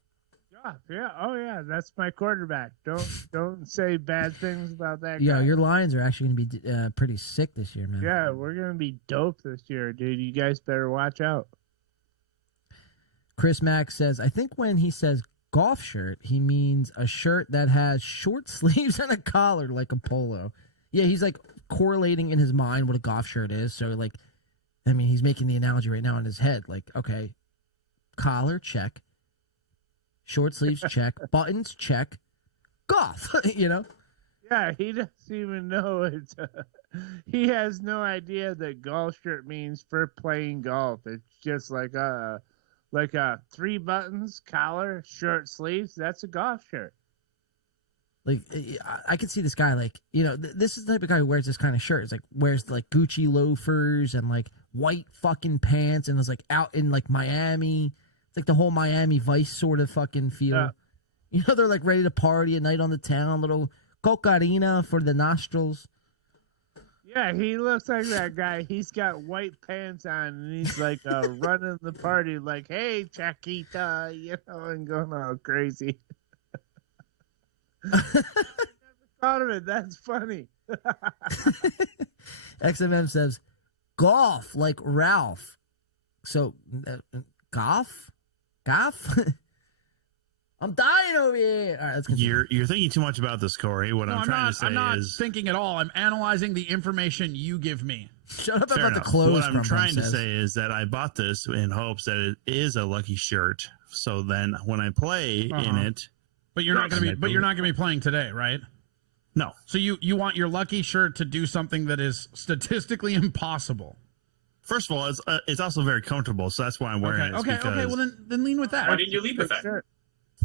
Yeah. Oh, yeah. That's my quarterback. Don't say bad things about that Yo, guy. your Lions are actually going to be pretty sick this year, man. Yeah, we're going to be dope this year, dude. You guys better watch out. Chris Mack says, I think when he says golf shirt, he means a shirt that has short sleeves and a collar like a polo. Yeah, he's like correlating in his mind what a golf shirt is. So, like, I mean, he's making the analogy right now in his head. Like, okay, collar, check. Short sleeves, check. Buttons, check. Golf, you know? Yeah, he doesn't even know it's. He has no idea that golf shirt means for playing golf. It's just like a 3 buttons, collar, short sleeves. That's a golf shirt. Like, I could see this guy, like, you know, this is the type of guy who wears this kind of shirt. It's like, wears, like, Gucci loafers and, like, white fucking pants and is, like, out in, like, Miami. It's like the whole Miami Vice sort of fucking feel. Yeah. You know, they're, like, ready to party at night on the town. Little cocaina for the nostrils. Yeah, he looks like that guy. He's got white pants on, and he's, like, running the party like, hey, Chiquita, you know, and going all crazy. Never thought of it. That's funny. XMM says, golf like Ralph. So, golf? I'm dying over here. All right, let's continue. You're thinking too much about this, Corey. What I'm trying to say I'm not is thinking at all. I'm analyzing the information you give me. Shut up fair about enough. the clothes. What I'm trying to says. say is that I bought this in hopes that it is a lucky shirt. So then when I play in it, but you're not going to be. But you're not going to be playing today, right? No. So you want your lucky shirt to do something that is statistically impossible. First of all, it's also very comfortable, so that's why I'm wearing it. Okay. Well, then lean with that. Why didn't you lead with that?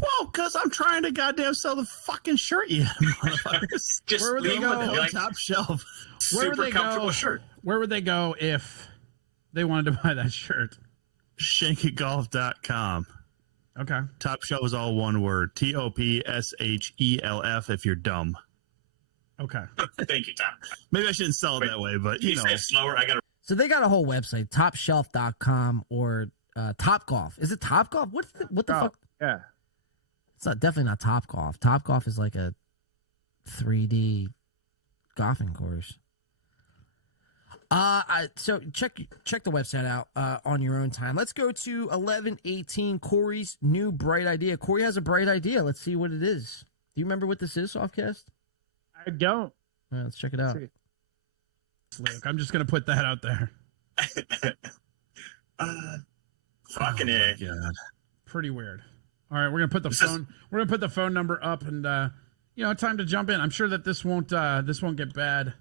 Well, because I'm trying to goddamn sell the fucking shirt you have, motherfuckers. Just Where would they leave go? with it, like, Top shelf. Where would super they comfortable go? shirt. Where would they go if they wanted to buy that shirt? Shankitgolf.com. Okay. Top Shelf is all one word. TOPSHELF if you're dumb. Okay. Thank you, Tom. Maybe I shouldn't sell it that way, but Can you you know. say it slower? I got to. So they got a whole website, topshelf.com or Topgolf. Is it Topgolf? What the fuck? Yeah. It's not definitely not Topgolf. Topgolf is like a 3D golfing course. So check the website out on your own time. Let's go to 11:18. Corey's new bright idea. Corey has a bright idea. Let's see what it is. Do you remember what this is, Softcast? I don't. All right, let's check it out. Luke, I'm just going to put that out there. Fucking it. God. Pretty weird. All right, we're gonna put the phone. We're gonna put the phone number up, and time to jump in. I'm sure that this won't get bad.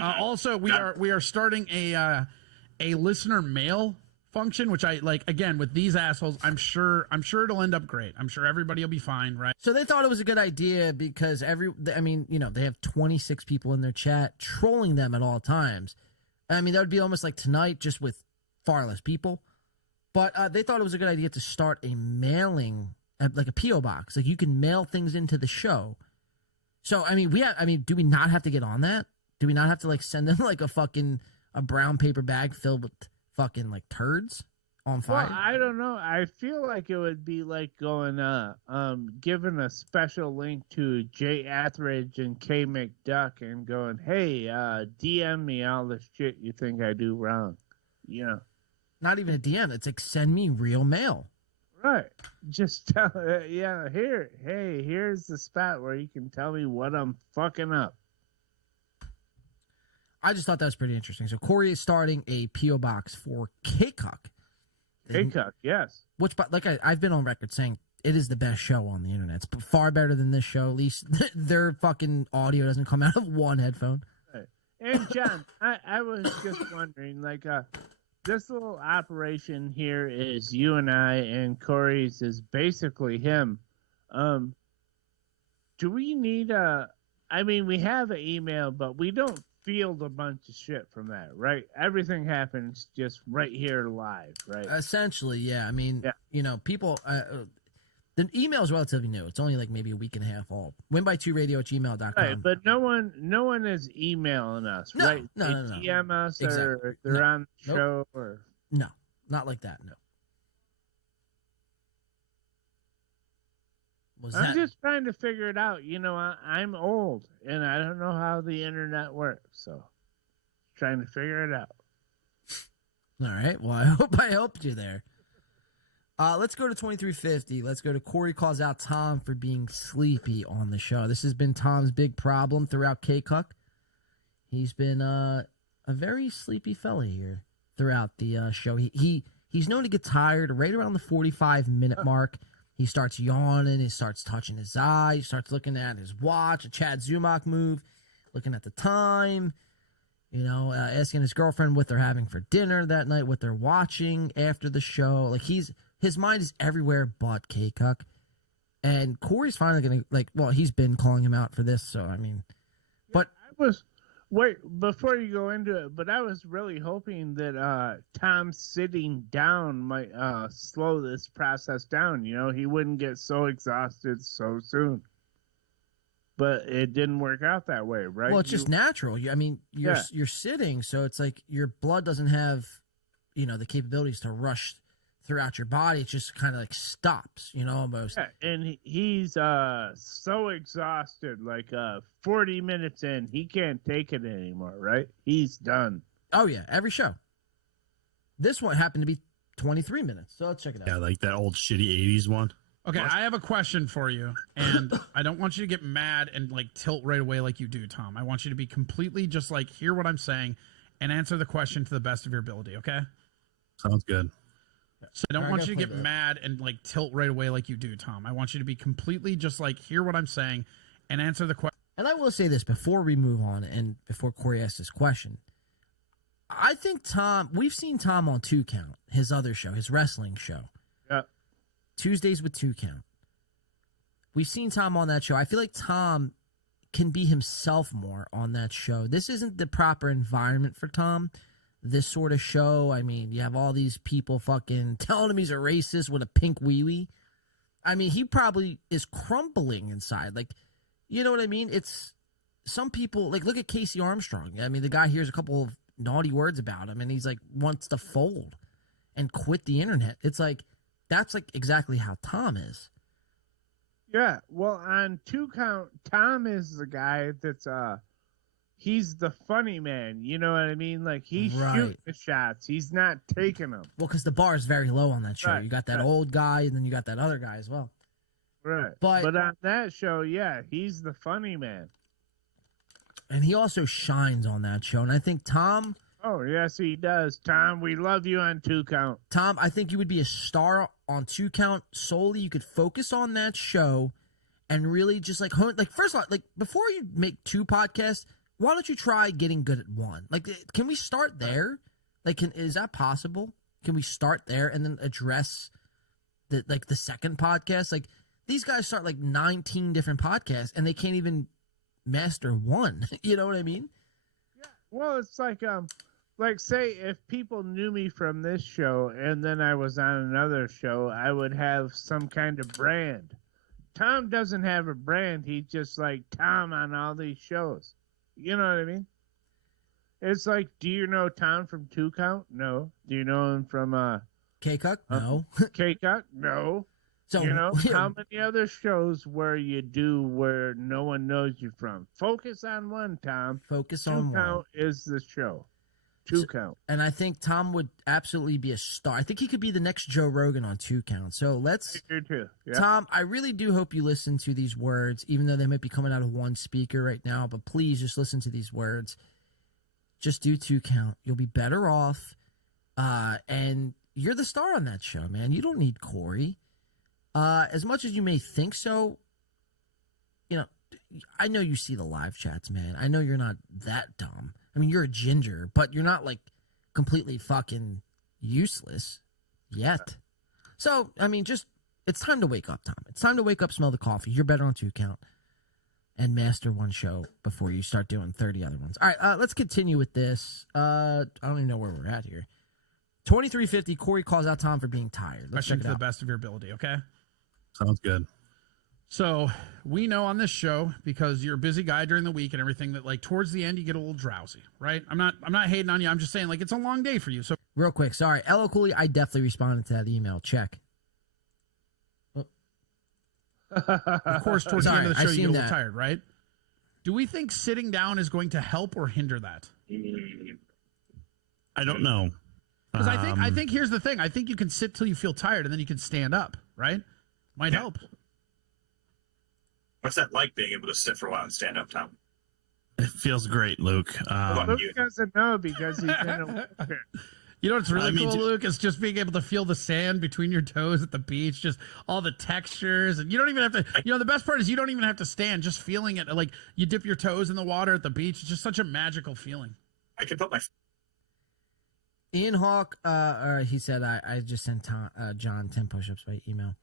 Also, we are starting a listener mail function, which I like. Again, with these assholes, I'm sure it'll end up great. I'm sure everybody will be fine, right? So they thought it was a good idea because they have 26 people in their chat trolling them at all times. I mean, that would be almost like tonight, just with far less people. But they thought it was a good idea to start a mailing, like a P.O. box. Like, you can mail things into the show. So, I mean, do we not have to get on that? Do we not have to, like, send them, like, a brown paper bag filled with fucking, like, turds on fire? Well, I don't know. I feel like it would be like going, giving a special link to Jay Atheridge and K McDuck and going, hey, DM me all the shit you think I do wrong. You know. Not even a DM. It's like, send me real mail. Right. Just tell, here's the spot where you can tell me what I'm fucking up. I just thought that was pretty interesting. So Corey is starting a P.O. box for K-Cuck. K-Cuck, yes. Which, but like I've been on record saying, it is the best show on the internet. It's far better than this show. At least their fucking audio doesn't come out of one headphone. Right. And John, I was just wondering, like, this little operation here is you and I, and Corey's is basically him. Do we need we have an email, but we don't field a bunch of shit from that, right? Everything happens just right here live, right? Essentially, yeah. I mean, you know, people, the email is relatively new. It's only like maybe a week and a half old. winby2radio@gmail.com. Right, but no one is emailing us, right? No. DM us Exactly. or they're on the show or no, not like that. No. I'm just trying to figure it out. You know, I'm old and I don't know how the internet works, so trying to figure it out. All right. Well, I hope I helped you there. Let's go to 2350. Let's go to Corey calls out Tom for being sleepy on the show. This has been Tom's big problem throughout K-Cuck. He's been a very sleepy fella here throughout the show. He's known to get tired right around the 45-minute mark. He starts yawning. He starts touching his eye. He starts looking at his watch, a Chad Zumach move, looking at the time. You know, asking his girlfriend what they're having for dinner that night, what they're watching after the show. Like his mind is everywhere but K-Cuck. And Corey's finally going to, he's been calling him out for this. So, I mean, but wait, before you go into it, but I was really hoping that Tom sitting down might slow this process down. You know, he wouldn't get so exhausted so soon. But it didn't work out that way, right? Well, it's just natural. You're sitting, so it's like your blood doesn't have, the capabilities to rush throughout your body. It just kind of like stops, almost. Yeah, and he's so exhausted, 40 minutes in, he can't take it anymore, right? He's done. Oh, yeah, every show. This one happened to be 23 minutes, so let's check it out. Yeah, like that old shitty 80s one. Okay, I have a question for you, and I don't want you to get mad and tilt right away like you do, Tom. I want you to be completely just hear what I'm saying and answer the question to the best of your ability, okay? Sounds good. So I don't want you to get mad and tilt right away like you do, Tom. I want you to be completely just hear what I'm saying and answer the question. And I will say this before we move on and before Corey asks this question. I think we've seen Tom on 2 Count, his other show, his wrestling show. Yeah. Tuesdays with 2 Count. We've seen Tom on that show. I feel like Tom can be himself more on that show. This isn't the proper environment for Tom. This sort of show, I mean, you have all these people fucking telling him he's a racist with a pink wee-wee. I mean, he probably is crumbling inside. You know what I mean? It's some people, look at Casey Armstrong. I mean, the guy hears a couple of naughty words about him, and he's wants to fold and quit the internet. It's that's exactly how Tom is. Yeah, well, on 2 Count, Tom is the guy that's he's the funny man. You know what I mean? He's shooting the shots. He's not taking them. Well, because the bar is very low on that show. Right, you got that old guy, and then you got that other guy as well. Right. But on that show, yeah, he's the funny man. And he also shines on that show. And I think Tom... Oh, yes, he does. Tom, we love you on 2 Count. Tom, I think you would be a star on 2 Count solely. You could focus on that show and really just hone. First of all, before you make 2 podcasts, why don't you try getting good at 1? Can we start there? Is that possible? Can we start there and then address the second podcast? These guys start 19 different podcasts and they can't even master 1. You know what I mean? Yeah. Well, it's say if people knew me from this show and then I was on another show, I would have some kind of brand. Tom doesn't have a brand. He's just Tom on all these shows. You know what I mean? It's do you know Tom from 2 Count? No. Do you know him from K-Cuck? No. K-Cuck? No. So, you know, yeah. how many other shows where you do where no one knows you from? Focus on one, Tom. Focus Two on count one. is the show. Two count. And I think Tom would absolutely be a star. I think he could be the next Joe Rogan on 2 Count. So let's. I do too. Yeah. Tom, I really do hope you listen to these words, even though they might be coming out of one speaker right now. But please just listen to these words. Just do 2 Count. You'll be better off. And you're the star on that show, man. You don't need Corey. As much as you may think so, you know, I know you see the live chats, man. I know you're not that dumb. I mean, you're a ginger, but you're not like completely fucking useless yet. So, I mean, just it's time to wake up, Tom. It's time to wake up, smell the coffee. You're better on 2 Count and master one show before you start doing 30 other ones. All right, let's continue with this. I don't even know where we're at here. 2350, Corey calls out Tom for being tired. Let's Question check to it the out. best of your ability, okay? Sounds good. So we know on this show, because you're a busy guy during the week and everything, that like towards the end you get a little drowsy, right? I'm not hating on you. I'm just saying like it's a long day for you. So Real quick, sorry. Elo Cooley, I definitely responded to that email. Check. of course, towards the end of the I show you seen get a little that. tired, right? Do we think sitting down is going to help or hinder that? I don't know. Because I think here's the thing. I think you can sit till you feel tired and then you can stand up, right? Might help. What's that like being able to sit for a while and stand up, Tom? It feels great, Luke. Luke doesn't know because he's in a wheelchair. You know what's really I mean, cool, Luke, is just being able to feel the sand between your toes at the beach, just all the textures, and you don't even have to. You know, the best part is you don't even have to stand, just feeling it. Like you dip your toes in the water at the beach. It's just such a magical feeling. I can put my. Ian Hawk, he said, I just sent John 10 push-ups by email.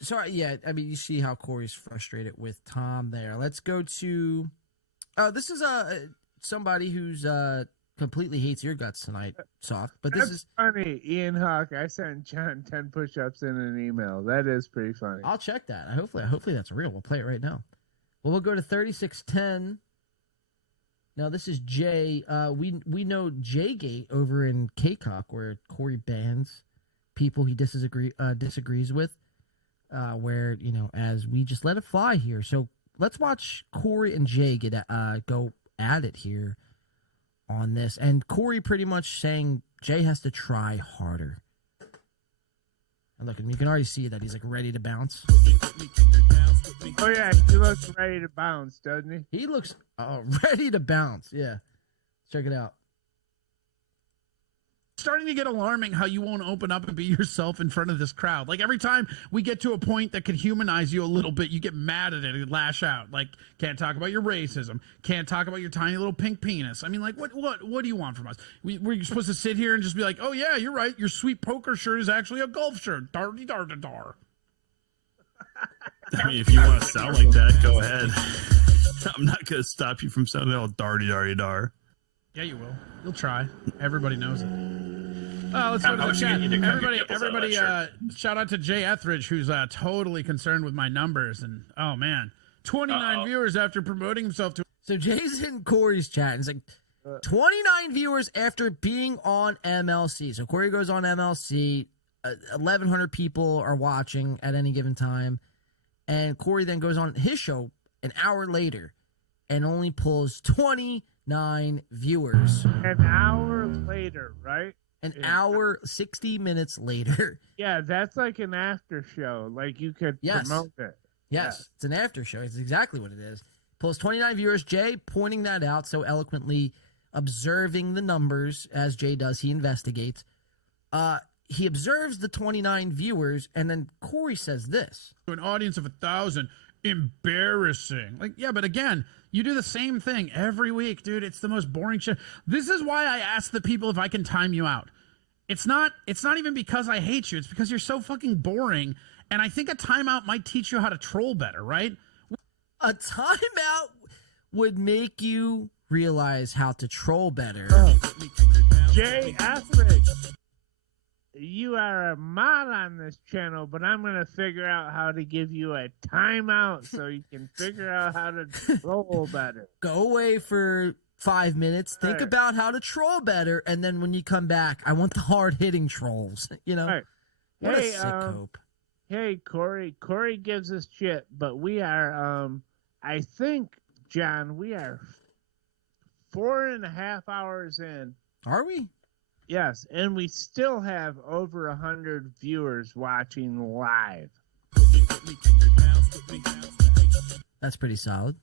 Sorry, yeah, I mean, you see how Corey's frustrated with Tom there. Let's go to, this is somebody who's completely hates your guts tonight, Soft, but this That's is funny. Ian Hawk, I sent John 10 push-ups in an email. That is pretty funny. I'll check that. Hopefully that's real. We'll play it right now. Well, we'll go to 3610. Now, this is Jay. We know Jaygate over in K-Cock, where Corey bans people he disagrees with, where, you know, as we just let it fly here. So let's watch Corey and Jay go at it here on this. And Corey pretty much saying Jay has to try harder. And look, you can already see that he's like ready to bounce. Oh, yeah, he looks ready to bounce, doesn't he? He looks ready to bounce. Yeah. Check it out. Starting to get alarming how you won't open up and be yourself in front of this crowd. Like every time we get to a point that could humanize you a little bit, you get mad at it and lash out. Like, can't talk about your racism, can't talk about your tiny little pink penis. I mean, like, what do you want from us? We're supposed to sit here and just be like, oh yeah, you're right, your sweet poker shirt is actually a golf shirt. Darty dar da dar. I mean, if you want to sound like that, go ahead. I'm not going to stop you from sounding all darty darty dar. Yeah, you will. You'll try. Everybody knows it. Let's go to the chat. Everybody, shout out to Jay Etheridge, who's totally concerned with my numbers. And, oh, man, 29 viewers after promoting himself to... So Jay's in Corey's chat, and it's like 29 viewers after being on MLC. So Corey goes on MLC. 1,100 people are watching at any given time. And Corey then goes on his show an hour later and only pulls 29 viewers. An hour later, right? An hour, 60 minutes later. Yeah, that's like an after show. Like you could promote it. Yes, it's an after show. It's exactly what it is. Pulls 29 viewers. Jay pointing that out so eloquently, observing the numbers as Jay does. He investigates. He observes the 29 viewers, and then Corey says this. To an audience of 1,000, embarrassing. Like, yeah, but again, you do the same thing every week, dude. It's the most boring shit. This is why I ask the people if I can time you out. It's not even because I hate you. It's because you're so fucking boring, and I think a timeout might teach you how to troll better, right? A timeout would make you realize how to troll better. Jay Etheridge, you are a mod on this channel, but I'm going to figure out how to give you a timeout so you can figure out how to troll better. Go away for 5 minutes, think about how to troll better, and then when you come back, I want the hard-hitting trolls. You know? Right. What Hey, a sick cope. Hey, Corey. Corey gives us shit, but we are, I think, John, we are 4.5 hours in. Are we? Yes, and we still have over 100 viewers watching live. That's pretty solid.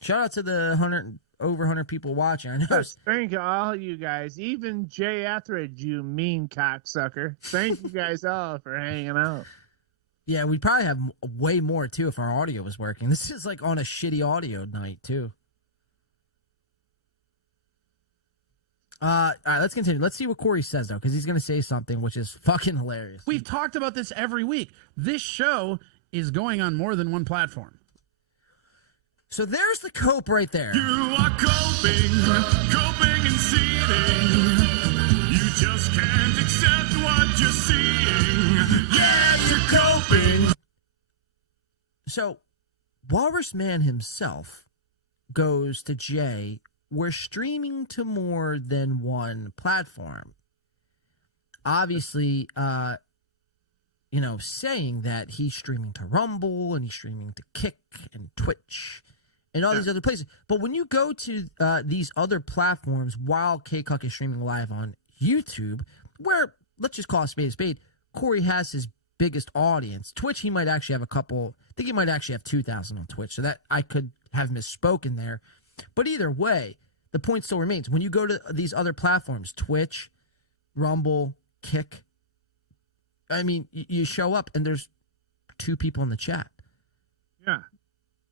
Shout out to the over 100 people watching. I know. Yes, thank all you guys, even Jay Etheridge, you mean cocksucker. Thank you guys all for hanging out. Yeah, we'd probably have way more, too, if our audio was working. This is like on a shitty audio night, too. All right, let's continue. Let's see what Corey says, though, because he's going to say something which is fucking hilarious. We've talked about this every week. This show is going on more than one platform. So there's the cope right there. You are coping and seething. You just can't accept what you're seeing. Yeah, you're coping. So, Walrus Man himself goes to Jay, we're streaming to more than one platform. Obviously, saying that he's streaming to Rumble and he's streaming to Kick and Twitch and all these other places. But when you go to these other platforms while K-Cuck is streaming live on YouTube, where, let's just call a spade, Corey has his biggest audience. Twitch, he might actually have I think he might actually have 2,000 on Twitch, so that I could have misspoken there. But either way, the point still remains. When you go to these other platforms, Twitch, Rumble, Kick, I mean, you show up and there's 2 people in the chat. Yeah.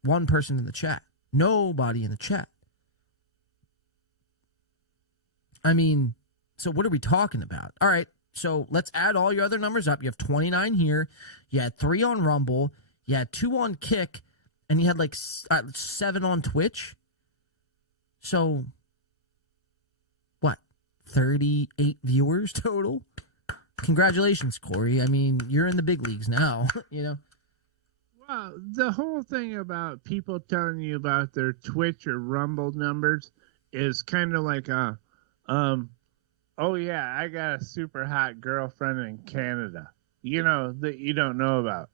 1 person in the chat. Nobody in the chat. I mean, so what are we talking about? All right, so let's add all your other numbers up. You have 29 here. You had 3 on Rumble. You had 2 on Kick. And you had like 7 on Twitch. So, what? 38 viewers total? Congratulations, Corey. I mean, you're in the big leagues now, you know? Well, the whole thing about people telling you about their Twitch or Rumble numbers is kind of like oh yeah, I got a super hot girlfriend in Canada, that you don't know about.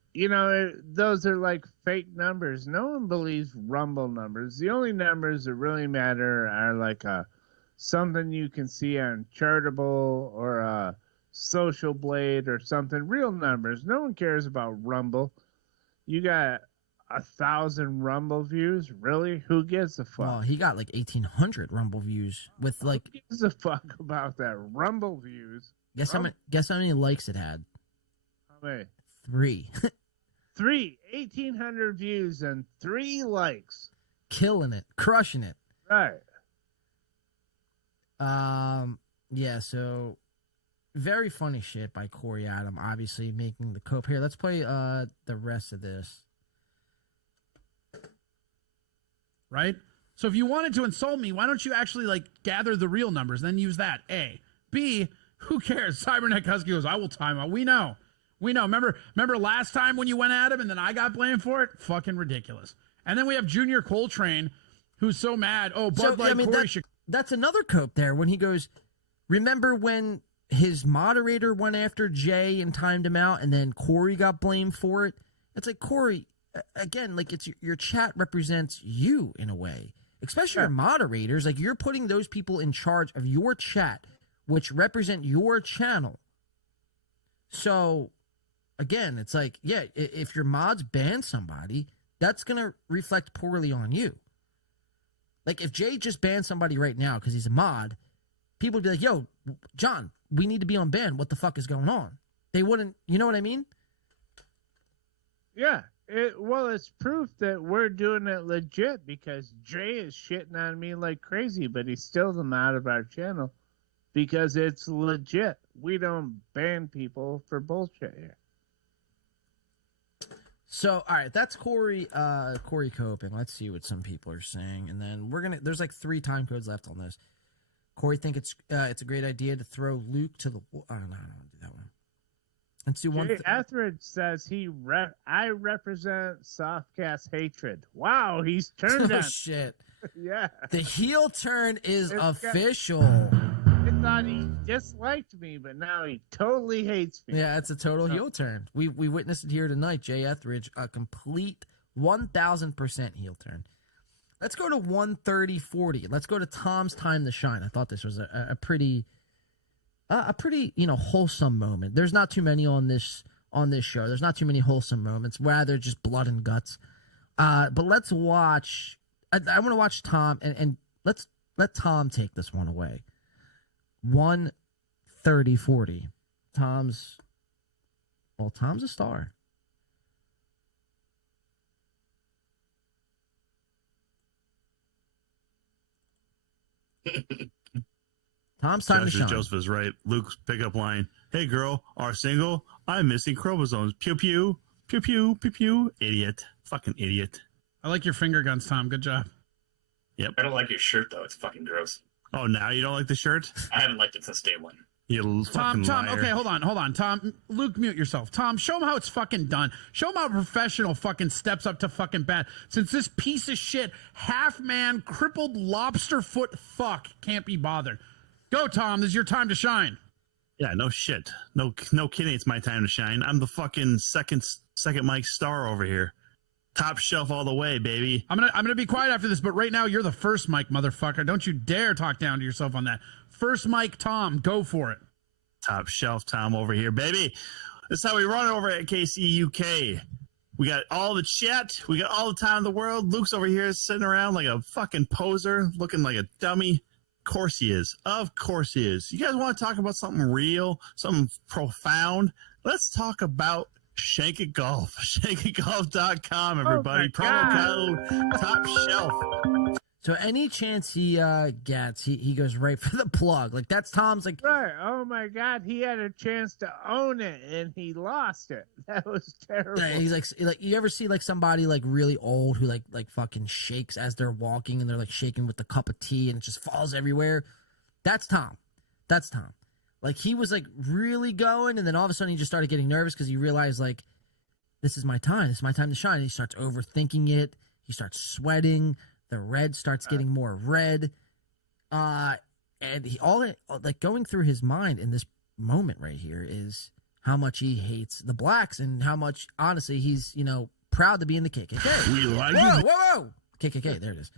Those are like fake numbers. No one believes Rumble numbers. The only numbers that really matter are like something you can see on Chartable or Social Blade or something. Real numbers. No one cares about Rumble. You got 1,000 Rumble views? Really? Who gives a fuck? Well, he got like 1,800 Rumble views with like. Who gives a fuck about that? Rumble views. Guess how many likes it had? How many? 3. 3. 1,800 views and 3 likes. Killing it, crushing it. Right. Yeah. So, very funny shit by Corey Adam. Obviously making the cope here. Let's play the rest of this. Right? So if you wanted to insult me, why don't you actually like gather the real numbers, then use that? A. B, who cares? Cyberneck Husky goes, I will time out. We know. Remember last time when you went at him and then I got blamed for it? Fucking ridiculous. And then we have Junior Coltrane, who's so mad. Oh, Bud Light Corey should. That's another cope there when he goes, remember when his moderator went after Jay and timed him out and then Corey got blamed for it? It's like, Corey, again, like it's your chat represents you in a way, especially your moderators. Like you're putting those people in charge of your chat, which represent your channel. So again, it's like, yeah, if your mods ban somebody, that's going to reflect poorly on you. Like if Jay just banned somebody right now because he's a mod, people would be like, yo, John, we need to be on ban. What the fuck is going on? They wouldn't, you know what I mean? Yeah. It's proof that we're doing it legit because Jay is shitting on me like crazy, but he's still the mod of our channel because it's legit. We don't ban people for bullshit here. So, all right, that's Corey coping. Let's see what some people are saying, and then there's like 3 time codes left on this. Corey think it's a great idea to throw Luke to the. I don't want to do that one. Let's do one. Jay Etheridge says I represent softcast hatred. Wow, he's turned Oh on. shit! Yeah, the heel turn is It's official. I thought he disliked me, but now he totally hates me. Yeah, it's a total heel turn. We witnessed it here tonight. Jay Etheridge, a complete 1,000% heel turn. Let's go to 130-40. Let's go to Tom's time to shine. I thought this was a pretty wholesome moment. There's not too many on this show. There's not too many wholesome moments. Rather just blood and guts. But let's watch. I want to watch Tom and let's let Tom take this one away. 130-40. Tom's a star. Tom's time to shine. Joseph is right. Luke's pickup line. Hey girl, are single? I'm missing chromosomes. Pew pew. Pew pew. Pew pew. Idiot. Fucking idiot. I like your finger guns, Tom. Good job. Yep. I don't like your shirt though. It's fucking gross. Oh, now you don't like the shirt? I haven't liked it since day one. You Tom, liar. okay, hold on. Tom, Luke, mute yourself. Tom, show him how it's fucking done. Show him how a professional fucking steps up to fucking bat. Since this piece of shit, half-man, crippled lobster foot fuck can't be bothered. Go, Tom. This is your time to shine. Yeah, no shit. No kidding. It's my time to shine. I'm the fucking second mic star over here. Top shelf all the way, baby. I'm gonna be quiet after this, but right now you're the first mic, motherfucker. Don't you dare talk down to yourself on that. First mic, Tom. Go for it. Top shelf, Tom, over here, baby. That's how we run over at KCUK. We got all the chat. We got all the time in the world. Luke's over here sitting around like a fucking poser, looking like a dummy. Of course he is. Of course he is. You guys want to talk about something real, something profound? Let's talk about Shank It Golf. ShankItGolf.com, everybody. Promo code Top Shelf. So any chance he gets, he goes right for the plug. Like that's Tom's like right. Oh my God, he had a chance to own it and he lost it. That was terrible. Yeah, he's like you ever see like somebody like really old who like fucking shakes as they're walking and they're like shaking with the cup of tea and it just falls everywhere. That's Tom. That's Tom. Like he was like really going and then all of a sudden he just started getting nervous because he realized like this is my time. This is my time to shine. And he starts overthinking it. He starts sweating. The red starts getting more red. And he like going through his mind in this moment right here is how much he hates the blacks and how much, honestly, he's, proud to be in the KKK. We like whoa. KKK, there it is.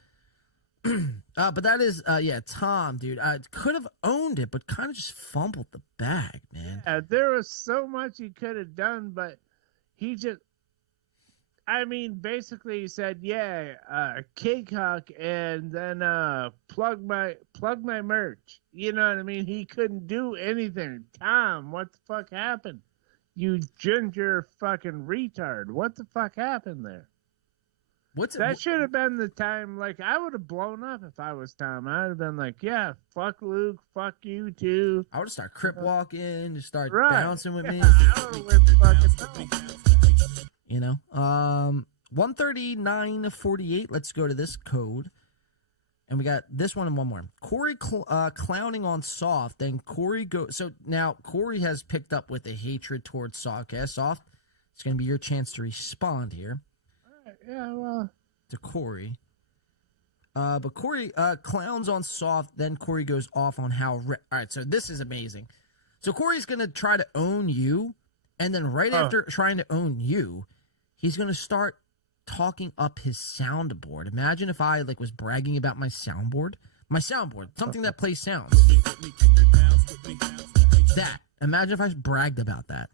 But that is, Tom, dude. Could have owned it, but kind of just fumbled the bag, man. Yeah, there was so much he could have done, but he just, basically he said, cake huck and then plug my merch. You know what I mean? He couldn't do anything. Tom, what the fuck happened? You ginger fucking retard. What the fuck happened there? That should have been the time. Like, I would have blown up if I was Tom. I would have been like, yeah, fuck Luke, fuck you too. I would have started crip walking, just start bouncing with me. 139-48. Let's go to this code. And we got this one and one more. Corey clowning on Soft. Then Corey goes. So now Corey has picked up with a hatred towards Soft. Soft, it's going to be your chance to respond here. Yeah, well. To Corey. But Corey clowns on Soft. Then Corey goes off on how. All right, so this is amazing. So Corey's going to try to own you. And then right after trying to own you, he's going to start talking up his soundboard. Imagine if I was bragging about my soundboard. My soundboard, something that plays sounds. That. Imagine if I bragged about that.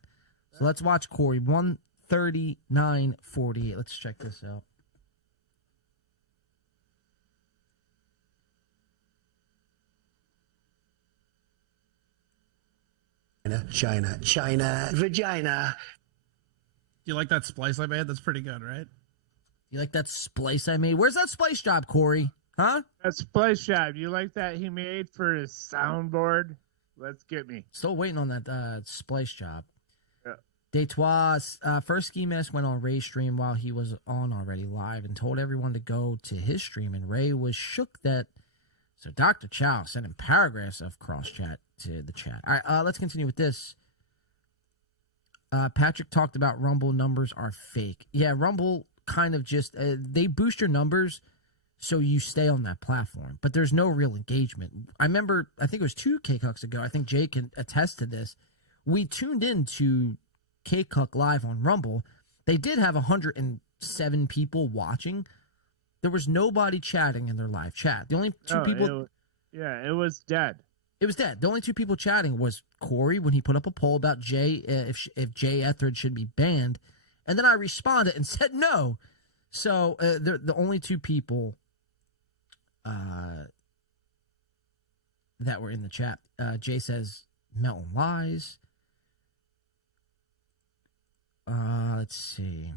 So let's watch Corey. 139-48. Let's check this out. China, vagina. You like that splice I made? That's pretty good, right? You like that splice I made? Where's that splice job, Corey? Huh? That splice job. You like that he made for his soundboard? Let's get me. Still waiting on that splice job. Yeah. Detroit, first ski mask went on Ray's stream while he was on already live and told everyone to go to his stream. And Ray was shook that. So Dr. Chow sent him paragraphs of cross chat to the chat. All right, let's continue with this. Patrick talked about Rumble numbers are fake. Yeah, Rumble kind of just, they boost your numbers so you stay on that platform, but there's no real engagement. I remember, I think it was 2 K-Cucks ago, I think Jay can attest to this. We tuned in to K-Cuck Live on Rumble. They did have 107 people watching. There was nobody chatting in their live chat. The only 2 people... it was dead. It was dead. The only 2 people chatting was Corey when he put up a poll about Jay, if Jay Etheridge should be banned. And then I responded and said no. So the only 2 people that were in the chat. Jay says, Melton lies. Let's see.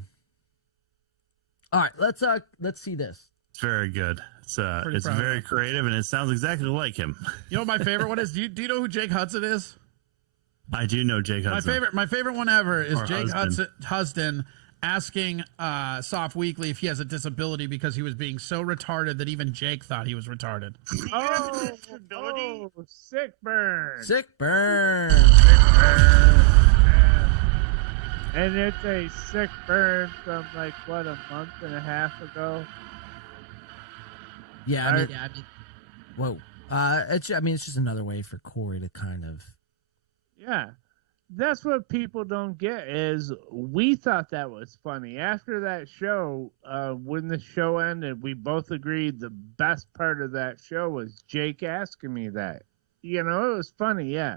All right, let's see this. It's very good. It's very creative, and it sounds exactly like him. You know what my favorite one is? Do you know who Jake Hudson is? I do know Jake Hudson. My favorite one ever is Jake Hudson asking Soft Weekly if he has a disability because he was being so retarded that even Jake thought he was retarded. Sick burn. Sick burn. And it's a sick burn from like a month and a half ago. Yeah, I mean, whoa. It's just another way for Corey to kind of. Yeah, that's what people don't get is we thought that was funny. After that show, when the show ended, we both agreed the best part of that show was Jake asking me that. You know, it was funny, yeah.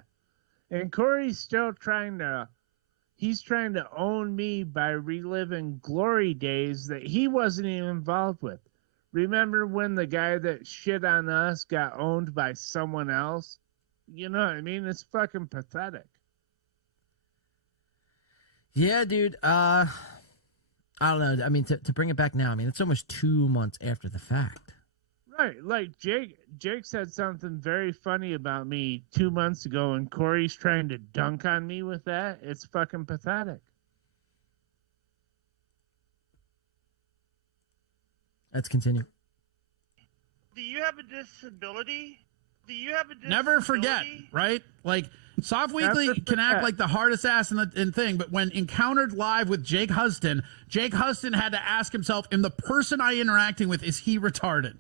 And Corey's still trying to own me by reliving glory days that he wasn't even involved with. Remember when the guy that shit on us got owned by someone else? You know what I mean? It's fucking pathetic. Yeah, dude. I don't know. I mean, to bring it back now, I mean, it's almost 2 months after the fact. Right. Like Jake said something very funny about me 2 months ago, and Corey's trying to dunk on me with that. It's fucking pathetic. Let's continue. Do you have a disability? Never forget, right? Like, Soft Weekly can act like the hardest ass in thing, but when encountered live with Jake Huston had to ask himself, in the person I interacting with, is he retarded?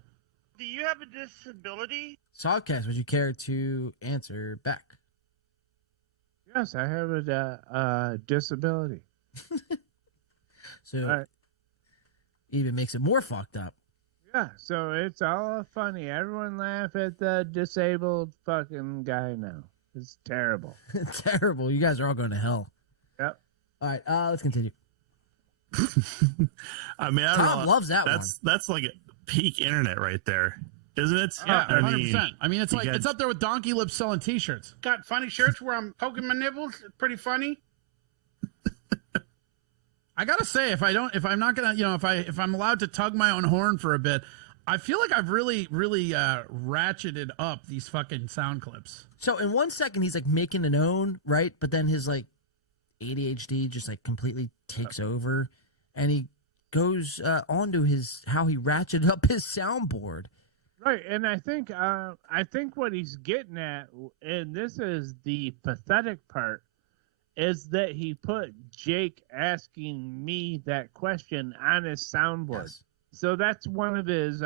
Do you have a disability? Simcast, would you care to answer back? Yes, I have a disability. So even makes it more fucked up. Yeah, so it's all funny. Everyone laugh at the disabled fucking guy now. It's terrible. Terrible. You guys are all going to hell. Yep. All right, let's continue. I mean, I don't Tom know. loves that That's like a peak internet right there, isn't it? Yeah, 100%. I mean, it's like it's up there with Donkey Lips selling T-shirts. Got funny shirts where I'm poking my nipples. It's pretty funny. I gotta say, if I'm not gonna, if I'm allowed to tug my own horn for a bit, I feel like I've really ratcheted up these fucking sound clips. So in 1 second he's like making an own, right? But then his like ADHD just like completely takes over, and he goes on to how he ratcheted up his soundboard. Right, and I think what he's getting at, and this is the pathetic part, is that he put Jake asking me that question on his soundboard. Yes. So that's one of his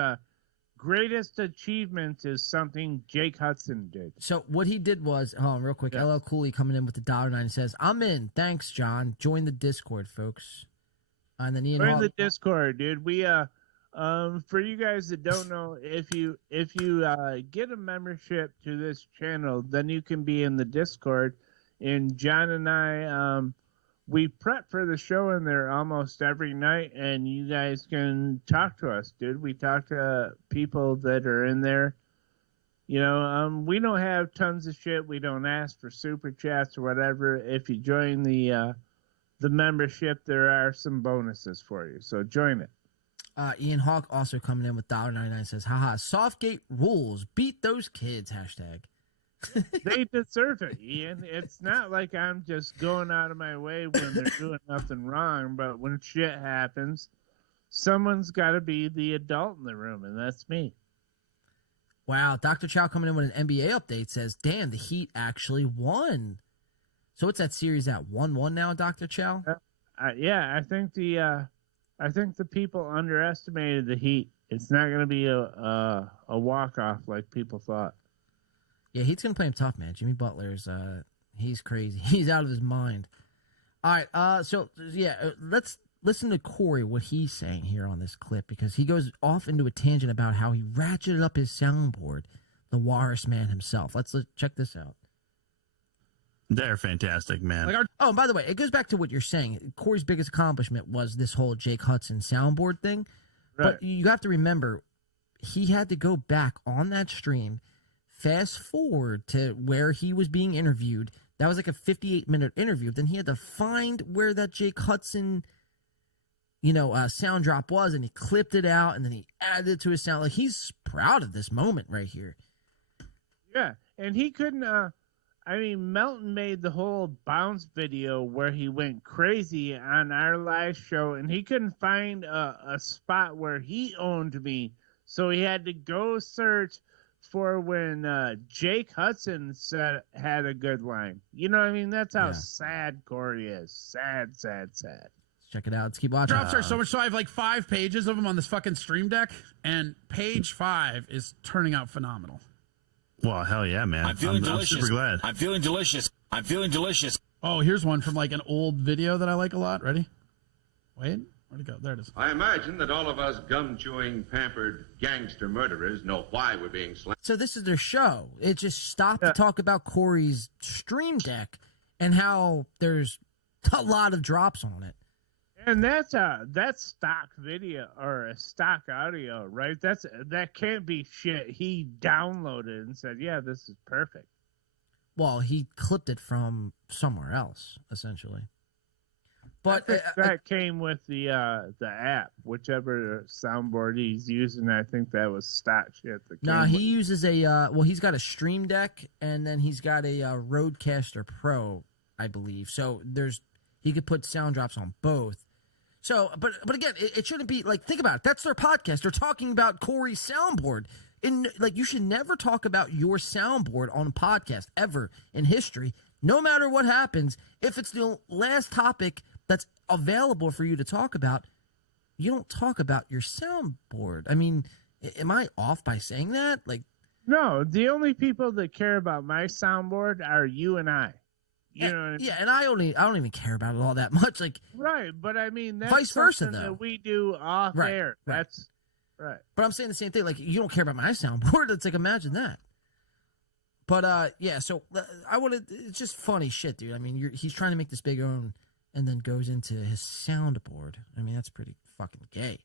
greatest achievements, is something Jake Hudson did. So what he did was, real quick, LL Cooley coming in with the $1.09 says, "I'm in. Thanks, John. Join the Discord, folks." And then Ian Join the Discord, dude. We for you guys that don't know, if you get a membership to this channel, then you can be in the Discord. And John and I, we prep for the show in there almost every night, and you guys can talk to us, dude. We talk to people that are in there. You know, we don't have tons of shit. We don't ask for super chats or whatever. If you join the membership, there are some bonuses for you. So join it. Ian Hawk also coming in with $1.99 says, "Haha, Softgate rules. Beat those kids." #. They deserve it, Ian. It's not like I'm just going out of my way when they're doing nothing wrong, but when shit happens, someone's got to be the adult in the room, and that's me. Wow, Dr. Chow coming in with an NBA update says, "Damn, the Heat actually won." So what's that series at 1-1 now, Dr. Chow? Yeah, I think the people underestimated the Heat. It's not going to be a walk off like people thought. Yeah, Heat's gonna play him tough, man. Jimmy Butler's he's crazy. He's out of his mind. All right, so yeah, let's listen to Corey, what he's saying here on this clip, because he goes off into a tangent about how he ratcheted up his soundboard, the Walrus Man himself. Let's check this out. They're fantastic, man. Oh, and by the way, it goes back to what you're saying. Corey's biggest accomplishment was this whole Jake Hudson soundboard thing. Right. But you have to remember, he had to go back on that stream, fast forward to where he was being interviewed. That was like a 58-minute interview. Then he had to find where that Jake Hudson, sound drop was, and he clipped it out, and then he added it to his sound. Like, he's proud of this moment right here. Yeah, and he couldn't. Melton made the whole bounce video where he went crazy on our live show, and he couldn't find a spot where he owned me, so he had to go search for when Jake Hudson had a good line. You know what I mean? That's how sad Corey is. Sad. Let's check it out. Let's keep watching. Drops are so much so I have like 5 pages of them on this fucking stream deck, and page 5 is turning out phenomenal. Well, hell yeah, man. I'm feeling delicious. I'm super glad. I'm feeling delicious. I'm feeling delicious. Oh, here's one from like an old video that I like a lot. Ready? Wait, where'd it go? There it is. I imagine that all of us gum-chewing, pampered gangster murderers know why we're being slammed. So this is their show. It just stopped to talk about Corey's stream deck and how there's a lot of drops on it. And that's stock video or a stock audio, right? That can't be shit he downloaded and said, "Yeah, this is perfect." Well, he clipped it from somewhere else, essentially. But that came with the app, whichever soundboard he's using. I think that was stock shit. He uses he's got a Stream Deck, and then he's got a Rodecaster Pro, I believe. So he could put sound drops on both. So, but again, it shouldn't be like, think about it. That's their podcast. They're talking about Corey's soundboard. You should never talk about your soundboard on a podcast ever in history, no matter what happens. If it's the last topic that's available for you to talk about, you don't talk about your soundboard. I mean, am I off by saying that? No, the only people that care about my soundboard are you and I. You know what I mean? Yeah, and I don't even care about it all that much. Right, but I mean, that's vice versa, something though. That we do off air. Right. That's right. But I'm saying the same thing. You don't care about my soundboard. It's imagine that. But so it's just funny shit, dude. I mean, he's trying to make this big own, and then goes into his soundboard. I mean, that's pretty fucking gay.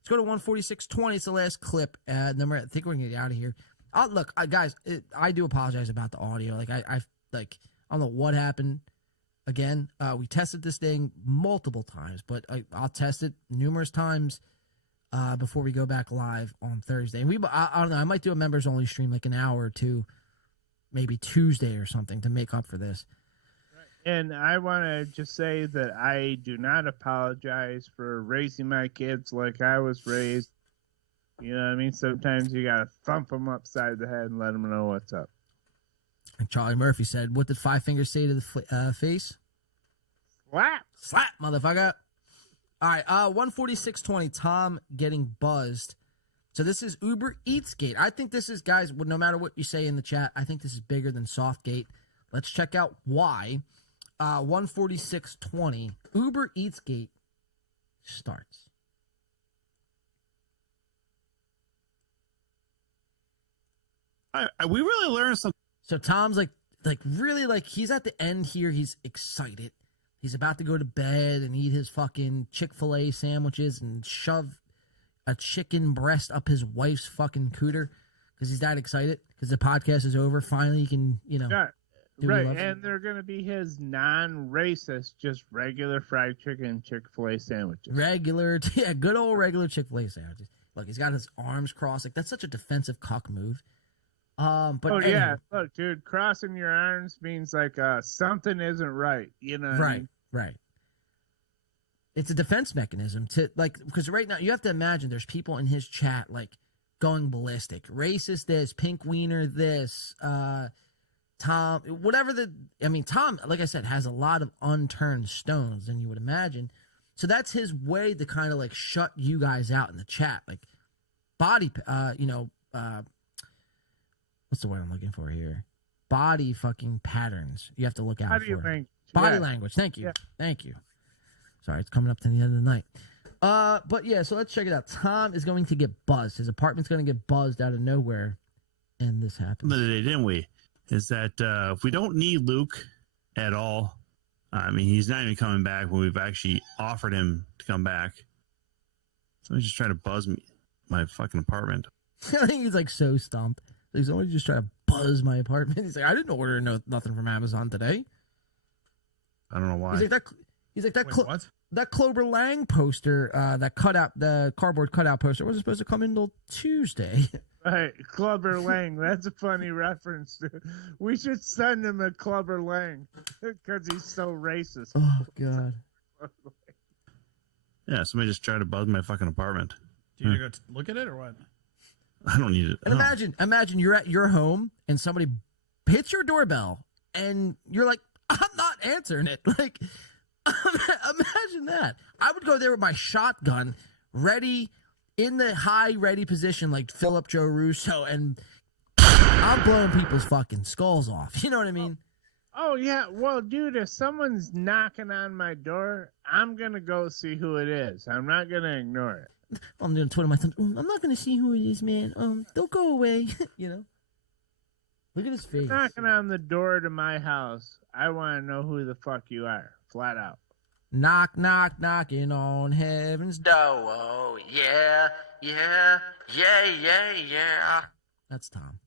Let's go to 146.20. It's the last clip. Then I think we're gonna get out of here. Look, guys, I do apologize about the audio. I don't know what happened. Again, we tested this thing multiple times, but I'll test it numerous times before we go back live on Thursday. And I don't know. I might do a members only stream like an hour or two, maybe Tuesday or something to make up for this. And I want to just say that I do not apologize for raising my kids like I was raised. You know what I mean? Sometimes you got to thump them upside the head and let them know what's up. And Charlie Murphy said, "What did Five Fingers say to the face?" Slap, motherfucker. All right, 146.20. Tom getting buzzed. So this is Uber Eats Gate. I think this is, guys, no matter what you say in the chat, I think this is bigger than Softgate. Let's check out why. 146.20. Uber Eats Gate starts. We really learned something. So Tom's really he's at the end here. He's excited. He's about to go to bed and eat his fucking Chick-fil-A sandwiches and shove a chicken breast up his wife's fucking cooter because he's that excited because the podcast is over. Finally, he can, Yeah, right. And they're going to be his non-racist, just regular fried chicken Chick-fil-A sandwiches. Good old regular Chick-fil-A sandwiches. Look, he's got his arms crossed. That's such a defensive cuck move. Yeah, look, dude, crossing your arms means something isn't right. You know what I mean? Right. It's a defense mechanism because right now you have to imagine there's people in his chat going ballistic, racist this, pink wiener this, Tom, Tom, like I said, has a lot of unturned stones than you would imagine. So that's his way to kind of like shut you guys out in the chat. Like body, what's the word I'm looking for here? Body fucking patterns. You have to look out Body for. language. Body language. Thank you. Yeah. Thank you. Sorry, it's coming up to the end of the night. But yeah, so let's check it out. Tom is going to get buzzed. His apartment's going to get buzzed out of nowhere. And this happened. Didn't we? Is that if we don't need Luke at all, I mean, he's not even coming back when we've actually offered him to come back. Somebody's just trying to buzz my fucking apartment. I think he's like so stumped. Like somebody just trying to buzz my apartment. He's like, I didn't order nothing from Amazon today. I don't know why. He's like that. What? That Clover Lang poster, that cutout, the cardboard cutout poster, wasn't supposed to come in until Tuesday. Right, Clubber Lang. That's a funny reference. We should send him a Clubber Lang because he's so racist. Oh God. Yeah, somebody just tried to buzz my fucking apartment. Do you need to go look at it or what? I don't need it. And imagine you're at your home and somebody hits your doorbell and you're like, I'm not answering it. Like, imagine that. I would go there with my shotgun, ready, in the high ready position, like Philip Joe Russo, and I'm blowing people's fucking skulls off. You know what I mean? Oh, yeah. Well, dude, if someone's knocking on my door, I'm going to go see who it is. I'm not going to ignore it. I'm going to Twitter my son. I'm not going to see who it is, man. Don't go away. You know? Look at his face. Knocking on the door to my house. I want to know who the fuck you are. Flat out. Knock, knock, knocking on heaven's door. Oh, yeah, yeah, yeah, yeah, yeah. That's Tom.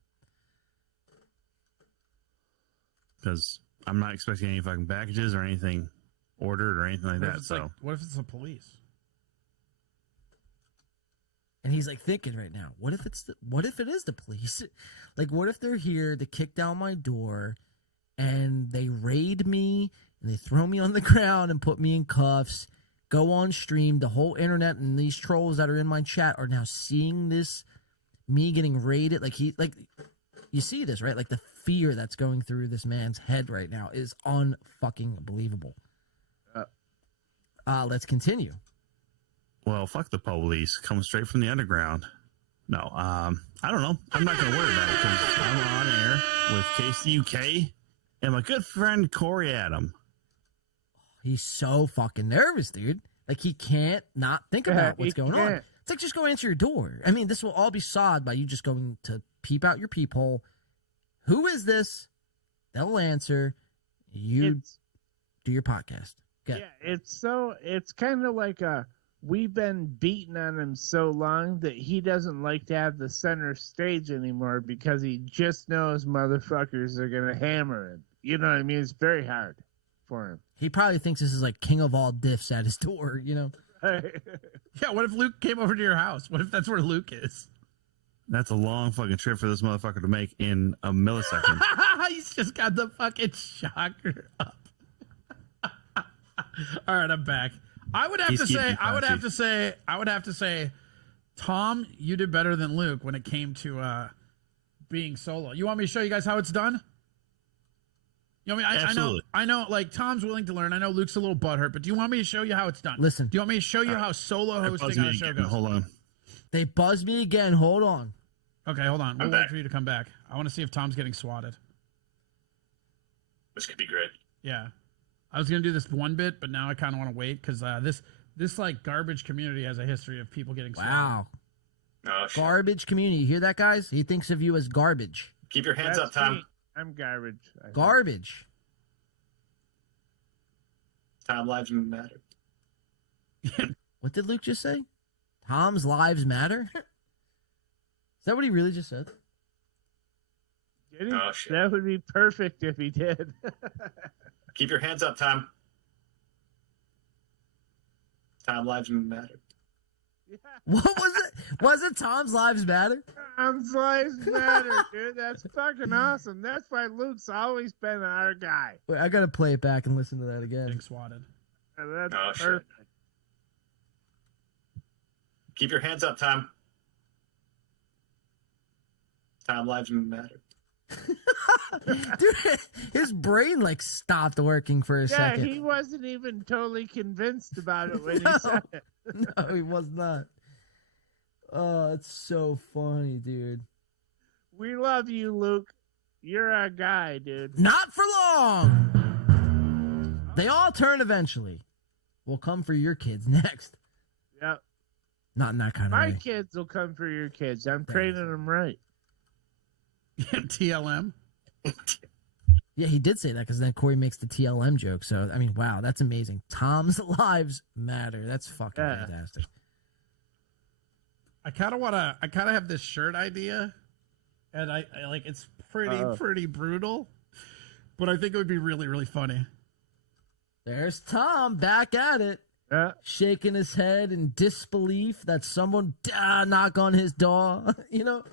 Because I'm not expecting any fucking packages or anything ordered or anything like that. So what if it's the police? And he's like thinking right now, what if it is the police? Like, what if they're here to kick down my door and they raid me and they throw me on the ground and put me in cuffs, go on stream, the whole internet and these trolls that are in my chat are now seeing this, me getting raided. Like you see this, right? Like the fear that's going through this man's head right now is unfucking believable. Let's continue. Well, fuck the police. Come straight from the underground. No, I don't know. I'm not going to worry about it because I'm on air with KCUK and my good friend Corey Adam. He's so fucking nervous, dude. Like he can't not think about what's going on. It's like just go answer your door. I mean, this will all be solved by you just going to peep out your peephole. Who is this? They'll answer. You do your podcast. Yeah, it's kind of like we've been beating on him so long that he doesn't like to have the center stage anymore because he just knows motherfuckers are going to hammer him. You know what I mean? It's very hard for him. He probably thinks this is like king of all diffs at his door, you know? Yeah, what if Luke came over to your house? What if that's where Luke is? That's a long fucking trip for this motherfucker to make in a millisecond. He's just got the fucking shocker up. All right, I'm back. I would have to say, Tom, you did better than Luke when it came to being solo. You want me to show you guys how it's done? You know, I know, like Tom's willing to learn. I know Luke's a little butthurt, but do you want me to show you how it's done? Listen. Do you want me to show you how solo hosting on a show goes? Hold on. They buzzed me again. Hold on. Okay, hold on. We'll wait for you to come back. I want to see if Tom's getting swatted. This could be great. Yeah. I was going to do this one bit, but now I kind of want to wait because this like garbage community has a history of people getting swatted. Wow. Oh, shit. Garbage community. You hear that, guys? He thinks of you as garbage. Keep your hands up, Tom. Me. I'm garbage. Garbage. Tom, lives matter. What did Luke just say? Tom's lives matter? Is that what he really just said? Did he? Oh, shit. That would be perfect if he did. Keep your hands up, Tom. Tom, lives matter. What was it? Was it Tom's lives matter? Tom's lives matter, dude. That's fucking awesome. That's why Luke's always been our guy. Wait, I gotta play it back and listen to that again. Getting swatted. That's Oh, shit. perfect. Keep your hands up, Tom. Tom, lives matter. Dude, his brain like stopped working for a second. he wasn't even totally convinced about it when he said it. No, he was not. Oh, it's so funny, dude. We love you, Luke. You're our guy, dude. Not for long. They all turn eventually. We'll come for your kids next. Yep. Not in that kind of My way. kids will come for your kids. I'm training them right. TLM? Yeah, he did say that because then Corey makes the TLM joke. So, I mean, wow, that's amazing. Tom's lives matter. That's fucking fantastic. I kind of have this shirt idea, and I like it's pretty brutal, but I think it would be really, really funny. There's Tom back at it. Shaking his head in disbelief that someone knock on his door. You know?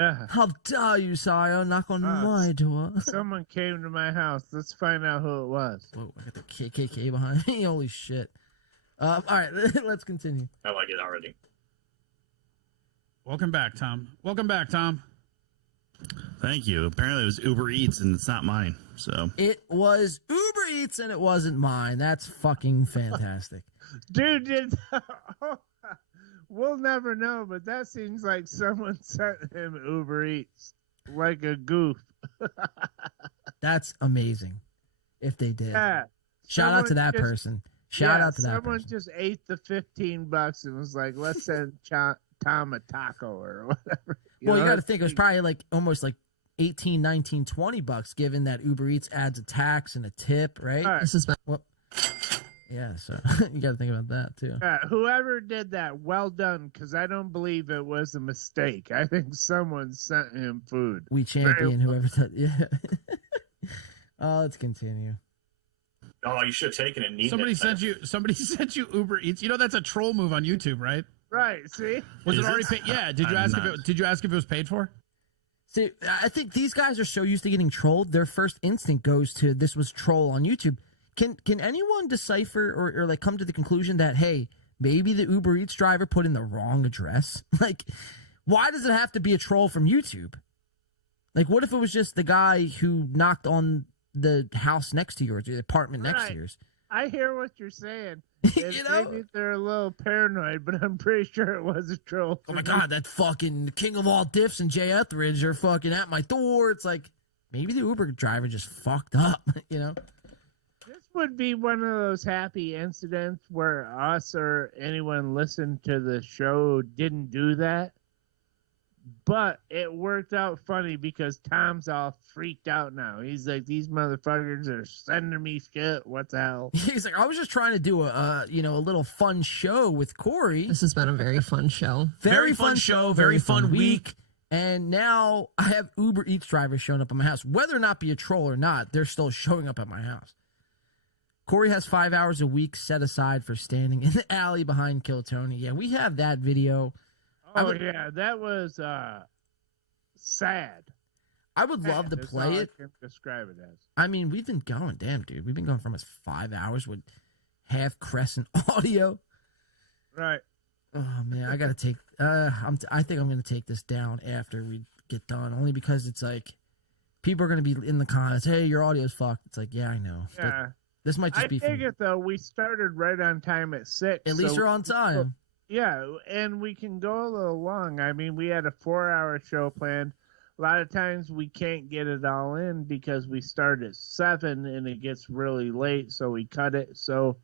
Yeah. How dare you, sire, knock on my door? Someone came to my house. Let's find out who it was. Whoa, I got the KKK behind me. Holy shit. All right, let's continue. I like it already. Welcome back, Tom. Welcome back, Tom. Thank you. Apparently it was Uber Eats and it's not mine. So it was Uber Eats and it wasn't mine. That's fucking fantastic. Dude, we'll never know, but that seems like someone sent him Uber Eats like a goof. That's amazing. If they did. Yeah. Shout out to that person. Shout out to that someone person. just ate the $15 and was like, let's send Tom a taco or whatever. You got to think it was probably like almost like 18, 19, $20 given that Uber Eats adds a tax and a tip, right? All right. This is yeah, so you got to think about that too. Whoever did that, well done, because I don't believe it was a mistake. I think someone sent him food. We champion whoever did. Yeah. Let's continue. Oh, you should have taken it. Somebody sent you Uber Eats. You know that's a troll move on YouTube, right? Right. See, was it already paid? Yeah. Did you ask if it was paid for? See, I think these guys are so used to getting trolled. Their first instinct goes to this was troll on YouTube. Can anyone decipher or like come to the conclusion that, hey, maybe the Uber Eats driver put in the wrong address? Like, why does it have to be a troll from YouTube? Like, what if it was just the guy who knocked on the house next to yours, or the apartment next to yours? I hear what you're saying. You know? Maybe they're a little paranoid, but I'm pretty sure it was a troll. Oh my God, that fucking king of all diffs and Jay Etheridge are fucking at my door. It's like, maybe the Uber driver just fucked up, you know? This would be one of those happy incidents where us or anyone listened to the show didn't do that. But it worked out funny because Tom's all freaked out now. He's like, these motherfuckers are sending me shit. What the hell? He's like, I was just trying to do a little fun show with Corey. This has been a very fun show. Very fun show, very fun week. And now I have Uber Eats drivers showing up at my house. Whether or not be a troll or not, they're still showing up at my house. Corey has 5 hours a week set aside for standing in the alley behind Kill Tony. Yeah, we have that video. Oh, yeah, that was sad. I would love to That's play all it. I can describe it as. I mean, we've been going, damn, dude. We've been going for almost 5 hours with half crescent audio. Right. Oh, man, I got to take, I think I'm going to take this down after we get done, only because it's like, people are going to be in the comments, hey, your audio's fucked. It's like, yeah, I know. Yeah. But this might just be I think it, though, we started right on time at 6. At least you're on time. Yeah, and we can go a little long. I mean, we had a 4-hour show planned. A lot of times we can't get it all in because we start at 7 and it gets really late, so we cut it. So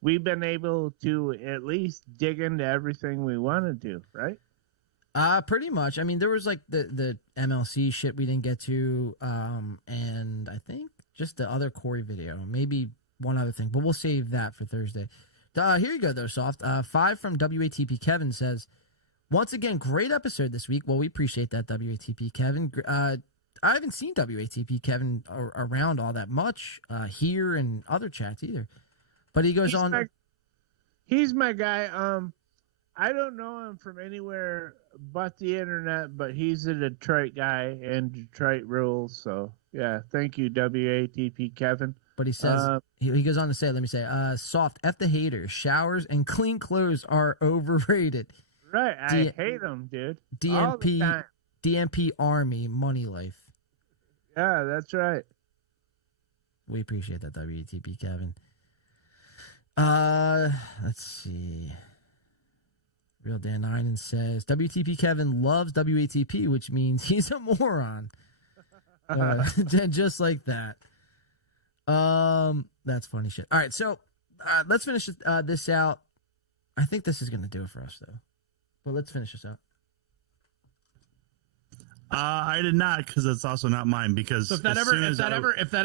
we've been able to at least dig into everything we wanted to, right? Pretty much. I mean, there was like the MLC shit we didn't get to, and I think just the other Corey video, maybe one other thing, but we'll save that for Thursday. Here you go, though, Soft. 5 from WATP Kevin says, once again, great episode this week. Well, we appreciate that, WATP Kevin. I haven't seen WATP Kevin around all that much here and other chats either. But he goes He's my guy. I don't know him from anywhere but the internet, but he's a Detroit guy, and Detroit rules. So, yeah, thank you, WATP Kevin. But he says, he goes on to say, let me say, Soft, F the haters. Showers and clean clothes are overrated. Right. I hate them, dude. DMP Army, money life. Yeah, that's right. We appreciate that, WATP, Kevin. Let's see. Real Dan Einen says WTP Kevin loves WATP, which means he's a moron. Just like that. That's funny shit. All right, so let's finish this out. I think this is going to do it for us, though. But let's finish this out. I did not, because it's also not mine. Because So if that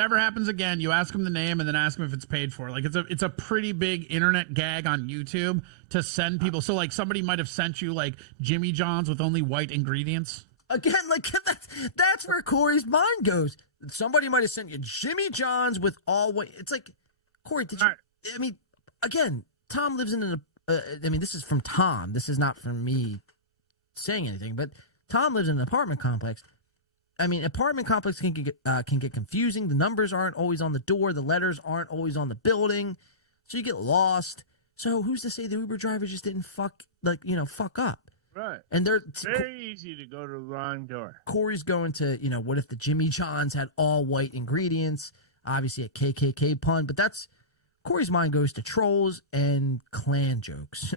ever happens again, you ask him the name and then ask him if it's paid for. Like it's a pretty big internet gag on YouTube to send people. So like somebody might have sent you like Jimmy John's with only white ingredients. Again, like that's where Corey's mind goes. Somebody might have sent you Jimmy John's with all white. It's like, Corey, did you? I mean, again, Tom lives in I mean, this is from Tom. This is not from me saying anything, but Tom lives in an apartment complex. I mean, apartment complex can get confusing. The numbers aren't always on the door. The letters aren't always on the building. So you get lost. So who's to say the Uber driver just didn't fuck up? Right. And they're very easy to go to the wrong door. Corey's going to, what if the Jimmy John's had all white ingredients? Obviously a KKK pun, but that's Corey's mind goes to trolls and clan jokes,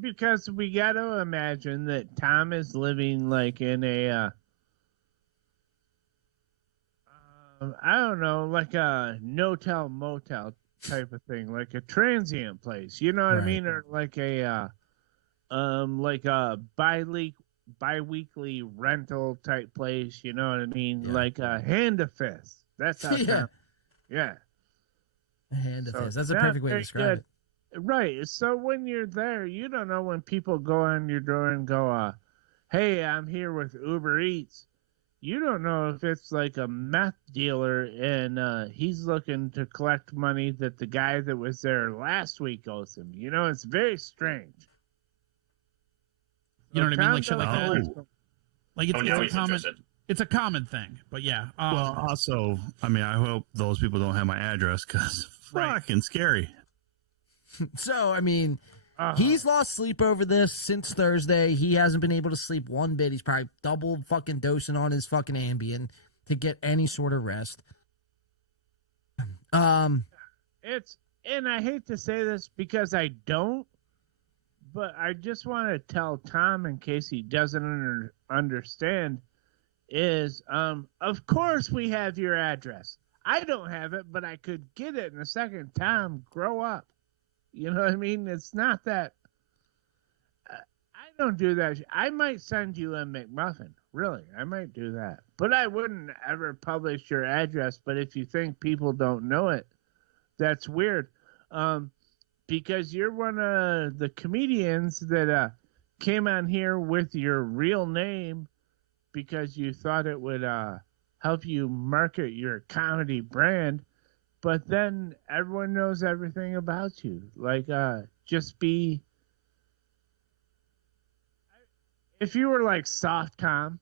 Because we got to imagine that Tom is living like in a, I don't know, like a no-tell motel type of thing, like a transient place. You know what I mean? Or like a bi-weekly rental type place. You know what I mean? Yeah. Like a Hand of Fist. That's how. Yeah. A Hand of Fist. That's a perfect way to describe it. Right. So when you're there, you don't know when people go on your door and go, hey, I'm here with Uber Eats. You don't know if it's like a meth dealer and he's looking to collect money that the guy that was there last week owes him. It's very strange. You know what I mean? Like shit like that. Like it's a common thing, but yeah. Well, also, I mean, I hope those people don't have my address because fucking scary. So, I mean, he's lost sleep over this since Thursday. He hasn't been able to sleep one bit. He's probably double fucking dosing on his fucking Ambien to get any sort of rest. And I hate to say this because I don't, but I just want to tell Tom in case he doesn't understand is, of course we have your address. I don't have it, but I could get it in a second. Tom, grow up. You know what I mean? It's not that. I don't do that. I might send you a McMuffin. Really, I might do that. But I wouldn't ever publish your address. But if you think people don't know it, that's weird. Because you're one of the comedians that came on here with your real name because you thought it would help you market your comedy brand. But then everyone knows everything about you. Like, just be. If you were like Soft Tom,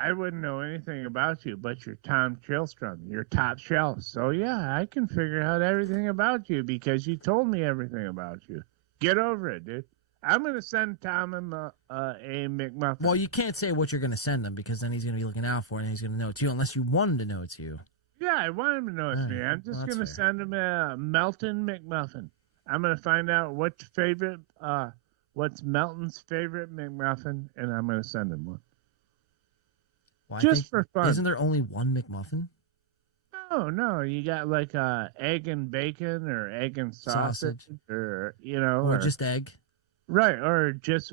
I wouldn't know anything about you, but you're Tom Chillstrom. You're top shelf. So, yeah, I can figure out everything about you because you told me everything about you. Get over it, dude. I'm going to send Tom a McMuffin. Well, you can't say what you're going to send him because then he's going to be looking out for it and he's going to know it's you unless you wanted to know it's you. Yeah, I want him to know it's me. I'm just going to send him a Melton McMuffin. I'm going to find out what's Melton's favorite McMuffin, and I'm going to send him one. Well, just for fun. Isn't there only one McMuffin? No. You got like egg and bacon or egg and sausage. Or, Or just egg. Right, or just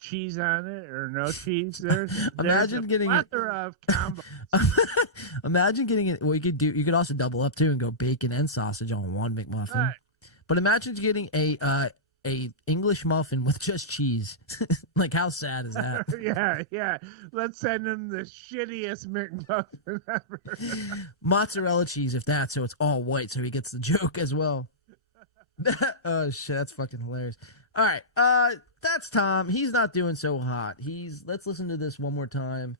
cheese on it, or no cheese. Imagine getting a plethora of combos. Imagine getting it. Well, you could also double up too and go bacon and sausage on one McMuffin. Right. But imagine getting a English muffin with just cheese. Like, how sad is that? Yeah. Let's send him the shittiest McMuffin ever. Mozzarella cheese, if that, so it's all white, so he gets the joke as well. Oh shit, that's fucking hilarious. All right, that's Tom. He's not doing so hot. Let's listen to this one more time.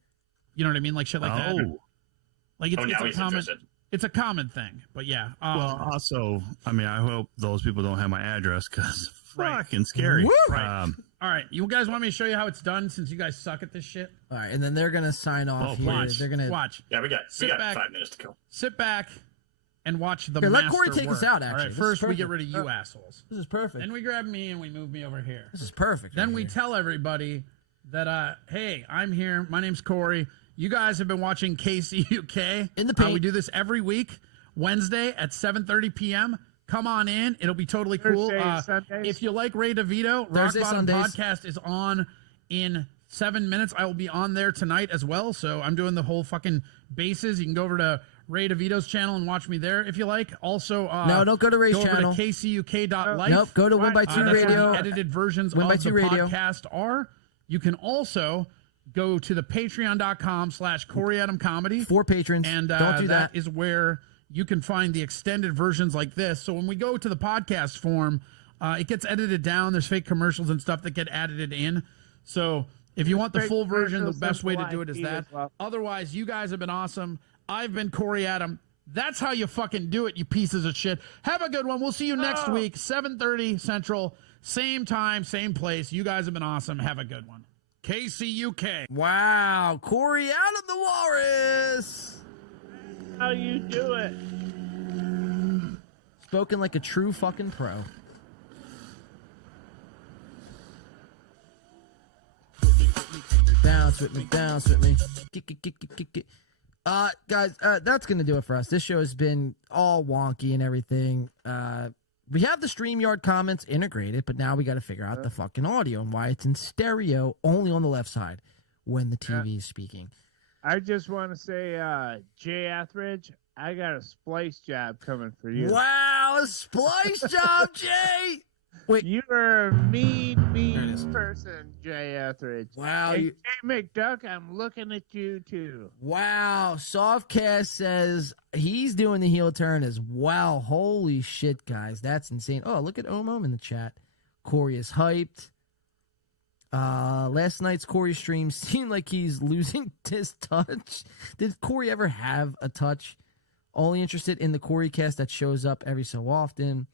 You know what I mean? Like shit like that. Like it's a common thing, but yeah. Well, also, I mean, I hope those people don't have my address because fucking scary. Right. All right, you guys want me to show you how it's done since you guys suck at this shit? All right, and then they're gonna sign off here. Watch. They're gonna watch. Yeah, we got Sit back. 5 minutes to kill. Sit back and watch the Here, let master Corey take us work. out, All actually. right, This first is we get perfect. rid of you assholes. This is perfect. Then we grab me and we move me over here. This is perfect. Then right we here. tell everybody that, hey, I'm here. My name's Corey. You guys have been watching KCUK. In the paint. We do this every week, Wednesday at 7:30 p.m. Come on in. It'll be totally cool. Thursdays, Sundays. If you like Ray DeVito, Rock Thursday, Bottom Sundays. Podcast is on in 7 minutes. I will be on there tonight as well. So I'm doing the whole fucking bases. You can go over to Ray DeVito's channel and watch me there if you like. Also, No, don't go to Ray's channel. Over to KCUK.life. Nope, go to 1x2 that's where Radio. the edited versions 1 of by the 2 Radio. podcast are. You can also go to the patreon.com/Corey Adam Comedy. For patrons. And Don't do that. is where you can find the extended versions like this. So when we go to the podcast form, it gets edited down. There's fake commercials and stuff that get added in. So if you want the Fake full version, the commercials best and way to full do it is IP that. as well. Otherwise, you guys have been awesome. I've been Corey Adam. That's how you fucking do it, you pieces of shit. Have a good one. We'll see you next week, 7:30 Central, same time, same place. You guys have been awesome. Have a good one. KCUK. Wow, Corey out of the Walrus. How you do it? Spoken like a true fucking pro. Bounce with me, bounce with me. Kick. Guys, that's gonna do it for us. This show has been all wonky and everything. We have the StreamYard comments integrated, but now we got to figure out the fucking audio and why it's in stereo only on the left side when the TV is speaking. I just want to say, Jay Etheridge, I got a splice job coming for you. Wow, a splice job, Jay! Wait, you are a mean person, Jay Etheridge. Wow, Hey, Jay McDuck, I'm looking at you too. Wow, Softcast says he's doing the heel turn as well. Holy shit, guys, that's insane. Oh, look at Omom in the chat. Corey is hyped. Last night's Corey stream seemed like he's losing his touch. Did Corey ever have a touch? Only interested in the Corey cast that shows up every so often.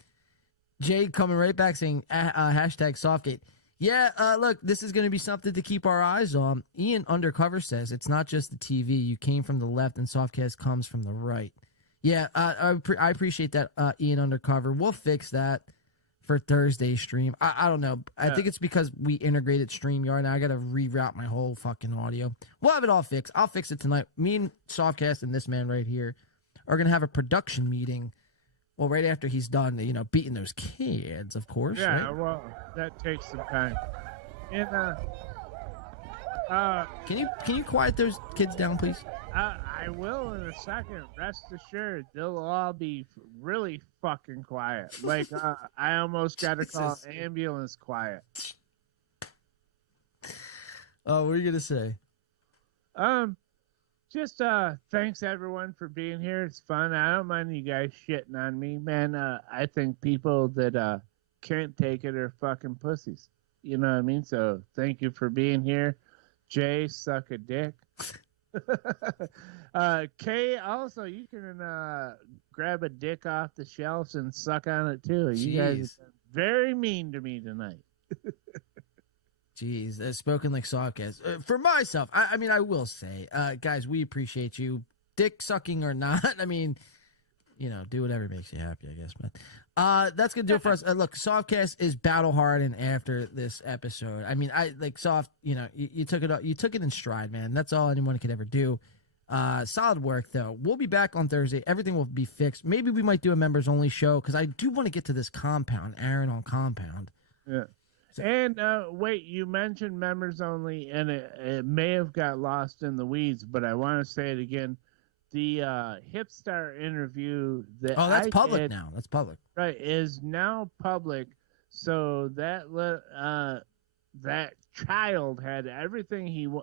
Jay coming right back saying hashtag Softgate. Yeah, look, this is going to be something to keep our eyes on. Ian Undercover says it's not just the TV. You came from the left and Softcast comes from the right. Yeah, I appreciate that, Ian Undercover. We'll fix that for Thursday's stream. I don't know. I think it's because we integrated StreamYard. Now I got to reroute my whole fucking audio. We'll have it all fixed. I'll fix it tonight. Me and Softcast and this man right here are going to have a production meeting. Well, right after he's done, beating those kids, of course. Yeah, right? well, that takes some time. And can you quiet those kids down, please? I will in a second. Rest assured, they'll all be really fucking quiet. Like I almost got to call ambulance quiet. Oh, what are you gonna say? Just thanks everyone for being here. It's fun. I don't mind you guys shitting on me, man. I think people that can't take it are fucking pussies. You know what I mean? So thank you for being here. Jay, suck a dick. Kay, also you can grab a dick off the shelves and suck on it too. You guys are very mean to me tonight. Jeez, that's spoken like Softcast. For myself, I mean, I will say, guys, we appreciate you, dick sucking or not. I mean, do whatever makes you happy, I guess. But that's gonna do it for us. Look, Softcast is battle hardened after this episode. I mean, I like Soft. You took it in stride, man. That's all anyone could ever do. Solid work, though. We'll be back on Thursday. Everything will be fixed. Maybe we might do a members only show because I do want to get to this compound, Aaron on compound. Yeah. And wait, you mentioned members only, and it may have got lost in the weeds, but I want to say it again. The Hipstar interview that that's I public did, now. That's public, right? Is now public. So that that child had everything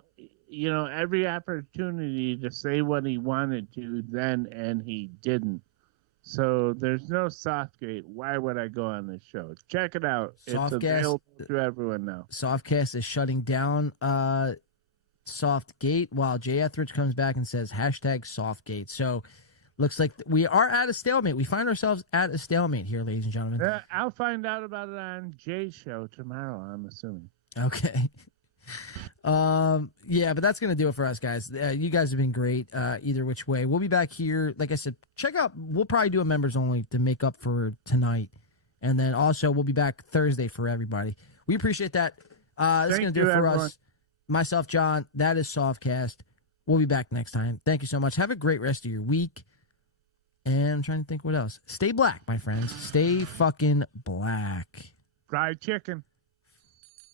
every opportunity to say what he wanted to then, and he didn't. So there's no Softgate. Why would I go on this show? Check it out. It's available to everyone now. Softcast is shutting down Softgate while Jay Etheridge comes back and says hashtag Softgate. So looks like we are at a stalemate. We find ourselves at a stalemate here, ladies and gentlemen. I'll find out about it on Jay's show tomorrow, I'm assuming. Okay. Yeah, but that's gonna do it for us, guys. You guys have been great. Either which way, we'll be back here. Like I said, check out. We'll probably do a members only to make up for tonight, and then also we'll be back Thursday for everybody. We appreciate that. That's gonna do it for us. Myself, John. That is Softcast. We'll be back next time. Thank you so much. Have a great rest of your week. And I'm trying to think what else. Stay black, my friends. Stay fucking black. Fried chicken.